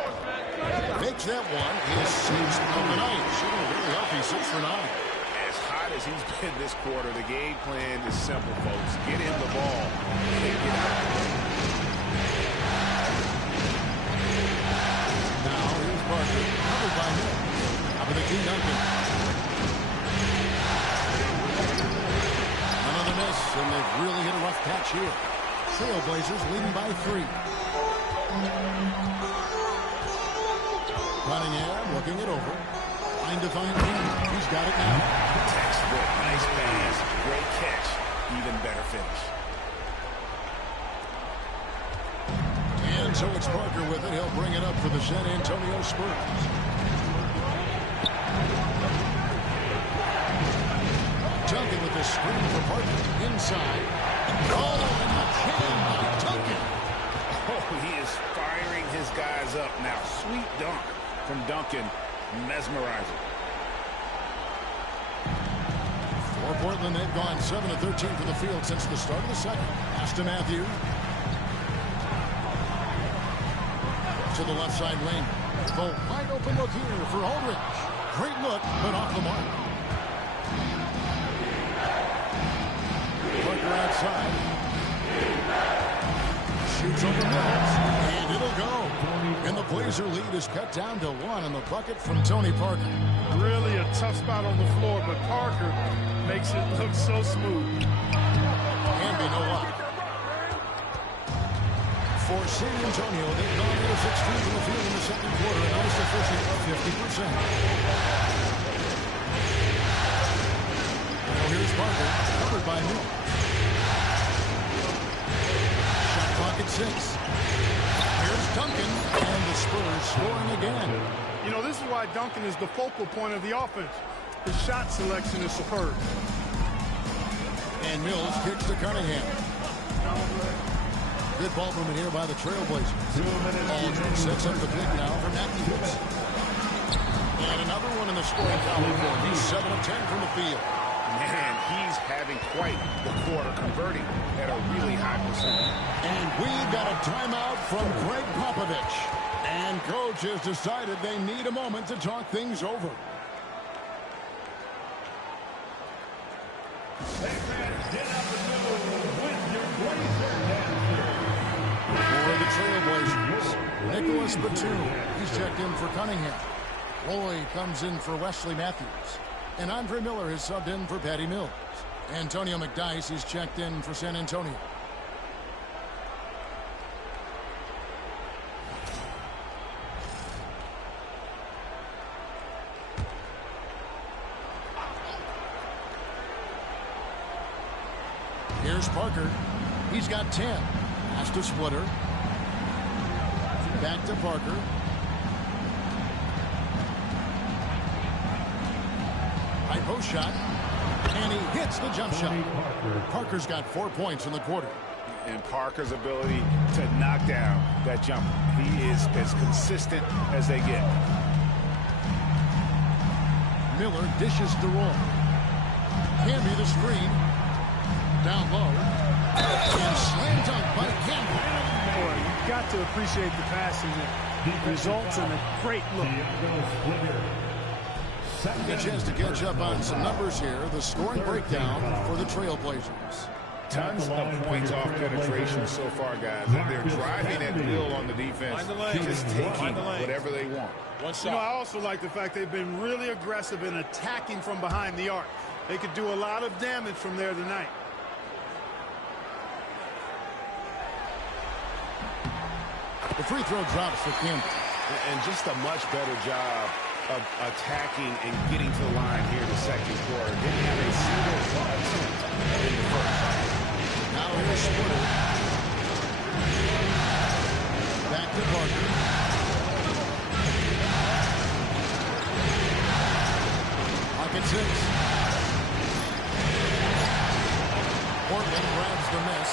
Makes that one. His 6th of the night. Shooting really healthy, 6 for 9. As hot as he's been this quarter, the game plan is simple, folks. Get him the ball and get out. Now here's Parker. Covered by Mills. Up in the key, Duncan. Another miss, and they've really hit a rough patch here. Trailblazers leading by 3. Cunningham looking it over. Trying to find Campbell. He's got it now. Textbook, nice pass, great catch, even better finish. And so it's Parker with it. He'll bring it up for the San Antonio Spurs. Duncan with the screen for Parker. Inside. Oh, and the jam by Duncan. Oh, he is firing his guys up now. Sweet dunk from Duncan. Mesmerizing. For Portland, they've gone 7 of 13 for the field since the start of the second. Pass to Matthews. To the left side lane. The wide open look here for Aldridge. Great look, but off the mark. Parker outside. Shoots over Mills. And it'll go. And the Blazer lead is cut down to 1 on the bucket from Tony Parker. Really a tough spot on the floor, but Parker makes it look so smooth. And you know what? for San Antonio. They've gone 8 of 16 from the field in the second quarter, and almost efficient at 50%. Now here's Parker, covered by Mills. Shot clock at 6. Here's Duncan, and the Spurs scoring again. You know, this is why Duncan is the focal point of the offense. His shot selection is superb. And Mills kicks to Cunningham. Good ball movement here by the Trailblazers. Aldridge sets up the pick now for Matthews. And another one in the scoring column for him. He's 7 of 10 from the field. Man, he's having quite the quarter, converting at a really high percentage. And we've got a timeout from Greg Popovich. And coach has decided they need a moment to talk things over. For the Trailblazers, Nicholas Batum. He's checked in for Cunningham. Lloyd comes in for Wesley Matthews. And Andre Miller has subbed in for Patty Mills. Antonio McDyess is checked in for San Antonio. Here's Parker. He's got 10. Pass to Splitter. Back to Parker. High post shot. And he hits the jump shot. Parker's got 4 points in the quarter. And Parker's ability to knock down that jumper. He is as consistent as they get. Miller dishes to Roy. Camby the screen. Down low. And slam dunk by Camby. Boy, you've got to appreciate the passing that results in a great look. A chance to catch up on some numbers here. The scoring breakdown for the Trailblazers. Tons of points off penetration so far, guys. They're driving at will on the defense. Just taking whatever they want. You know, I also like the fact they've been really aggressive in attacking from behind the arc. They could do a lot of damage from there tonight. The free throw drops for Camby. And just a much better job of attacking and getting to the line here in the second quarter. Didn't have a single attempt in the first. Now here's Splitter. Back to Parker. Pocket 6. Portland grabs the miss.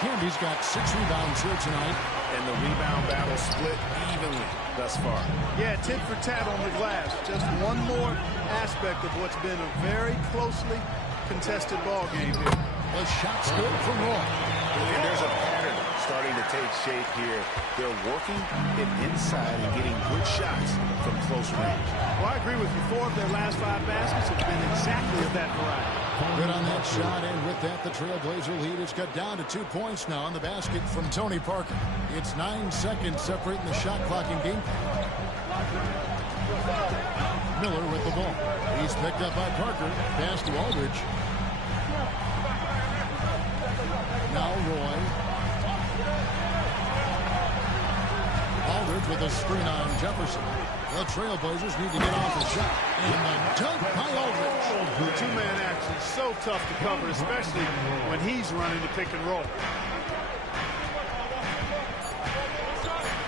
Camby's got 6 rebounds here tonight. And the rebound battle split evenly thus far. Yeah, tit for tat on the glass. Just one more aspect of what's been a very closely contested ball game here. The shot's good from Roy. And there's a pattern starting to take shape here. They're working it inside and getting good shots from close range. Well, I agree with you. 4 of their last 5 baskets have been exactly of that variety. Good on that shot, and with that, the Trailblazer lead is cut down to 2 points now on the basket from Tony Parker. It's 9 seconds separating the shot clock and game. Miller with the ball. He's picked up by Parker. Pass to Aldridge. Now Roy. Aldridge with a screen on Jefferson. The Trailblazers need to get off the shot. And the dunk by Aldridge. Two-man action is so tough to cover, especially when he's running the pick and roll.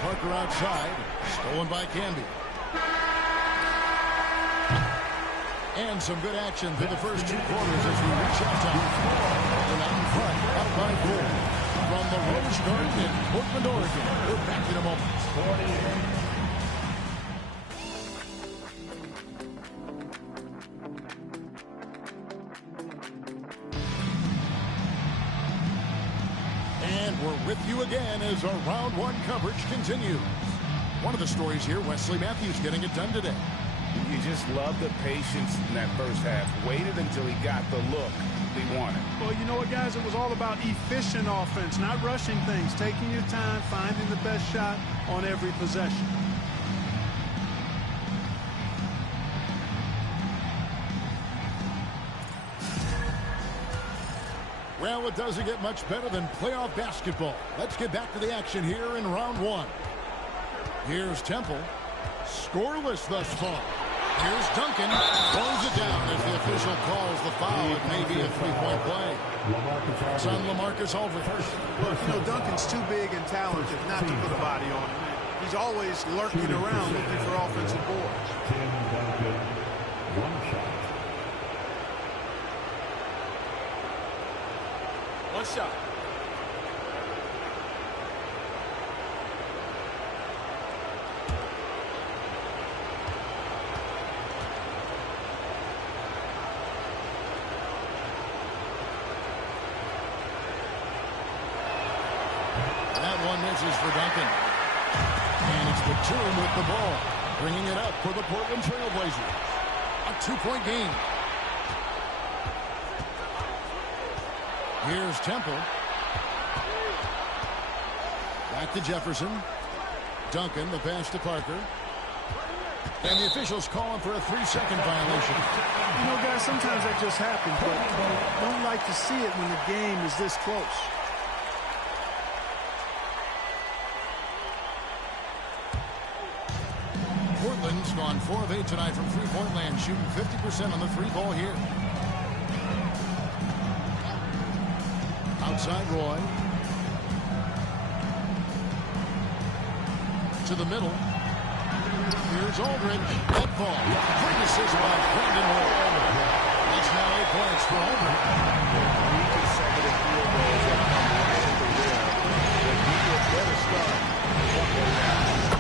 Parker outside. Stolen by Camby. And some good action through the first 2 quarters as we reach out time. And out in front, up by 4. From the Rose Garden in Portland, Oregon. We're back in a moment. And we're with you again as our round 1 coverage continues. One of the stories here, Wesley Matthews getting it done today. You just love the patience in that first half. Waited until he got the look he wanted. Well, you know what, guys? It was all about efficient offense, not rushing things, taking your time, finding the best shot on every possession. Well, it doesn't get much better than playoff basketball. Let's get back to the action here in round one. Here's Temple. Scoreless thus far. Here's Duncan. Throws it down as the official calls the foul. It may be a three-point play. It's on LaMarcus Aldridge. Look, you know, Duncan's too big and talented not to put a body on him. He's always lurking around looking for offensive boards. Tim Duncan, one shot. One shot. That one misses for Duncan. And it's Batum with the ball, bringing it up for the Portland Trailblazers. A two-point game. Here's Temple. Back to Jefferson. Duncan, the pass to Parker. And the officials calling for a 3-second violation. You know, guys, sometimes that just happens, but don't like to see it when the game is this close. Portland's gone 4 of 8 tonight from three-point land, shooting 50% on the three ball here. Outside Roy. To the middle. Here's Aldridge. That ball. Great assist by Brandon Moore. That's now 8 points for Aldridge. Consecutive field goals that come right at the rim. The defense better start.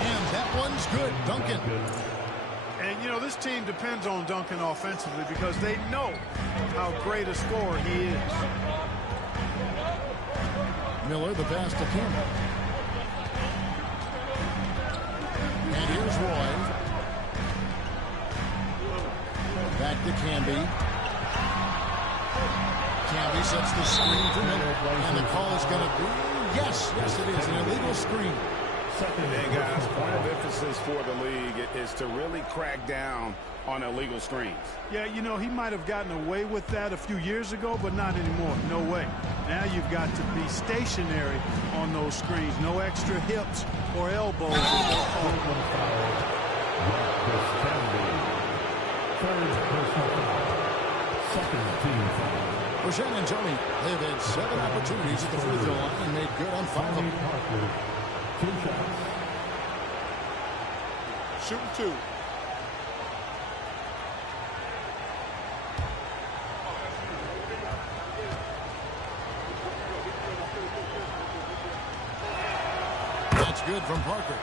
And that one's good. Duncan. And, you know, this team depends on Duncan offensively because they know how great a scorer he is. Miller, the pass to Campbell. And here's Roy. Back to Canby. Canby sets the screen for Miller. And the call is going to be, yes, it is, an illegal screen. And guys, point of emphasis for the league is to really crack down on illegal screens. Yeah, you know, he might have gotten away with that a few years ago, but not anymore. No way. Now you've got to be stationary on those screens. No extra hips or elbows. For San Antonio, they've had 7 opportunities at the free throw line and made good on 5 of them. Shooting 2. That's good from Parker.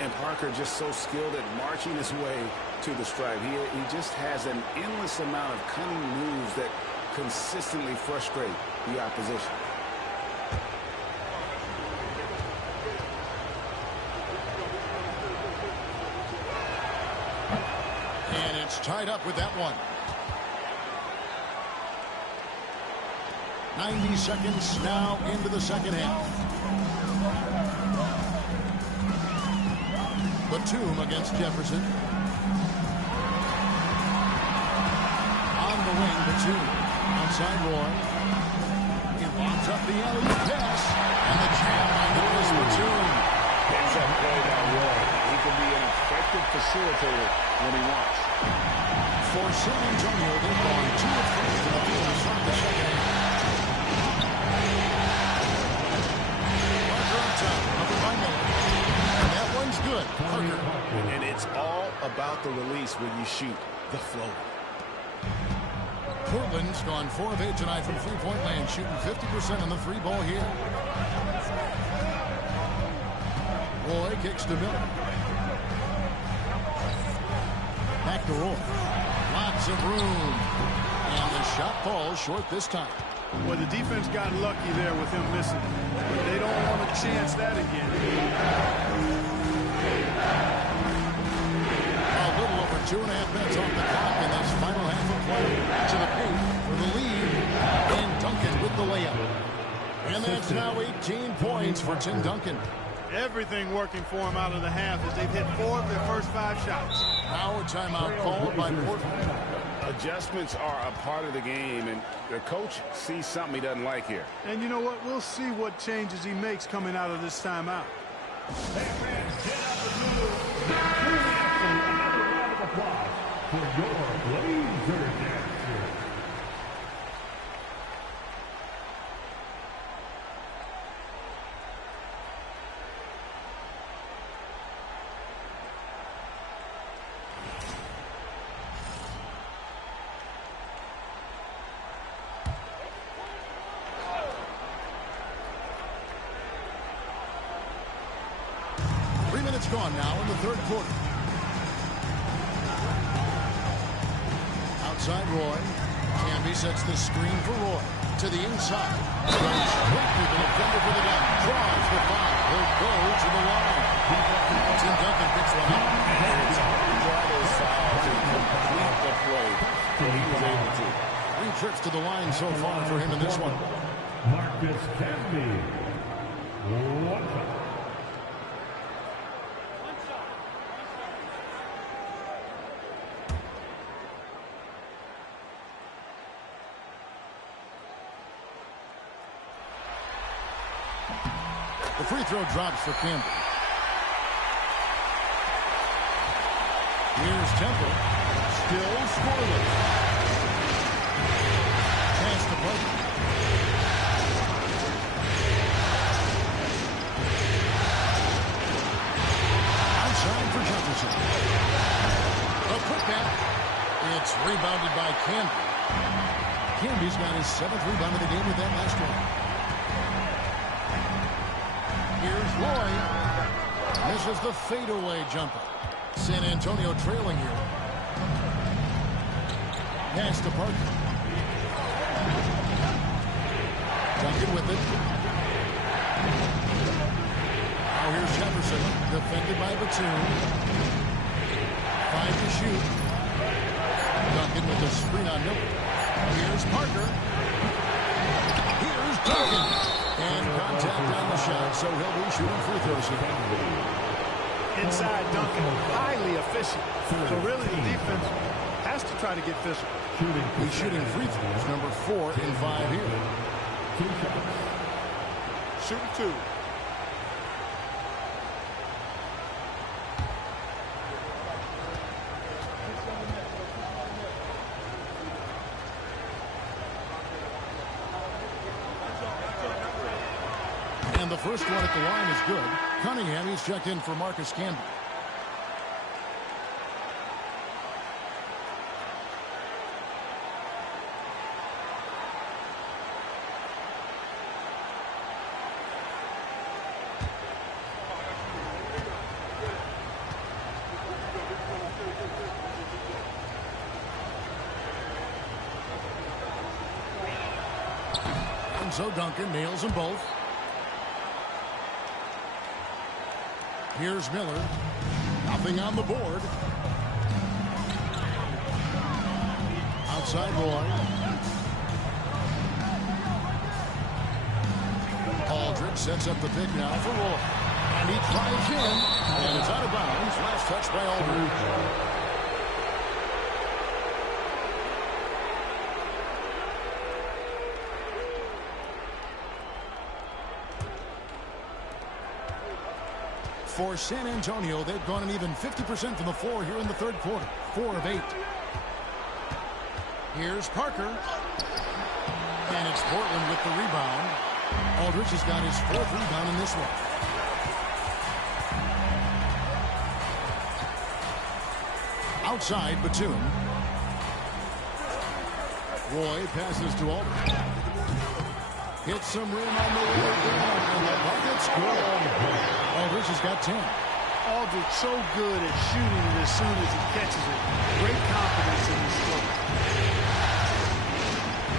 And Parker just so skilled at marching his way to the stripe. He just has an endless amount of cunning moves that consistently frustrate the opposition. And it's tied up with that one. 90 seconds now into the second half. Batum against Jefferson. On the wing, Batum. Outside Roy. He lobs up the alley pass. And the jam on the is Batum. Picks up play by Roy. He can be an effective facilitator when he wants. For San Antonio, they've gone 2 of 3 to the field to start the second half. Parker on top, covered by Miller. And that one's good. Parker. And it's all about the release when you shoot the floater. Portland's gone 4 of 8 tonight from three-point land, shooting 50% on the three ball here. Roy kicks to Miller. Back to Roy. Lots of room. And the shot falls short this time. Well, the defense got lucky there with him missing. But they don't want to chance that again. A little over 2.5 minutes off the clock in this final half of play. To the paint for the lead. And Duncan with the layup. And that's now 18 points for Tim Duncan. Everything working for him out of the half as they've hit 4 of their first 5 shots. Now a timeout called by Portland. Adjustments are a part of the game, and the coach sees something he doesn't like here. And you know what? We'll see what changes he makes coming out of this timeout. Hey, fans, get up and move. Another round of applause for your Blazer Dancers. Gone now in the third quarter. Outside Roy. Camby sets the screen for Roy. To the inside. Goes straight through the defender for the down. Draws the foul. He'll go to the line. Tim Duncan picks one up. It's hard to draw those fouls and complete the play, but he was able to. 3 trips to the line so far for him in this one. Marcus Camby. One shot. The free throw drops for Camby. Here's Temple. Still scoreless. Pass to Butler. Outside for Jefferson. A putback. It's rebounded by Camby. Camby's got his 7th rebound of the game with that last one. Here's Roy. Misses the fadeaway jumper. San Antonio trailing here. Pass to Parker. Duncan with it. Now here's Jefferson. Defended by Batum. 5 to shoot. Duncan with the screen on Miller. Here's Parker. Here's Duncan. And contact on the shot, so he'll be shooting free throws again. Inside Duncan, highly efficient. So really the defense has to try to get physical. He's shooting free throws, number 4 in 5 here. Shooting 2. And the first one at the line is good. Cunningham, he's checked in for Marcus Camby. And so Duncan nails them both. Here's Miller. Nothing on the board. Outside Roy. Aldridge sets up the pick now for Roy. And he drives in. And it's out of bounds. Last touch by Aldridge. For San Antonio, they've gone an even 50% from the floor here in the third quarter. 4 of 8. Here's Parker. And it's Portland with the rebound. Aldridge has got his 4th rebound in this one. Outside, Batum. Roy passes to Aldridge. Hits some rim on the way down, and the bucket's good. Aldridge has got 10. Aldridge so good at shooting it as soon as he catches it. Great confidence in his stroke.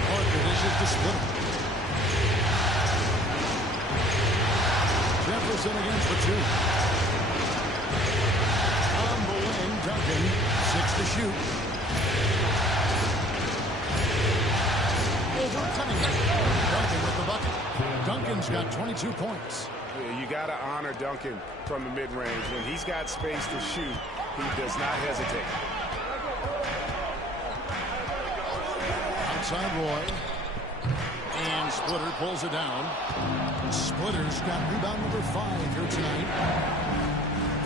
Parker dishes to split. Jefferson against the 2. On the wing, Duncan. 6 to shoot. Over Cunningham. Duncan with the bucket. Duncan's got 22 points. Yeah, you got to honor Duncan from the mid-range. When he's got space to shoot, he does not hesitate. outside Roy. And Splitter pulls it down. Splitter's got rebound number 5 here tonight.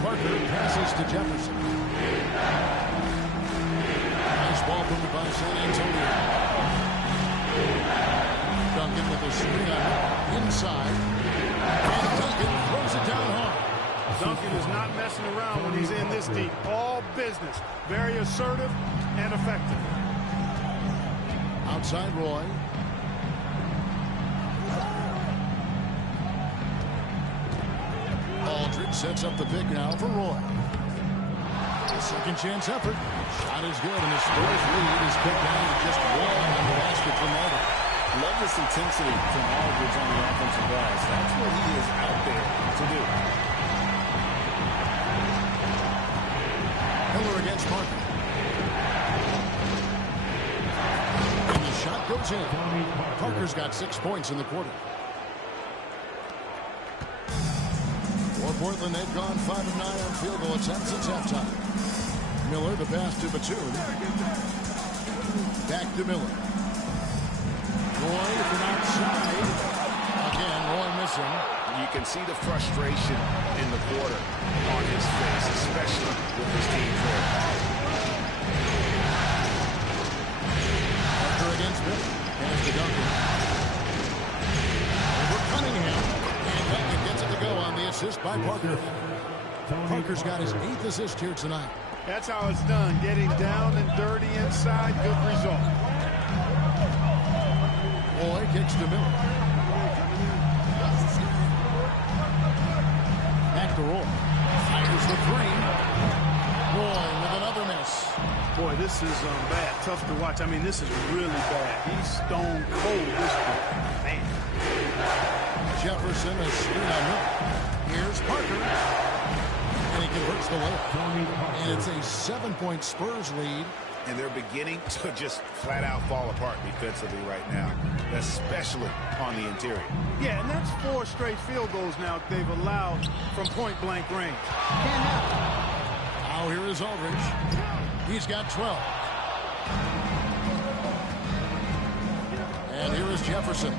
Parker passes to Jefferson. Nice ball moved by San Antonio. Duncan with a screen inside. And Duncan throws it down hard. Duncan is not messing around when he's in this deep. All business. Very assertive and effective. Outside Roy. Aldridge sets up the pick now for Roy. Second chance effort. Shot is good, and the Spurs lead is put down to just 1 on the basket from Aldridge. Love this intensity from Aldridge on the offensive glass. That's what he is out there to do. Miller against Parker. And the shot goes in. Parker's got 6 points in the quarter. For Portland, they've gone 5 of 9 on field goal attempts since halftime. Miller, the pass to Batum. Back to Miller. Roy from outside. Again, Roy missing. You can see the frustration in the quarter on his face, especially with his team there. Parker against Miller. Pass to Duncan. Over Cunningham. And Duncan gets it to go on the assist by Parker. Parker's got his 8th assist here tonight. That's how it's done. Getting down and dirty inside. Good result. Roy kicks to Miller. Back to Roy. Fires the 3. Roy with another miss. Boy, this is bad. Tough to watch. I mean, this is really bad. He's stone cold this point. Man. Jefferson is screen on Miller. Here's Parker. And he converts the layup. And it's a 7-point Spurs lead. And they're beginning to just flat out fall apart defensively right now, especially on the interior. Yeah, and that's 4 straight field goals now they've allowed from point-blank range. Now here is Aldridge. He's got 12. And here is Jefferson.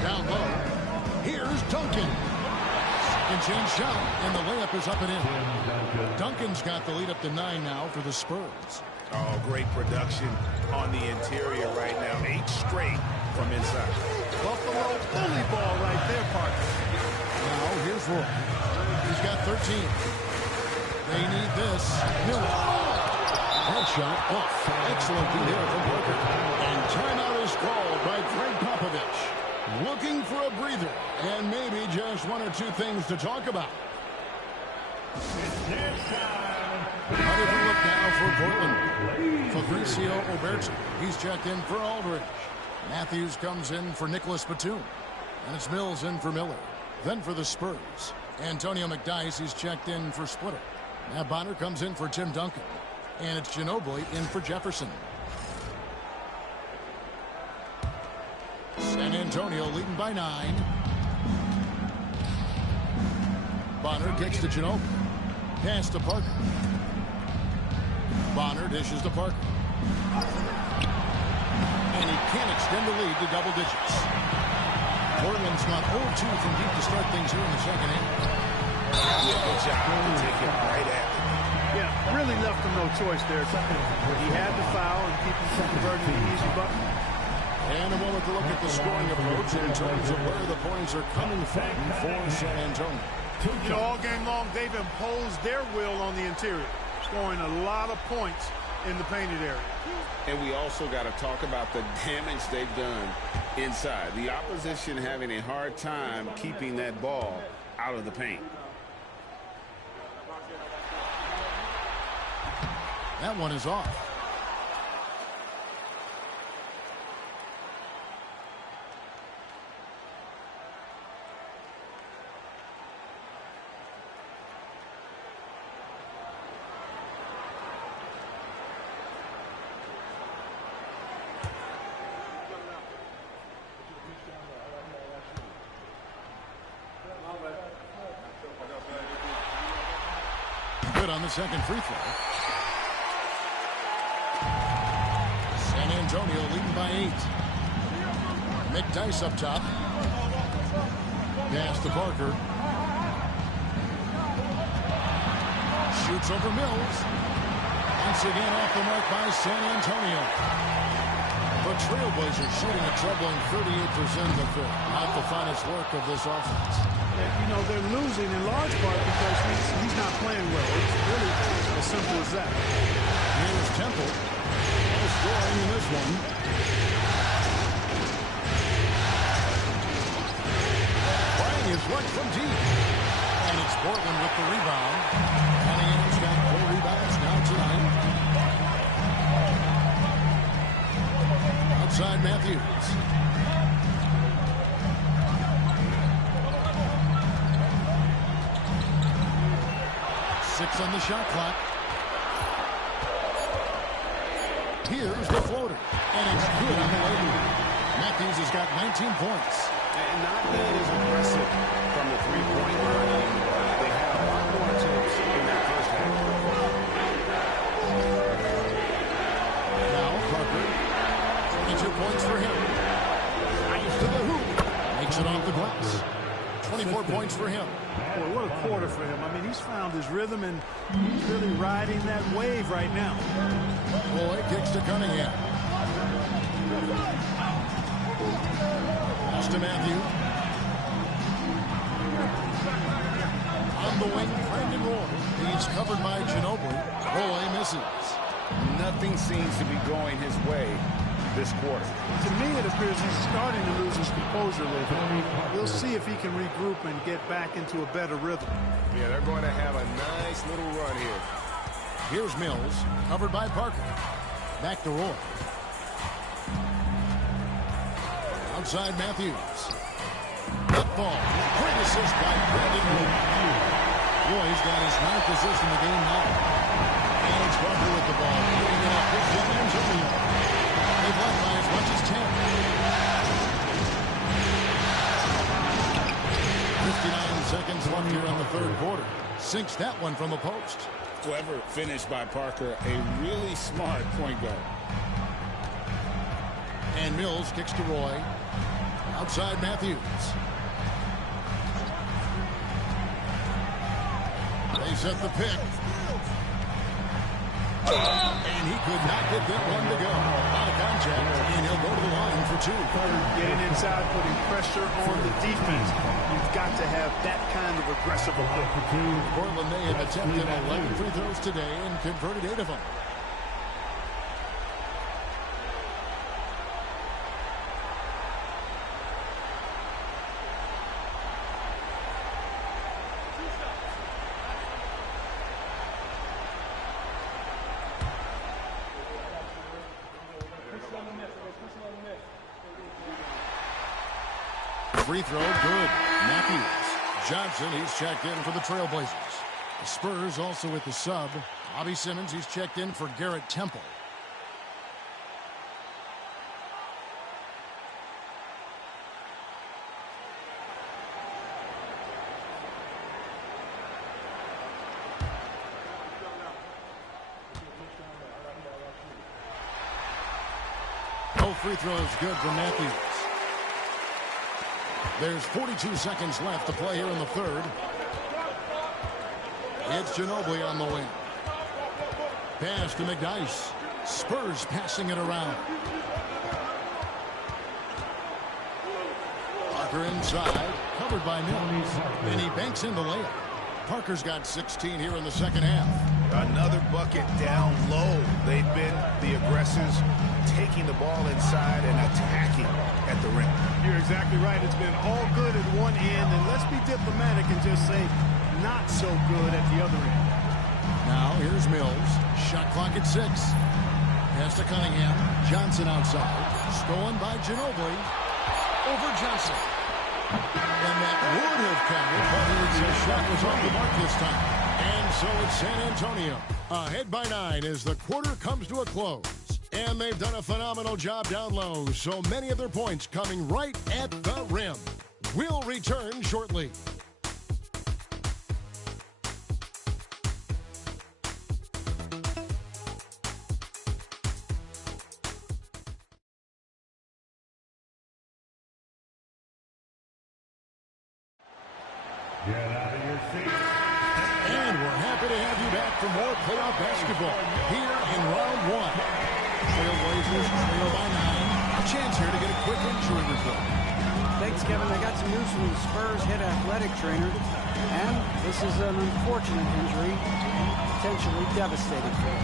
Down low. Here's Duncan. Second chance shot, and the layup is up and in. Duncan's got the lead up to 9 now for the Spurs. Oh, great production on the interior right now. 8 straight from inside. Buffalo bully ball right there, Parker. Now here's Roy. He's got 13. They need this. Miller. That shot off. Excellent here from Parker. And timeout is called by Greg Popovich. Looking for a breather and maybe just 1 or 2 things to talk about. How did we look now for Portland? Fabricio Oberto. He's checked in for Aldridge. Matthews comes in for Nicholas Batum. And it's Mills in for Miller. Then for the Spurs, Antonio McDyess, he's checked in for Splitter. Matt Bonner comes in for Tim Duncan. And it's Ginobili in for Jefferson. San Antonio leading by 9. Bonner kicks to Ginobili. Pass to Parker. Bonner dishes to Parker. And he can't extend the lead to double digits. Portland's got 0-2 from deep to start things here in the second half. Yeah, good job to take it right at him. Yeah, really left him no choice there. He had the foul and keep him from converting the easy bucket. And a moment to look at the scoring approach in terms of where the points are coming from for San Antonio. You know, all game long, they've imposed their will on the interior, scoring a lot of points in the painted area. And we also got to talk about the damage they've done inside. The opposition having a hard time keeping that ball out of the paint. That one is off. Good on the second free throw. Antonio leading by 8. McDyess up top. Pass to Parker. Shoots over Mills. Once again off the mark by San Antonio. The Trailblazers shooting a troubling 38% of the field. Not the finest work of this offense. And, you know, they're losing in large part because he's not playing well. It's really as simple as that. Here's Temple. No scoring in this one. Playing his right from deep. And it's Portland with the rebound. Cunningham's got 4 rebounds now tonight. Outside Matthews. Six on the shot clock. Here's the floater. And it's good on the way. Matthews has got 19 points. And not being as aggressive from the three-point line. They had a lot more attempts in that first half. Now Parker. 22 points for him. Drives to the hoop. Makes it off the glass. 24 points for him. Boy, what a quarter for him. I mean, he's found his rhythm, and he's really riding that wave right now. Boyd kicks to Cunningham. Pass to Matthew. On the wing, Brandon Roy. He's covered by Ginobili. Roy misses. Nothing seems to be going his way this quarter. To me, it appears he's starting to lose his composure a little bit. We'll see if he can regroup and get back into a better rhythm. Yeah, they're going to have a nice little run here. Here's Mills, covered by Parker. Back to Roy. Outside Matthews. Up ball. Great assist by Brandon Roy. Roy's got his 9th assist in the game now. And it's Parker with the ball. Putting it up with San Antonio. They've left by as much as 10. 59 seconds left here on the third quarter. Sinks that one from the post. Clever finish by Parker. A really smart point guard. And Mills kicks to Roy. Outside Matthews. They set the pick. And he could not get that one to go. Out of contact, and he'll go to the line for 2. Getting inside, putting pressure on the defense. You've got to have that kind of aggressive approach. Portland, they have attempted 11 free throws today and converted 8 of them. Free throw, good. Matthews. Johnson, he's checked in for the Trailblazers. The Spurs also with the sub. Bobby Simmons, he's checked in for Garrett Temple. No free throws good for Matthews. There's 42 seconds left to play here in the third. It's Ginobili on the wing. Pass to McDyess. Spurs passing it around. Parker inside, covered by Mills. And he banks in the layup. Parker's got 16 here in the second half. Another bucket down low. They've been the aggressors, taking the ball inside and attacking at the rim. You're exactly right. It's been all good at one end, and let's be diplomatic and just say not so good at the other end. Now here's Mills. Shot clock at 6. Pass to Cunningham. Johnson outside. Stolen by Ginobili. Over Johnson. And that would have counted, but his shot was off the mark this time. And so it's San Antonio. Ahead by 9 as the quarter comes to a close. And they've done a phenomenal job down low, so many of their points coming right at the rim. We'll return shortly. Get out of your seat. And we're happy to have you back for more playoff basketball here in round one. Trailblazers trail by 9. A chance here to get a quick injury report. Thanks, Kevin. I got some news from the Spurs head athletic trainer, and this is an unfortunate injury, potentially devastating for him.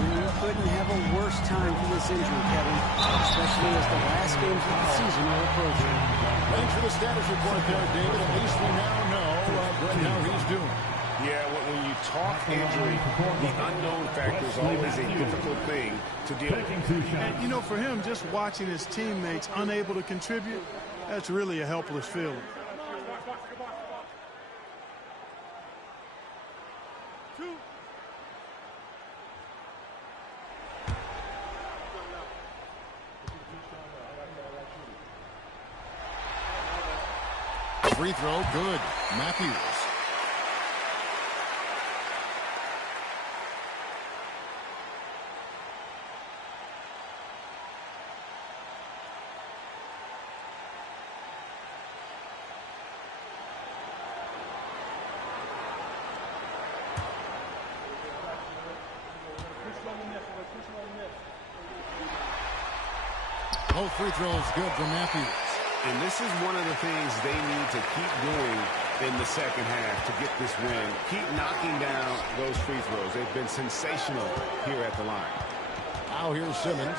You couldn't have a worse time for this injury, Kevin, especially as the last games of the season are approaching. Thanks for the status report there, David. At least we now know how he's doing. Yeah, when you talk injury, the unknown factor is always a difficult thing to deal with. And, you know, for him, just watching his teammates unable to contribute, that's really a helpless feeling. Free throw, good. Matthews. Both free throws good for Matthews. And this is one of the things they need to keep doing in the second half to get this win. Keep knocking down those free throws. They've been sensational here at the line. Now here's Simmons.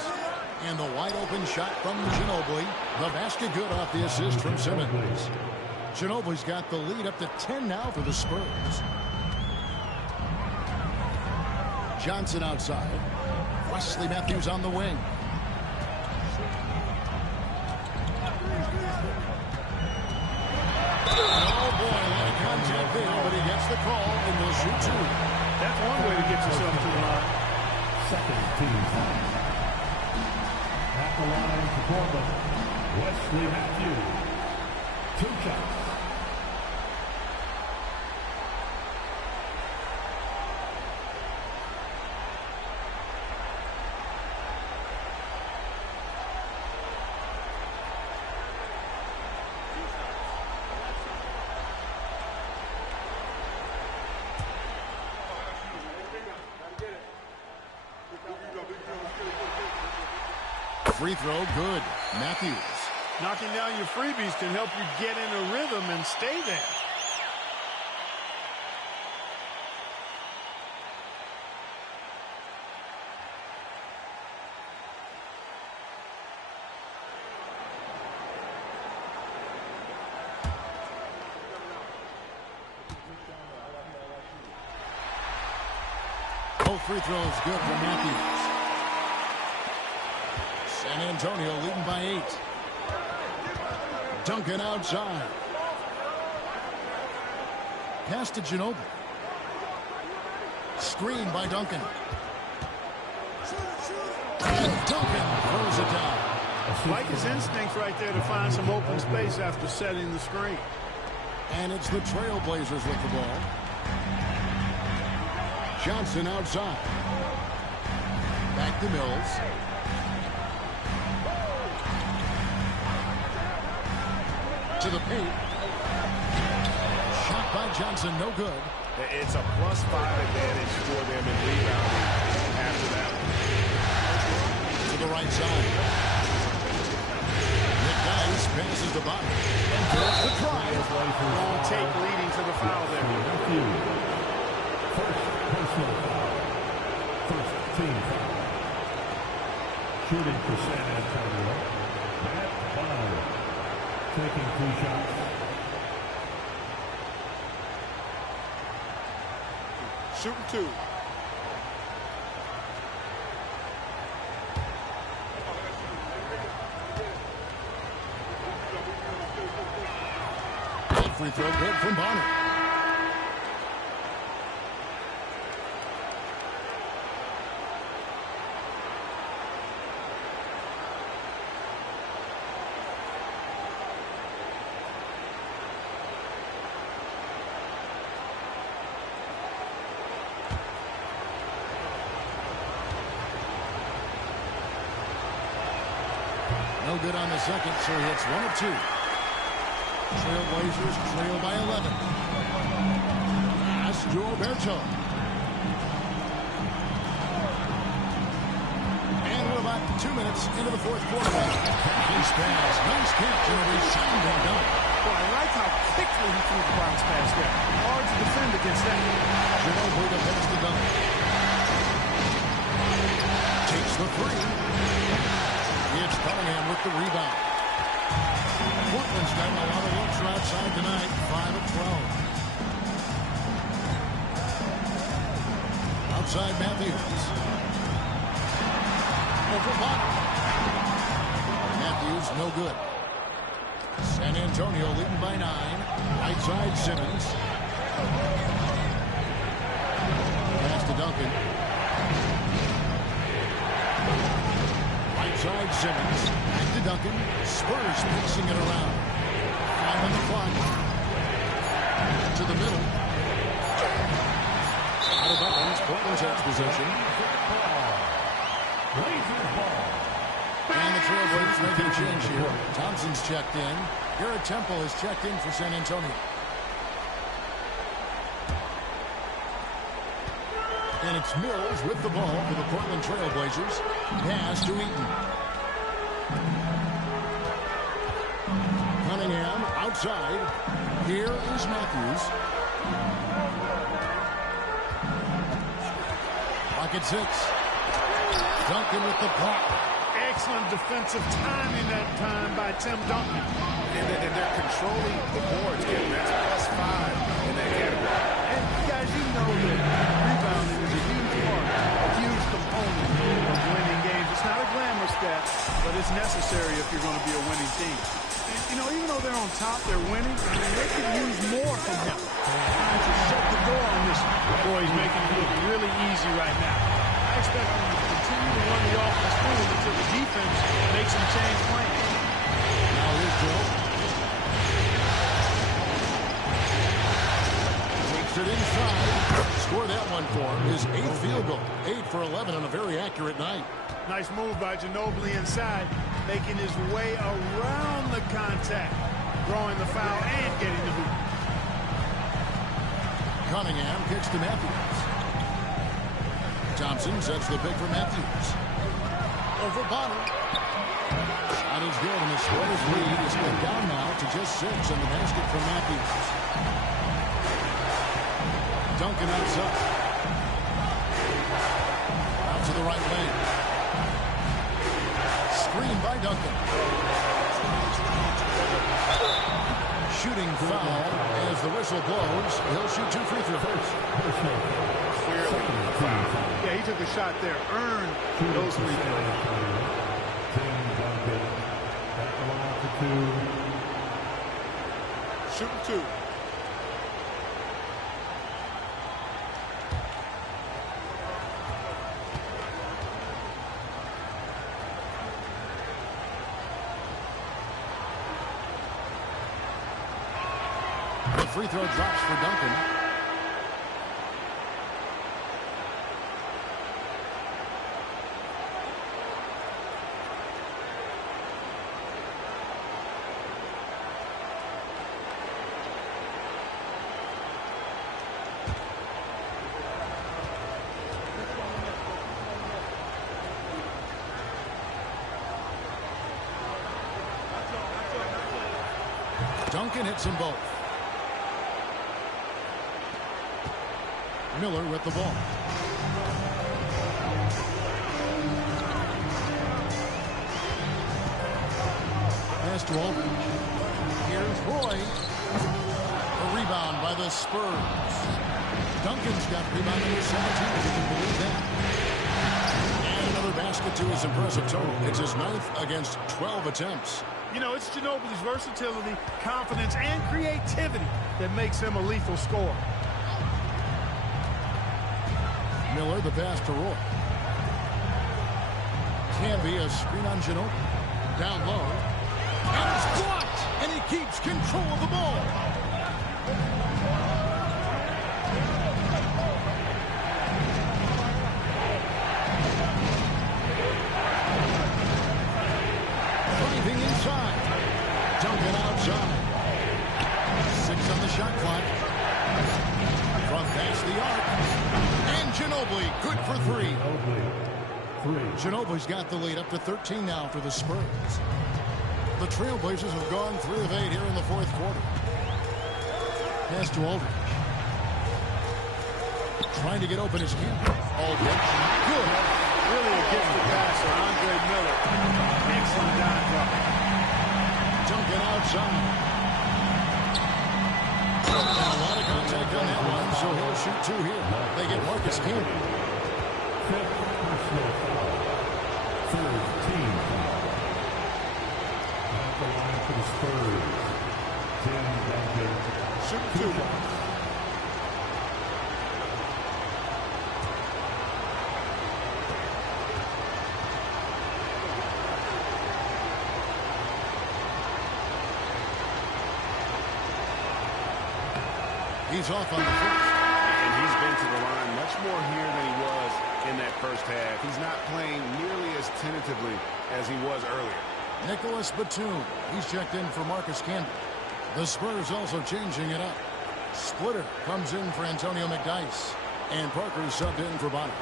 And the wide open shot from Ginobili. The basket good off the assist from Simmons. Ginobili's got the lead up to 10 now for the Spurs. Johnson outside. Wesley Matthews on the wing. Oh, boy, a lot of contact there, but he gets the call, and they'll shoot two. That's one way to get yourself to the line. Second team foul. At the line for Portland, Wesley Matthews. 2 shots. Free throw, good. Matthews. Knocking down your freebies can help you get in a rhythm and stay there. Both free throws good for Matthews. San Antonio leading by 8. Duncan outside. Pass to Ginobili. Screen by Duncan. And Duncan throws it down. Like his instincts right there to find some open space after setting the screen. And it's the Trailblazers with the ball. Johnson outside. Back to Mills. To the paint. Shot by Johnson, no good. It's a +5 advantage for them in rebounding after that one. To the right side. Nick Nice passes the bottom. And goes the drive. Long take leading to the foul there. First personal foul. First team foul. Shooting for San Antonio. Matt Bonner. Taking 2 shots. Shooting 2. Free throw good from Bonner. No good on the second, so he hits 1 of 2. Trailblazers trail by 11. Roberto. And we're about 2 minutes into the fourth quarter. Nice pass. Nice catch and a resounding dunk. Well, I like how quickly he threw the bounce pass there. Hard to defend against that. Ginobili to pass the dunk. Takes the three. It's Cunningham with the rebound. Portland's gotten a lot of looks outside tonight. 5 of 12. Outside Matthews. Over Bonner. Matthews, no good. San Antonio leading by 9. Right side Simmons. Pass to Duncan. Right side Simmons. Back to Duncan. Spurs mixing it around. 5 on the clock. To the middle. Out of bounds. Portland takes possession. And the Trailblazers making a change here. Thompson's checked in. Garrett Temple is checked in for San Antonio. And it's Mills with the ball for the Portland Trailblazers. Pass to Eaton. Cunningham outside. Here is Matthews. Pocket 6. Duncan with the block. Excellent defensive timing that time by Tim Duncan. And they're controlling the boards, Kevin. That's +5 in that category. And guys, you know that rebounding is a huge part, a huge component of winning games. It's not a glamour stat, but it's necessary if you're going to be a winning team. And, you know, even though they're on top, they're winning, I mean, they could use more from him. Trying to shut the door on this one. Boy, he's making it look really easy right now. I expect him to continue to run the offense through him until the defense makes him change plans. Now here's Joe. Takes it inside. Score that one for him. His 8th field goal. 8 for 11 on a very accurate night. Nice move by Ginobili inside, making his way around the contact, drawing the foul and getting the hoop. Cunningham kicks to Matthews. Thompson sets the pick for Matthews. Over Bonner. Shot is good, and the scorer's lead is cut down now to just 6 on the basket from Matthews. Duncan outside. Out to the right lane. Screen by Duncan. Shooting foul as the whistle blows. He'll shoot 2 free throws. Clearly a foul. Yeah, he took a shot there. Earned those free throws. Shooting 2. The free throw drops for Duncan. Duncan hits them both. Miller with the ball. Pass to Aldridge. Here's Roy. A rebound by the Spurs. Duncan's got rebound number 17, if you can believe that. And another basket to his impressive total. It's his 9th against 12 attempts. You know, it's Ginobili's versatility, confidence, and creativity that makes him a lethal scorer. Miller, the pass to Roy. Canby, a screen on Ginobili. Down low. And it's blocked! And he keeps control of the ball. Driving inside. Duncan outside. 6 on the shot clock. From past the for three. Ginobili's got the lead up to 13 now for the Spurs. The Trailblazers have gone 3 of 8 here in the fourth quarter. Pass to Aldridge. Trying to get open his Campbell. Aldridge. Good. Really a gifted passer. Andre Miller. Excellent dime drop. Duncan outside. And a lot of contact on that one, so he'll shoot 2 here. They get Marcus Campbell. Third team foul. At the line for the Spurs. Tim Duncan. Shoot 2. He's off on the first. And he's been to the line much more here than he was in that first half. He's not playing nearly as tentatively as he was earlier. Nicholas Batum. He's checked in for Marcus Campbell. The Spurs also changing it up. Splitter comes in for Antonio McDyess. And Parker's subbed in for Bonner.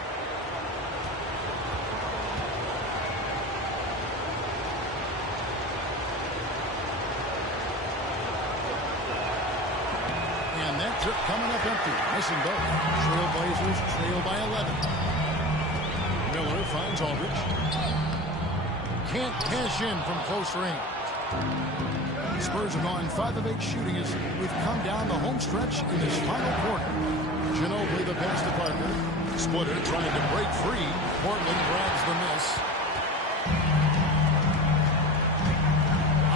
And that trip coming up empty. Missing both. Trailblazers trail by 11. Miller finds Aldridge. Can't cash in from close range. Spurs have gone 5 of 8 shooting as we've come down the home stretch in this final quarter. Ginobili the pass to Parker. Splitter trying to break free. Portland grabs the miss.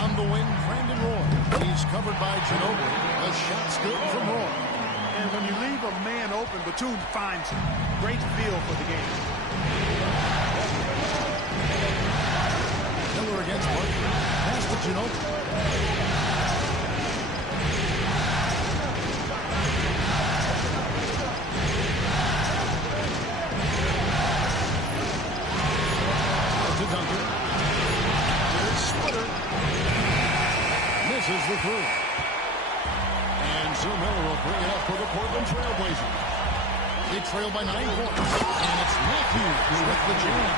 On the wing, Brandon Roy. He's covered by Ginobili. The shot's good from Roy. And when you leave a man open, Batum finds him. Great feel for the game. Miller against Parker. Pass to Ginobili. To Duncan. Here's Splitter. Misses the three. And Sir Miller will bring it up for the Portland Trailblazers. They trail by 9 points. And it's Matthews with the jam.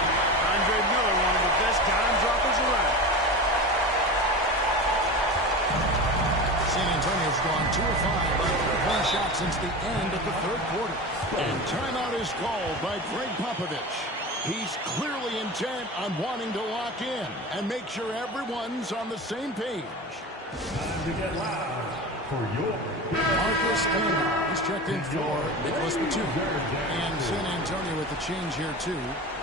Andre Miller, one of the best dime droppers around. San Antonio's gone 2 of 5 on 3-point shots since the end of the third quarter. And timeout is called by Greg Popovich. He's clearly intent on wanting to lock in and make sure everyone's on the same page. Time to get loud for your Marcus Campbell. He's checked in for Nicholas Batum. And San Antonio with the change here, too.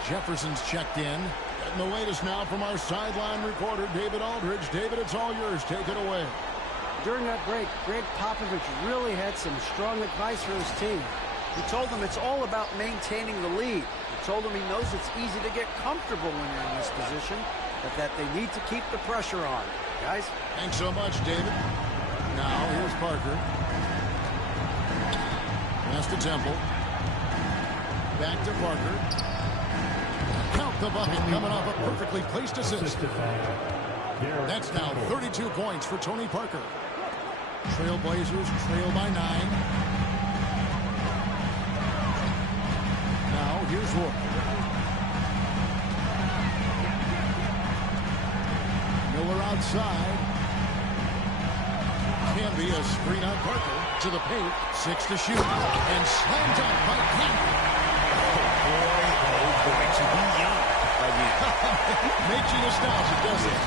Jefferson's checked in. Getting the latest now from our sideline reporter, David Aldridge. David, it's all yours. Take it away. During that break, Greg Popovich really had some strong advice for his team. He told them it's all about maintaining the lead. He told them he knows it's easy to get comfortable when you're in this position, but that they need to keep the pressure on. Guys? Thanks so much, David. Now, here's Parker. Pass to Temple. Back to Parker. Count the bucket coming off a perfectly placed assist. That's now 32 points for Tony Parker. Trailblazers trail by 9. Now, here's Roy. Miller outside. Can be a screen on Parker. To the paint. 6 to shoot. And slam dunk by Campbell. Oh, boy, to be young again. Makes you nostalgic, doesn't it?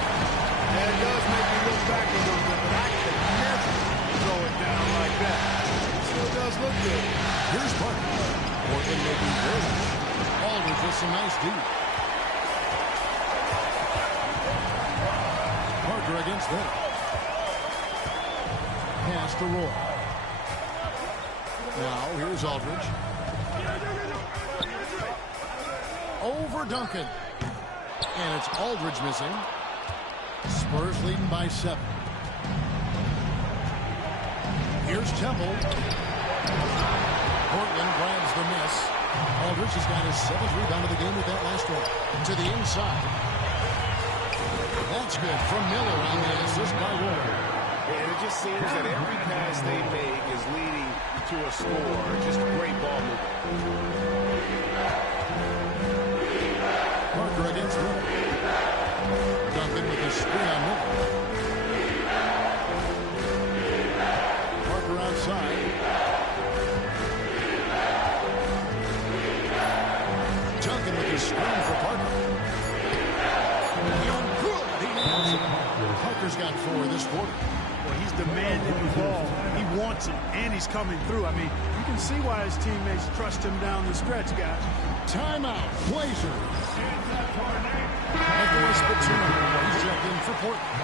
And it does make me look back a little bit, but I could never throw it down like that. It still does look good. Here's Parker. Portland making good. Aldridge with some nice deep. Parker against them. Pass to Roy. Now, here's Aldridge. Over Duncan. And it's Aldridge missing. Spurs leading by 7. Here's Temple. Portland grabs the miss. Aldridge has got his 7th rebound of the game with that last one. To the inside. That's good from Miller on the assist by Roy. And it just seems that every pass they make is leading to a score. Just great ball movement. Parker against Miller. Duncan with a screen on Miller. Parker outside. Duncan with his screen for Parker. And good. He nails it. Parker's got 4 this quarter. Well, he's demanding the ball. He wants it, and he's coming through. I mean, you can see why his teammates trust him down the stretch, guys. Timeout. Blazers. Nicholas Batum. He's checked in for Portland.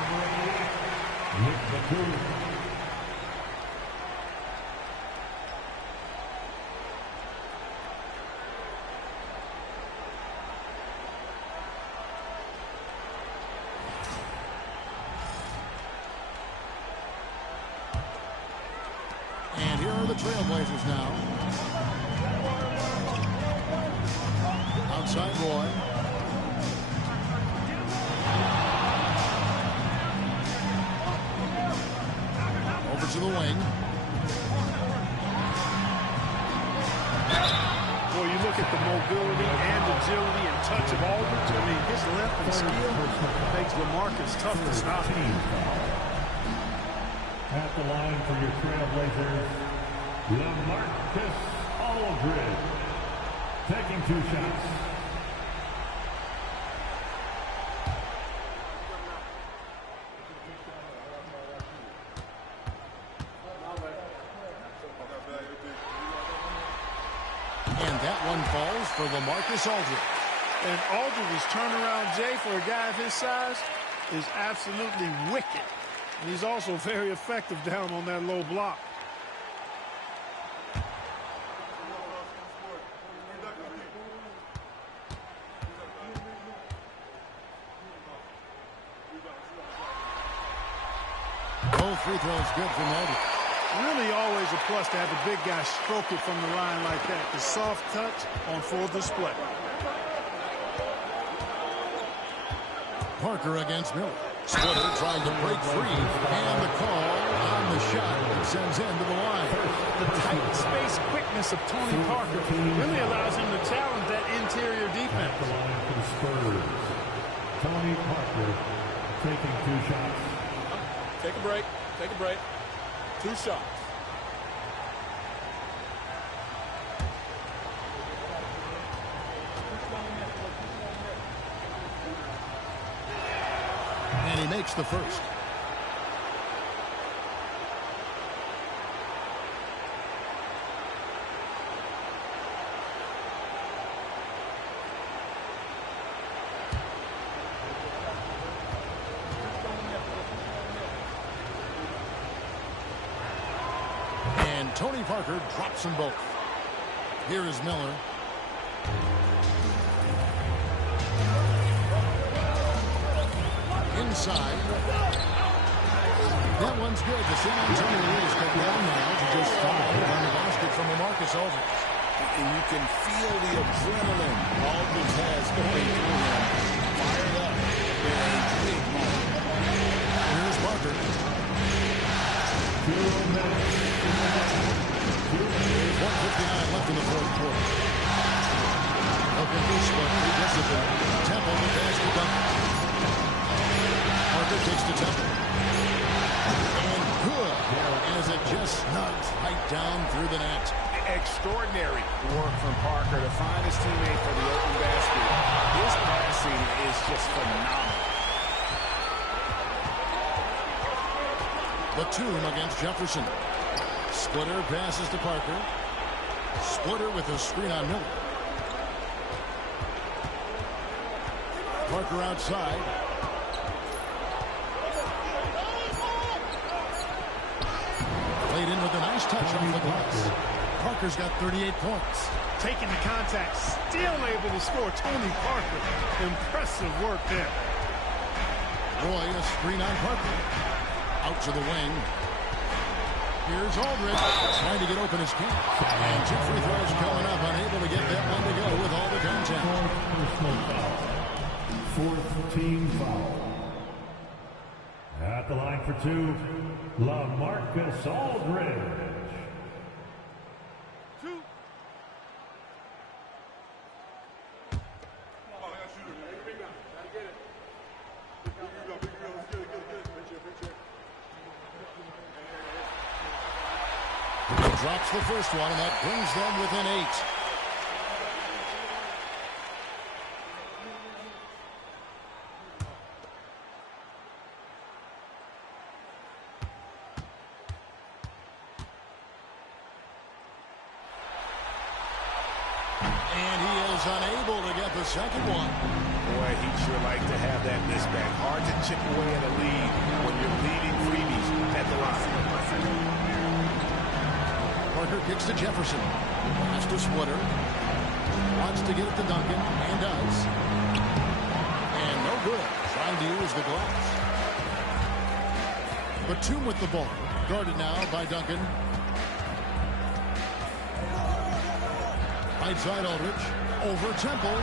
And here are the Trailblazers now. Outside Roy. Over to the wing. Boy, you look at the mobility and agility and touch of Aldridge. I mean, his length and skill makes LaMarcus tough to stop. At the line for your Trailblazers, LaMarcus Aldridge, taking 2 shots. And that one falls for LaMarcus Aldridge. And Aldridge's turnaround, Jay, for a guy of his size, is absolutely wicked. And he's also very effective down on that low block. Both free throws good from Aldridge. Really always a plus to have a big guy stroke it from the line like that. The soft touch on full display. Parker against Miller. Splitter trying to break free. And the call on the shot that sends him to the line. The tight space quickness of Tony Parker really allows him to challenge that interior defense. At the line for the Spurs, Tony Parker taking 2 shots. Take a break. Take a break. 2 shots. And he makes the first. And Tony Parker drops them both. Here is Miller. Inside. That one's good. The San Antonio Leafs come down now to just 5 on the basket from LaMarcus Aldridge. And you can feel the adrenaline Aldridge has going through him. Fired up in a big moment. Here's Parker. 1:59 left in the 4th quarter. Open split. Rediscipline. Temple the basket up. Parker takes to Temple. And good. As it just snugs right down through the net. Extraordinary work from Parker to find his teammate for the open basket. His passing is just phenomenal. Batum against Jefferson. Splitter passes to Parker. Splitter with a screen on Miller. Parker outside. Played in with a nice touch off the glass. Parker's got 38 points. Taking the contact, still able to score. Tony Parker, impressive work there. Roy, a screen on Parker. Out to the wing. Here's Aldridge trying to get open his can. And 2 free throws coming up, unable to get that one to go with all the contact. 4th team foul. At the line for 2, LaMarcus Aldridge. Drops the first one, and that brings them within 8. And he is unable to get the second one. Boy, he'd sure like to have that miss back. Hard to chip away at a lead when you're leading freebies at the line. Parker kicks to Jefferson. Pass to Splitter. Wants to get it to Duncan, and does. And no good. Trying to use the glass. Batum with the ball. Guarded now by Duncan. Right side Aldridge. Over Temple.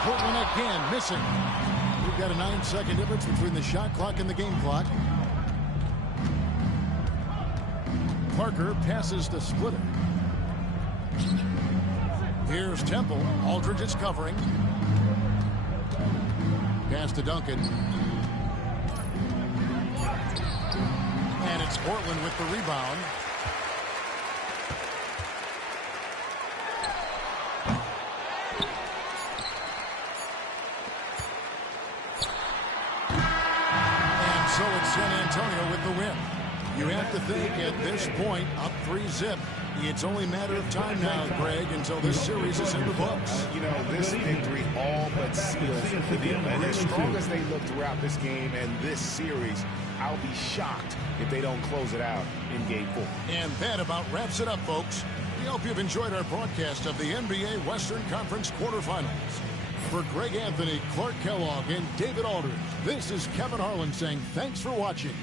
Portland again missing. We've got a 9-second difference between the shot clock and the game clock. Parker passes to Splitter. Here's Temple. Aldridge is covering. Pass to Duncan. And it's Portland with the rebound. And so it's San Antonio with the win. You have to think at this point, up 3-zip. It's only a matter of time now, Greg, until this series is in the books. You know, this victory all but seals the deal. And as strong as they look throughout this game and this series, I'll be shocked if they don't close it out in Game 4. And that about wraps it up, folks. We hope you've enjoyed our broadcast of the NBA Western Conference quarterfinals. For Greg Anthony, Clark Kellogg, and David Aldridge, this is Kevin Harlan saying thanks for watching.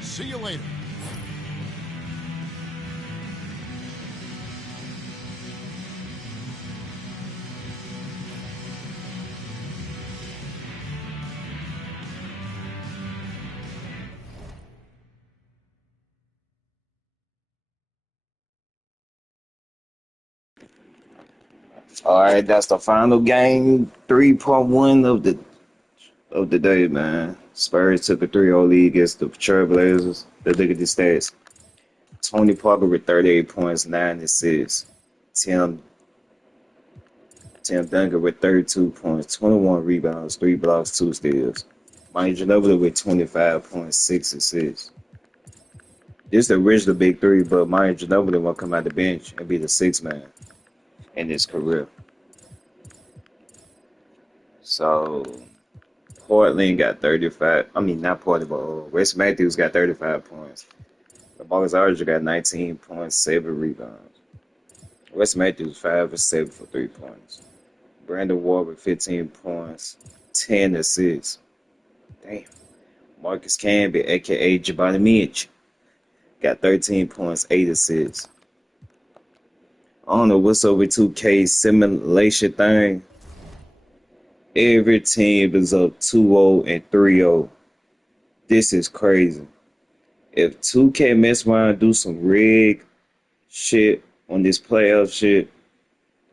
See you later. All right, that's the final game, 3.1 of the day, man. Spurs took a 3-0 lead against the Trailblazers. Let's look at the stats. Tony Parker with 38 points, 9 assists. Tim Duncan with 32 points, 21 rebounds, 3 blocks, 2 steals. Mike Ginobili with 25 points, 6 assists. This is the original big three, but Mike Ginobili will come out the bench and be the sixth man in his career. So Portland got 35. I mean, not Portland, but Wes Matthews got 35 points. LaMarcus Aldridge got 19 points, 7 rebounds. Wes Matthews 5 of 7 for 3 points. Brandon Ward with 15 points, 10 assists. Damn. Marcus Camby, a.k.a. Jabari Mitch, got 13 points, 8 assists. I don't know what's over 2K simulation thing. Every team is up 2-0 and 3-0. This is crazy. If 2K mess around and do some rig shit on this playoff shit,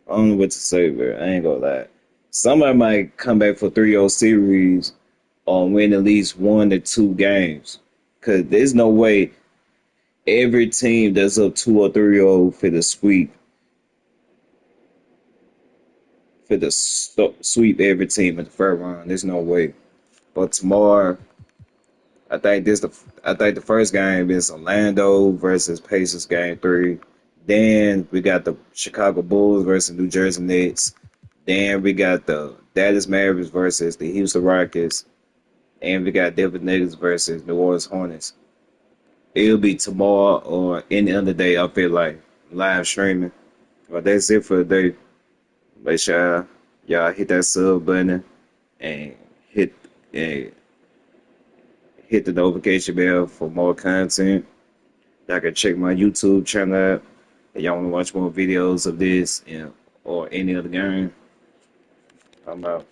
I don't know what to say, bro. I ain't gonna lie. Somebody might come back for 3-0 series or win at least 1 or 2 games. Because there's no way every team that's up 2 or 3-0 for the sweep. For the sweep every team in the first round. There's no way. But tomorrow, I think the first game is Orlando versus Pacers game 3. Then we got the Chicago Bulls versus New Jersey Nets. Then we got the Dallas Mavericks versus the Houston Rockets. And we got Denver Nuggets versus New Orleans Hornets. It'll be tomorrow or any other day, I feel like, live streaming. But that's it for the day. Make sure y'all hit that sub button and hit the notification bell for more content. Y'all can check my YouTube channel out if y'all want to watch more videos of this or any other game. I'm out.